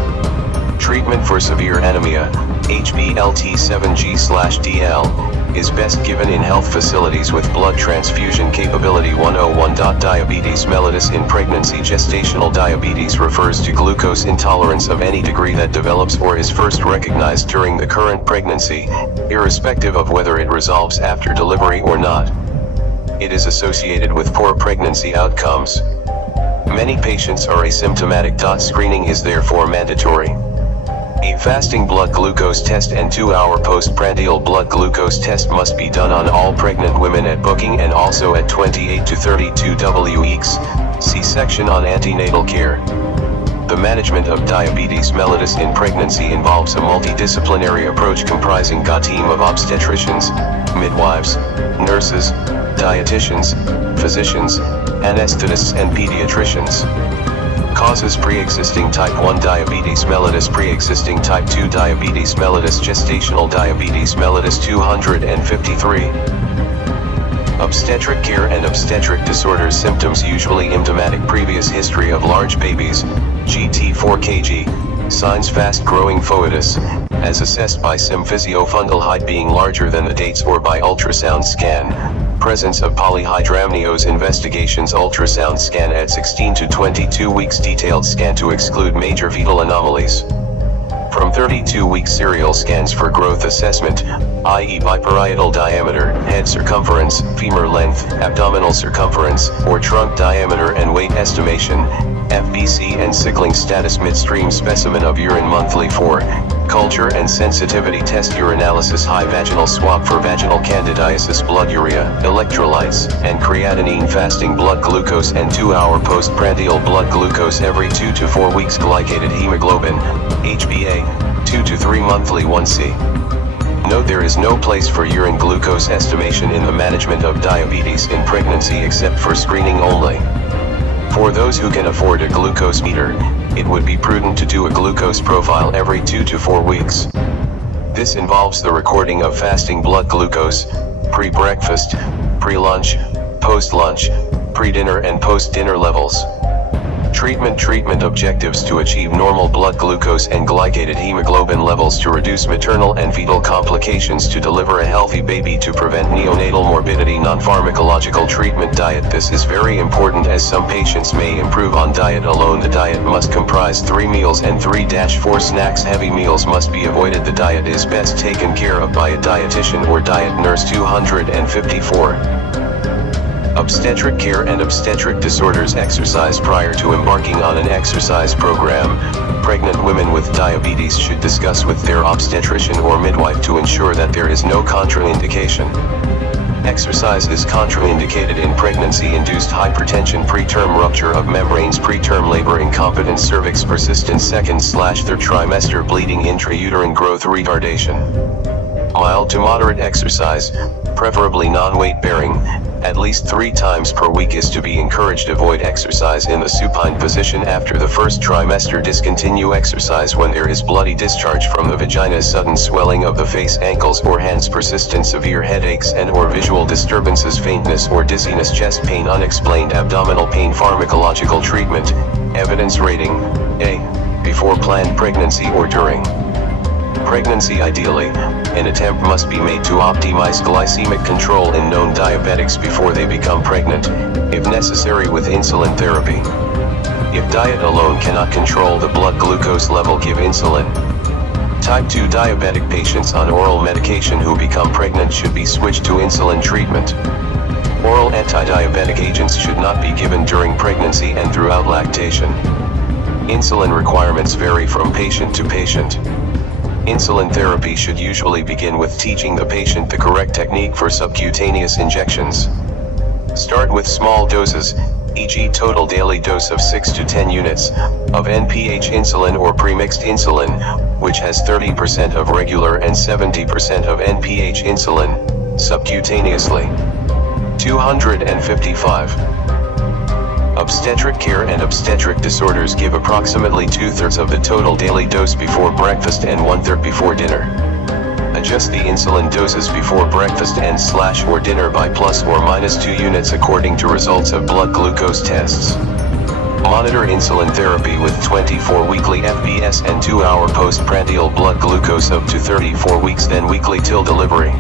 Treatment for severe anemia, HbLT 7 g/dl, is best given in health facilities with blood transfusion capability. 101. Diabetes mellitus in pregnancy. Gestational diabetes refers to glucose intolerance of any degree that develops or is first recognized during the current pregnancy, irrespective of whether it resolves after delivery or not. It is associated with poor pregnancy outcomes. Many patients are asymptomatic. Screening is therefore mandatory. A fasting blood glucose test and 2-hour postprandial blood glucose test must be done on all pregnant women at booking and also at 28 to 32 weeks. See section on antenatal care. The management of diabetes mellitus in pregnancy involves a multidisciplinary approach comprising a team of obstetricians, midwives, nurses, dietitians, physicians, anesthetists and pediatricians. Causes: pre-existing type 1 diabetes mellitus, pre-existing type 2 diabetes mellitus, gestational diabetes mellitus. 253. Obstetric care and obstetric disorders. Symptoms: usually symptomatic, previous history of large babies, GT 4 kg, signs: fast-growing foetus, as assessed by symphysiofungal height being larger than the dates or by ultrasound scan. Presence of polyhydramnios. Investigations: ultrasound scan at 16 to 22 weeks, detailed scan to exclude major fetal anomalies. From 32 weeks, serial scans for growth assessment, i.e. biparietal diameter, head circumference, femur length, abdominal circumference, or trunk diameter, and weight estimation, FBC and sickling status. Midstream specimen of urine monthly for culture and sensitivity test. Urinalysis: high vaginal swab for vaginal candidiasis, blood urea, electrolytes, and creatinine. Fasting blood glucose and 2-hour postprandial blood glucose every 2 to 4 weeks. Glycated hemoglobin, HbA, 2 to 3 monthly 1C. Note: there is no place for urine glucose estimation in the management of diabetes in pregnancy except for screening only. For those who can afford a glucose meter, it would be prudent to do a glucose profile every 2 to 4 weeks. This involves the recording of fasting blood glucose, pre-breakfast, pre-lunch, post-lunch, pre-dinner and post-dinner levels. Treatment objectives: to achieve normal blood glucose and glycated hemoglobin levels, to reduce maternal and fetal complications, to deliver a healthy baby, to prevent neonatal morbidity. Non-pharmacological treatment. Diet: this is very important as some patients may improve on diet alone. The diet must comprise 3 meals and 3-4 snacks. Heavy meals must be avoided. The diet is best taken care of by a dietitian or diet nurse. 254. Obstetric care and obstetric disorders. Exercise: prior to embarking on an exercise program, pregnant women with diabetes should discuss with their obstetrician or midwife to ensure that there is no contraindication. Exercise is contraindicated in pregnancy-induced hypertension, preterm rupture of membranes, preterm labor, incompetence, cervix, persistent 2nd/3rd trimester bleeding, intrauterine growth retardation. Mild to moderate exercise, preferably non-weight bearing, at least 3 times per week is to be encouraged. Avoid exercise in the supine position after the first trimester. Discontinue exercise when there is bloody discharge from the vagina, sudden swelling of the face, ankles or hands, persistent severe headaches and or visual disturbances, faintness or dizziness, chest pain, unexplained abdominal pain. Pharmacological treatment. Evidence rating: A. Before planned pregnancy or during pregnancy. Ideally, an attempt must be made to optimize glycemic control in known diabetics before they become pregnant, if necessary with insulin therapy. If diet alone cannot control the blood glucose level, give insulin. Type 2 diabetic patients on oral medication who become pregnant should be switched to insulin treatment. Oral anti-diabetic agents should not be given during pregnancy and throughout lactation. Insulin requirements vary from patient to patient. Insulin therapy should usually begin with teaching the patient the correct technique for subcutaneous injections. Start with small doses, e.g. total daily dose of 6 to 10 units, of NPH insulin or premixed insulin, which has 30% of regular and 70% of NPH insulin, subcutaneously. 255. Obstetric care and obstetric disorders. Give approximately 2/3 of the total daily dose before breakfast and 1/3 before dinner. Adjust the insulin doses before breakfast and/or dinner by ±2 units according to results of blood glucose tests. Monitor insulin therapy with 24 weekly FBS and 2-hour postprandial blood glucose up to 34 weeks, then weekly till delivery.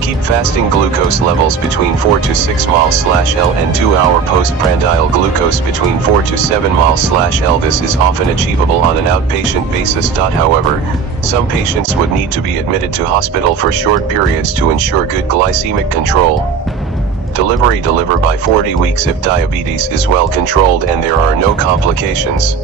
Keep fasting glucose levels between 4 to 6 mol/L and 2-hour postprandial glucose between 4 to 7 mol/L. This is often achievable on an outpatient basis. However, some patients would need to be admitted to hospital for short periods to ensure good glycemic control. Deliver by 40 weeks if diabetes is well controlled and there are no complications.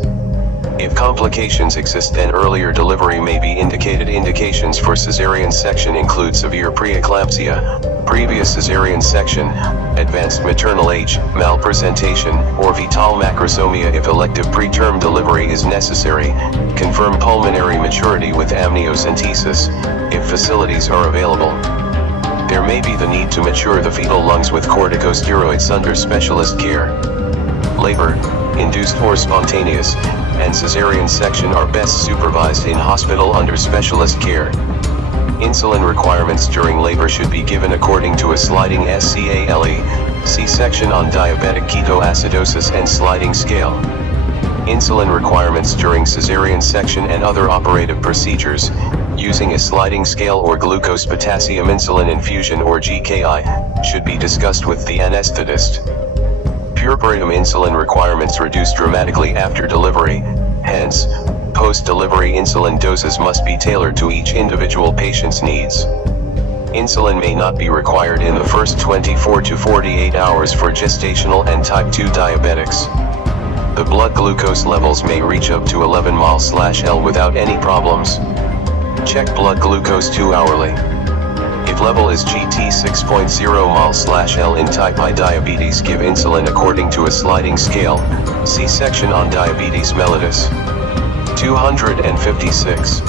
If complications exist, then earlier delivery may be indicated. Indications for cesarean section include severe preeclampsia, previous cesarean section, advanced maternal age, malpresentation, or fetal macrosomia. If elective preterm delivery is necessary, confirm pulmonary maturity with amniocentesis, if facilities are available. There may be the need to mature the fetal lungs with corticosteroids under specialist care. Labor, induced or spontaneous, and cesarean section are best supervised in hospital under specialist care. Insulin requirements during labor should be given according to a sliding SCALE, C-section on diabetic ketoacidosis and sliding scale. Insulin requirements during cesarean section and other operative procedures, using a sliding scale or glucose potassium insulin infusion or GKI, should be discussed with the anesthetist. Pureperim insulin requirements reduce dramatically after delivery, hence, post-delivery insulin doses must be tailored to each individual patient's needs. Insulin may not be required in the first 24 to 48 hours for gestational and type 2 diabetics. The blood glucose levels may reach up to 11 mol/L without any problems. Check blood glucose 2 hourly. If level is GT 6.0 mol/L in type I diabetes, give insulin according to a sliding scale, C-section on diabetes mellitus. 256.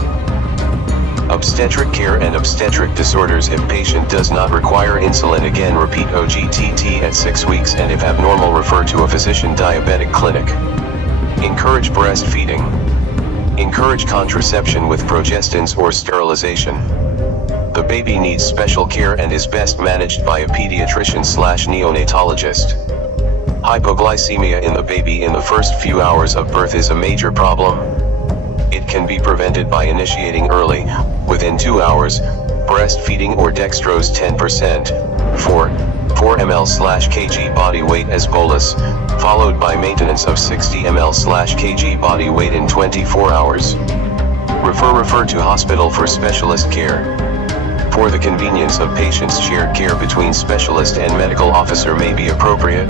Obstetric care and obstetric disorders. If patient does not require insulin, again repeat OGTT at 6 weeks, and if abnormal, refer to a physician. Diabetic clinic. Encourage breastfeeding. Encourage contraception with progestins or sterilization. The baby needs special care and is best managed by a pediatrician/neonatologist. Hypoglycemia in the baby in the first few hours of birth is a major problem. It can be prevented by initiating early, within 2 hours, breastfeeding or dextrose 10%, 4 ml/kg body weight as bolus, followed by maintenance of 60 ml/kg body weight in 24 hours. Refer to hospital for specialist care. For the convenience of patients, shared care between specialist and medical officer may be appropriate.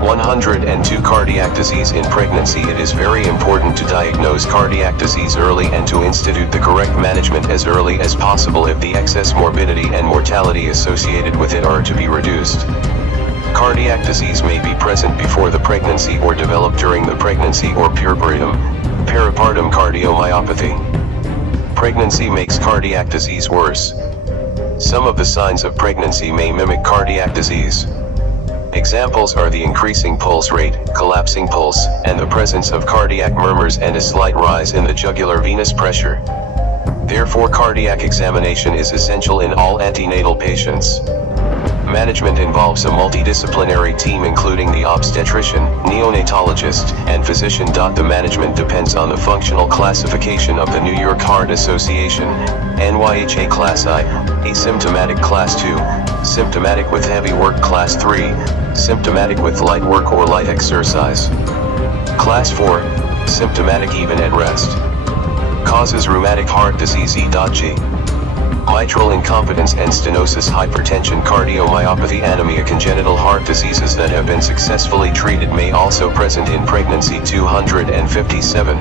102. Cardiac disease in pregnancy. It is very important to diagnose cardiac disease early and to institute the correct management as early as possible if the excess morbidity and mortality associated with it are to be reduced. Cardiac disease may be present before the pregnancy or develop during the pregnancy or puerperitum, peripartum cardiomyopathy. Pregnancy makes cardiac disease worse. Some of the signs of pregnancy may mimic cardiac disease. Examples are the increasing pulse rate, collapsing pulse, and the presence of cardiac murmurs and a slight rise in the jugular venous pressure. Therefore, cardiac examination is essential in all antenatal patients. Management involves a multidisciplinary team including the obstetrician, neonatologist, and physician. The management depends on the functional classification of the New York Heart Association, NYHA Class I, asymptomatic Class 2, symptomatic with heavy work Class 3, symptomatic with light work or light exercise. Class 4, symptomatic even at rest. Causes rheumatic heart disease E.G. Mitral incompetence and stenosis, hypertension, cardiomyopathy, anemia. Congenital heart diseases that have been successfully treated may also present in pregnancy. 257.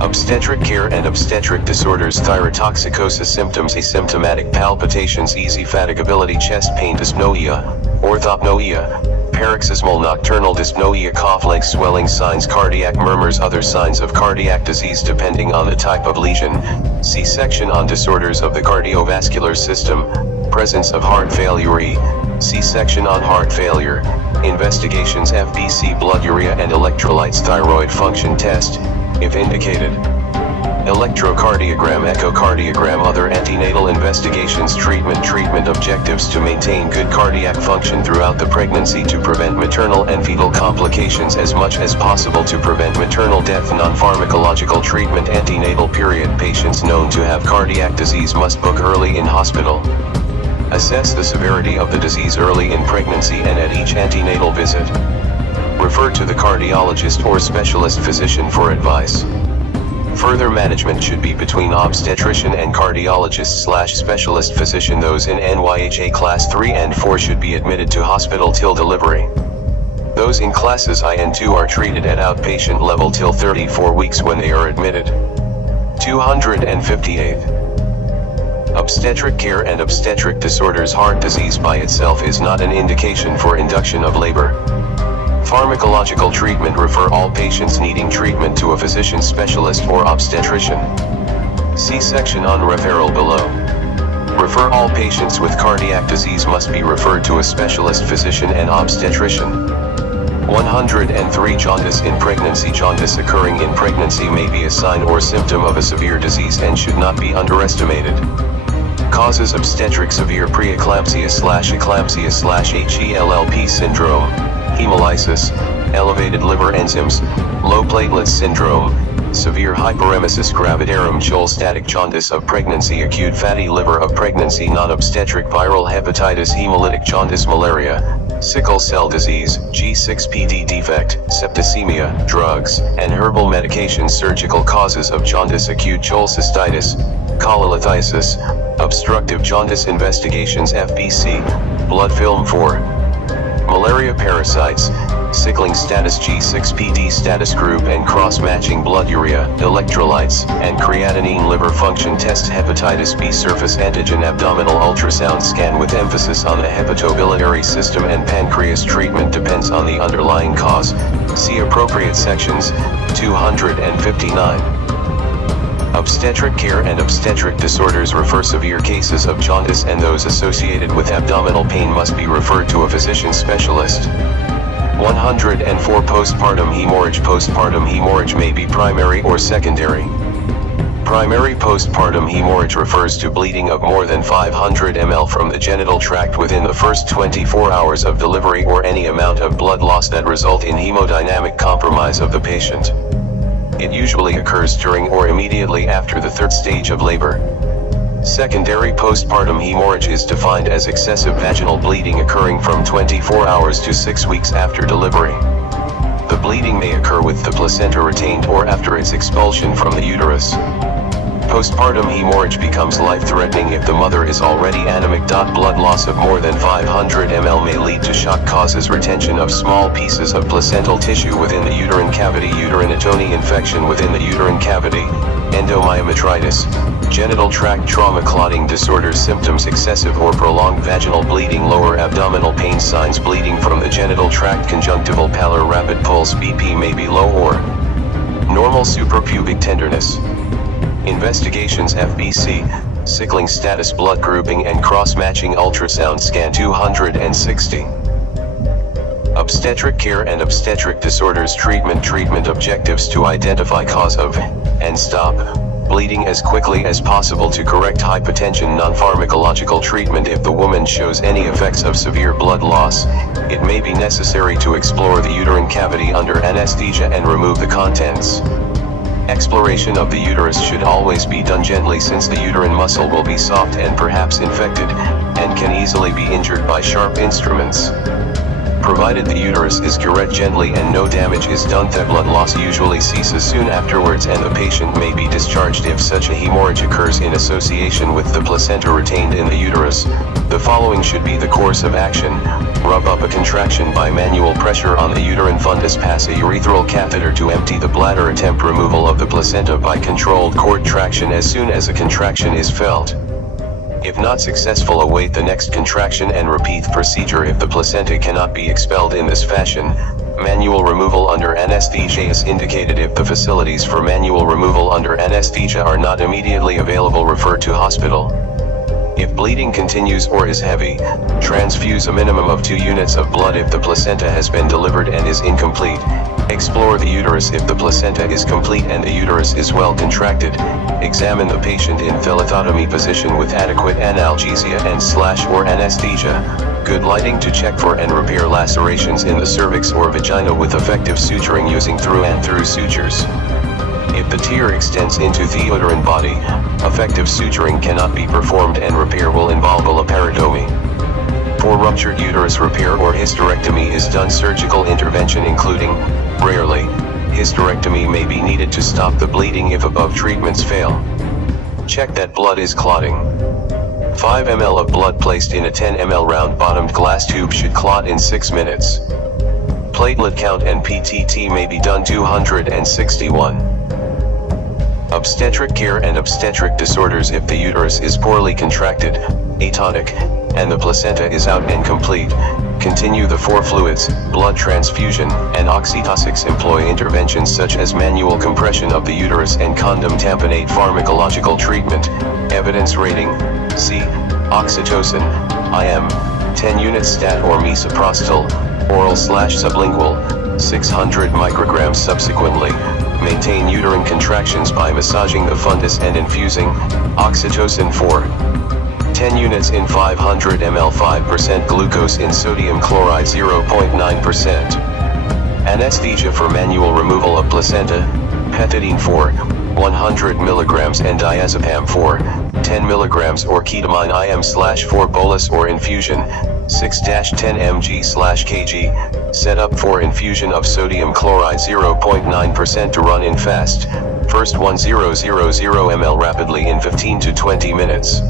Obstetric care and obstetric disorders. Thyrotoxicosis symptoms: asymptomatic palpitations, easy fatigability, chest pain, dyspnoea, orthopnoea, paroxysmal nocturnal dyspnoea, cough, leg swelling. Signs: cardiac murmurs. Other signs of cardiac disease depending on the type of lesion. C-section on disorders of the cardiovascular system, presence of heart failure. C-section on heart failure. Investigations: FBC, blood urea and electrolytes, thyroid function test, if indicated. Electrocardiogram, echocardiogram. Other antenatal investigations. Treatment objectives: to maintain good cardiac function throughout the pregnancy, to prevent maternal and fetal complications as much as possible, to prevent maternal death. Non-pharmacological treatment. Antenatal period. Patients known to have cardiac disease must book early in hospital. Assess the severity of the disease early in pregnancy and at each antenatal visit. Refer to the cardiologist or specialist physician for advice. Further management should be between obstetrician and cardiologist/specialist physician. Those in NYHA class 3 and 4 should be admitted to hospital till delivery. Those in classes I and 2 are treated at outpatient level till 34 weeks when they are admitted. 258. Obstetric care and obstetric disorders. Heart disease by itself is not an indication for induction of labor. Pharmacological treatment. Refer all patients needing treatment to a physician specialist or obstetrician. See section on referral below. Refer all patients with cardiac disease must be referred to a specialist physician and obstetrician. 103. Jaundice in pregnancy. Jaundice occurring in pregnancy may be a sign or symptom of a severe disease and should not be underestimated. Causes: obstetric severe preeclampsia/eclampsia/HELLP syndrome, hemolysis, elevated liver enzymes, low platelets syndrome, severe hyperemesis gravidarum, cholestatic jaundice of pregnancy, acute fatty liver of pregnancy, non-obstetric viral hepatitis, hemolytic jaundice, malaria, sickle cell disease, G6PD defect, septicemia, drugs, and herbal medications. Surgical causes of jaundice: acute cholecystitis, cholelithiasis, obstructive jaundice. Investigations: FBC, blood film for malaria, parasites, sickling status, G6PD status group and cross-matching, blood urea, electrolytes, and creatinine. Liver function test: hepatitis B surface antigen, abdominal ultrasound scan with emphasis on the hepatobiliary system, and pancreas. Treatment depends on the underlying cause. See appropriate sections. 259. Obstetric care and obstetric disorders. Refer severe cases of jaundice and those associated with abdominal pain must be referred to a physician specialist. 104. Postpartum hemorrhage. Postpartum hemorrhage may be primary or secondary. Primary postpartum hemorrhage refers to bleeding of more than 500 ml from the genital tract within the first 24 hours of delivery, or any amount of blood loss that result in hemodynamic compromise of the patient. It usually occurs during or immediately after the 3rd stage of labor. Secondary postpartum hemorrhage is defined as excessive vaginal bleeding occurring from 24 hours to 6 weeks after delivery. The bleeding may occur with the placenta retained or after its expulsion from the uterus. Postpartum hemorrhage becomes life-threatening if the mother is already anemic. Blood loss of more than 500 ml may lead to shock. Causes: retention of small pieces of placental tissue within the uterine cavity, urinary infection within the uterine cavity, endomyometritis, genital tract trauma, clotting disorders. Symptoms: excessive or prolonged vaginal bleeding, lower abdominal pain. Signs: bleeding from the genital tract, conjunctival pallor, rapid pulse, BP may be low or normal, suprapubic tenderness. Investigations: FBC, sickling status, blood grouping and cross-matching, ultrasound scan. 260. Obstetric care and obstetric disorders. Treatment objectives: to identify cause of, and stop, bleeding as quickly as possible, to correct hypotension. Non-pharmacological treatment: if the woman shows any effects of severe blood loss, it may be necessary to explore the uterine cavity under anesthesia and remove the contents. Exploration of the uterus should always be done gently, since the uterine muscle will be soft and perhaps infected, and can easily be injured by sharp instruments. Provided the uterus is curetted gently and no damage is done, the blood loss usually ceases soon afterwards and the patient may be discharged. If such a hemorrhage occurs in association with the placenta retained in the uterus, the following should be the course of action: rub up a contraction by manual pressure on the uterine fundus, pass a urethral catheter to empty the bladder, attempt removal of the placenta by controlled cord traction as soon as a contraction is felt. If not successful, await the next contraction and repeat the procedure. If the placenta cannot be expelled in this fashion, manual removal under anesthesia is indicated. If the facilities for manual removal under anesthesia are not immediately available, refer to hospital. If bleeding continues or is heavy, transfuse a minimum of 2 units of blood. If the placenta has been delivered and is incomplete, explore the uterus. If the placenta is complete and the uterus is well contracted, examine the patient in lithotomy position with adequate analgesia and/or anesthesia. Good lighting to check for and repair lacerations in the cervix or vagina with effective suturing using through and through sutures. If the tear extends into the uterine body, effective suturing cannot be performed and repair will involve a laparotomy. For ruptured uterus, repair or hysterectomy is done. Surgical intervention including, rarely, Hysterectomy may be needed to stop the bleeding if above treatments fail. Check that blood is clotting. 5 ml of blood placed in a 10 ml round-bottomed glass tube should clot in 6 minutes. Platelet count and PTT may be done. 261. Obstetric care and obstetric disorders. If the uterus is poorly contracted, atonic, and the placenta is out and complete, continue the 4 fluids, blood transfusion, and oxytocics. Employ interventions such as manual compression of the uterus and condom tamponade. Pharmacological treatment, evidence rating, C. Oxytocin, IM, 10 units stat or misoprostol, oral/sublingual, 600 micrograms. Subsequently, maintain uterine contractions by massaging the fundus and infusing oxytocin 4. 10 units in 500 ml. 5% glucose in sodium chloride. 0.9%. Anesthesia for manual removal of placenta, pethidine 4, 100 mg and diazepam 4, 10 mg or ketamine IM/4 bolus or infusion, 6-10 mg/kg, set up for infusion of sodium chloride. 0.9% to run in fast, first 1000 ml rapidly in 15 to 20 minutes.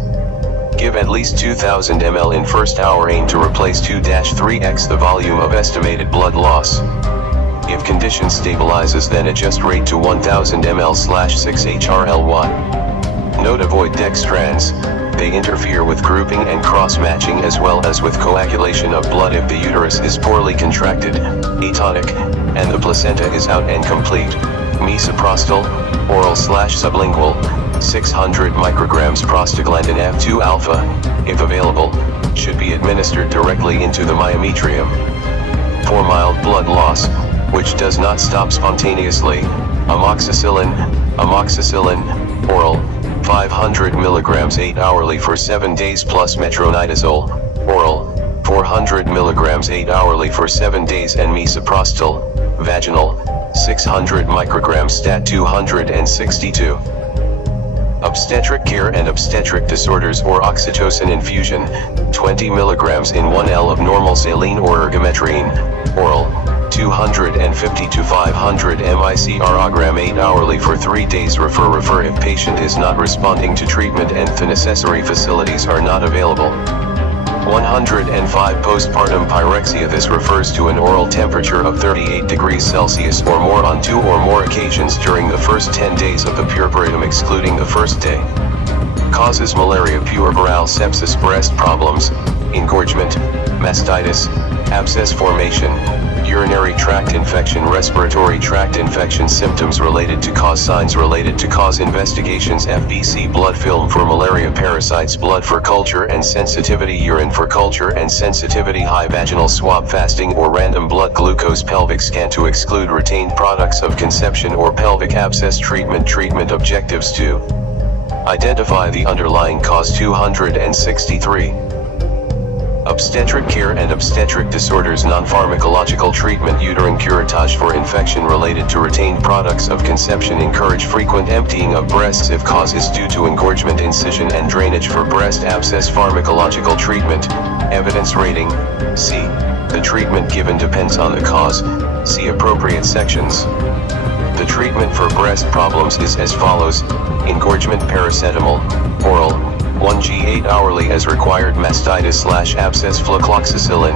Give at least 2000 ml in first hour. Aim to replace 2-3x the volume of estimated blood loss. If condition stabilizes, then adjust rate to 1000 ml/6 HRLY. Note: avoid dextrans. They interfere with grouping and cross-matching as well as with coagulation of blood. If the uterus is poorly contracted, atonic, and the placenta is out and complete, misoprostol, oral/sublingual, 600 micrograms. Prostaglandin F2 alpha, if available, should be administered directly into the myometrium. For mild blood loss, which does not stop spontaneously, amoxicillin, oral, 500 mg 8 hourly for 7 days plus metronidazole, oral, 400 mg 8 hourly for 7 days and misoprostol, vaginal, 600 micrograms stat. 262. Obstetric care and obstetric disorders or oxytocin infusion, 20 mg in 1 L of normal saline or ergometrine, oral, 250 to 500 microgram 8 hourly for 3 days. Refer if patient is not responding to treatment and the necessary facilities are not available. 105 postpartum pyrexia. This refers to an oral temperature of 38 degrees Celsius or more on 2 or more occasions during the first 10 days of the puerperitum excluding the first day. Causes: malaria, puerperal sepsis, breast problems, engorgement, mastitis, abscess formation, urinary tract infection, respiratory tract infection. Symptoms related to cause, signs related to cause, investigations: FBC blood film for malaria parasites, blood for culture and sensitivity, urine for culture and sensitivity, high vaginal swab, fasting or random blood glucose, pelvic scan to exclude retained products of conception or pelvic abscess, treatment objectives to identify the underlying cause. 263. Obstetric care and obstetric disorders, non-pharmacological treatment, uterine curettage for infection related to retained products of conception, encourage frequent emptying of breasts if cause is due to engorgement, incision and drainage for breast abscess. Pharmacological treatment, evidence rating, C. The treatment given depends on the cause, see appropriate sections. The treatment for breast problems is as follows: engorgement, paracetamol, oral, 1 g 8 hourly as required. Mastitis/abscess, flucloxacillin,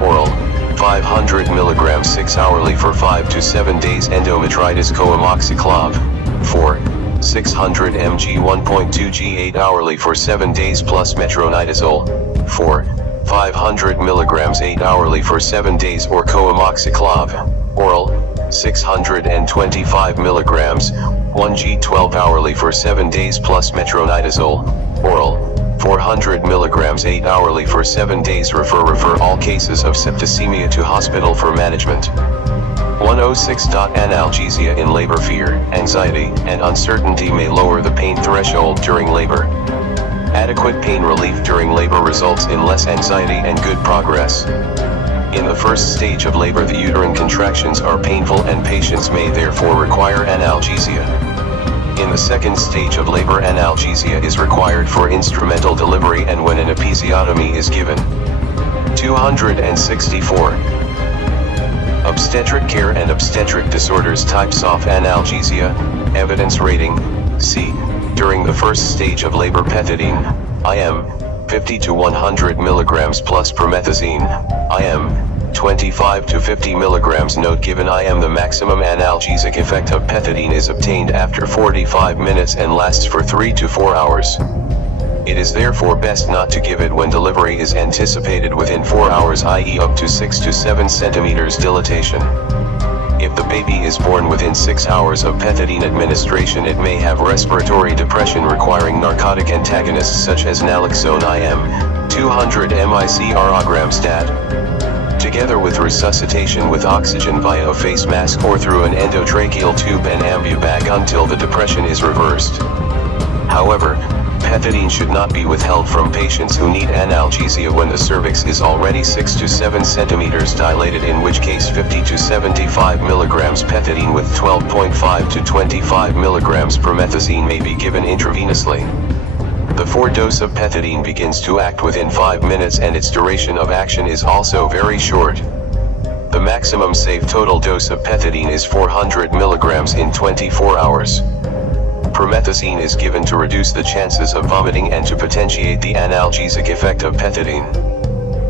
oral, 500 mg 6 hourly for 5 to 7 days. Endometritis, coamoxiclav, 4, 600 mg 1.2 g 8 hourly for 7 days plus metronidazole, 4, 500 mg 8 hourly for 7 days or coamoxiclav, oral, 625 mg, 1 g 12 hourly for 7 days plus metronidazole, oral, 400 mg 8 hourly for 7 days. Refer all cases of septicemia to hospital for management. 106. Analgesia in labor. Fear, anxiety, and uncertainty may lower the pain threshold during labor. Adequate pain relief during labor results in less anxiety and good progress. In the first stage of labor, the uterine contractions are painful and patients may therefore require analgesia. In the second stage of labor, analgesia is required for instrumental delivery and when an episiotomy is given. 264. Obstetric care and obstetric disorders types of analgesia, evidence rating, C. During the first stage of labor pethidine, IM, 50 to 100 mg plus promethazine, IM, 25 to 50 mg. Note: given IM, the maximum analgesic effect of pethidine is obtained after 45 minutes and lasts for 3 to 4 hours. It is therefore best not to give it when delivery is anticipated within 4 hours, i.e. up to 6 to 7 centimeters dilatation. If the baby is born within 6 hours of pethidine administration, it may have respiratory depression requiring narcotic antagonists such as naloxone IM, 200 microgram stat. Together with resuscitation with oxygen via a face mask or through an endotracheal tube and ambubag until the depression is reversed. However, pethidine should not be withheld from patients who need analgesia when the cervix is already 6 to 7 centimeters dilated, in which case 50 to 75 mg pethidine with 12.5 to 25 mg promethazine may be given intravenously. The 4-dose of pethidine begins to act within 5 minutes and its duration of action is also very short. The maximum safe total dose of pethidine is 400 mg in 24 hours. Promethazine is given to reduce the chances of vomiting and to potentiate the analgesic effect of pethidine.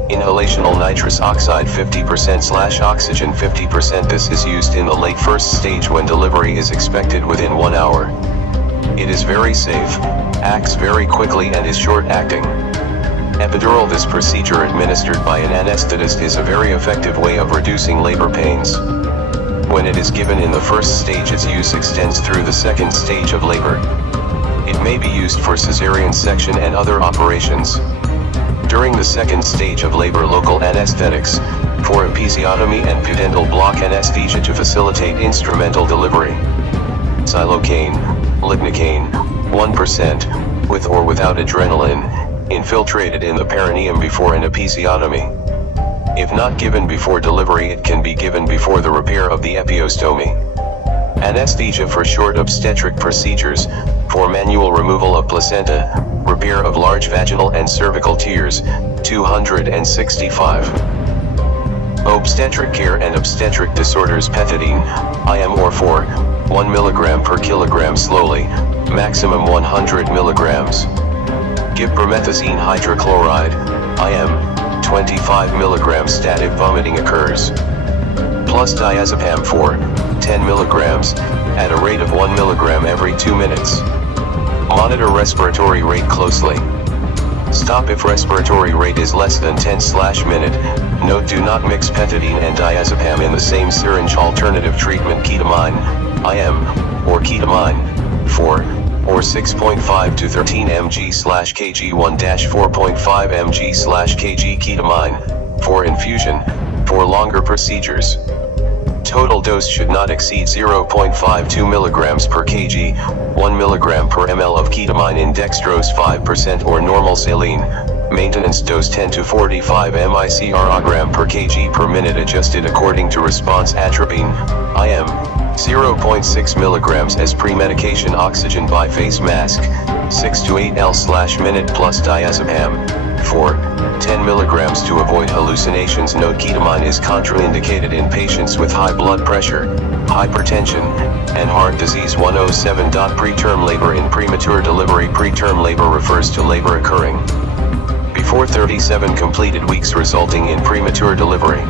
Inhalational nitrous oxide 50%/oxygen 50%. This is used in the late first stage when delivery is expected within 1 hour. It is very safe, acts very quickly and is short-acting. Epidural: this procedure administered by an anesthetist is a very effective way of reducing labor pains. When it is given in the first stage, its use extends through the second stage of labor. It may be used for cesarean section and other operations. During the second stage of labor, local anesthetics, for episiotomy and pudendal block anesthesia to facilitate instrumental delivery. Xylocaine, lignocaine, 1%, with or without adrenaline, infiltrated in the perineum before an episiotomy. If not given before delivery, it can be given before the repair of the epiostomy. Anesthesia for short obstetric procedures, for manual removal of placenta, repair of large vaginal and cervical tears, 265. Obstetric care and obstetric disorders pethidine, IM or 1 mg per kilogram slowly, maximum 100 mg. Give promethazine hydrochloride, IM, 25 mg stat if vomiting occurs. Plus diazepam 10 mg, at a rate of 1 mg every 2 minutes. Monitor respiratory rate closely. Stop if respiratory rate is less than 10/minute. Note: do not mix pethidine and diazepam in the same syringe. Alternative treatment: ketamine, IM, or ketamine, 4, or 6.5 to 13 mg/kg 1-4.5 mg/kg ketamine, for infusion, for longer procedures. Total dose should not exceed 0.52 mg per kg, 1 mg per ml of ketamine in dextrose 5% or normal saline. Maintenance dose 10 to 45 microgram per kg per minute, adjusted according to response. Atropine, IM, 0.6 mg as pre-medication. Oxygen by face mask, 6 to 8 L/minute plus diazepam, 10 mg to avoid hallucinations. Note: ketamine is contraindicated in patients with high blood pressure, hypertension, and heart disease. 107. Preterm labor in premature delivery. Preterm labor refers to labor occurring before 37 completed weeks, resulting in premature delivery.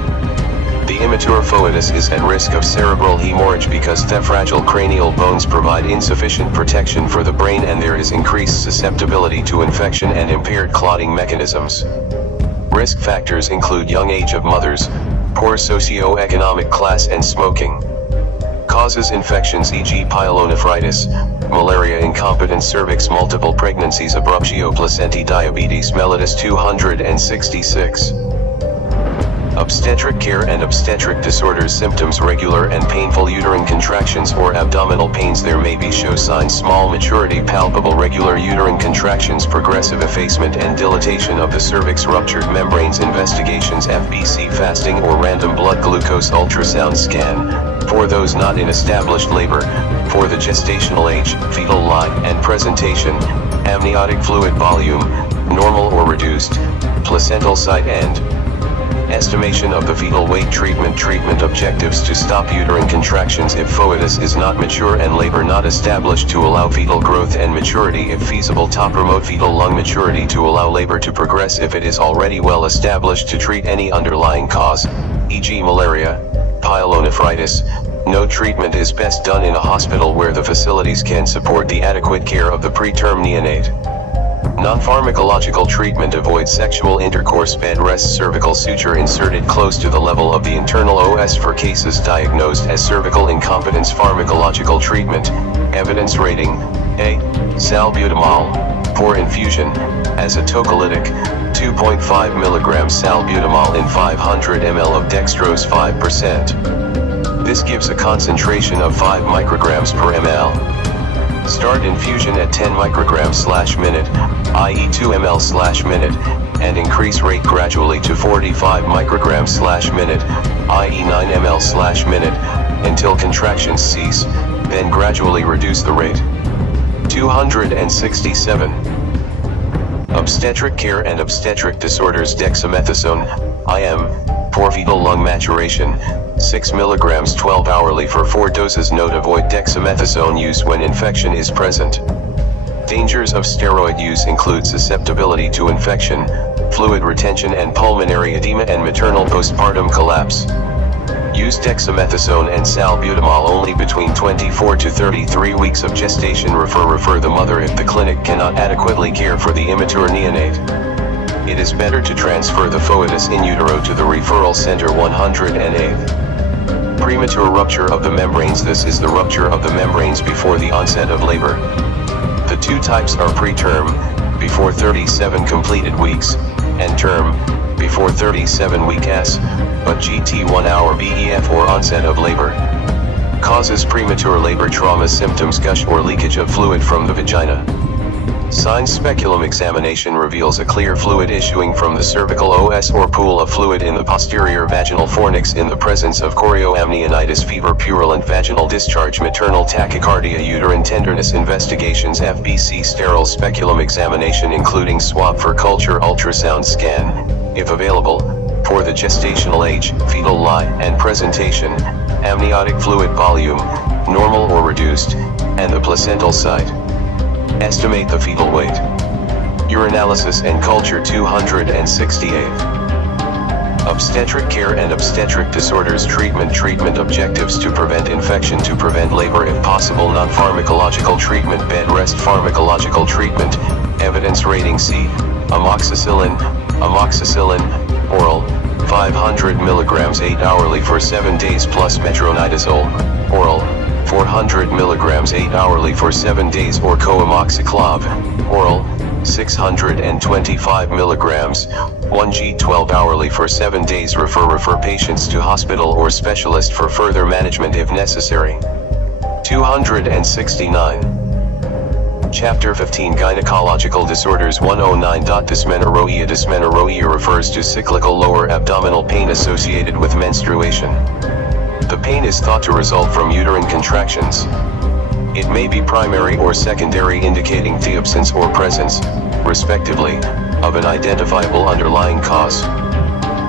The immature foetus is at risk of cerebral hemorrhage because the fragile cranial bones provide insufficient protection for the brain, and there is increased susceptibility to infection and impaired clotting mechanisms. Risk factors include young age of mothers, poor socio-economic class, and smoking. Causes: infections e.g. pyelonephritis, malaria, incompetent cervix, multiple pregnancies, abruptio placentae, diabetes mellitus. 266. Obstetric care and obstetric disorders symptoms: regular and painful uterine contractions or abdominal pains. There may be show signs: small maturity, palpable regular uterine contractions, progressive effacement and dilatation of the cervix, ruptured membranes. Investigations: FBC, fasting or random blood glucose ultrasound scan, for those not in established labor, for the gestational age, fetal line and presentation, amniotic fluid volume, normal or reduced, placental site and Estimation of the fetal weight. Treatment objectives to stop uterine contractions if foetus is not mature and labor not established to allow fetal growth and maturity if feasible. To promote fetal lung maturity to allow labor to progress if it is already well established. To treat any underlying cause, e.g. malaria, pyelonephritis. No treatment is best done in a hospital where the facilities can support the adequate care of the preterm neonate. Non-pharmacological treatment. Avoid sexual intercourse. Bed rest. Cervical suture inserted close to the level of the internal os for cases diagnosed as cervical incompetence. Pharmacological treatment. Evidence rating: A. Salbutamol, pour infusion, as a tocolytic, 2.5 mg salbutamol in 500 ml of dextrose 5%. This gives a concentration of 5 micrograms per ml. Start infusion at 10 micrograms/minute, i.e. 2 ml/minute, and increase rate gradually to 45 micrograms/minute, i.e. 9 ml/minute, until contractions cease, then gradually reduce the rate. 267. Obstetric care and obstetric disorders. Dexamethasone, IM, for fetal lung maturation, 6 mg 12 hourly for 4 doses. Note: avoid dexamethasone use when infection is present. Dangers of steroid use include susceptibility to infection, fluid retention and pulmonary edema and maternal postpartum collapse. Use dexamethasone and salbutamol only between 24 to 33 weeks of gestation. Refer the mother if the clinic cannot adequately care for the immature neonate. It is better to transfer the foetus in utero to the referral center. 108. Premature rupture of the membranes. This is the rupture of the membranes before the onset of labor. The two types are preterm, before 37 completed weeks, and term, before 37 weeks, but GT1 hour BEF or onset of labor. Causes: premature labor. Trauma symptoms: gush or leakage of fluid from the vagina. Signs: speculum examination reveals a clear fluid issuing from the cervical os or pool of fluid in the posterior vaginal fornix in the presence of chorioamnionitis. Fever, purulent vaginal discharge, maternal tachycardia, uterine tenderness. Investigations: FBC, sterile speculum examination including swab for culture, ultrasound scan, if available, for the gestational age, fetal lie and presentation, amniotic fluid volume, normal or reduced, and the placental site. Estimate the fetal weight. Urinalysis and culture. 268. Obstetric care and obstetric disorders. Treatment objectives: to prevent infection, to prevent labor if possible. Non-pharmacological treatment. Bed rest. Pharmacological treatment. Evidence rating: C. Amoxicillin, oral, 500 mg 8 hourly for 7 days plus metronidazole, oral, 400 mg 8 hourly for 7 days, or coamoxiclav, oral, 625 mg, 1g 12 hourly for 7 days. Refer patients to hospital or specialist for further management if necessary. 269. Chapter 15 Gynecological Disorders 109. Dysmenorrhea. Dysmenorrhea refers to cyclical lower abdominal pain associated with menstruation. The pain is thought to result from uterine contractions. It may be primary or secondary, indicating the absence or presence, respectively, of an identifiable underlying cause.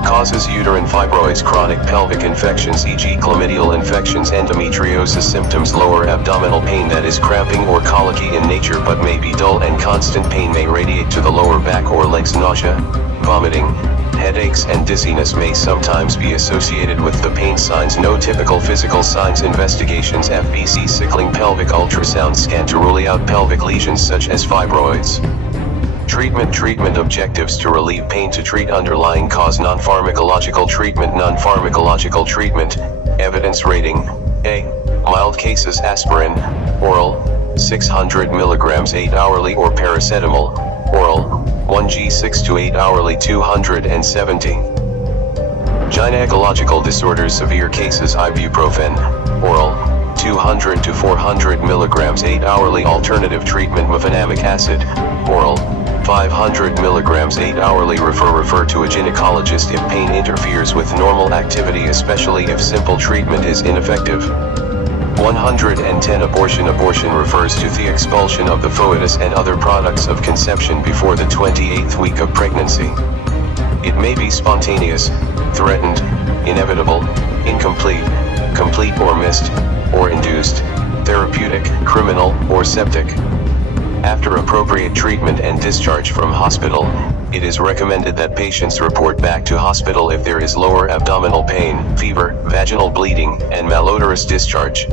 Causes: uterine fibroids, chronic pelvic infections e.g. chlamydial infections, endometriosis. Symptoms: lower abdominal pain that is cramping or colicky in nature but may be dull and constant. Pain may radiate to the lower back or legs. Nausea, vomiting, headaches and dizziness may sometimes be associated with the pain. Signs: no typical physical signs. Investigations: FBC, sickling, pelvic ultrasound scan to rule out pelvic lesions such as fibroids. Treatment objectives: to relieve pain, to treat underlying cause. Non-pharmacological treatment. Non-pharmacological treatment. Evidence rating: A. Mild cases: aspirin, oral, 600 mg 8 hourly, or paracetamol, oral, 1g 6 to 8 hourly. 270. Gynecological disorders: severe cases: ibuprofen, oral, 200 to 400 mg 8 hourly. Alternative treatment: mefenamic acid, oral, 500 mg 8 hourly. Refer to a gynecologist if pain interferes with normal activity, especially if simple treatment is ineffective. 110. Abortion refers to the expulsion of the foetus and other products of conception before the 28th week of pregnancy. It may be spontaneous, threatened, inevitable, incomplete, complete or missed, or induced, therapeutic, criminal, or septic. After appropriate treatment and discharge from hospital, it is recommended that patients report back to hospital if there is lower abdominal pain, fever, vaginal bleeding, and malodorous discharge.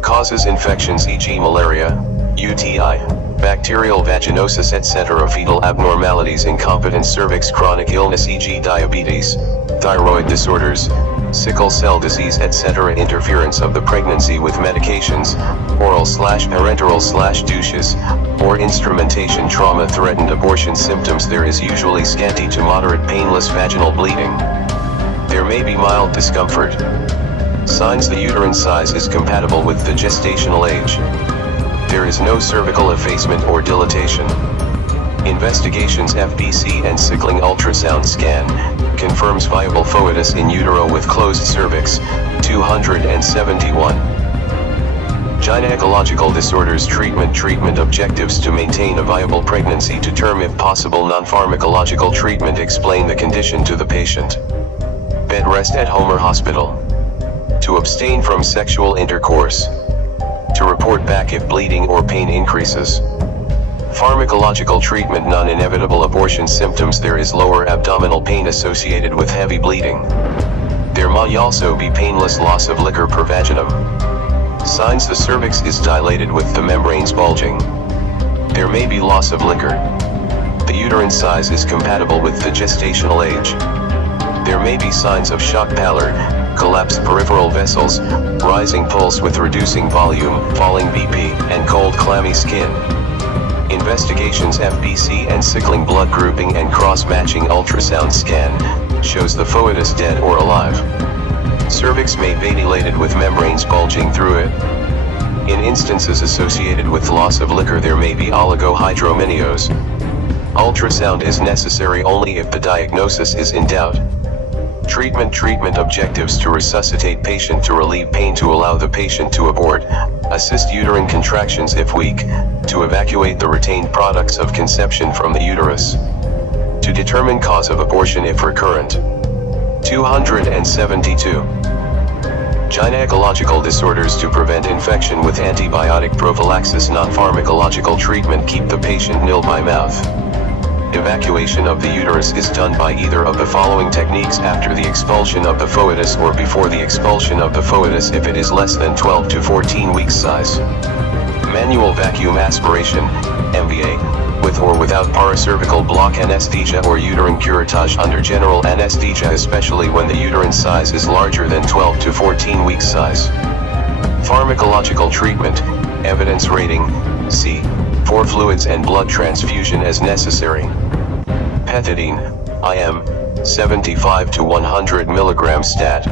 Causes infections e.g. malaria, UTI, bacterial vaginosis etc. Fetal abnormalities, incompetence, cervix, chronic illness e.g. diabetes, thyroid disorders, sickle cell disease etc. Interference of the pregnancy with medications, oral/parenteral/douches, or instrumentation. Trauma, threatened abortion. Symptoms: there is usually scanty to moderate painless vaginal bleeding. There may be mild discomfort. Signs: the uterine size is compatible with the gestational age. There is no cervical effacement or dilatation. Investigations: FBC and sickling ultrasound scan confirms viable foetus in utero with closed cervix. 271. Gynecological disorders. Treatment objectives: to maintain a viable pregnancy, to term if possible non-pharmacological treatment, explain the condition to the patient. Bed rest at home or hospital. To abstain from sexual intercourse. To report back if bleeding or pain increases. Pharmacological treatment: non-inevitable abortion. Symptoms: there is lower abdominal pain associated with heavy bleeding. There may also be painless loss of liquor per vaginum. Signs: the cervix is dilated with the membranes bulging. There may be loss of liquor. The uterine size is compatible with the gestational age. There may be signs of shock pallor, collapsed peripheral vessels, rising pulse with reducing volume, falling BP, and cold clammy skin. Investigations: FBC and sickling blood grouping and cross-matching ultrasound scan shows the foetus dead or alive. Cervix may be dilated with membranes bulging through it. In instances associated with loss of liquor, there may be oligohydramnios. Ultrasound is necessary only if the diagnosis is in doubt. Treatment objectives: to resuscitate patient, to relieve pain, to allow the patient to abort, assist uterine contractions if weak, to evacuate the retained products of conception from the uterus, to determine cause of abortion if recurrent. 272. Gynecological disorders: to prevent infection with antibiotic prophylaxis. Non-pharmacological treatment: keep the patient nil by mouth. Evacuation of the uterus is done by either of the following techniques: after the expulsion of the foetus or before the expulsion of the foetus if it is less than 12 to 14 weeks size. Manual vacuum aspiration, MVA, with or without paracervical block anesthesia or uterine curettage under general anesthesia, especially when the uterine size is larger than 12 to 14 weeks size. Pharmacological treatment, evidence rating, C. For fluids and blood transfusion as necessary. Pethidine, IM, 75 to 100 mg stat.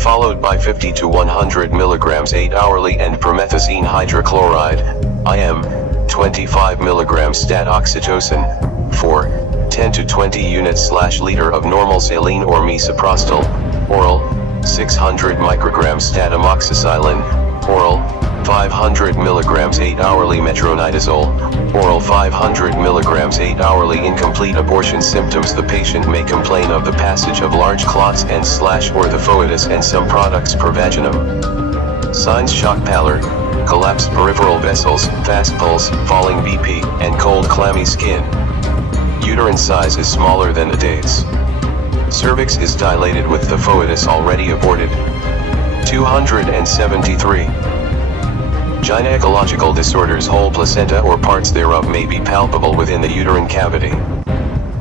Followed by 50 to 100 mg 8 hourly, and promethazine hydrochloride, IM, 25 mg stat. Oxytocin, 4, 10 to 20 units/liter of normal saline or misoprostol, oral, 600 micrograms stat. Amoxicillin, oral, 500 mg 8 hourly. Metronidazole, oral, 500 mg 8 hourly. Incomplete abortion symptoms: the patient may complain of the passage of large clots and or the foetus and some products per vaginum. Signs: shock pallor, collapsed peripheral vessels, fast pulse, falling BP, and cold clammy skin. Uterine size is smaller than the dates. Cervix is dilated with the foetus already aborted. 273. Gynecological disorders: whole placenta or parts thereof may be palpable within the uterine cavity.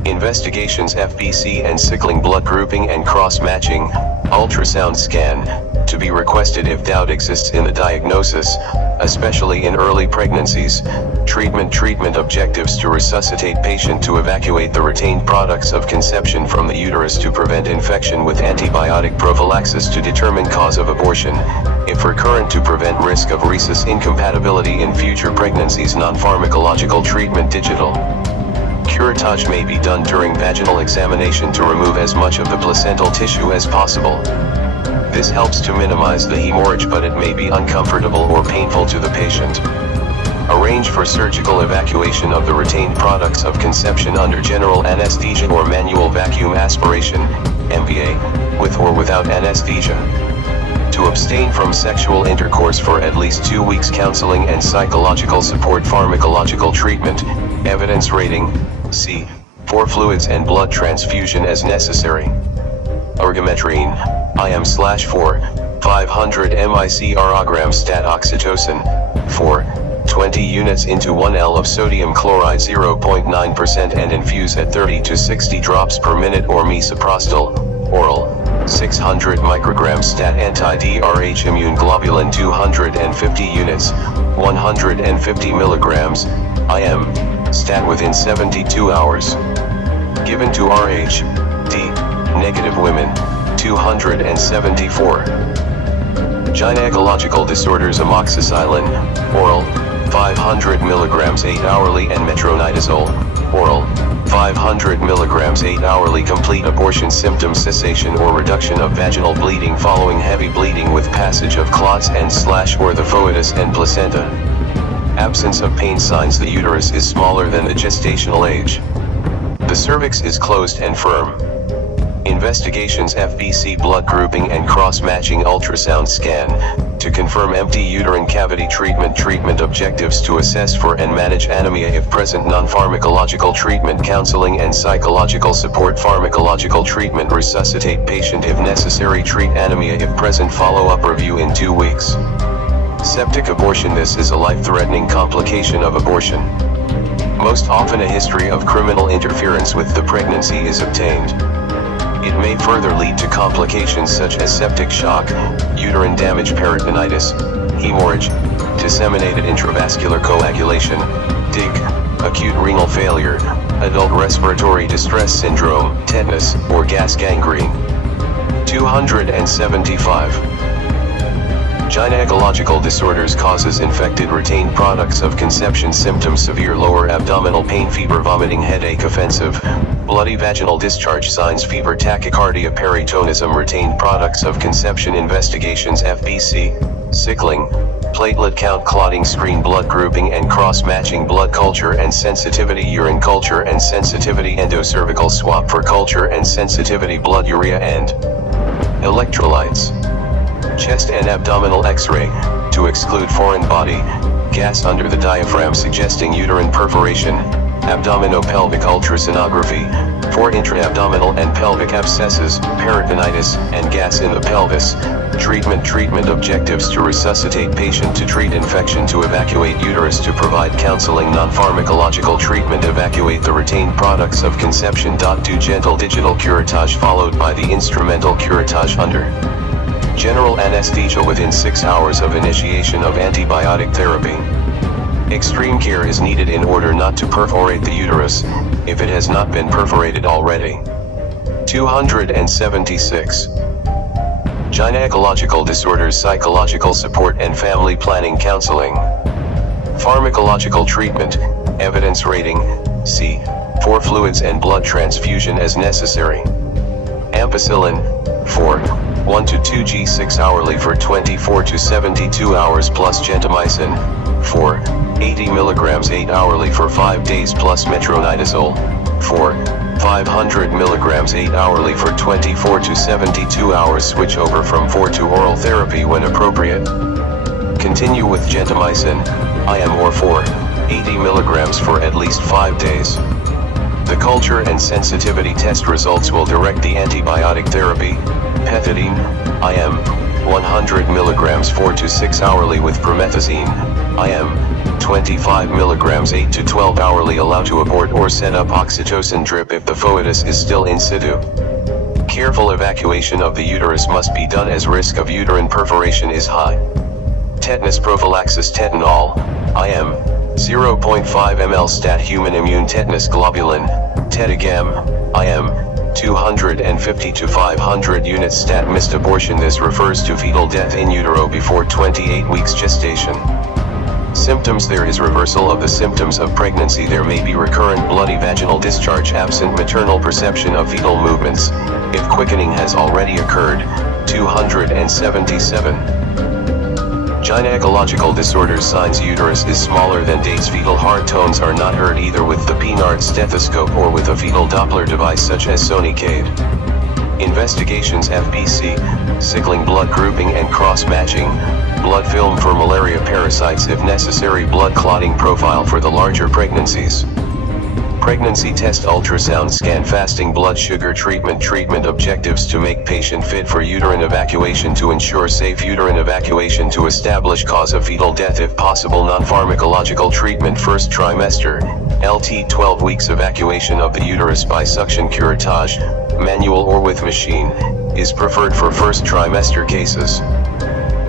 Investigations: FBC and sickling blood grouping and cross-matching, ultrasound scan, to be requested if doubt exists in the diagnosis, especially in early pregnancies. Treatment objectives: to resuscitate patient, to evacuate the retained products of conception from the uterus, to prevent infection with antibiotic prophylaxis, to determine cause of abortion, if recurrent, to prevent risk of rhesus incompatibility in future pregnancies. Non-pharmacological treatment: digital curettage may be done during vaginal examination to remove as much of the placental tissue as possible. This helps to minimize the hemorrhage, but it may be uncomfortable or painful to the patient. Arrange for surgical evacuation of the retained products of conception under general anesthesia or manual vacuum aspiration, MVA, with or without anesthesia. To abstain from sexual intercourse for at least 2 weeks. Counseling and psychological support. Pharmacological treatment, evidence rating, C. For fluids and blood transfusion as necessary. Ergometrine, IM/4, 500 microgram stat oxytocin, 4, 20 units into 1 L of sodium chloride 0.9% and infuse at 30 to 60 drops per minute, or misoprostol, oral, 600 micrograms stat anti-DRH immune globulin 250 units, 150 milligrams, IM, stat within 72 hours. Given to RH, D, negative women, 274. Gynecological disorders. Amoxicillin, oral, 500 milligrams 8 hourly, and metronidazole, oral, 500 milligrams 8 hourly. Complete abortion symptom cessation or reduction of vaginal bleeding following heavy bleeding with passage of clots and/or the foetus and placenta. Absence of pain signs. The uterus is smaller than the gestational age. The cervix is closed and firm. Investigations. FBC blood grouping and cross-matching ultrasound scan, to confirm empty uterine cavity. Treatment objectives: to assess for and manage anemia if present. Non-pharmacological treatment. Counseling and psychological support. Pharmacological treatment: resuscitate patient if necessary. Treat anemia if present. Follow-up review in 2 weeks. Septic abortion. This is a life-threatening complication of abortion. Most often a history of criminal interference with the pregnancy is obtained. It may further lead to complications such as septic shock, uterine damage, peritonitis, hemorrhage, disseminated intravascular coagulation, DIC, acute renal failure, adult respiratory distress syndrome, tetanus, or gas gangrene. 275. Gynecological disorders. Causes: infected retained products of conception. Symptoms: severe lower abdominal pain, fever, vomiting, headache, offensive, bloody vaginal discharge. Signs: fever, tachycardia, peritonism. Retained products of conception. Investigations: FBC, sickling, platelet count, clotting. Screen blood grouping and cross-matching. Blood culture and sensitivity, urine culture and sensitivity, endocervical swab for culture and sensitivity, blood urea and electrolytes. Chest and abdominal X-ray, to exclude foreign body, gas under the diaphragm suggesting uterine perforation. Abdominopelvic ultrasonography, for intra-abdominal and pelvic abscesses, peritonitis, and gas in the pelvis. Treatment objectives: to resuscitate patient, to treat infection, to evacuate uterus, to provide counseling. Non-pharmacological treatment: evacuate the retained products of conception. Do gentle digital curettage followed by the instrumental curettage under general anesthesia within 6 hours of initiation of antibiotic therapy. Extreme care is needed in order not to perforate the uterus, if it has not been perforated already. 276. Gynecological disorders. Psychological support and family planning counseling. Pharmacological treatment, evidence rating, C. For fluids and blood transfusion as necessary. Ampicillin, 4, 1 to 2 g 6 hourly for 24 to 72 hours plus gentamicin, 4, 80 milligrams 8 hourly for 5 days plus metronidazole, 4, 500 milligrams 8 hourly for 24 to 72 hours. Switch over from 4 to oral therapy when appropriate. Continue with gentamicin, IM or 4, 80 milligrams for at least 5 days. The culture and sensitivity test results will direct the antibiotic therapy. Pethidine, IM, 100 milligrams 4 to 6 hourly with promethazine, IM, 25 milligrams 8 to 12 hourly. Allow to abort or set up oxytocin drip if the foetus is still in situ. Careful evacuation of the uterus must be done as risk of uterine perforation is high. Tetanus prophylaxis. Tetanol, IM, 0.5 ml stat human immune tetanus globulin, Tetigam, IM, 250 to 500 units stat. Missed abortion. This refers to fetal death in utero before 28 weeks gestation. Symptoms: there is reversal of the symptoms of pregnancy. There may be recurrent bloody vaginal discharge, absent maternal perception of fetal movements, if quickening has already occurred. 277. Gynecological disorders signs uterus is smaller than dates fetal heart tones are not heard either with the Pinard stethoscope or with a fetal Doppler device such as Sonicade. Investigations FBC, sickling blood grouping and cross-matching, blood film for malaria parasites if necessary blood clotting profile for the larger pregnancies. Pregnancy test ultrasound scan fasting blood sugar treatment objectives to make patient fit for uterine evacuation to ensure safe uterine evacuation to establish cause of fetal death if possible non-pharmacological treatment first trimester, LT 12 weeks evacuation of the uterus by suction curettage, manual or with machine, is preferred for first trimester cases.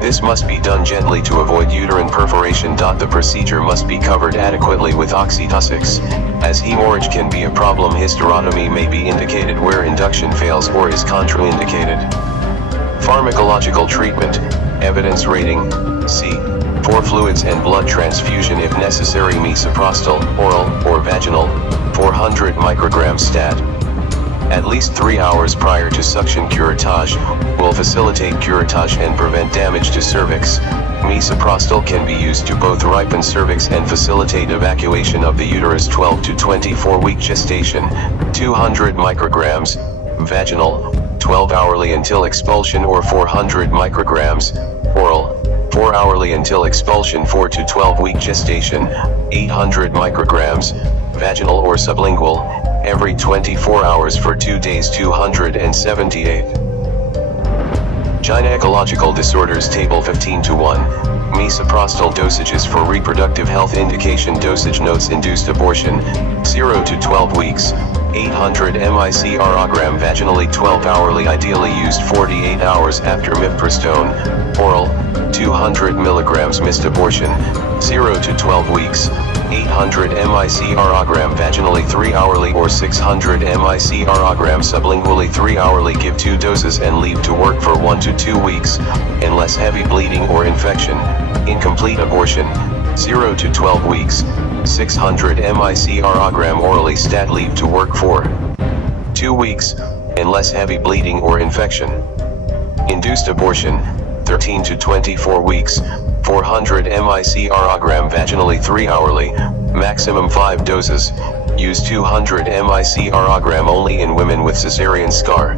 This must be done gently to avoid uterine perforation. The procedure must be covered adequately with oxytocics, as hemorrhage can be a problem. Hysterotomy may be indicated where induction fails or is contraindicated. Pharmacological treatment, evidence rating, C. For fluids and blood transfusion if necessary misoprostol, oral or vaginal, 400 micrograms stat. At least 3 hours prior to suction curettage, will facilitate curettage and prevent damage to cervix. Misoprostol can be used to both ripen cervix and facilitate evacuation of the uterus 12 to 24 week gestation, 200 micrograms, vaginal, 12 hourly until expulsion or 400 micrograms, oral, 4 hourly until expulsion 4 to 12 week gestation, 800 micrograms, vaginal or sublingual, every 24 hours for 2 days 278. Gynecological disorders table 15:1. Misoprostol dosages for reproductive health indication dosage notes induced abortion, 0 to 12 weeks, 800 microgram vaginally 12 hourly ideally used 48 hours after mifepristone, oral, 200 milligrams missed abortion, 0 to 12 weeks, 800 microgram vaginally 3 hourly or 600 microgram sublingually 3 hourly give 2 doses and leave to work for 1 to 2 weeks, unless heavy bleeding or infection, incomplete abortion, 0 to 12 weeks, 600 microgram orally stat leave to work for 2 weeks, unless heavy bleeding or infection. Induced abortion, 13 to 24 weeks, 400 microgram vaginally 3 hourly, maximum 5 doses, use 200 microgram only in women with cesarean scar.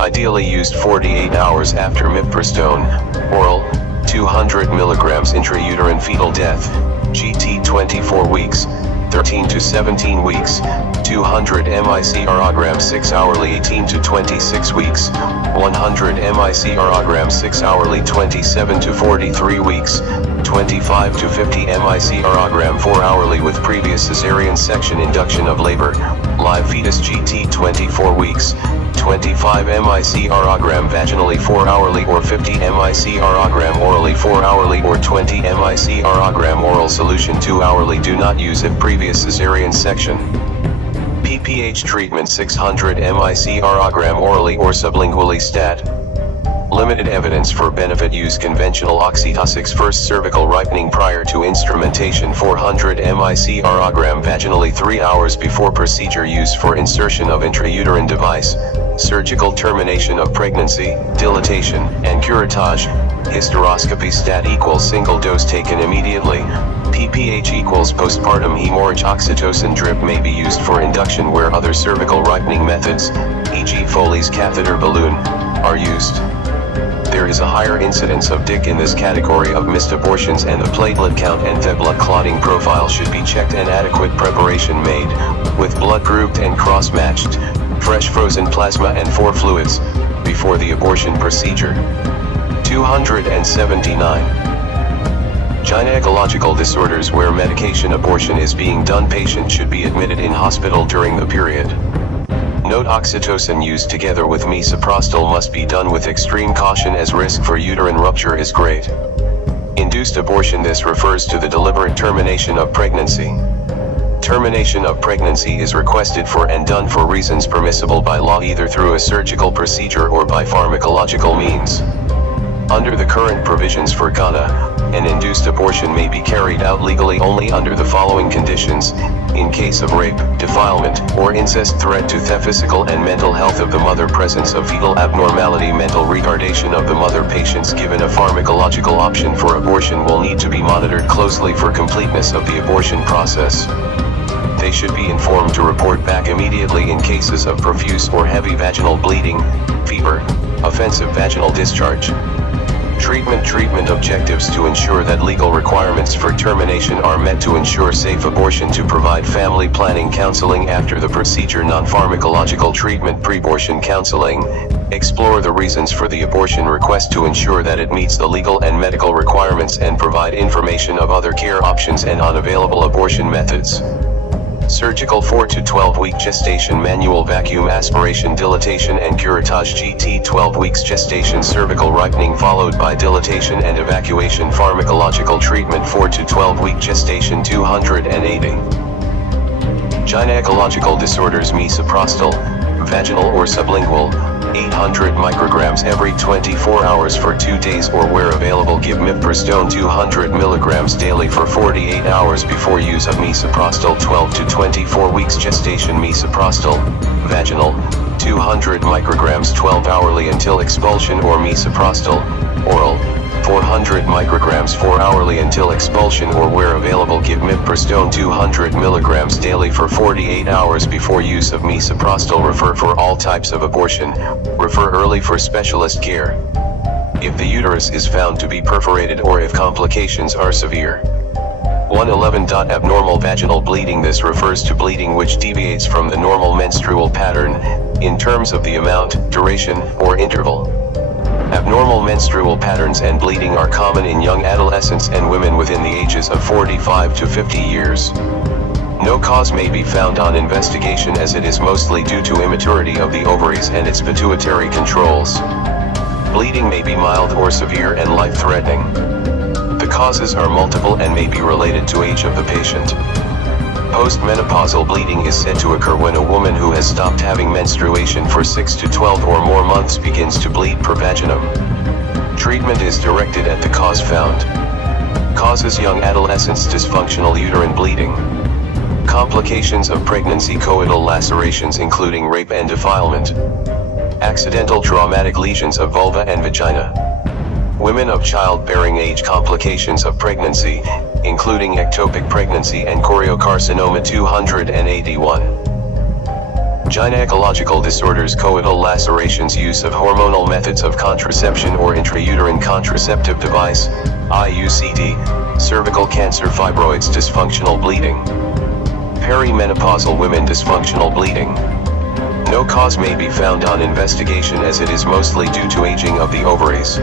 Ideally used 48 hours after mifepristone, oral, 200 milligrams intrauterine fetal death, GT 24 weeks, 13 to 17 weeks, 200 microgram 6 hourly 18 to 26 weeks, 100 microgram 6 hourly 27 to 43 weeks, 25 to 50 microgram 4 hourly with previous cesarean section induction of labor, live fetus GT 24 weeks, 25 microgram vaginally 4 hourly or 50 microgram orally 4 hourly or 20 microgram oral solution 2 hourly. Do not use if previous cesarean section. PPH treatment 600 microgram orally or sublingually stat. Limited evidence for benefit. Use conventional oxytocics first cervical ripening prior to instrumentation 400 microgram vaginally 3 hours before procedure. Use for insertion of intrauterine device, surgical termination of pregnancy, dilatation, and curettage. Hysteroscopy stat equals single dose taken immediately. PPH equals postpartum hemorrhage. Oxytocin drip may be used for induction where other cervical ripening methods, e.g. Foley's catheter balloon, are used. There is a higher incidence of DIC in this category of missed abortions and the platelet count and the blood clotting profile should be checked and adequate preparation made, with blood grouped and cross-matched, fresh frozen plasma and 4 fluids, before the abortion procedure. 279. Gynecological disorders where medication abortion is being done. Patient should be admitted in hospital during the period. Note: oxytocin used together with misoprostol must be done with extreme caution as risk for uterine rupture is great. Induced abortion: this refers to the deliberate termination of pregnancy. Termination of pregnancy is requested for and done for reasons permissible by law either through a surgical procedure or by pharmacological means. Under the current provisions for Ghana, An induced abortion may be carried out legally only under the following conditions: in case of rape, defilement, or incest, threat to the physical and mental health of the mother, presence of fetal abnormality, mental retardation of the mother. Patients given a pharmacological option for abortion will need to be monitored closely for completeness of the abortion process. They should be informed to report back immediately in cases of profuse or heavy vaginal bleeding, fever, offensive vaginal discharge. Treatment objectives: to ensure that legal requirements for termination are met, to ensure safe abortion, to provide family planning counseling after the procedure, non-pharmacological treatment, pre-abortion counseling, explore the reasons for the abortion request to ensure that it meets the legal and medical requirements, and provide information of other care options and unavailable abortion methods. Surgical 4 to 12 week gestation, manual vacuum aspiration, dilatation and curettage, GT 12 weeks gestation, cervical ripening followed by dilatation and evacuation, pharmacological treatment 4 to 12 week gestation, 280. Gynecological disorders, misoprostol, vaginal or sublingual, 800 micrograms every 24 hours for 2 days, or where available give mifepristone 200 milligrams daily for 48 hours before use of misoprostol. 12 to 24 weeks gestation, misoprostol, vaginal, 200 micrograms 12 hourly until expulsion, or misoprostol, oral, 400 micrograms 4 hourly until expulsion, or where available give mifepristone 200 milligrams daily for 48 hours before use of misoprostol. Refer for all types of abortion. Refer early for specialist care. If the uterus is found to be perforated or if complications are severe. 111. Abnormal vaginal bleeding. This refers to bleeding which deviates from the normal menstrual pattern, in terms of the amount, duration, or interval. Abnormal menstrual patterns and bleeding are common in young adolescents and women within the ages of 45 to 50 years. No cause may be found on investigation, as it is mostly due to immaturity of the ovaries and its pituitary controls. Bleeding may be mild or severe and life-threatening. The causes are multiple and may be related to age of the patient. Postmenopausal bleeding is said to occur when a woman who has stopped having menstruation for 6 to 12 or more months begins to bleed per vaginum. Treatment is directed at the cause found. Causes: young adolescents, dysfunctional uterine bleeding. Complications of pregnancy: coital lacerations including rape and defilement. Accidental traumatic lesions of vulva and vagina. Women of childbearing age: complications of pregnancy, including ectopic pregnancy and choriocarcinoma. 281. Gynecological disorders: coital lacerations, use of hormonal methods of contraception or intrauterine contraceptive device, IUCD, cervical cancer, fibroids, dysfunctional bleeding. Perimenopausal women: dysfunctional bleeding. No cause may be found on investigation, as it is mostly due to aging of the ovaries.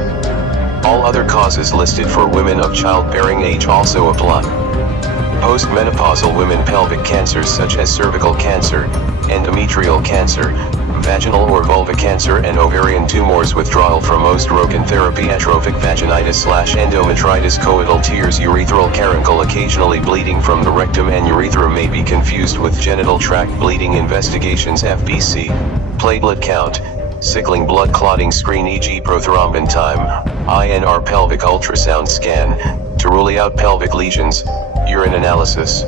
All other causes listed for women of childbearing age also apply. Postmenopausal women: pelvic cancers such as cervical cancer, endometrial cancer, vaginal or vulva cancer and ovarian tumors. Withdrawal from estrogen therapy, atrophic vaginitis/endometritis, coital tears, urethral caruncle. Occasionally bleeding from the rectum and urethra may be confused with genital tract bleeding. Investigations: FBC, platelet count, sickling, blood clotting screen, e.g. prothrombin time, INR, pelvic ultrasound scan, to rule out pelvic lesions, urine analysis.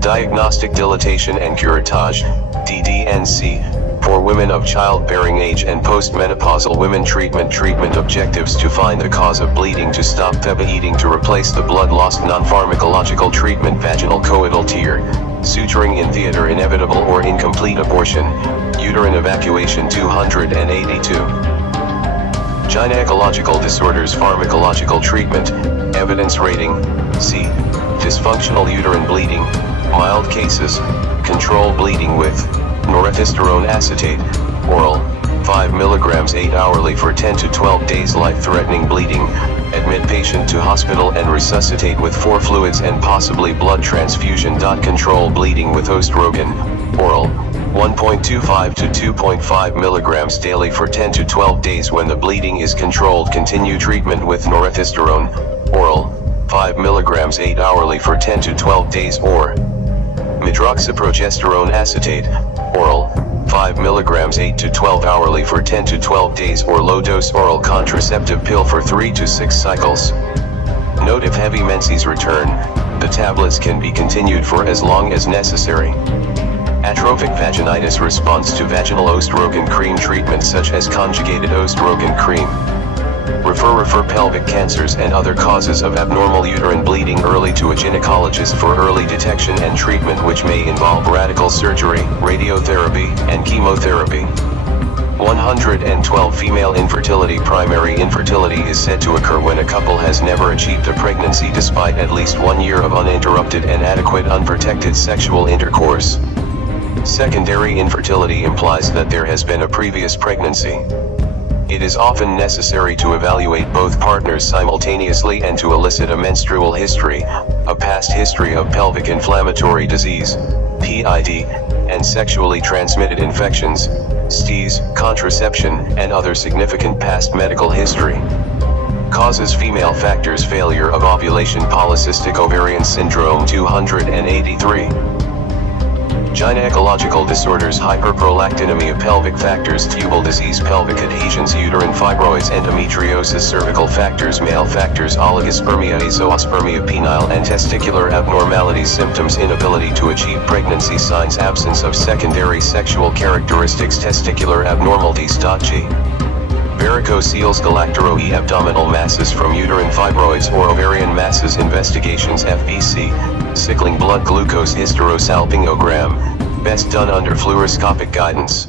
Diagnostic dilatation and curettage, DDNC, for women of childbearing age and postmenopausal women. Treatment objectives: to find the cause of bleeding, to stop the bleeding, to replace the blood lost. Non-pharmacological treatment: vaginal coital tear, suturing in theater, inevitable or incomplete abortion, uterine evacuation. 282. Gynecological disorders: pharmacological treatment, evidence rating, C. Dysfunctional uterine bleeding, mild cases, control bleeding with norethisternone acetate, oral, 5 mg 8 hourly for 10 to 12 days. Life-threatening bleeding, admit patient to hospital and resuscitate with 4 fluids and possibly blood transfusion. Control bleeding with estrogen, oral, 1.25 to 2.5 mg daily for 10 to 12 days. When the bleeding is controlled, continue treatment with norethisternone, oral, 5 mg 8 hourly for 10 to 12 days, or medroxyprogesterone acetate, oral, 5 mg 8 to 12 hourly for 10 to 12 days, or low-dose oral contraceptive pill for 3 to 6 cycles. Note: if heavy menses return, the tablets can be continued for as long as necessary. Atrophic vaginitis response to vaginal Ostrogen cream treatment such as conjugated Ostrogen cream. Refer pelvic cancers and other causes of abnormal uterine bleeding early to a gynecologist for early detection and treatment, which may involve radical surgery, radiotherapy, and chemotherapy. 112 Female infertility. Primary infertility is said to occur when a couple has never achieved a pregnancy despite at least 1 year of uninterrupted and adequate unprotected sexual intercourse. Secondary infertility implies that there has been a previous pregnancy. It is often necessary to evaluate both partners simultaneously and to elicit a menstrual history, a past history of pelvic inflammatory disease, PID, and sexually transmitted infections, STIs, contraception, and other significant past medical history. Causes: female factors, failure of ovulation, polycystic ovarian syndrome. 283. Gynecological disorders: hyperprolactinemia, pelvic factors, tubal disease, pelvic adhesions, uterine fibroids, endometriosis, cervical factors, male factors, oligospermia, azoospermia, penile and testicular abnormalities. Symptoms: inability to achieve pregnancy. Signs: absence of secondary sexual characteristics, testicular abnormalities. G. Varicocele, galactero-E, abdominal masses from uterine fibroids or ovarian masses. Investigations: FBC, sickling blood glucose hysterosalpingogram, best done under fluoroscopic guidance.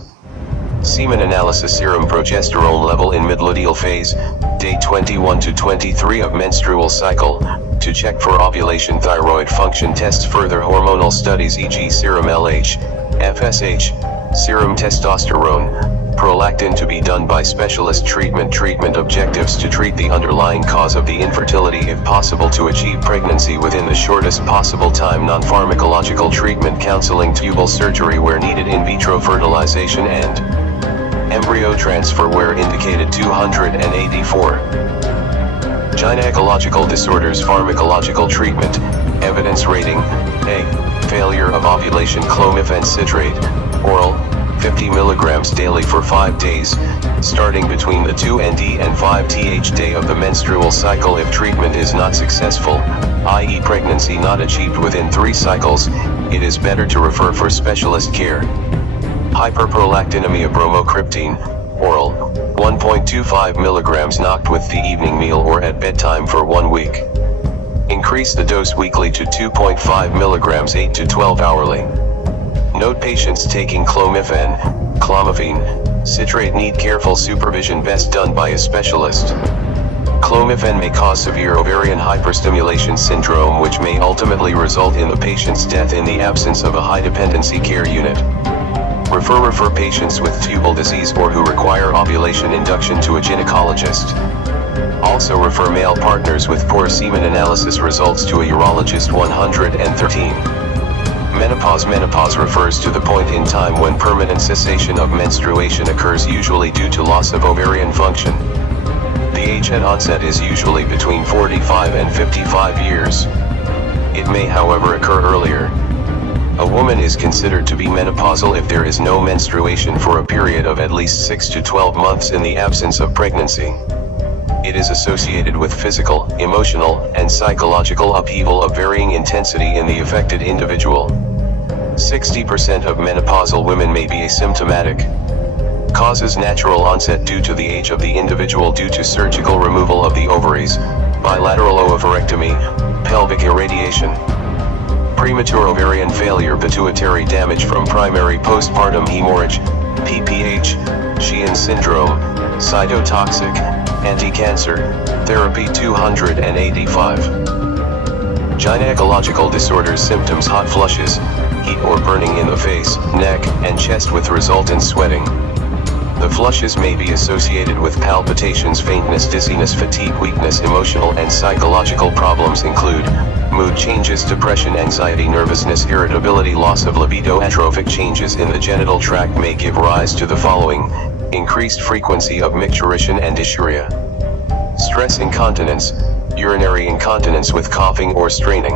Semen analysis: serum progesterone level in midluteal phase, day 21 to 23 of menstrual cycle, to check for ovulation. Thyroid function tests: further hormonal studies e.g. serum LH, FSH, serum testosterone, prolactin, to be done by specialist. Treatment objectives: to treat the underlying cause of the infertility if possible, to achieve pregnancy within the shortest possible time. Non-pharmacological treatment: counseling, tubal surgery where needed, in vitro fertilization and embryo transfer where indicated. 284. Gynecological disorders: pharmacological treatment, evidence rating: A. Failure of ovulation, clomiphene citrate, oral, 50 mg daily for 5 days, starting between the 2 and 5th day of the menstrual cycle. If treatment is not successful, i.e. pregnancy not achieved within 3 cycles, it is better to refer for specialist care. Hyperprolactinemia, bromocriptine, oral, 1.25 mg knocked with the evening meal or at bedtime for 1 week. Increase the dose weekly to 2.5 mg 8 to 12 hourly. Note: patients taking clomiphene citrate need careful supervision, best done by a specialist. Clomiphene may cause severe ovarian hyperstimulation syndrome, which may ultimately result in the patient's death in the absence of a high-dependency care unit. Refer patients with tubal disease or who require ovulation induction to a gynecologist. Also refer male partners with poor semen analysis results to a urologist. 113. Menopause refers to the point in time when permanent cessation of menstruation occurs, usually due to loss of ovarian function. The age at onset is usually between 45 and 55 years. It may, however, occur earlier. A woman is considered to be menopausal if there is no menstruation for a period of at least 6 to 12 months in the absence of pregnancy. It is associated with physical, emotional, and psychological upheaval of varying intensity in the affected individual. 60% of menopausal women may be asymptomatic. Causes: natural onset due to the age of the individual due to surgical removal of the ovaries, bilateral oophorectomy, pelvic irradiation. Premature ovarian failure, pituitary damage from primary postpartum hemorrhage, PPH, Sheehan syndrome, cytotoxic, anti-cancer, therapy. 285. Gynecological disorders: symptoms: hot flushes, heat or burning in the face, neck, and chest with resultant sweating. The flushes may be associated with palpitations, faintness, dizziness, fatigue, weakness. Emotional and psychological problems include mood changes, depression, anxiety, nervousness, irritability, loss of libido. Atrophic changes in the genital tract may give rise to the following: increased frequency of micturition and dysuria. Stress incontinence, urinary incontinence with coughing or straining.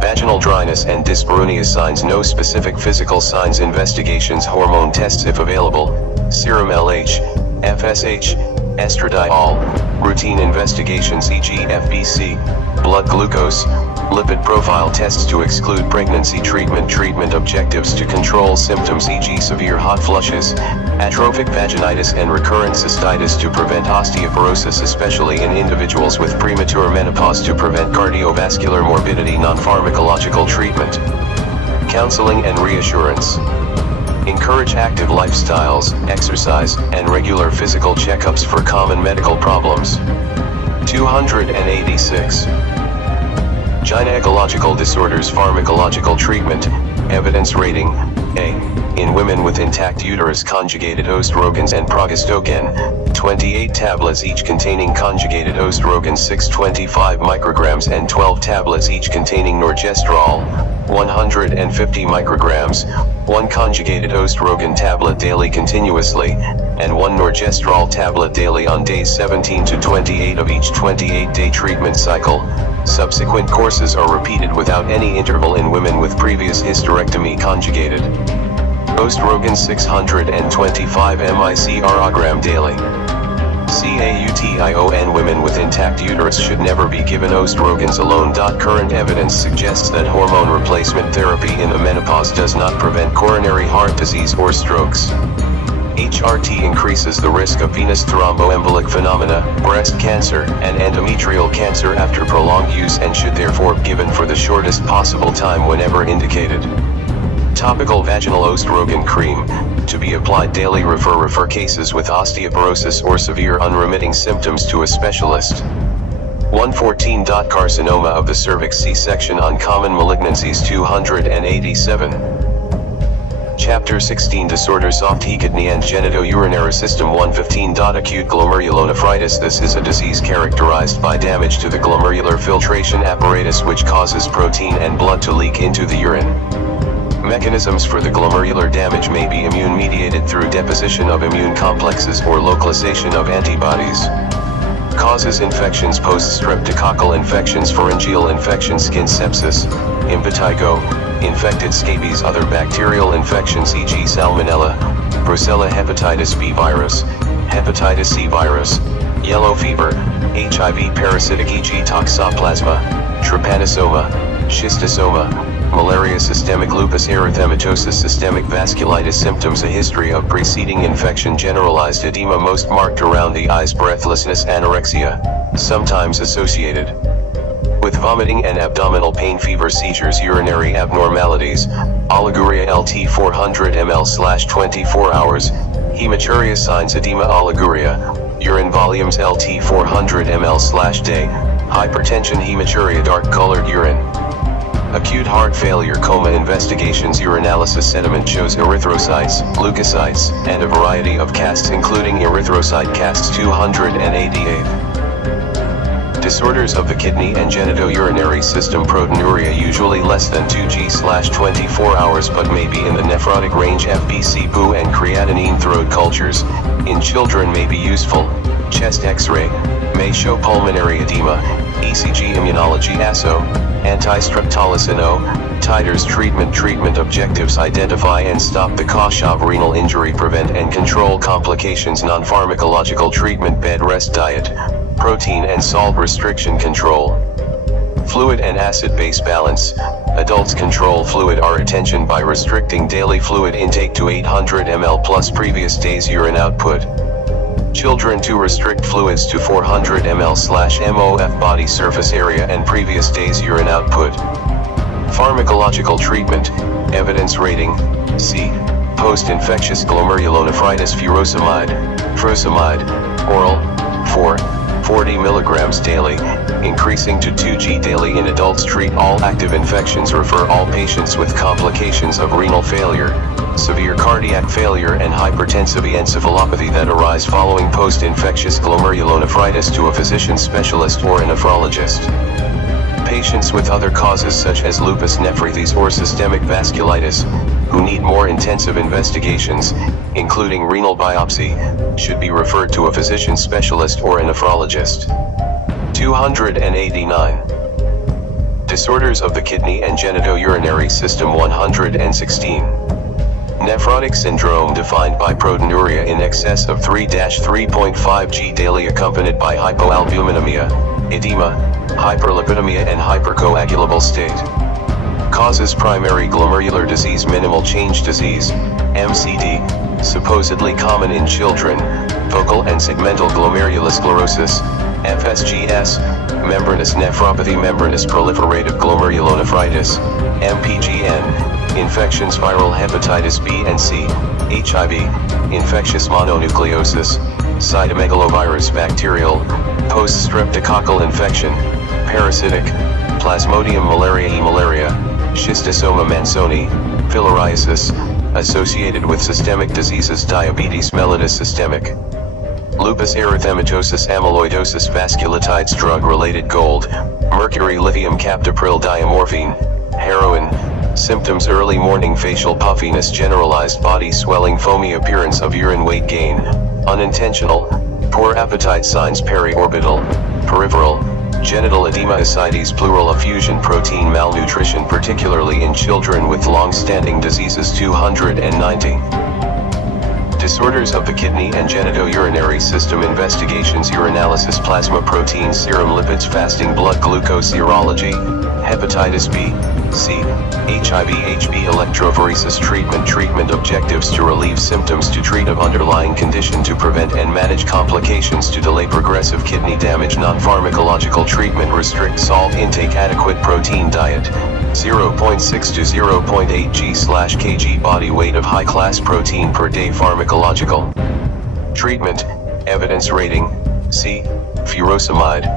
Vaginal dryness and dyspareunia. Signs: no specific physical signs. Investigations: hormone tests if available, serum LH, FSH, estradiol, routine investigations e.g. FBC, blood glucose, lipid profile tests to exclude pregnancy treatment objectives to control symptoms e.g. severe hot flushes, atrophic vaginitis and recurrent cystitis to prevent osteoporosis especially in individuals with premature menopause to prevent cardiovascular morbidity non-pharmacological treatment. Counseling and reassurance. Encourage active lifestyles, exercise, and regular physical checkups for common medical problems. 286. Gynecological disorders pharmacological treatment, evidence rating, A. In women with intact uterus conjugated oestrogens and progestogen, 28 tablets each containing conjugated oestrogen 625 micrograms and 12 tablets each containing norgestrol, 150 micrograms, 1 conjugated oestrogen tablet daily continuously, and 1 norgestrol tablet daily on days 17 to 28 of each 28-day treatment cycle. Subsequent courses are repeated without any interval in women with previous hysterectomy conjugated oestrogen 625 microgram daily. CAUTION women with intact uterus should never be given oestrogens alone. Current evidence suggests that hormone replacement therapy in the menopause does not prevent coronary heart disease or strokes. HRT increases the risk of venous thromboembolic phenomena, breast cancer, and endometrial cancer after prolonged use and should therefore be given for the shortest possible time whenever indicated. Topical vaginal oestrogen cream, to be applied daily. Refer cases with osteoporosis or severe unremitting symptoms to a specialist. 114. Carcinoma of the cervix C-section on common malignancies 287. Chapter 16 Disorders soft kidney and genitourinary system 115. Acute glomerulonephritis. This is a disease characterized by damage to the glomerular filtration apparatus which causes protein and blood to leak into the urine. Mechanisms for the glomerular damage may be immune-mediated through deposition of immune complexes or localization of antibodies. Causes infections post-streptococcal infections pharyngeal infection skin sepsis, impetigo, infected scabies other bacterial infections e.g. salmonella, brucella hepatitis B virus, hepatitis C virus, yellow fever, HIV parasitic e.g. toxoplasma, trypanosoma, schistosoma, malaria systemic lupus erythematosus systemic vasculitis symptoms a history of preceding infection generalized edema most marked around the eyes breathlessness anorexia, sometimes associated with vomiting and abdominal pain fever seizures urinary abnormalities, oliguria LT 400 ml/24 hours, hematuria signs edema oliguria, urine volumes LT 400 ml/day, hypertension hematuria dark colored urine. Acute heart failure coma investigations urinalysis sediment shows erythrocytes, leukocytes, and a variety of casts including erythrocyte casts 288. Disorders of the kidney and genitourinary system proteinuria usually less than 2g/24 hours but may be in the nephrotic range FBC poo and creatinine throat cultures, in children may be useful, chest x-ray, may show pulmonary edema, ECG immunology ASO, anti-streptolysin O, titers treatment objectives identify and stop the cause of renal injury prevent and control complications non-pharmacological treatment bed rest diet, protein and salt restriction control. Fluid and acid-base balance, adults control fluid or retention by restricting daily fluid intake to 800 ml plus previous day's urine output. Children to restrict fluids to 400 ml/MOF body surface area and previous day's urine output. Pharmacological treatment, evidence rating, C. Post-infectious glomerulonephritis furosemide, oral, 40 mg daily, increasing to 2g daily in adults. Treat all active infections. Refer all patients with complications of renal failure, severe cardiac failure and hypertensive encephalopathy that arise following post-infectious glomerulonephritis to a physician specialist or a nephrologist. Patients with other causes such as lupus nephritis or systemic vasculitis, who need more intensive investigations, including renal biopsy, should be referred to a physician specialist or a nephrologist. 289. Disorders of the kidney and genitourinary system 116. Nephrotic syndrome defined by proteinuria in excess of 3-3.5 g daily accompanied by hypoalbuminemia, edema, hyperlipidemia and hypercoagulable state. Causes primary glomerular disease, minimal change disease, MCD, supposedly common in children, focal and segmental glomerulosclerosis, FSGS, membranous nephropathy, membranous proliferative glomerulonephritis, MPGN, infections, viral hepatitis B and C, HIV, infectious mononucleosis, cytomegalovirus, bacterial, post-streptococcal infection, parasitic, Plasmodium malariae, malaria, Schistosoma mansoni, filariasis, associated with systemic diseases, diabetes mellitus systemic, lupus erythematosus, amyloidosis, vasculitides, drug-related gold, mercury, lithium, captopril, diamorphine, heroin. Symptoms: early morning facial puffiness, generalized body swelling, foamy appearance of urine, weight gain, unintentional, poor appetite. Signs: periorbital, peripheral, genital edema, ascites, pleural effusion, protein malnutrition, particularly in children with long-standing diseases. 290. Disorders of the kidney and genitourinary system investigations: urinalysis, plasma proteins, serum lipids, fasting blood glucose, serology, hepatitis B, C, HIV, HB, electrophoresis. Treatment objectives: to relieve symptoms, to treat of underlying condition, to prevent and manage complications, to delay progressive kidney damage. Non-pharmacological treatment: restrict salt intake, adequate protein diet, 0.6 to 0.8 g/kg body weight of high-class protein per day. Pharmacological treatment, evidence rating, C, furosemide,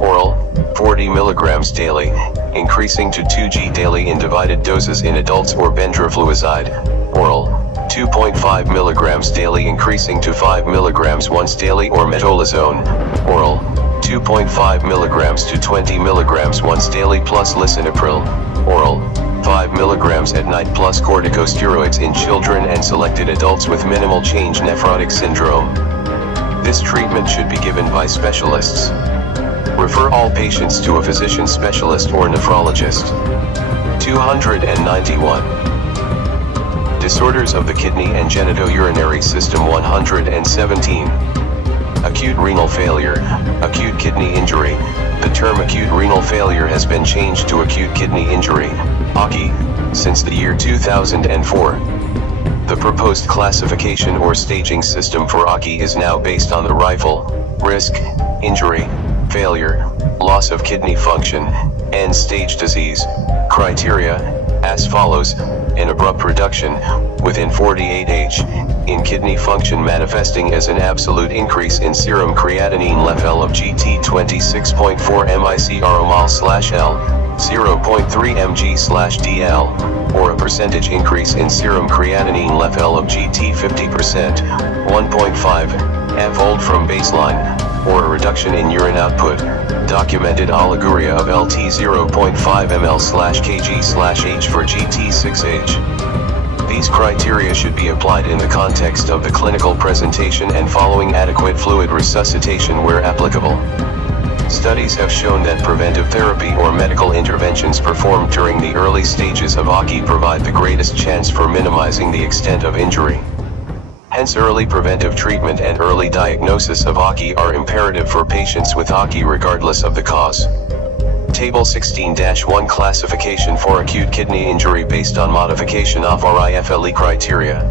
oral, 40 mg daily, increasing to 2 g daily in divided doses in adults, or bendrafluozide, oral, 2.5 mg daily, increasing to 5 mg once daily, or metolazone, oral, 2.5 mg to 20 mg once daily, plus lisinopril, oral, 5 mg at night, plus corticosteroids in children and selected adults with minimal change nephrotic syndrome. This treatment should be given by specialists. Refer all patients to a physician specialist or nephrologist. 291. Disorders of the kidney and genitourinary system. 117. Acute renal failure, acute kidney injury. The term acute renal failure has been changed to acute kidney injury, AKI, since the year 2004. The proposed classification or staging system for AKI is now based on the rifle, risk, injury, failure, loss of kidney function, end-stage disease, criteria, as follows: an abrupt reduction, within 48h, in kidney function manifesting as an absolute increase in serum creatinine level of GT 26.4 micromole/L, 0.3 mg/dL, or a percentage increase in serum creatinine level of GT 50%, 1.5 f-fold from baseline, or a reduction in urine output, documented oliguria of LT 0.5 ml/kg/h for GT6H. These criteria should be applied in the context of the clinical presentation and following adequate fluid resuscitation where applicable. Studies have shown that preventive therapy or medical interventions performed during the early stages of AKI provide the greatest chance for minimizing the extent of injury. Hence, early preventive treatment and early diagnosis of AKI are imperative for patients with AKI regardless of the cause. Table 16-1 Classification for acute kidney injury based on modification of RIFLE criteria.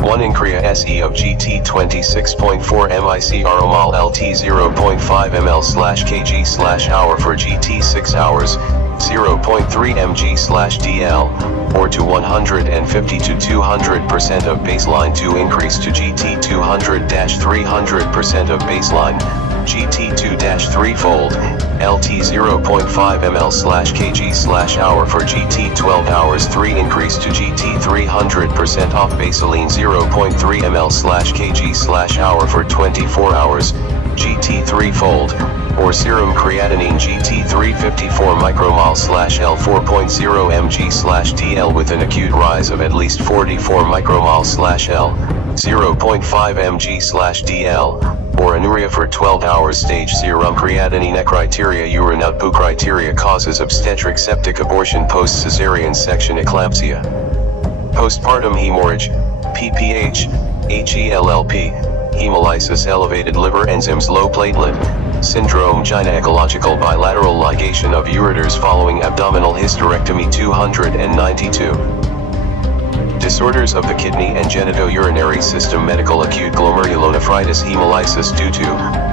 1 Increa SE of GT 26.4 micromole LT 0.5 ml/kg/hour for GT 6 hours, 0.3 mg/dL, or to 150 to 200% of baseline. 2 Increase to GT 200-300% of baseline, GT 2-3-fold, LT 0.5 ml/kg/hour for GT 12 hours. 3 Increase to GT 300% off baseline, 0.3 ml/kg/hour for 24 hours, GT 3-fold, or serum creatinine GT 354 micromole/L 4.0 mg/dL with an acute rise of at least 44 micromole/L, 0.5 mg/dL, or anuria for 12 hours. Stage serum creatinine criteria. Urine output criteria. Causes: obstetric septic abortion, post-cesarean section eclampsia. Postpartum hemorrhage, PPH, HELLP, hemolysis, elevated liver enzymes, low platelet syndrome, gynecological bilateral ligation of ureters following abdominal hysterectomy. 292. Disorders of the kidney and genitourinary system, medical acute glomerulonephritis, hemolysis due to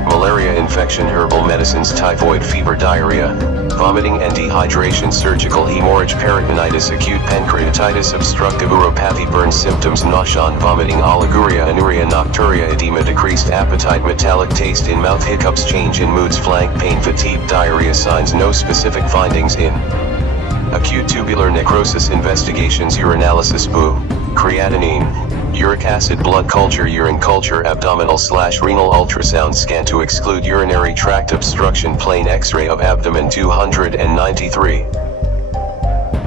malaria infection, herbal medicines, typhoid fever, diarrhea, vomiting and dehydration, surgical hemorrhage, peritonitis, acute pancreatitis, obstructive uropathy, burn symptoms, nausea and vomiting, oliguria, anuria, nocturia, edema, decreased appetite, metallic taste in mouth, hiccups, change in moods, flank pain, fatigue, diarrhea. Signs, no specific findings in acute tubular necrosis. Investigations, urinalysis, BU, creatinine, uric acid, blood culture, urine culture, abdominal/renal ultrasound scan to exclude urinary tract obstruction, plain X-ray of abdomen. 293.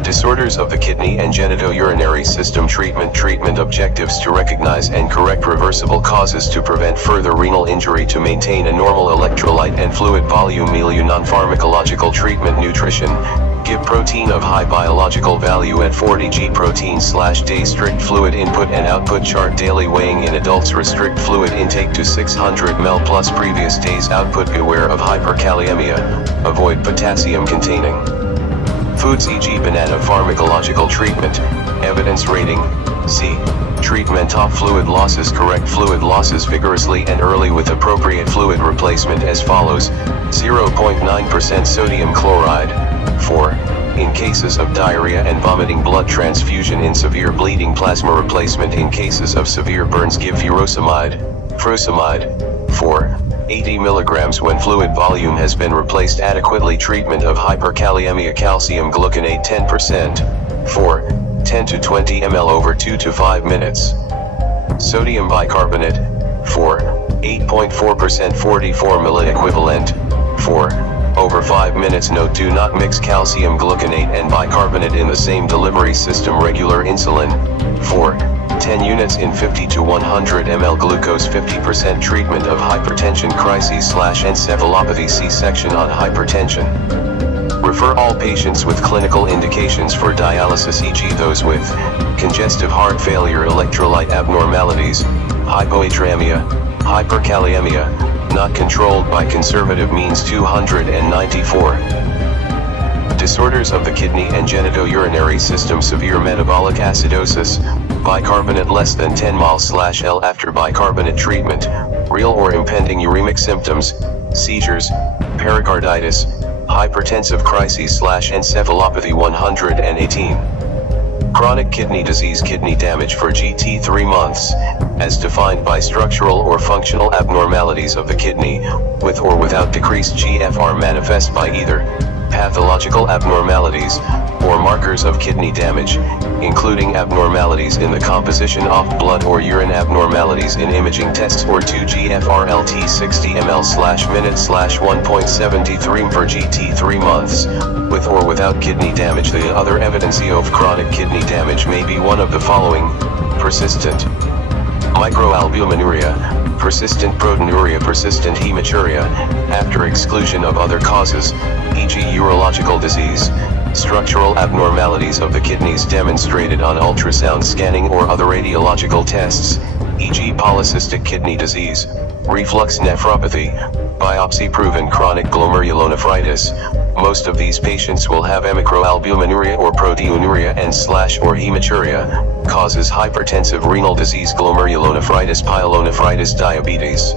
Disorders of the kidney and genitourinary system, treatment objectives to recognize and correct reversible causes to prevent further renal injury, to maintain a normal electrolyte and fluid volume, milieu, non-pharmacological treatment, nutrition, give protein of high biological value at 40 g protein/day, strict fluid input and output chart, daily weighing in adults, restrict fluid intake to 600 ml plus previous day's output, beware of hyperkalemia, avoid potassium containing foods e.g. banana, pharmacological treatment, evidence rating, C. Treatment of fluid losses, correct fluid losses vigorously and early with appropriate fluid replacement as follows: 0.9% sodium chloride. 4. In cases of diarrhea and vomiting, blood transfusion. In severe bleeding, plasma replacement. In cases of severe burns, give furosemide. 4. 80 mg when fluid volume has been replaced adequately. Treatment of hyperkalemia, calcium gluconate 10%. 4. 10 to 20 ml over 2 to 5 minutes. Sodium bicarbonate. 4. 8.4% 44 ml equivalent. 4. Over 5 minutes. Note: do not mix calcium gluconate and bicarbonate in the same delivery system. Regular insulin. 4. 10 units in 50 to 100 ml glucose 50%. Treatment of hypertension, crises/encephalopathy. See section on hypertension. Refer all patients with clinical indications for dialysis, e.g. those with congestive heart failure, electrolyte abnormalities, hypoatramia, hyperkalemia, not controlled by conservative means. 294. Disorders of the kidney and genitourinary system, severe metabolic acidosis, bicarbonate less than 10 mol/L after bicarbonate treatment, real or impending uremic symptoms, seizures, pericarditis, hypertensive crises/encephalopathy. 118. Chronic kidney disease, kidney damage for GT 3 months, as defined by structural or functional abnormalities of the kidney, with or without decreased GFR, manifest by either pathological abnormalities or markers of kidney damage, including abnormalities in the composition of blood or urine, abnormalities in imaging tests, or 2 GFR LT 60 ml/minute/1.73 per GT 3 months, with or without kidney damage. The other evidence of chronic kidney damage may be one of the following: persistent microalbuminuria, persistent proteinuria, persistent hematuria, after exclusion of other causes, e.g. urological disease, structural abnormalities of the kidneys demonstrated on ultrasound scanning or other radiological tests, e.g. polycystic kidney disease, reflux nephropathy, biopsy-proven chronic glomerulonephritis. Most of these patients will have microalbuminuria or proteinuria and/or hematuria, causes hypertensive renal disease, glomerulonephritis, pyelonephritis, diabetes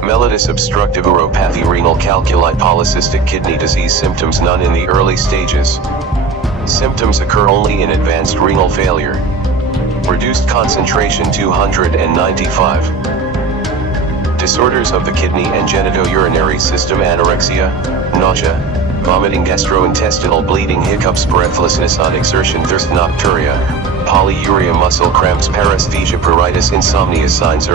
mellitus, obstructive uropathy, renal calculi, polycystic kidney disease. Symptoms: none in the early stages. Symptoms occur only in advanced renal failure. Reduced concentration. 295. Disorders of the kidney and genitourinary system, anorexia, nausea, vomiting, gastrointestinal bleeding, hiccups, breathlessness on exertion, thirst, nocturia, polyuria, muscle cramps, paresthesia, pruritus, insomnia. Signs: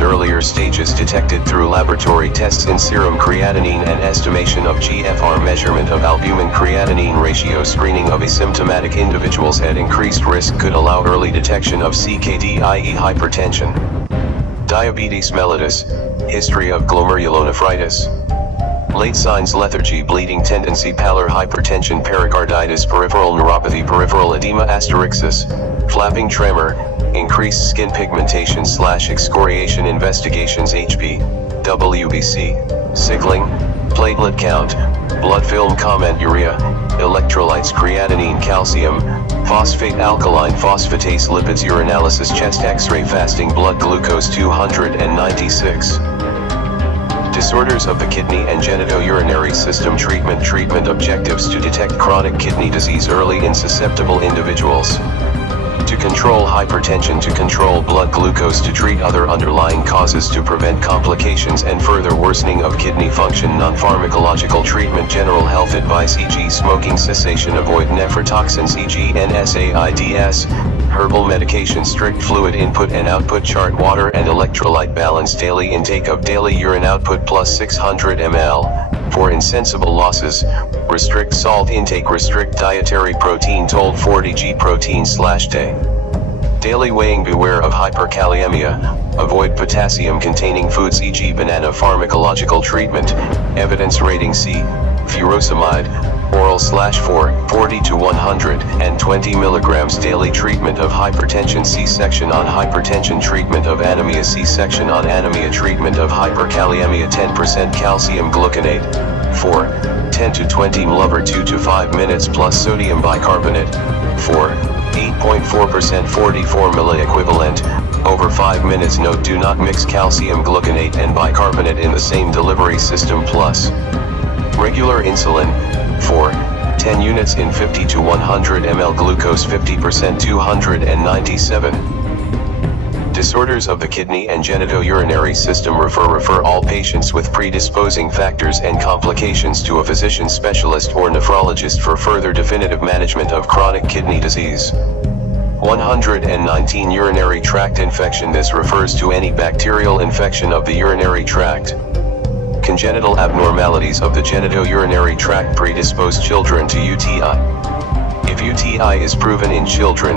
earlier stages detected through laboratory tests in serum creatinine and estimation of GFR, measurement of albumin-creatinine ratio. Screening of asymptomatic individuals at increased risk could allow early detection of CKD, i.e. hypertension. Diabetes mellitus, history of glomerulonephritis. Late signs: lethargy, bleeding tendency, pallor, hypertension, pericarditis, peripheral neuropathy, peripheral edema, asterixis, flapping tremor, increased skin pigmentation / excoriation investigations HP, WBC, sickling, platelet count, blood film comment urea, electrolytes creatinine calcium, phosphate alkaline phosphatase lipids urinalysis chest x-ray fasting blood glucose 296. Disorders of the kidney and genitourinary system treatment objectives to detect chronic kidney disease early in susceptible individuals. To control hypertension, to control blood glucose, to treat other underlying causes, to prevent complications and further worsening of kidney function. Non-pharmacological treatment, general health advice e.g. smoking cessation, avoid nephrotoxins e.g. NSAIDs, herbal medication, strict fluid input and output chart, water and electrolyte balance, daily intake of daily urine output plus 600 ml. For insensible losses, restrict salt intake, restrict dietary protein, told 40 g protein / day. Daily weighing, beware of hyperkalemia, avoid potassium containing foods e.g. banana. Pharmacological treatment, evidence rating C, furosemide, oral / 40 to 120 milligrams daily. Treatment of hypertension, C-section on hypertension, treatment of anemia, C-section on anemia, treatment of hyperkalemia, 10% calcium gluconate, 10 to 20 ml over 2 to 5 minutes plus sodium bicarbonate, 8.4% 44 ml equivalent, over 5 minutes. Note: do not mix calcium gluconate and bicarbonate in the same delivery system. Plus regular insulin, 10 units in 50 to 100 ml, glucose 50%, 297. Disorders of the kidney and genitourinary system, refer all patients with predisposing factors and complications to a physician specialist or nephrologist for further definitive management of chronic kidney disease. 119 Urinary tract infection. This refers to any bacterial infection of the urinary tract. Congenital abnormalities of the genitourinary tract predispose children to UTI. If UTI is proven in children,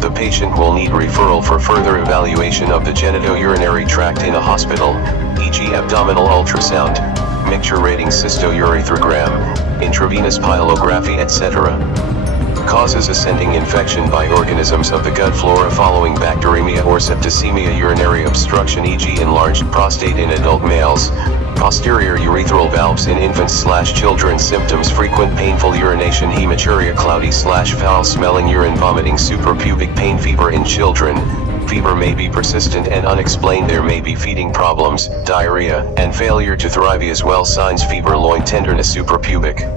the patient will need referral for further evaluation of the genitourinary tract in a hospital, e.g. abdominal ultrasound, mixture rating, cystourethrogram, intravenous pyelography, etc. Causes: ascending infection by organisms of the gut flora following bacteremia or septicemia, urinary obstruction e.g. enlarged prostate in adult males, posterior urethral valves in infants / children. Symptoms: frequent painful urination, hematuria, cloudy / foul-smelling urine, vomiting, suprapubic pain, fever in children. Fever may be persistent and unexplained. There may be feeding problems, diarrhea, and failure to thrive as well. Signs: fever, loin tenderness, suprapubic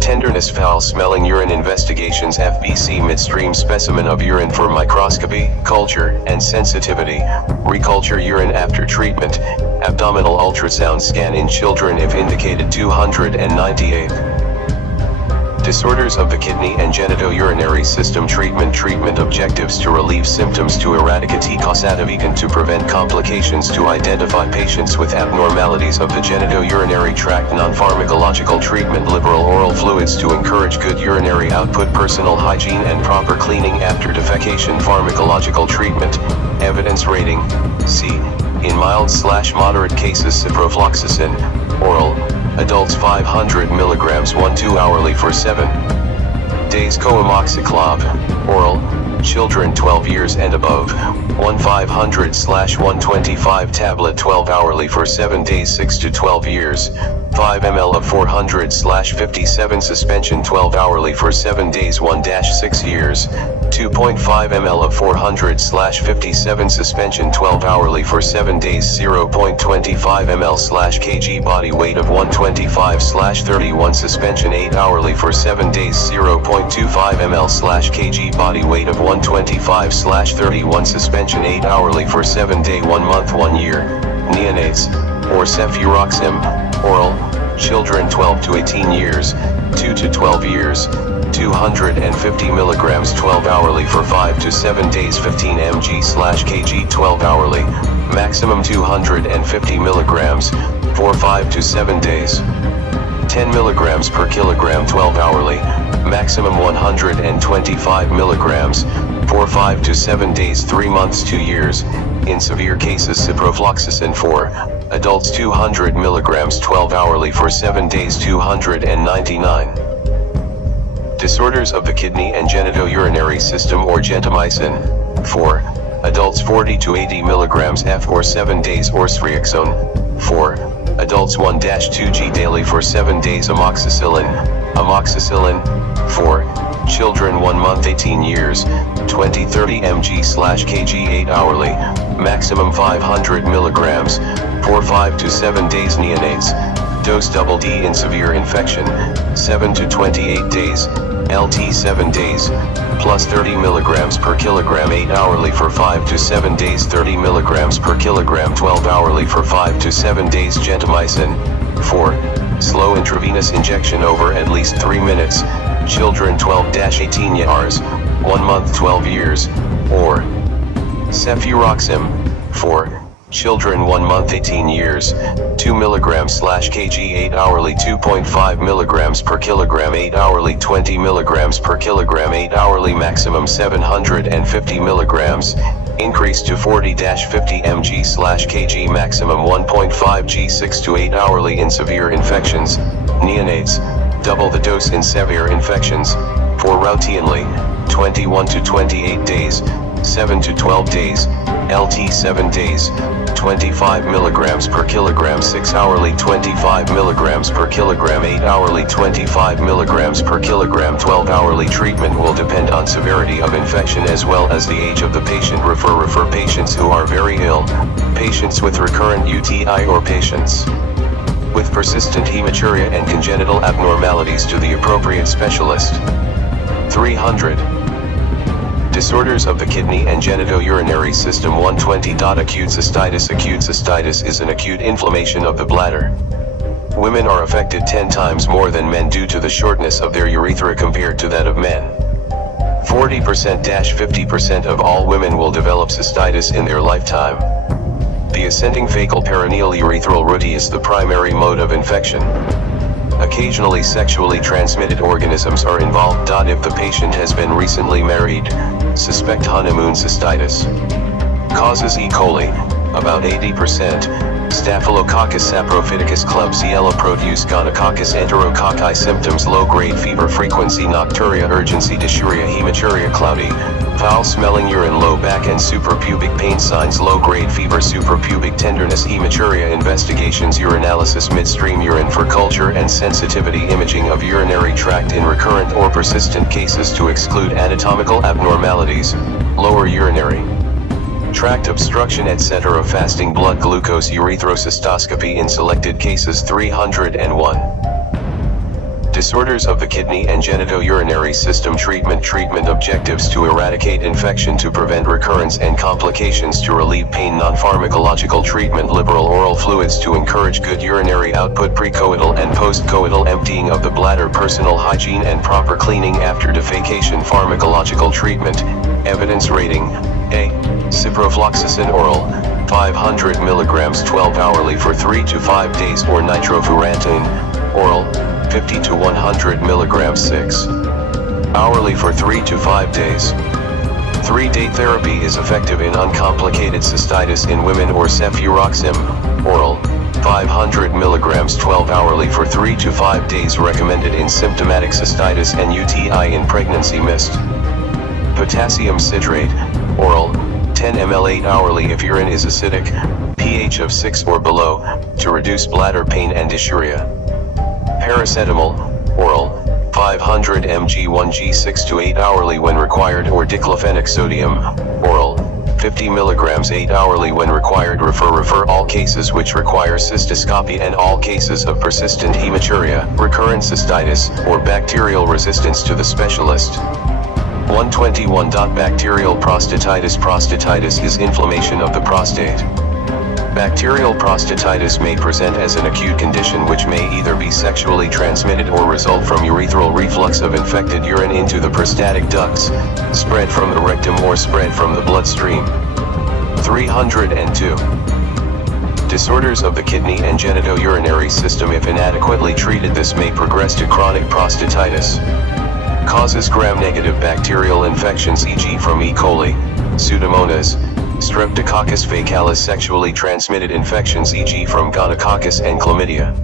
tenderness, foul-smelling urine. Investigations: FBC midstream specimen of urine for microscopy, culture, and sensitivity, reculture urine after treatment, abdominal ultrasound scan in children if indicated. 298. Disorders of the kidney and genitourinary system treatment objectives: to relieve symptoms, to eradicate causative, to prevent complications, to identify patients with abnormalities of the genitourinary tract. Non-pharmacological treatment: liberal oral fluids to encourage good urinary output, personal hygiene and proper cleaning after defecation. Pharmacological treatment, evidence rating C, in mild / moderate cases, ciprofloxacin, oral, adults 500 mg 1-2 hourly for 7 days. Coamoxiclav, oral, children 12 years and above, 1/500/125 tablet 12 hourly for 7 days. 6 to 12 years, 5 ml of 400/57 suspension 12 hourly for 7 days. 1-6 years, 2.5 ml of 400/57 suspension 12 hourly for 7 days. 0.25 ml/kg body weight of 125/31 suspension 8 hourly for 7 days. 0.25 ml/kg body weight of 125/31 suspension 8 hourly for 7 day. 1 month 1 year. Neonates, or cefuroxime, oral, children 12 to 18 years, 2 to 12 years, 250 milligrams 12 hourly for 5 to 7 days. 15 mg/kg 12 hourly, maximum 250 milligrams, for 5 to 7 days. 10 milligrams per kilogram 12 hourly, maximum 125 milligrams, for 5 to 7 days. 3 months 2 years, in severe cases ciprofloxacin for adults 200 milligrams 12 hourly for 7 days. 299. Disorders of the kidney and genitourinary system or gentamicin. 4. Adults 40 to 80 mg F or 7 days Orsfriaxone. 4. Adults 1-2 g daily for 7 days Amoxicillin. Amoxicillin. 4. Children 1 month 18 years, 20-30 mg/kg 8 hourly, maximum 500 mg, for 5 to 7 days. Neonates. Dose double D in severe infection, 7 to 28 days, LT 7 days, plus 30 mg per kilogram 8 hourly for 5 to 7 days, 30 mg per kilogram 12 hourly for 5 to 7 days. Gentamicin. 4. Slow intravenous injection over at least 3 minutes, children 12-18 years, 1 month 12 years, or cefuroxime. 4. Children 1 month 18 years, 2 mg/kg 8 hourly 2.5 mg per kilogram 8 hourly 20 mg per kilogram 8 hourly maximum 750 mg, increased to 40-50 mg/kg maximum 1.5 g 6 to 8 hourly in severe infections. Neonates. Double the dose in severe infections, for routinely, 21 to 28 days, 7 to 12 days, LT 7 days, 25 mg per kilogram 6 hourly 25 mg per kilogram 8 hourly 25 mg per kilogram 12 hourly. Treatment will depend on severity of infection as well as the age of the patient. Refer patients who are very ill, patients with recurrent UTI or patients with persistent hematuria and congenital abnormalities to the appropriate specialist. 300. Disorders of the kidney and genitourinary system. 120. Acute cystitis. Acute cystitis is an acute inflammation of the bladder. Women are affected 10 times more than men due to the shortness of their urethra compared to that of men. 40%-50% of all women will develop cystitis in their lifetime. The ascending fecal perineal urethral route is the primary mode of infection. Occasionally sexually transmitted organisms are involved. If the patient has been recently married, suspect honeymoon cystitis. Causes: E. coli, about 80%, Staphylococcus saprophyticus, Klebsiella proteus, Gonococcus enterococci. Symptoms: low-grade fever, frequency nocturia, urgency, dysuria, hematuria, cloudy, foul-smelling urine, low back and suprapubic pain. Signs: low-grade fever, suprapubic tenderness, hematuria. Investigations: urinalysis, midstream urine for culture and sensitivity imaging of urinary tract in recurrent or persistent cases to exclude anatomical abnormalities, lower urinary tract obstruction, etc. Fasting blood glucose, erythrocystoscopy in selected cases. 301. Disorders of the kidney and genitourinary system. Treatment objectives: to eradicate infection, to prevent recurrence and complications, to relieve pain. Non-pharmacological treatment: liberal oral fluids to encourage good urinary output, precoital and postcoital emptying of the bladder, personal hygiene and proper cleaning after defecation. Pharmacological treatment. Evidence rating: A. Ciprofloxacin oral, 500 mg 12 hourly for 3 to 5 days, or nitrofurantoin oral, 50 to 100 mg 6 hourly for 3 to 5 days. 3-day therapy is effective in uncomplicated cystitis in women, or cefuroxime oral, 500 mg 12 hourly for 3 to 5 days, recommended in symptomatic cystitis and UTI in pregnancy. Mist. Potassium citrate oral, 10 ml 8 hourly if urine is acidic, pH of 6 or below, to reduce bladder pain and dysuria. Paracetamol oral, 500 mg 1g 6 to 8 hourly when required, or diclofenac sodium oral, 50 mg 8 hourly when required. Refer all cases which require cystoscopy and all cases of persistent hematuria, recurrent cystitis, or bacterial resistance to the specialist. 121. Bacterial prostatitis. Prostatitis is inflammation of the prostate. Bacterial prostatitis may present as an acute condition which may either be sexually transmitted or result from urethral reflux of infected urine into the prostatic ducts, spread from the rectum or spread from the bloodstream. 302. Disorders of the kidney and genitourinary system. If inadequately treated, this may progress to chronic prostatitis. Causes: gram-negative bacterial infections, e.g. from E. coli, Pseudomonas, Streptococcus faecalis. Sexually transmitted infections, e.g. from gonococcus and chlamydia.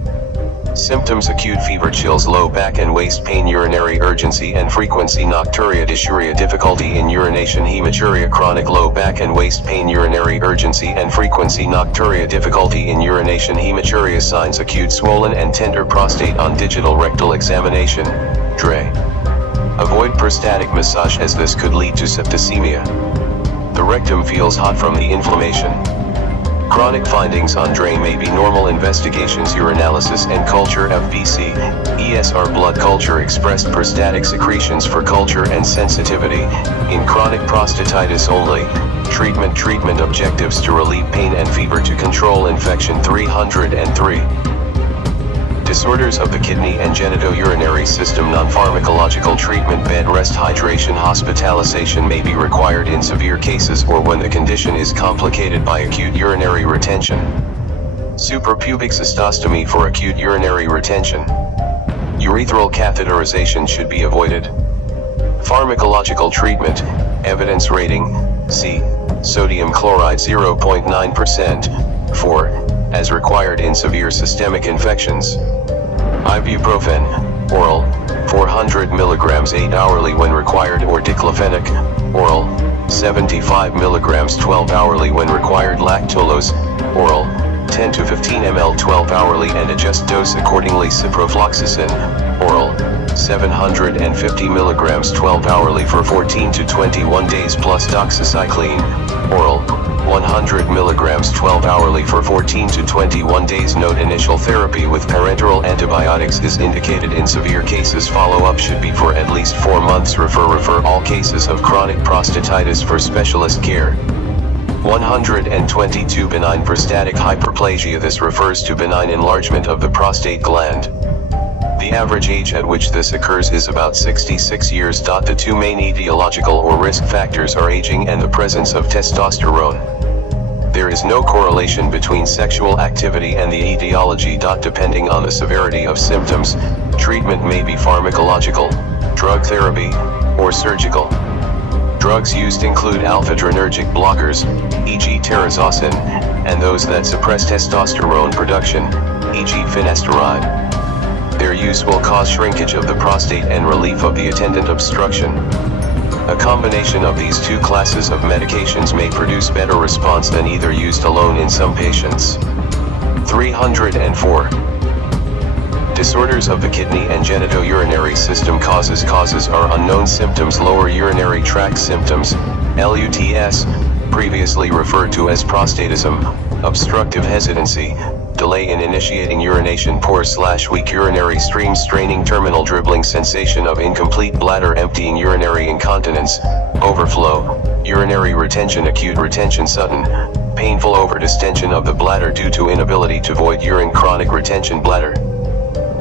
Symptoms: acute fever, chills, low back and waist pain, urinary urgency and frequency, nocturia, dysuria, difficulty in urination, hematuria, chronic low back and waist pain, urinary urgency and frequency, nocturia, difficulty in urination, hematuria. Signs: acute swollen and tender prostate on digital rectal examination, DRE. Avoid prostatic massage as this could lead to septicemia. The rectum feels hot from the inflammation. Chronic findings on DRE may be normal investigations: urinalysis and culture, FBC, ESR, blood culture expressed prostatic secretions for culture and sensitivity. In chronic prostatitis only, treatment objectives: to relieve pain and fever, to control infection. 303. Disorders of the kidney and genitourinary system, non-pharmacological treatment, bed rest, hydration, hospitalization may be required in severe cases or when the condition is complicated by acute urinary retention. Suprapubic cystostomy for acute urinary retention. Urethral catheterization should be avoided. Pharmacological treatment, evidence rating, C. Sodium chloride 0.9%, 4, as required in severe systemic infections. Ibuprofen, oral, 400 mg 8 hourly when required, or diclofenac, oral, 75 mg 12 hourly when required. Lactulose, oral, 10 to 15 ml 12 hourly and adjust dose accordingly. Ciprofloxacin, oral, 750 mg 12 hourly for 14 to 21 days plus doxycycline, oral, 100 mg 12 hourly for 14 to 21 days. Note: initial therapy with parenteral antibiotics is indicated in severe cases. Follow-up should be for at least 4 months. Refer all cases of chronic prostatitis for specialist care. 122. Benign prostatic hyperplasia. This refers to benign enlargement of the prostate gland. The average age at which this occurs is about 66 years. The two main etiological or risk factors are aging and the presence of testosterone. There is no correlation between sexual activity and the etiology. Depending on the severity of symptoms, treatment may be pharmacological, drug therapy, or surgical. Drugs used include alpha-adrenergic blockers, e.g. terazosin, and those that suppress testosterone production, e.g. finasteride. Their use will cause shrinkage of the prostate and relief of the attendant obstruction. A combination of these two classes of medications may produce better response than either used alone in some patients. 304. Disorders of the kidney and genitourinary system. Causes are unknown. Symptoms: lower urinary tract symptoms, LUTS, previously referred to as prostatism, obstructive hesitancy, delay in initiating urination, poor/weak urinary stream, straining, terminal dribbling, sensation of incomplete bladder emptying, urinary incontinence, overflow, urinary retention, acute retention, sudden, painful overdistension of the bladder due to inability to void urine, chronic retention, bladder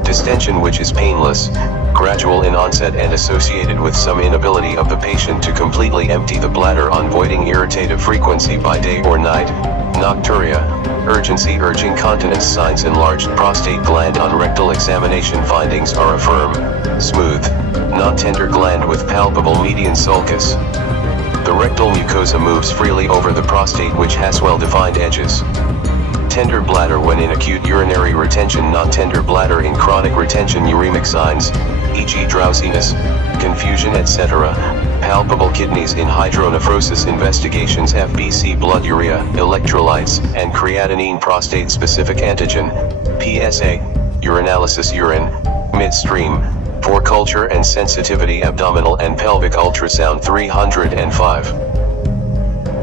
distension which is painless, gradual in onset and associated with some inability of the patient to completely empty the bladder on voiding, irritative frequency by day or night, nocturia, urgency, urge incontinence. Signs: enlarged prostate gland on rectal examination. Findings are a firm, smooth, non-tender gland with palpable median sulcus. The rectal mucosa moves freely over the prostate which has well-defined edges. Tender bladder when in acute urinary retention, non-tender bladder in chronic retention. Uremic signs, e.g. drowsiness, confusion, etc. Palpable kidneys in hydronephrosis investigations. FBC, blood urea, electrolytes, and creatinine. Prostate-specific antigen, PSA, urinalysis, urine, midstream, for culture and sensitivity. Abdominal and pelvic ultrasound. 305.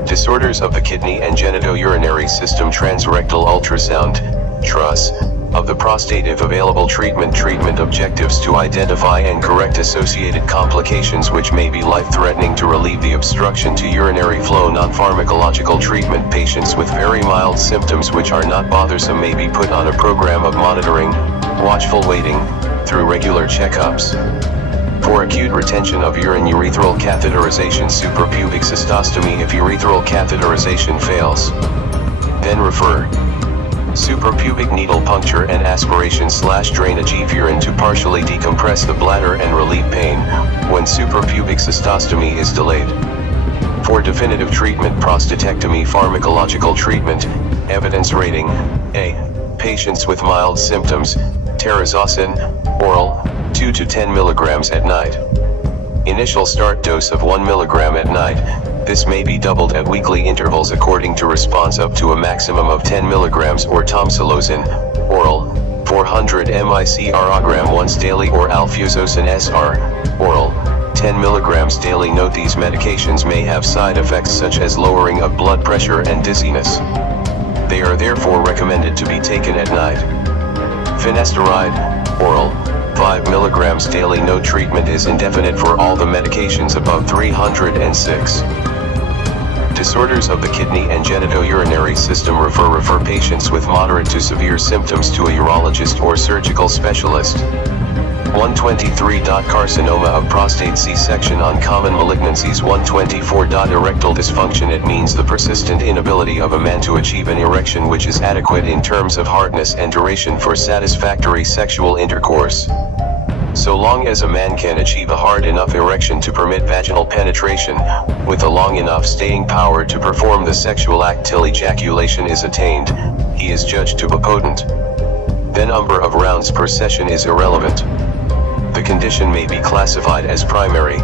Disorders of the kidney and genitourinary system. Transrectal ultrasound, TRUS, of the prostate. If available, treatment objectives: to identify and correct associated complications which may be life-threatening, to relieve the obstruction to urinary flow. Non-pharmacological treatment: patients with very mild symptoms which are not bothersome may be put on a program of monitoring, watchful waiting, through regular checkups. For acute retention of urine, urethral catheterization, suprapubic cystostomy. If urethral catheterization fails, then refer. Suprapubic needle puncture and aspiration/drainage of urine to partially decompress the bladder and relieve pain, when suprapubic cystostomy is delayed. For definitive treatment: prostatectomy. Pharmacological treatment, evidence rating, A. Patients with mild symptoms, terazosin, oral, 2 to 10 mg at night. Initial start dose of 1 mg at night. This may be doubled at weekly intervals according to response up to a maximum of 10 mg or tamsulosin, oral, 400 microgram once daily or alfuzosin SR, oral, 10 mg daily. Note these medications may have side effects such as lowering of blood pressure and dizziness. They are therefore recommended to be taken at night. Finasteride, oral, 5 mg daily. No treatment is indefinite for all the medications above 306. Disorders of the kidney and genitourinary system. Refer patients with moderate to severe symptoms to a urologist or surgical specialist. 123. Carcinoma of prostate. See section on common malignancies. 124. Erectile dysfunction. It means the persistent inability of a man to achieve an erection which is adequate in terms of hardness and duration for satisfactory sexual intercourse. So long as a man can achieve a hard enough erection to permit vaginal penetration, with a long enough staying power to perform the sexual act till ejaculation is attained, he is judged to be potent. Then number of rounds per session is irrelevant. The condition may be classified as primary,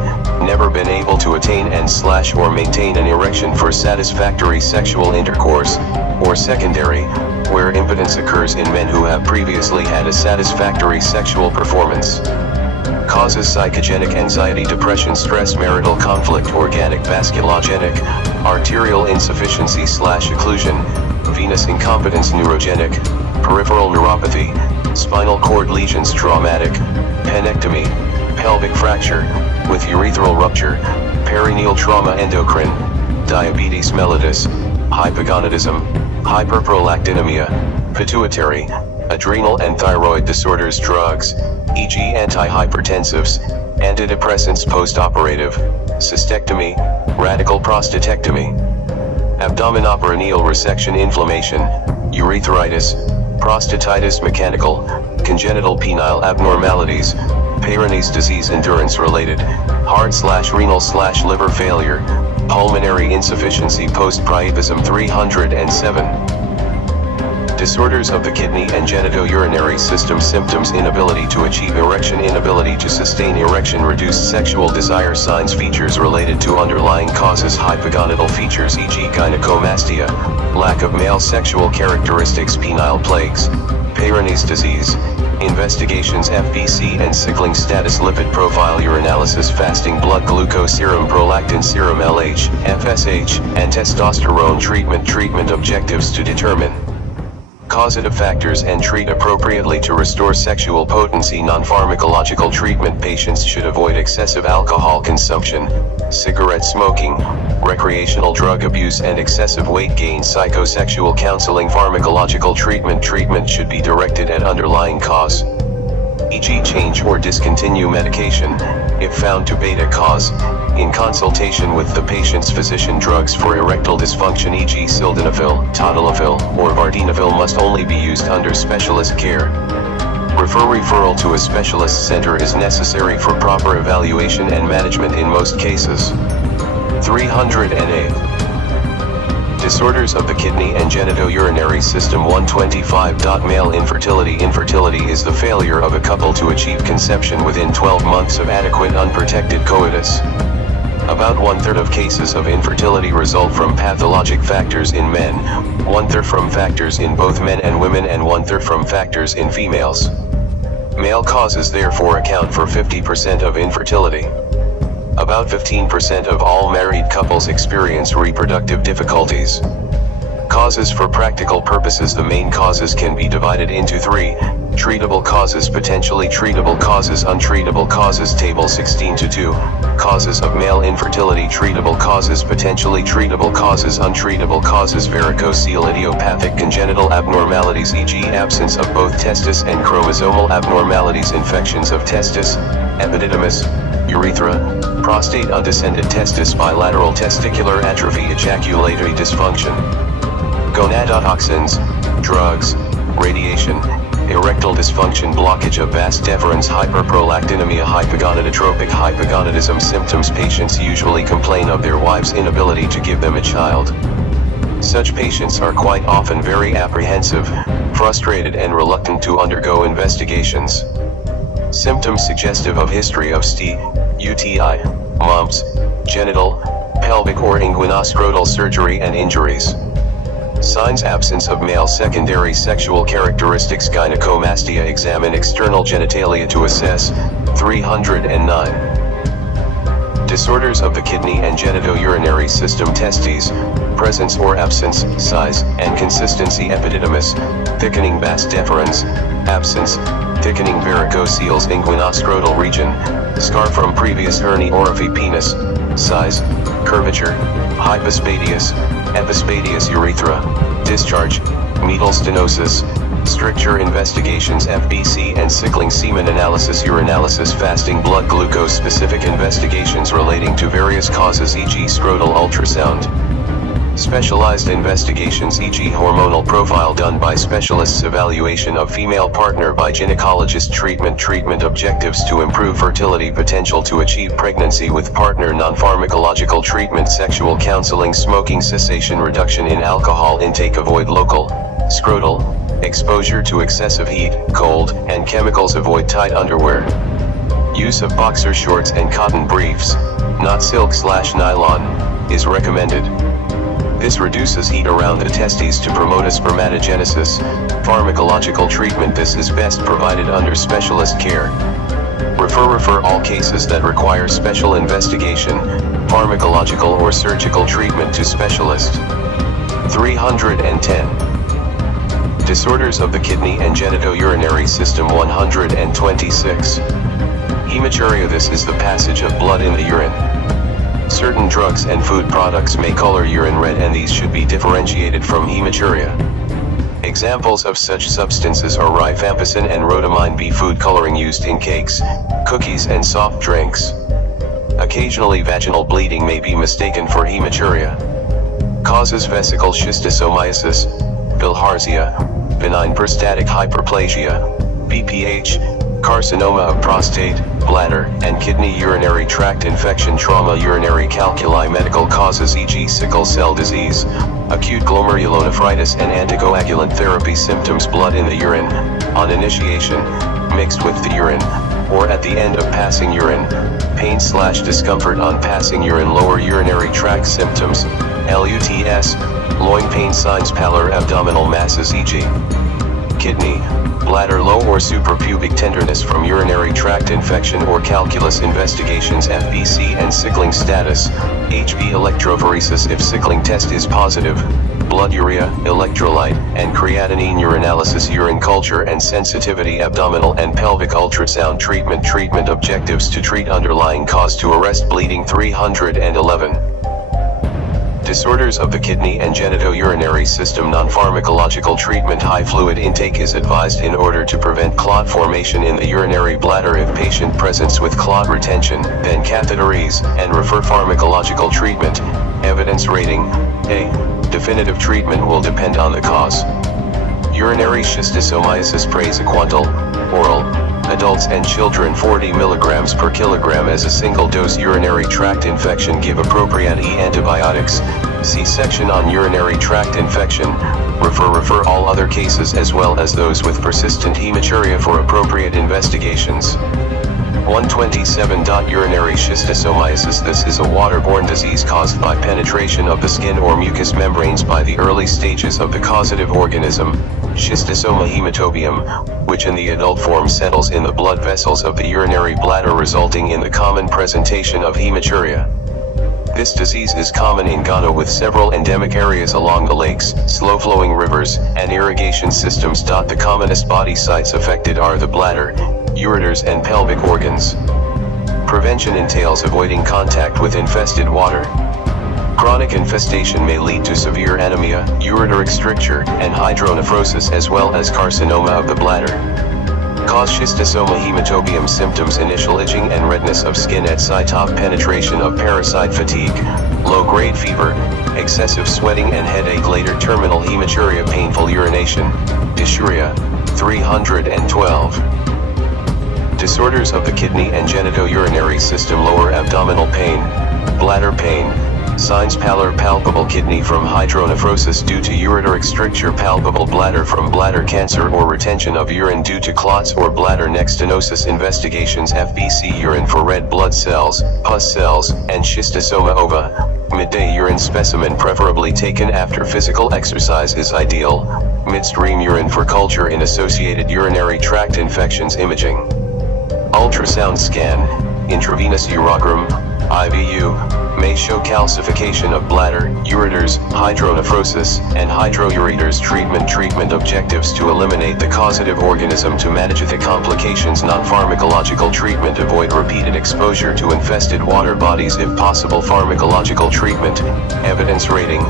never been able to attain and/or maintain an erection for satisfactory sexual intercourse, or secondary, where impotence occurs in men who have previously had a satisfactory sexual performance. Causes: psychogenic anxiety, depression, stress, marital conflict, organic vasculogenic, arterial insufficiency/occlusion, venous incompetence, neurogenic, peripheral neuropathy, spinal cord lesions, traumatic, penectomy, pelvic fracture, with urethral rupture, perineal trauma, endocrine, diabetes mellitus, hypogonadism, hyperprolactinemia, pituitary, adrenal and thyroid disorders. Drugs, e.g. antihypertensives, antidepressants. Postoperative, cystectomy, radical prostatectomy, abdominoperineal resection. Inflammation, urethritis, prostatitis, mechanical, congenital penile abnormalities, Peyronie's disease, endurance-related, heart/renal/liver failure, pulmonary insufficiency. Post-priapism. 307. Disorders of the kidney and genitourinary system. Symptoms: inability to achieve erection, inability to sustain erection, reduced sexual desire. Signs: features related to underlying causes, hypogonadal features e.g. gynecomastia, lack of male sexual characteristics, penile plagues, Peyronie's disease. Investigations: FBC and sickling status, lipid profile, urinalysis, fasting blood glucose, serum prolactin, serum LH, FSH, and testosterone. Treatment objectives: to determine causative factors and treat appropriately to restore sexual potency. Non-pharmacological treatment: patients should avoid excessive alcohol consumption, cigarette smoking, recreational drug abuse, and excessive weight gain. Psychosexual counseling. Pharmacological treatment should be directed at underlying cause, e.g. change or discontinue medication, if found to be a cause, in consultation with the patient's physician. Drugs for erectile dysfunction, e.g. sildenafil, tadalafil, or vardenafil, must only be used under specialist care. Referral to a specialist center is necessary for proper evaluation and management in most cases. 308. Disorders of the kidney and genitourinary system. 125. Male infertility. Infertility is the failure of a couple to achieve conception within 12 months of adequate unprotected coitus. About 1/3 of cases of infertility result from pathologic factors in men, 1/3 from factors in both men and women, and 1/3 from factors in females. Male causes therefore account for 50% of infertility. About 15% of all married couples experience reproductive difficulties. Causes: for practical purposes, the main causes can be divided into 3: treatable causes, potentially treatable causes, untreatable causes. Table 16:2. Causes of male infertility: treatable causes, potentially treatable causes, untreatable causes. Varicocele, idiopathic congenital abnormalities, e.g. absence of both testis and chromosomal abnormalities. Infections of testis, epididymis, urethra, prostate, undescended testis, bilateral testicular atrophy, ejaculatory dysfunction. Gonadotoxins, drugs, radiation, erectile dysfunction, blockage of vas deferens, hyperprolactinemia, hypogonadotropic hypogonadism. Symptoms: patients usually complain of their wife's inability to give them a child. Such patients are quite often very apprehensive, frustrated and reluctant to undergo investigations. Symptoms suggestive of history of STI, UTI, mumps, genital, pelvic or inguinoscrotal surgery and injuries. Signs: absence of male secondary sexual characteristics. Gynecomastia. Examine external genitalia to assess. 309. Disorders of the kidney and genitourinary system. Testes, presence or absence, size and consistency. Epididymis, thickening. Vas deferens, absence, thickening. Varicocele. Inguinoscrotal region, scar from previous hernia. Orifice. Penis, size, curvature. Hypospadias, epispadias. Urethra, discharge. Meatal stenosis, stricture. Investigations: FBC and sickling. Semen analysis, urinalysis. Fasting blood glucose. Specific investigations relating to various causes, e.g. scrotal ultrasound. Specialized investigations, e.g. hormonal profile done by specialists. Evaluation of female partner by gynecologist. Treatment objectives: to improve fertility, potential to achieve pregnancy with partner. Non-pharmacological treatment: sexual counseling, smoking cessation, reduction in alcohol intake. Avoid local, scrotal, exposure to excessive heat, cold, and chemicals. Avoid tight underwear. Use of boxer shorts and cotton briefs, not silk/nylon, is recommended. This reduces heat around the testes to promote spermatogenesis. Pharmacological treatment: this is best provided under specialist care. Refer all cases that require special investigation, pharmacological or surgical treatment to specialist. 310. Disorders of the kidney and genitourinary system. 126. Hematuria. This is the passage of blood in the urine. Certain drugs and food products may color urine red, and these should be differentiated from hematuria. Examples of such substances are rifampicin and rhodamine B. Food coloring used in cakes, cookies and soft drinks. Occasionally vaginal bleeding may be mistaken for hematuria. Causes: vesical schistosomiasis, bilharzia, benign prostatic hyperplasia, BPH, carcinoma of prostate, bladder, and kidney. Urinary tract infection. Trauma. Urinary calculi. Medical causes, e.g. sickle cell disease, acute glomerulonephritis and anticoagulant therapy. Symptoms: blood in the urine, on initiation, mixed with the urine, or at the end of passing urine, pain/discomfort on passing urine. Lower urinary tract symptoms: LUTS, loin pain. Signs: pallor, abdominal masses, e.g. kidney, bladder. Low or suprapubic tenderness from urinary tract infection or calculus. Investigations: FBC and sickling status, HB electrophoresis if sickling test is positive, blood urea, electrolyte, and creatinine. Urinalysis, urine culture and sensitivity. Abdominal and pelvic ultrasound. Treatment objectives: to treat underlying cause, to arrest bleeding. 311. Disorders of the kidney and genitourinary system. Non-pharmacological treatment: high fluid intake is advised in order to prevent clot formation in the urinary bladder. If patient presents with clot retention, then catheterize and refer. Pharmacological treatment. Evidence rating: A. Definitive treatment will depend on the cause. Urinary schistosomiasis. Praziquantel, oral, adults and children 40 mg per kilogram as a single dose. Urinary tract infection. Give appropriate antibiotics. See section on urinary tract infection. Refer all other cases as well as those with persistent hematuria for appropriate investigations. 127. Urinary schistosomiasis. This is a waterborne disease caused by penetration of the skin or mucous membranes by the early stages of the causative organism, Schistosoma hematobium, which in the adult form settles in the blood vessels of the urinary bladder, resulting in the common presentation of hematuria. This disease is common in Ghana with several endemic areas along the lakes, slow-flowing rivers, and irrigation systems. The commonest body sites affected are the bladder, ureters and pelvic organs. Prevention entails avoiding contact with infested water. Chronic infestation may lead to severe anemia, ureteric stricture, and hydronephrosis, as well as carcinoma of the bladder. Cause: schistosoma hematobium. Symptoms: initial itching and redness of skin at site-top, penetration of parasite, fatigue, low-grade fever, excessive sweating and headache. Later terminal hematuria, painful urination, dysuria. 312. Disorders of the kidney and genitourinary system. Lower abdominal pain, bladder pain, Signs: pallor, palpable kidney from hydronephrosis due to ureteric stricture, palpable bladder from bladder cancer or retention of urine due to clots or bladder neck stenosis. Investigations: FBC urine for red blood cells, pus cells, and schistosoma ova. Midday urine specimen preferably taken after physical exercise is ideal. Midstream urine for culture in associated urinary tract infections. Imaging: ultrasound scan, intravenous urogram, IVU, may show calcification of bladder, ureters, hydronephrosis, and hydroureters. Treatment objectives: to eliminate the causative organism, to manage the complications. Non-pharmacological treatment: avoid repeated exposure to infested water bodies if possible. Pharmacological treatment. Evidence rating: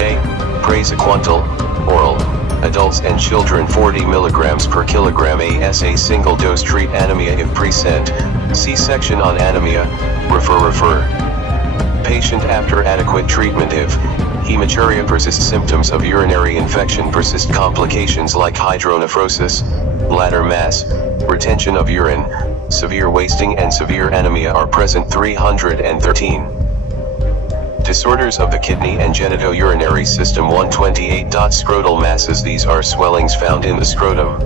A. Praziquantel, oral. Adults and children 40 mg per kilogram ASA single dose. Treat anemia if present. See section on anemia. Refer. Patient after adequate treatment if hematuria persists, symptoms of urinary infection persist, complications like hydronephrosis, bladder mass, retention of urine, severe wasting and severe anemia are present. 313. Disorders of the kidney and genitourinary system. 128. Scrotal masses: these are swellings found in the scrotum.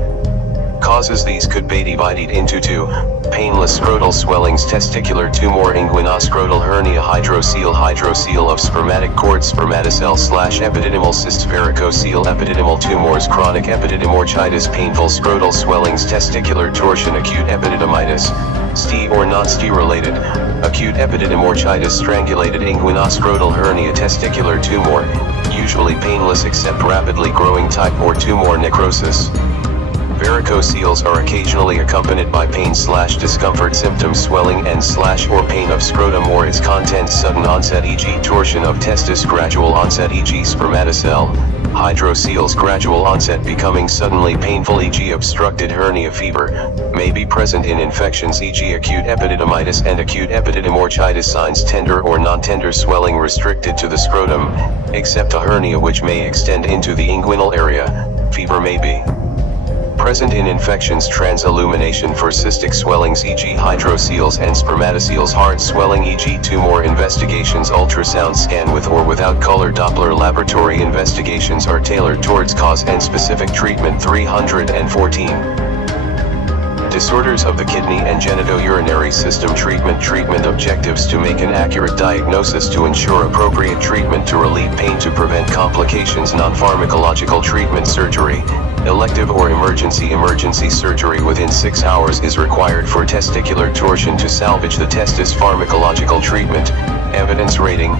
Causes: these could be divided into two: painless scrotal swellings, testicular tumor, inguinoscrotal hernia, hydrocele of spermatic cord, spermatocele/epididymal cysts, varicocele epididymal tumors, chronic epididymorchitis, painful scrotal swellings, testicular torsion, acute epididymitis, ST or non-ST related, acute epididymorchitis, strangulated inguinoscrotal hernia, testicular tumor, usually painless except rapidly growing type or tumor necrosis. Varicoceles are occasionally accompanied by pain/discomfort symptoms, swelling and/or pain of scrotum or its contents, sudden onset e.g. torsion of testis, gradual onset e.g. spermatocele, hydroceles, gradual onset becoming suddenly painful e.g. obstructed hernia. Fever may be present in infections e.g. acute epididymitis and acute epididymorchitis. Signs: tender or non-tender swelling restricted to the scrotum, except a hernia which may extend into the inguinal area. Fever may be present in infections. Transillumination for cystic swellings e.g. hydroceles and spermatoceles. Hard swelling e.g. tumor. Investigations: ultrasound scan with or without color. Doppler laboratory investigations are tailored towards cause and specific treatment. 314. Disorders of the kidney and genitourinary system. Treatment objectives: to make an accurate diagnosis, to ensure appropriate treatment, to relieve pain, to prevent complications. Non-pharmacological treatment: surgery, elective or emergency surgery within 6 hours is required for testicular torsion to salvage the testis. Pharmacological treatment. Evidence rating: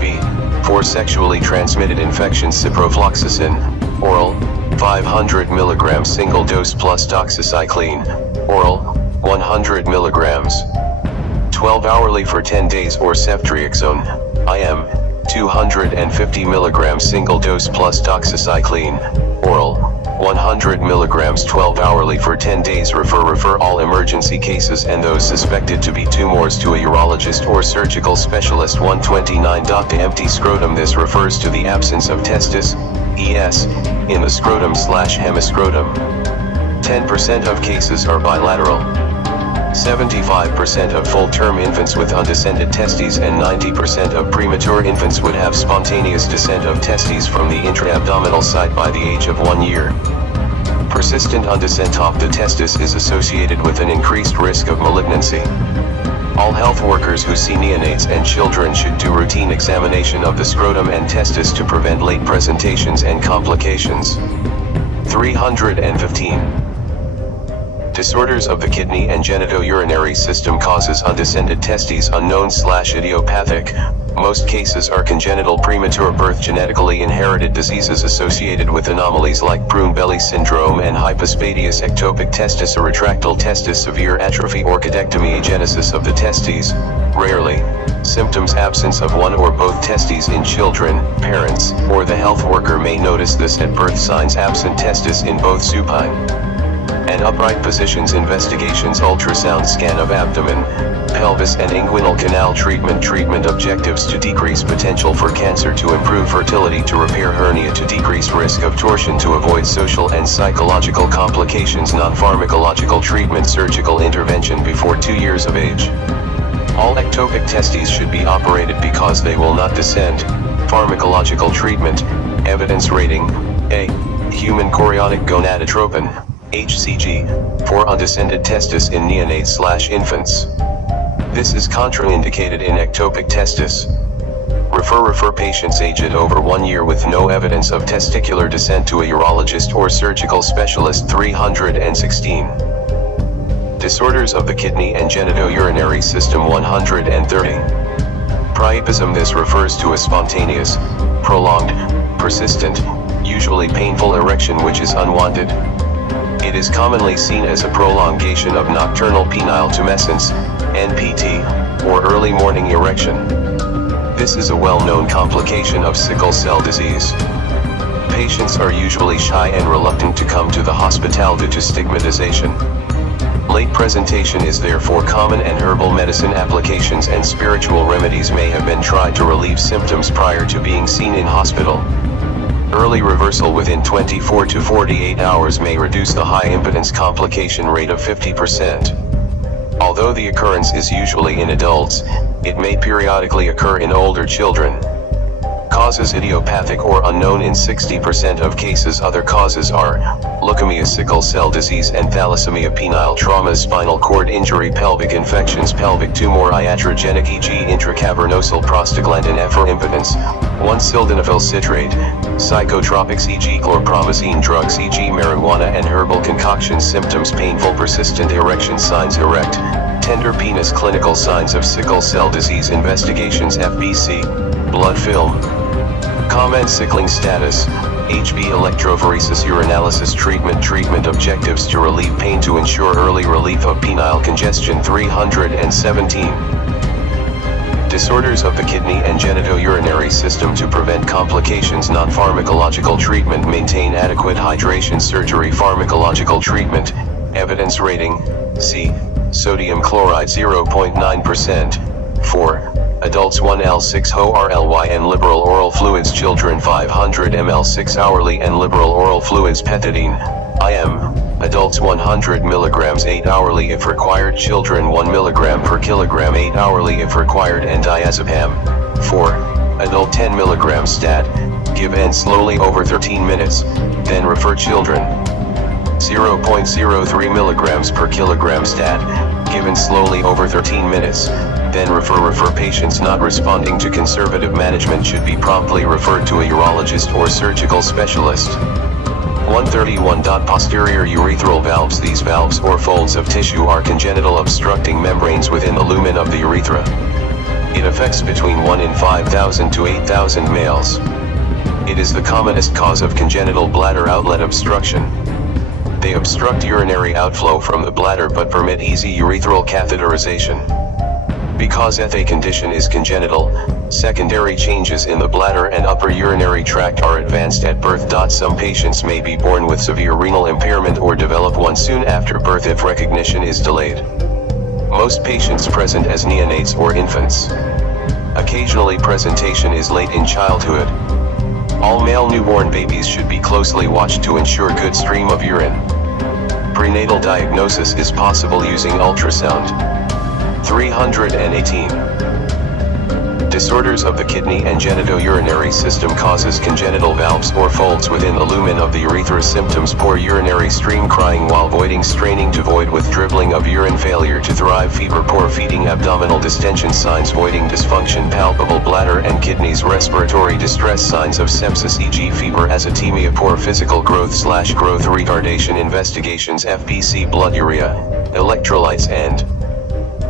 B. For sexually transmitted infections: ciprofloxacin, oral, 500 mg single dose plus doxycycline, oral, 100 mg, 12 hourly for 10 days, or ceftriaxone, IM, 250 mg single dose plus doxycycline, oral, 100 mg 12 hourly for 10 days. Refer all emergency cases and those suspected to be tumors to a urologist or surgical specialist. 129. To empty scrotum: this refers to the absence of testis, ES, in the scrotum/hemiscrotum. 10% of cases are bilateral. 75% of full-term infants with undescended testes and 90% of premature infants would have spontaneous descent of testes from the intra-abdominal site by the age of 1 year. Persistent undescent of the testis is associated with an increased risk of malignancy. All health workers who see neonates and children should do routine examination of the scrotum and testis to prevent late presentations and complications. 315. Disorders of the kidney and genitourinary system. Causes: undescended testes unknown/idiopathic. Most cases are congenital, premature birth, genetically inherited diseases associated with anomalies like prune belly syndrome and hypospadias, ectopic testis, a retractile testis, severe atrophy, orchidectomy, agenesis of the testes. Rarely. Symptoms: absence of one or both testes in children, parents, or the health worker may notice this at birth. Signs: absent testis in both supine and upright positions. Investigations: ultrasound scan of abdomen, pelvis and inguinal canal. Treatment objectives: to decrease potential for cancer, to improve fertility, to repair hernia, to decrease risk of torsion, to avoid social and psychological complications. Non-pharmacological treatment: surgical intervention before 2 years of age. All ectopic testes should be operated because they will not descend. Pharmacological treatment, evidence rating, A. Human chorionic gonadotropin, HCG, for undescended testis in neonates/infants. This is contraindicated in ectopic testis. Refer patients aged over 1 year with no evidence of testicular descent to a urologist or surgical specialist. 316. Disorders of the kidney and genitourinary system. 130. Priapism. This refers to a spontaneous, prolonged, persistent, usually painful erection which is unwanted. It is commonly seen as a prolongation of nocturnal penile tumescence, NPT, or early morning erection. This is a well-known complication of sickle cell disease. Patients are usually shy and reluctant to come to the hospital due to stigmatization. Late presentation is therefore common, and herbal medicine applications and spiritual remedies may have been tried to relieve symptoms prior to being seen in hospital. Early reversal within 24 to 48 hours may reduce the high impotence complication rate of 50%. Although the occurrence is usually in adults, it may periodically occur in older children. Causes idiopathic or unknown in 60% of cases. Other causes are leukemia, sickle cell disease and thalassemia, penile traumas, spinal cord injury, pelvic infections, pelvic tumor, iatrogenic e.g. intracavernosal prostaglandin F or impotence, 1-sildenafil citrate, psychotropics e.g. chlorpromazine, drugs e.g. marijuana and herbal concoctions. Symptoms: painful persistent erection. Signs: erect, tender penis. Clinical signs of sickle cell disease investigations: FBC, blood film. Comment: sickling status, HB electrophoresis, urinalysis. Treatment objectives: to relieve pain, to ensure early relief of penile congestion. 317. Disorders of the kidney and genitourinary system, to prevent complications. Non-pharmacological treatment: maintain adequate hydration. Surgery. Pharmacological treatment, evidence rating, C. Sodium chloride 0.9%. 4. Adults 1L6-HO-RLY and liberal oral fluids. Children 500 ml 6 hourly and liberal oral fluids. Pethidine, IM. Adults 100 mg 8 hourly if required. Children 1 mg per kilogram 8 hourly if required. And diazepam. 4. Adult 10 mg stat, give and slowly over 13 minutes, then refer. Children 0.03 mg per kilogram stat, given slowly over 13 minutes, then refer. Patients not responding to conservative management should be promptly referred to a urologist or surgical specialist. 131. Posterior urethral valves. These valves or folds of tissue are congenital obstructing membranes within the lumen of the urethra. It affects between 1 in 5,000 to 8,000 males. It is the commonest cause of congenital bladder outlet obstruction. They obstruct urinary outflow from the bladder but permit easy urethral catheterization. Because a condition is congenital, secondary changes in the bladder and upper urinary tract are advanced at birth. Some patients may be born with severe renal impairment or develop one soon after birth if recognition is delayed. Most patients present as neonates or infants. Occasionally presentation is late in childhood. All male newborn babies should be closely watched to ensure good stream of urine. Prenatal diagnosis is possible using ultrasound. 318. Disorders of the kidney and genitourinary system causes congenital valves or folds within the lumen of the urethra. Symptoms: poor urinary stream, crying while voiding, straining to void with dribbling of urine, failure to thrive, fever, poor feeding, abdominal distension. Signs: voiding, dysfunction, palpable bladder and kidneys, respiratory distress. Signs of sepsis e.g. fever, azotemia, poor physical growth/growth retardation. Investigations: FBC, blood urea, electrolytes and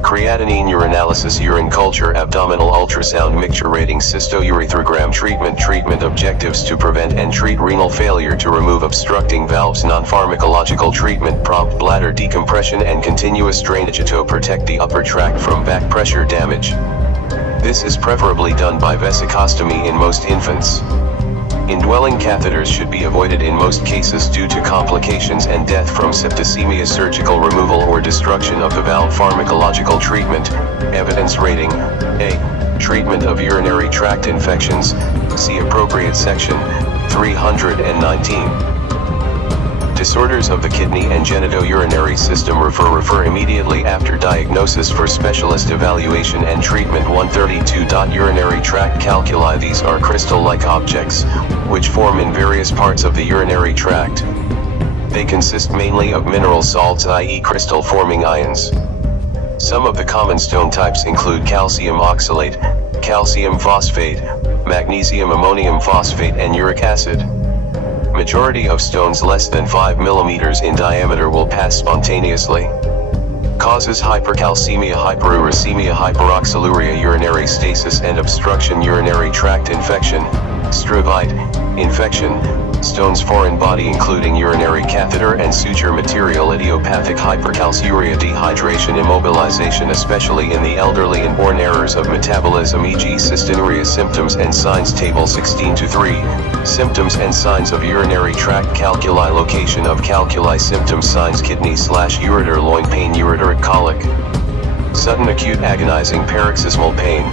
creatinine. Urinalysis, urine culture, abdominal ultrasound, mixture rating, cystourethrogram. Treatment objectives: to prevent and treat renal failure, to remove obstructing valves. Non-pharmacological treatment: prompt bladder decompression and continuous drainage to protect the upper tract from back pressure damage. This is preferably done by vesicostomy in most infants. Indwelling catheters should be avoided in most cases due to complications and death from septicemia. Surgical removal or destruction of the valve. Pharmacological treatment, evidence rating, A. Treatment of urinary tract infections, see appropriate section. 319. Disorders of the kidney and genitourinary system. Refer immediately after diagnosis for specialist evaluation and treatment. 132. Urinary tract calculi. These are crystal-like objects, which form in various parts of the urinary tract. They consist mainly of mineral salts, i.e. crystal-forming ions. Some of the common stone types include calcium oxalate, calcium phosphate, magnesium ammonium phosphate and uric acid. Majority of stones less than 5 mm in diameter will pass spontaneously. Causes: hypercalcemia, hyperuricemia, hyperoxaluria, urinary stasis and obstruction, urinary tract infection, struvite, infection, stones, foreign body including urinary catheter and suture material, idiopathic hypercalciuria, dehydration, immobilization especially in the elderly, and born errors of metabolism, e.g. cystinuria. Symptoms and signs. Table 16-3, symptoms and signs of urinary tract calculi. Location of calculi. Symptoms, signs: kidney/ureter, loin pain, ureteric colic, sudden acute agonizing paroxysmal pain,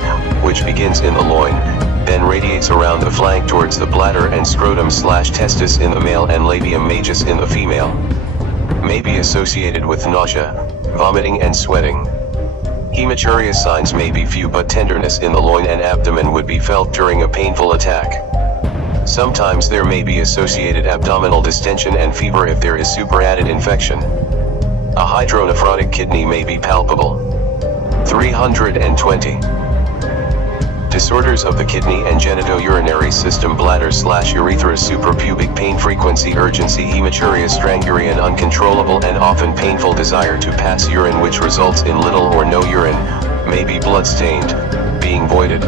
which begins in the loin, then radiates around the flank towards the bladder and scrotum/testis in the male and labium majus in the female. May be associated with nausea, vomiting and sweating. Hematuria. Signs may be few, but tenderness in the loin and abdomen would be felt during a painful attack. Sometimes there may be associated abdominal distension and fever if there is superadded infection. A hydronephrotic kidney may be palpable. 320. Disorders of the kidney and genitourinary system. Bladder/urethra. Suprapubic pain, frequency, urgency, hematuria, stranguria, an uncontrollable and often painful desire to pass urine which results in little or no urine, may be blood-stained, being voided.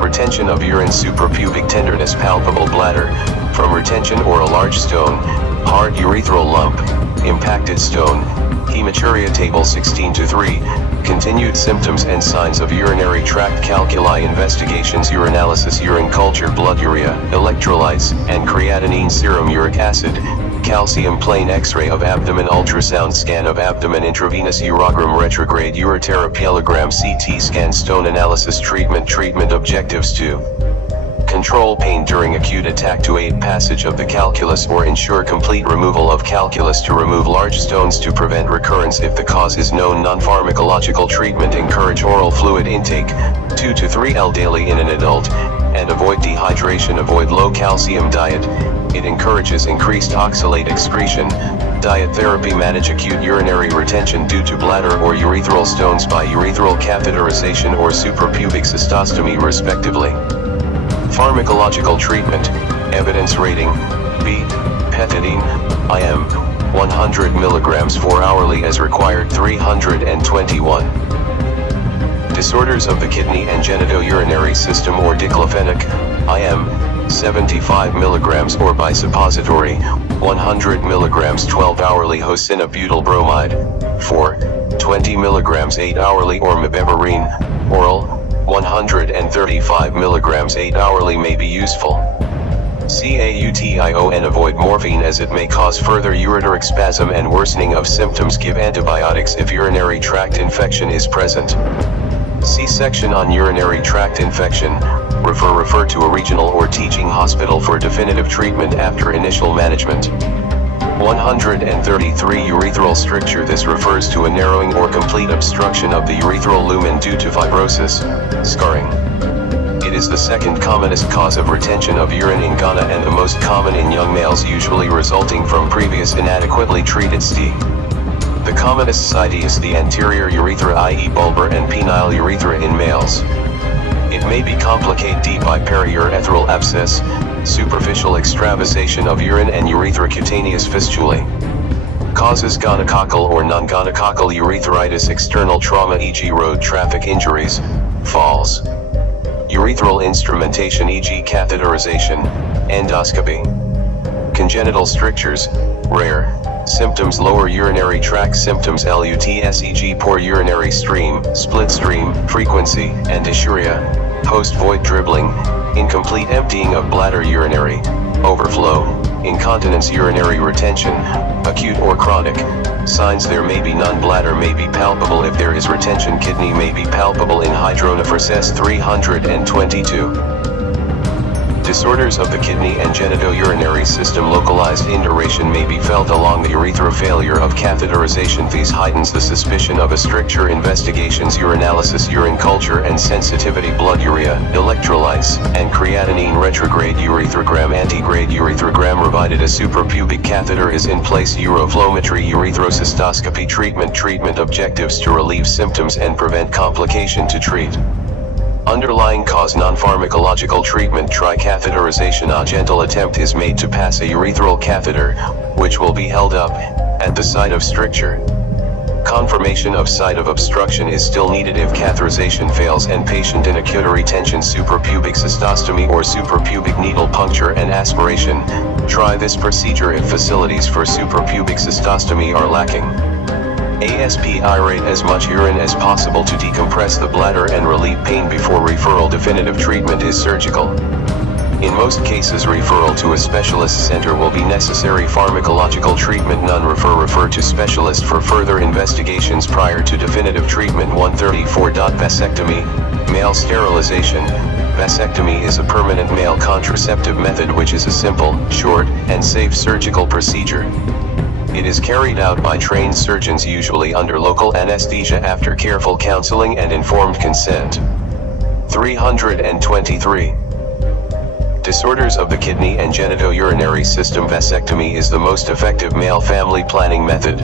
Retention of urine. Suprapubic tenderness, palpable bladder, from retention or a large stone, hard urethral lump, impacted stone, hematuria. Table 16-3, continued symptoms and signs of urinary tract calculi. Investigations: urinalysis, urine culture, blood urea, electrolytes, and creatinine, serum uric acid, calcium, plain X-ray of abdomen, ultrasound scan of abdomen, intravenous urogram, retrograde ureterapielogram, CT scan, stone analysis. Treatment objectives: to control pain during acute attack, to aid passage of the calculus or ensure complete removal of calculus, to remove large stones, to prevent recurrence if the cause is known. Non-pharmacological treatment: encourage oral fluid intake, 2 to 3 L daily in an adult, and avoid dehydration. Avoid low calcium diet, it encourages increased oxalate excretion. Diet therapy: manage acute urinary retention due to bladder or urethral stones by urethral catheterization or suprapubic cystostomy respectively. Pharmacological treatment: evidence rating: B. Pethidine, IM, 100 mg 4 hourly as required. 321. Disorders of the kidney and genitourinary system or diclofenac, IM, 75 mg or by suppository, 100 mg 12 hourly. Hosinobutyl bromide, 4, 20 mg 8 hourly, or mebeverine, oral, 135 mg 8 hourly may be useful. CAUTION: avoid morphine as it may cause further ureteric spasm and worsening of symptoms. Give antibiotics if urinary tract infection is present. See section on urinary tract infection. Refer to a regional or teaching hospital for definitive treatment after initial management. 133. Urethral stricture: this refers to a narrowing or complete obstruction of the urethral lumen due to fibrosis, scarring. It is the second commonest cause of retention of urine in Ghana and the most common in young males, usually resulting from previous inadequately treated ST. The commonest site is the anterior urethra, i.e. bulbar and penile urethra in males. It may be complicated by periurethral abscess, superficial extravasation of urine, and urethra-cutaneous fistulae. Causes: gonococcal or non-gonococcal urethritis, external trauma, e.g. road traffic injuries, falls. Urethral instrumentation, e.g. catheterization, endoscopy. Congenital strictures, rare. Symptoms: lower urinary tract symptoms, LUTS, e.g. poor urinary stream, split stream, frequency, and dysuria. Post-void dribbling, incomplete emptying of bladder, urinary overflow, incontinence, urinary retention, acute or chronic. Signs: there may be non-bladder may be palpable if there is retention. Kidney may be palpable in hydronephrosis. 322. Disorders of the kidney and genitourinary system. Localized induration may be felt along the urethra. Failure of catheterization. These heightens the suspicion of a stricture. Investigations: urinalysis, urine culture and sensitivity, blood urea, electrolytes, and creatinine. Retrograde urethrogram, antegrade urethrogram. Provided a suprapubic catheter is in place. Uroflowmetry, urethrocystoscopy. Treatment objectives: to relieve symptoms and prevent complication. To treat underlying cause. Non-pharmacological treatment. Tricatheterization. A gentle attempt is made to pass a urethral catheter, which will be held up at the site of stricture. Confirmation of site of obstruction is still needed if catheterization fails and patient in acute retention. Suprapubic cystostomy or suprapubic needle puncture and aspiration. Try this procedure if facilities for suprapubic cystostomy are lacking. Aspirate as much urine as possible to decompress the bladder and relieve pain before referral. Definitive treatment is surgical. In most cases, referral to a specialist center will be necessary. Pharmacological treatment. None. Refer to specialist for further investigations prior to definitive treatment. 134. Vasectomy, male sterilization. Vasectomy is a permanent male contraceptive method which is a simple, short, and safe surgical procedure. It is carried out by trained surgeons, usually under local anesthesia after careful counseling and informed consent. 323. Disorders of the kidney and genitourinary system. Vasectomy is the most effective male family planning method.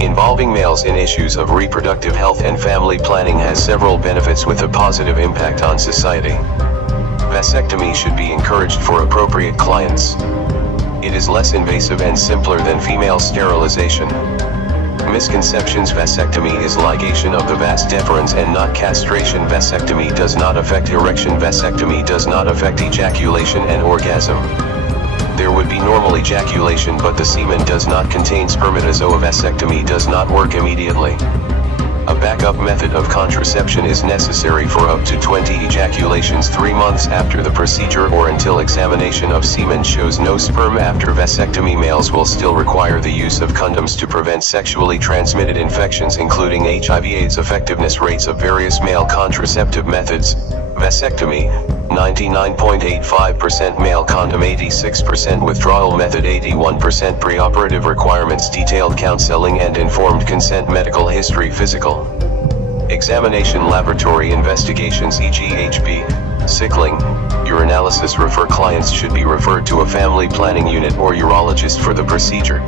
Involving males in issues of reproductive health and family planning has several benefits with a positive impact on society. Vasectomy should be encouraged for appropriate clients. It is less invasive and simpler than female sterilization. Misconceptions: vasectomy is ligation of the vas deferens and not castration. Vasectomy does not affect erection. Vasectomy does not affect ejaculation and orgasm. There would be normal ejaculation, but the semen does not contain spermatozoa. Vasectomy does not work immediately. A backup method of contraception is necessary for up to 20 ejaculations 3 months after the procedure or until examination of semen shows no sperm. After vasectomy, males will still require the use of condoms to prevent sexually transmitted infections, including HIV/AIDS. Effectiveness rates of various male contraceptive methods. Vasectomy, 99.85%. Male condom, 86%. Withdrawal method, 81%. Preoperative requirements: detailed counseling and informed consent. Medical history: physical examination, laboratory investigations, e.g. HB, sickling, urinalysis. Clients should be referred to a family planning unit or urologist for the procedure.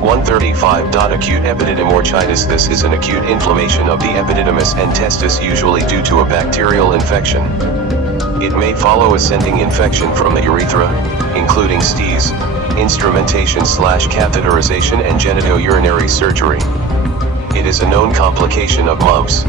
135. Acute epididymochitis. This is an acute inflammation of the epididymis and testis, usually due to a bacterial infection. It may follow ascending infection from the urethra, including STIs, instrumentation/catheterization and genitourinary surgery. It is a known complication of mumps.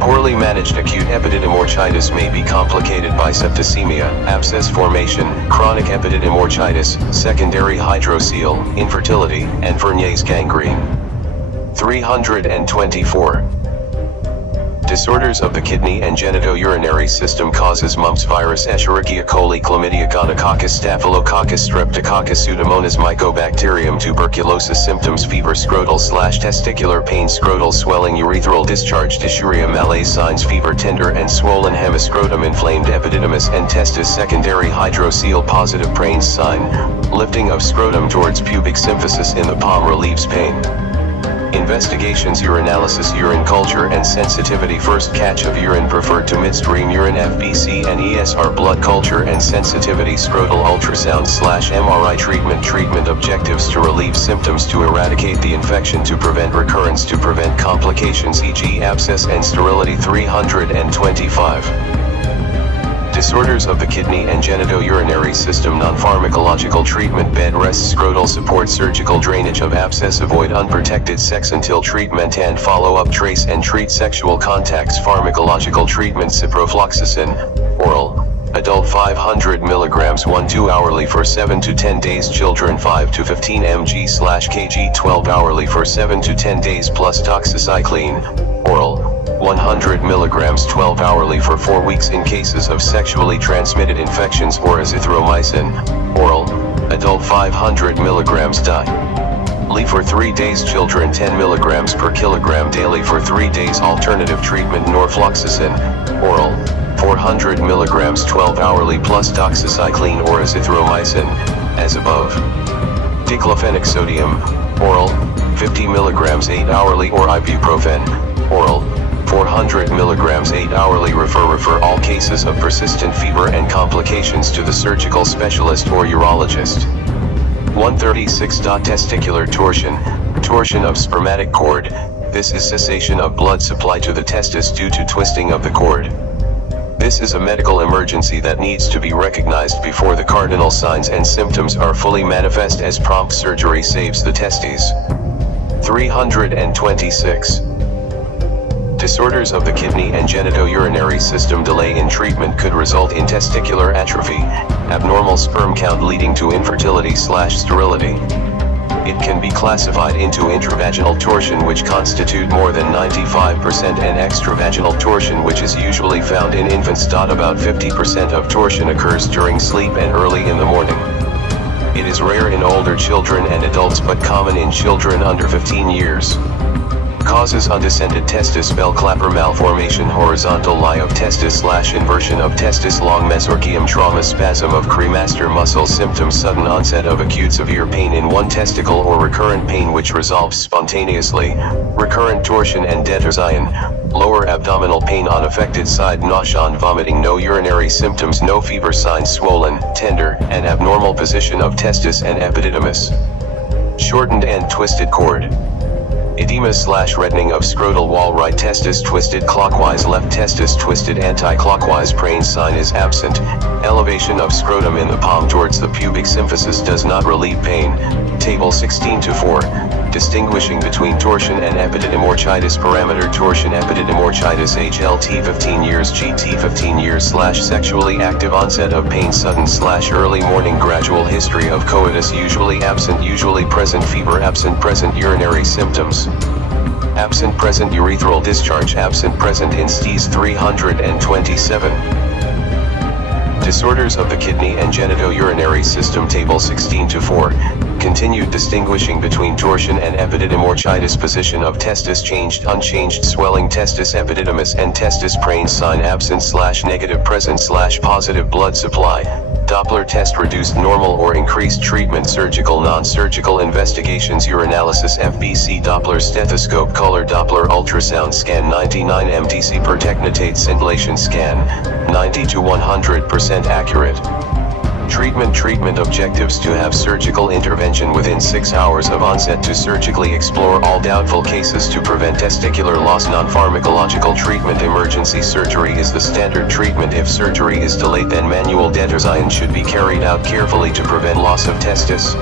Poorly managed acute epididymochitis may be complicated by septicemia, abscess formation, chronic epididymochitis, secondary hydrocele, infertility, and Fournier's gangrene. 324. Disorders of the kidney and genitourinary system causes mumps. Virus: Escherichia coli, chlamydia, gonococcus, staphylococcus, streptococcus, pseudomonas, mycobacterium, tuberculosis. Symptoms: fever, scrotal/testicular pain, scrotal swelling, urethral discharge, dysuria, malaise. Signs: fever, tender and swollen hemiscrotum, inflamed epididymis and testis, secondary hydrocele, positive Prain's sign, lifting of scrotum towards pubic symphysis in the palm relieves pain. Investigations: urinalysis, urine culture and sensitivity. First catch of urine preferred to midstream urine. FBC and ESR blood culture and sensitivity. Scrotal ultrasound/MRI. Treatment objectives: to relieve symptoms, to eradicate the infection, to prevent recurrence, to prevent complications, e.g. abscess and sterility. 325. Disorders of the kidney and genitourinary system. Non-pharmacological treatment: bed rest, scrotal support, surgical drainage of abscess. Avoid unprotected sex until treatment and follow-up. Trace and treat sexual contacts. Pharmacological treatment: ciprofloxacin, oral, adult 500 mg 1-2 hourly for 7 to 10 days. Children 5 to 15 mg/kg 12 hourly for 7 to 10 days, plus doxycycline, oral, 100 mg 12 hourly for 4 weeks in cases of sexually transmitted infections, or azithromycin, oral, adult 500 mg daily for 3 days. Children 10 mg per kilogram daily for 3 days. Alternative treatment: norfloxacin, oral, 400 mg 12 hourly plus doxycycline or azithromycin, as above. Diclofenac sodium, oral, 50 mg 8 hourly or ibuprofen, oral, 400 mg 8 hourly. Refer all cases of persistent fever and complications to the surgical specialist or urologist. 136. Testicular torsion, torsion of spermatic cord. This is cessation of blood supply to the testis due to twisting of the cord. This is a medical emergency that needs to be recognized before the cardinal signs and symptoms are fully manifest, as prompt surgery saves the testes. 326. Disorders of the kidney and genitourinary system. Delay in treatment could result in testicular atrophy, abnormal sperm count leading to infertility/sterility. It can be classified into intravaginal torsion, which constitute more than 95%, and extravaginal torsion, which is usually found in infants. About 50% of torsion occurs during sleep and early in the morning. It is rare in older children and adults but common in children under 15 years. Causes: undescended testis, bell clapper malformation, horizontal lie of testis/inversion of testis, long mesorchium, trauma, spasm of cremaster muscle. Symptoms: sudden onset of acute severe pain in one testicle or recurrent pain which resolves spontaneously, recurrent torsion and detorsion, lower abdominal pain on affected side, nausea and vomiting. No urinary symptoms, no fever signs, swollen, tender, and abnormal position of testis and epididymis. Shortened and twisted cord. Edema/reddening of scrotal wall, right testis twisted clockwise, left testis twisted anti-clockwise. Prain sign is absent. Elevation of scrotum in the palm towards the pubic symphysis does not relieve pain. Table 16-4. Distinguishing between torsion and epididymorchitis. Parameter: torsion, epididymorchitis, HLT 15 years, GT 15 years. Sexually active, onset of pain sudden/early morning, gradual history of coitus usually absent, usually present fever absent, present urinary symptoms absent, present urethral discharge absent, present instes. 327. Disorders of the kidney and genitourinary system. Table 16-4. Continued distinguishing between torsion and epididymorchitis. Position of testis: changed, unchanged, swelling testis, epididymis and testis. Prain sign absent/negative, present/positive blood supply. Doppler test: reduced, normal or increased. Treatment: surgical, non-surgical investigations. Urinalysis: FBC, Doppler stethoscope, color Doppler ultrasound scan. 99 mTC per technetate scintillation scan, 90 to 100% accurate. Treatment objectives: to have surgical intervention within 6 hours of onset, to surgically explore all doubtful cases to prevent testicular loss. Non-pharmacological treatment: emergency surgery is the standard treatment. If surgery is delayed, then manual detorsion should be carried out carefully to prevent loss of testis.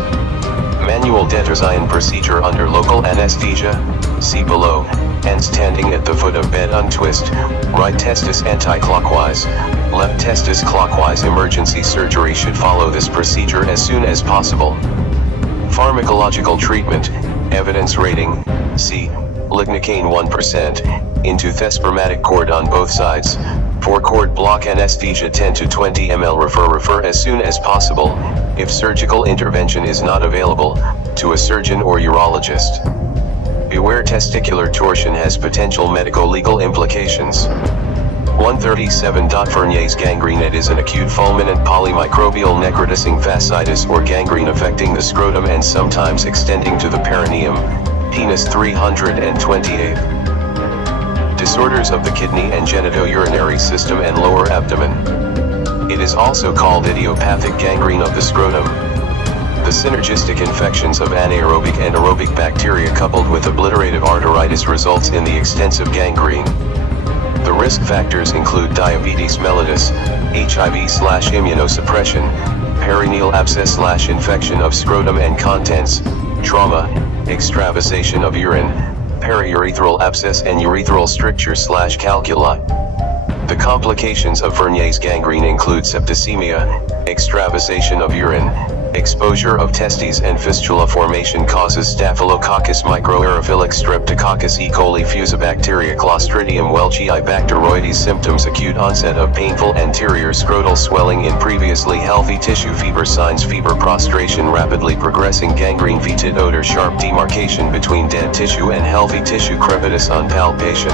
Manual detorsion procedure under local anesthesia, see below, and standing at the foot of bed. Untwist, right testis anti-clockwise, left testis clockwise. Emergency surgery should follow this procedure as soon as possible. Pharmacological treatment, evidence rating, C. Lignocaine 1%, into thespermatic cord on both sides, 4-cord block. Anesthesia 10 to 20 ml. Refer as soon as possible, if surgical intervention is not available, to a surgeon or urologist. Beware: testicular torsion has potential medico-legal implications. 137. Fournier's gangrene: it is an acute fulminant polymicrobial necrotizing fasciitis or gangrene affecting the scrotum and sometimes extending to the perineum, penis. 328. Disorders of the kidney and genitourinary system and lower abdomen. It is also called idiopathic gangrene of the scrotum. The synergistic infections of anaerobic and aerobic bacteria coupled with obliterative arteritis results in the extensive gangrene. The risk factors include diabetes mellitus, HIV/immunosuppression, perineal abscess/infection of scrotum and contents, trauma, extravasation of urine, periurethral abscess and urethral stricture/calculi. The complications of Fournier's gangrene include septicemia, extravasation of urine, exposure of testes and fistula. Formation causes: Staphylococcus microaerophilic, Streptococcus E. coli, Fusobacteria, Clostridium welchii, Bacteroides. Symptoms: acute onset of painful anterior scrotal swelling in previously healthy tissue. Fever signs: fever, prostration, rapidly progressing gangrene, fetid odor, sharp demarcation between dead tissue and healthy tissue, crepitus on palpation.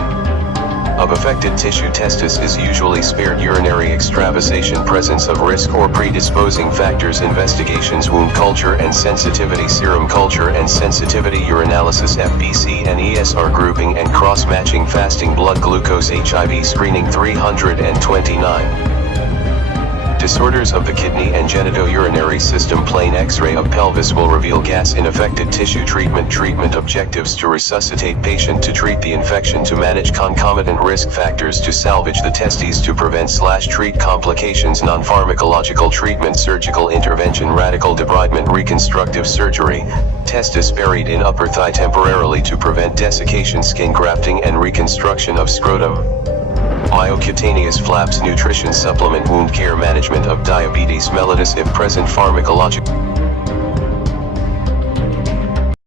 Of affected tissue, testis is usually spared. Urinary extravasation, presence of risk or predisposing factors. Investigations: wound culture and sensitivity, serum culture and sensitivity, urinalysis, FBC and ESR grouping and cross-matching, fasting blood glucose, HIV screening. 329. Disorders of the kidney and genitourinary system. Plain X-ray of pelvis will reveal gas in affected tissue. Treatment objectives: to resuscitate patient, to treat the infection, to manage concomitant risk factors, to salvage the testes, to prevent/treat complications. Non-pharmacological treatment: surgical intervention, radical debridement, reconstructive surgery, testis buried in upper thigh temporarily to prevent desiccation, skin grafting and reconstruction of scrotum. Myocutaneous flaps, nutrition supplement, wound care, management of diabetes mellitus if present, pharmacological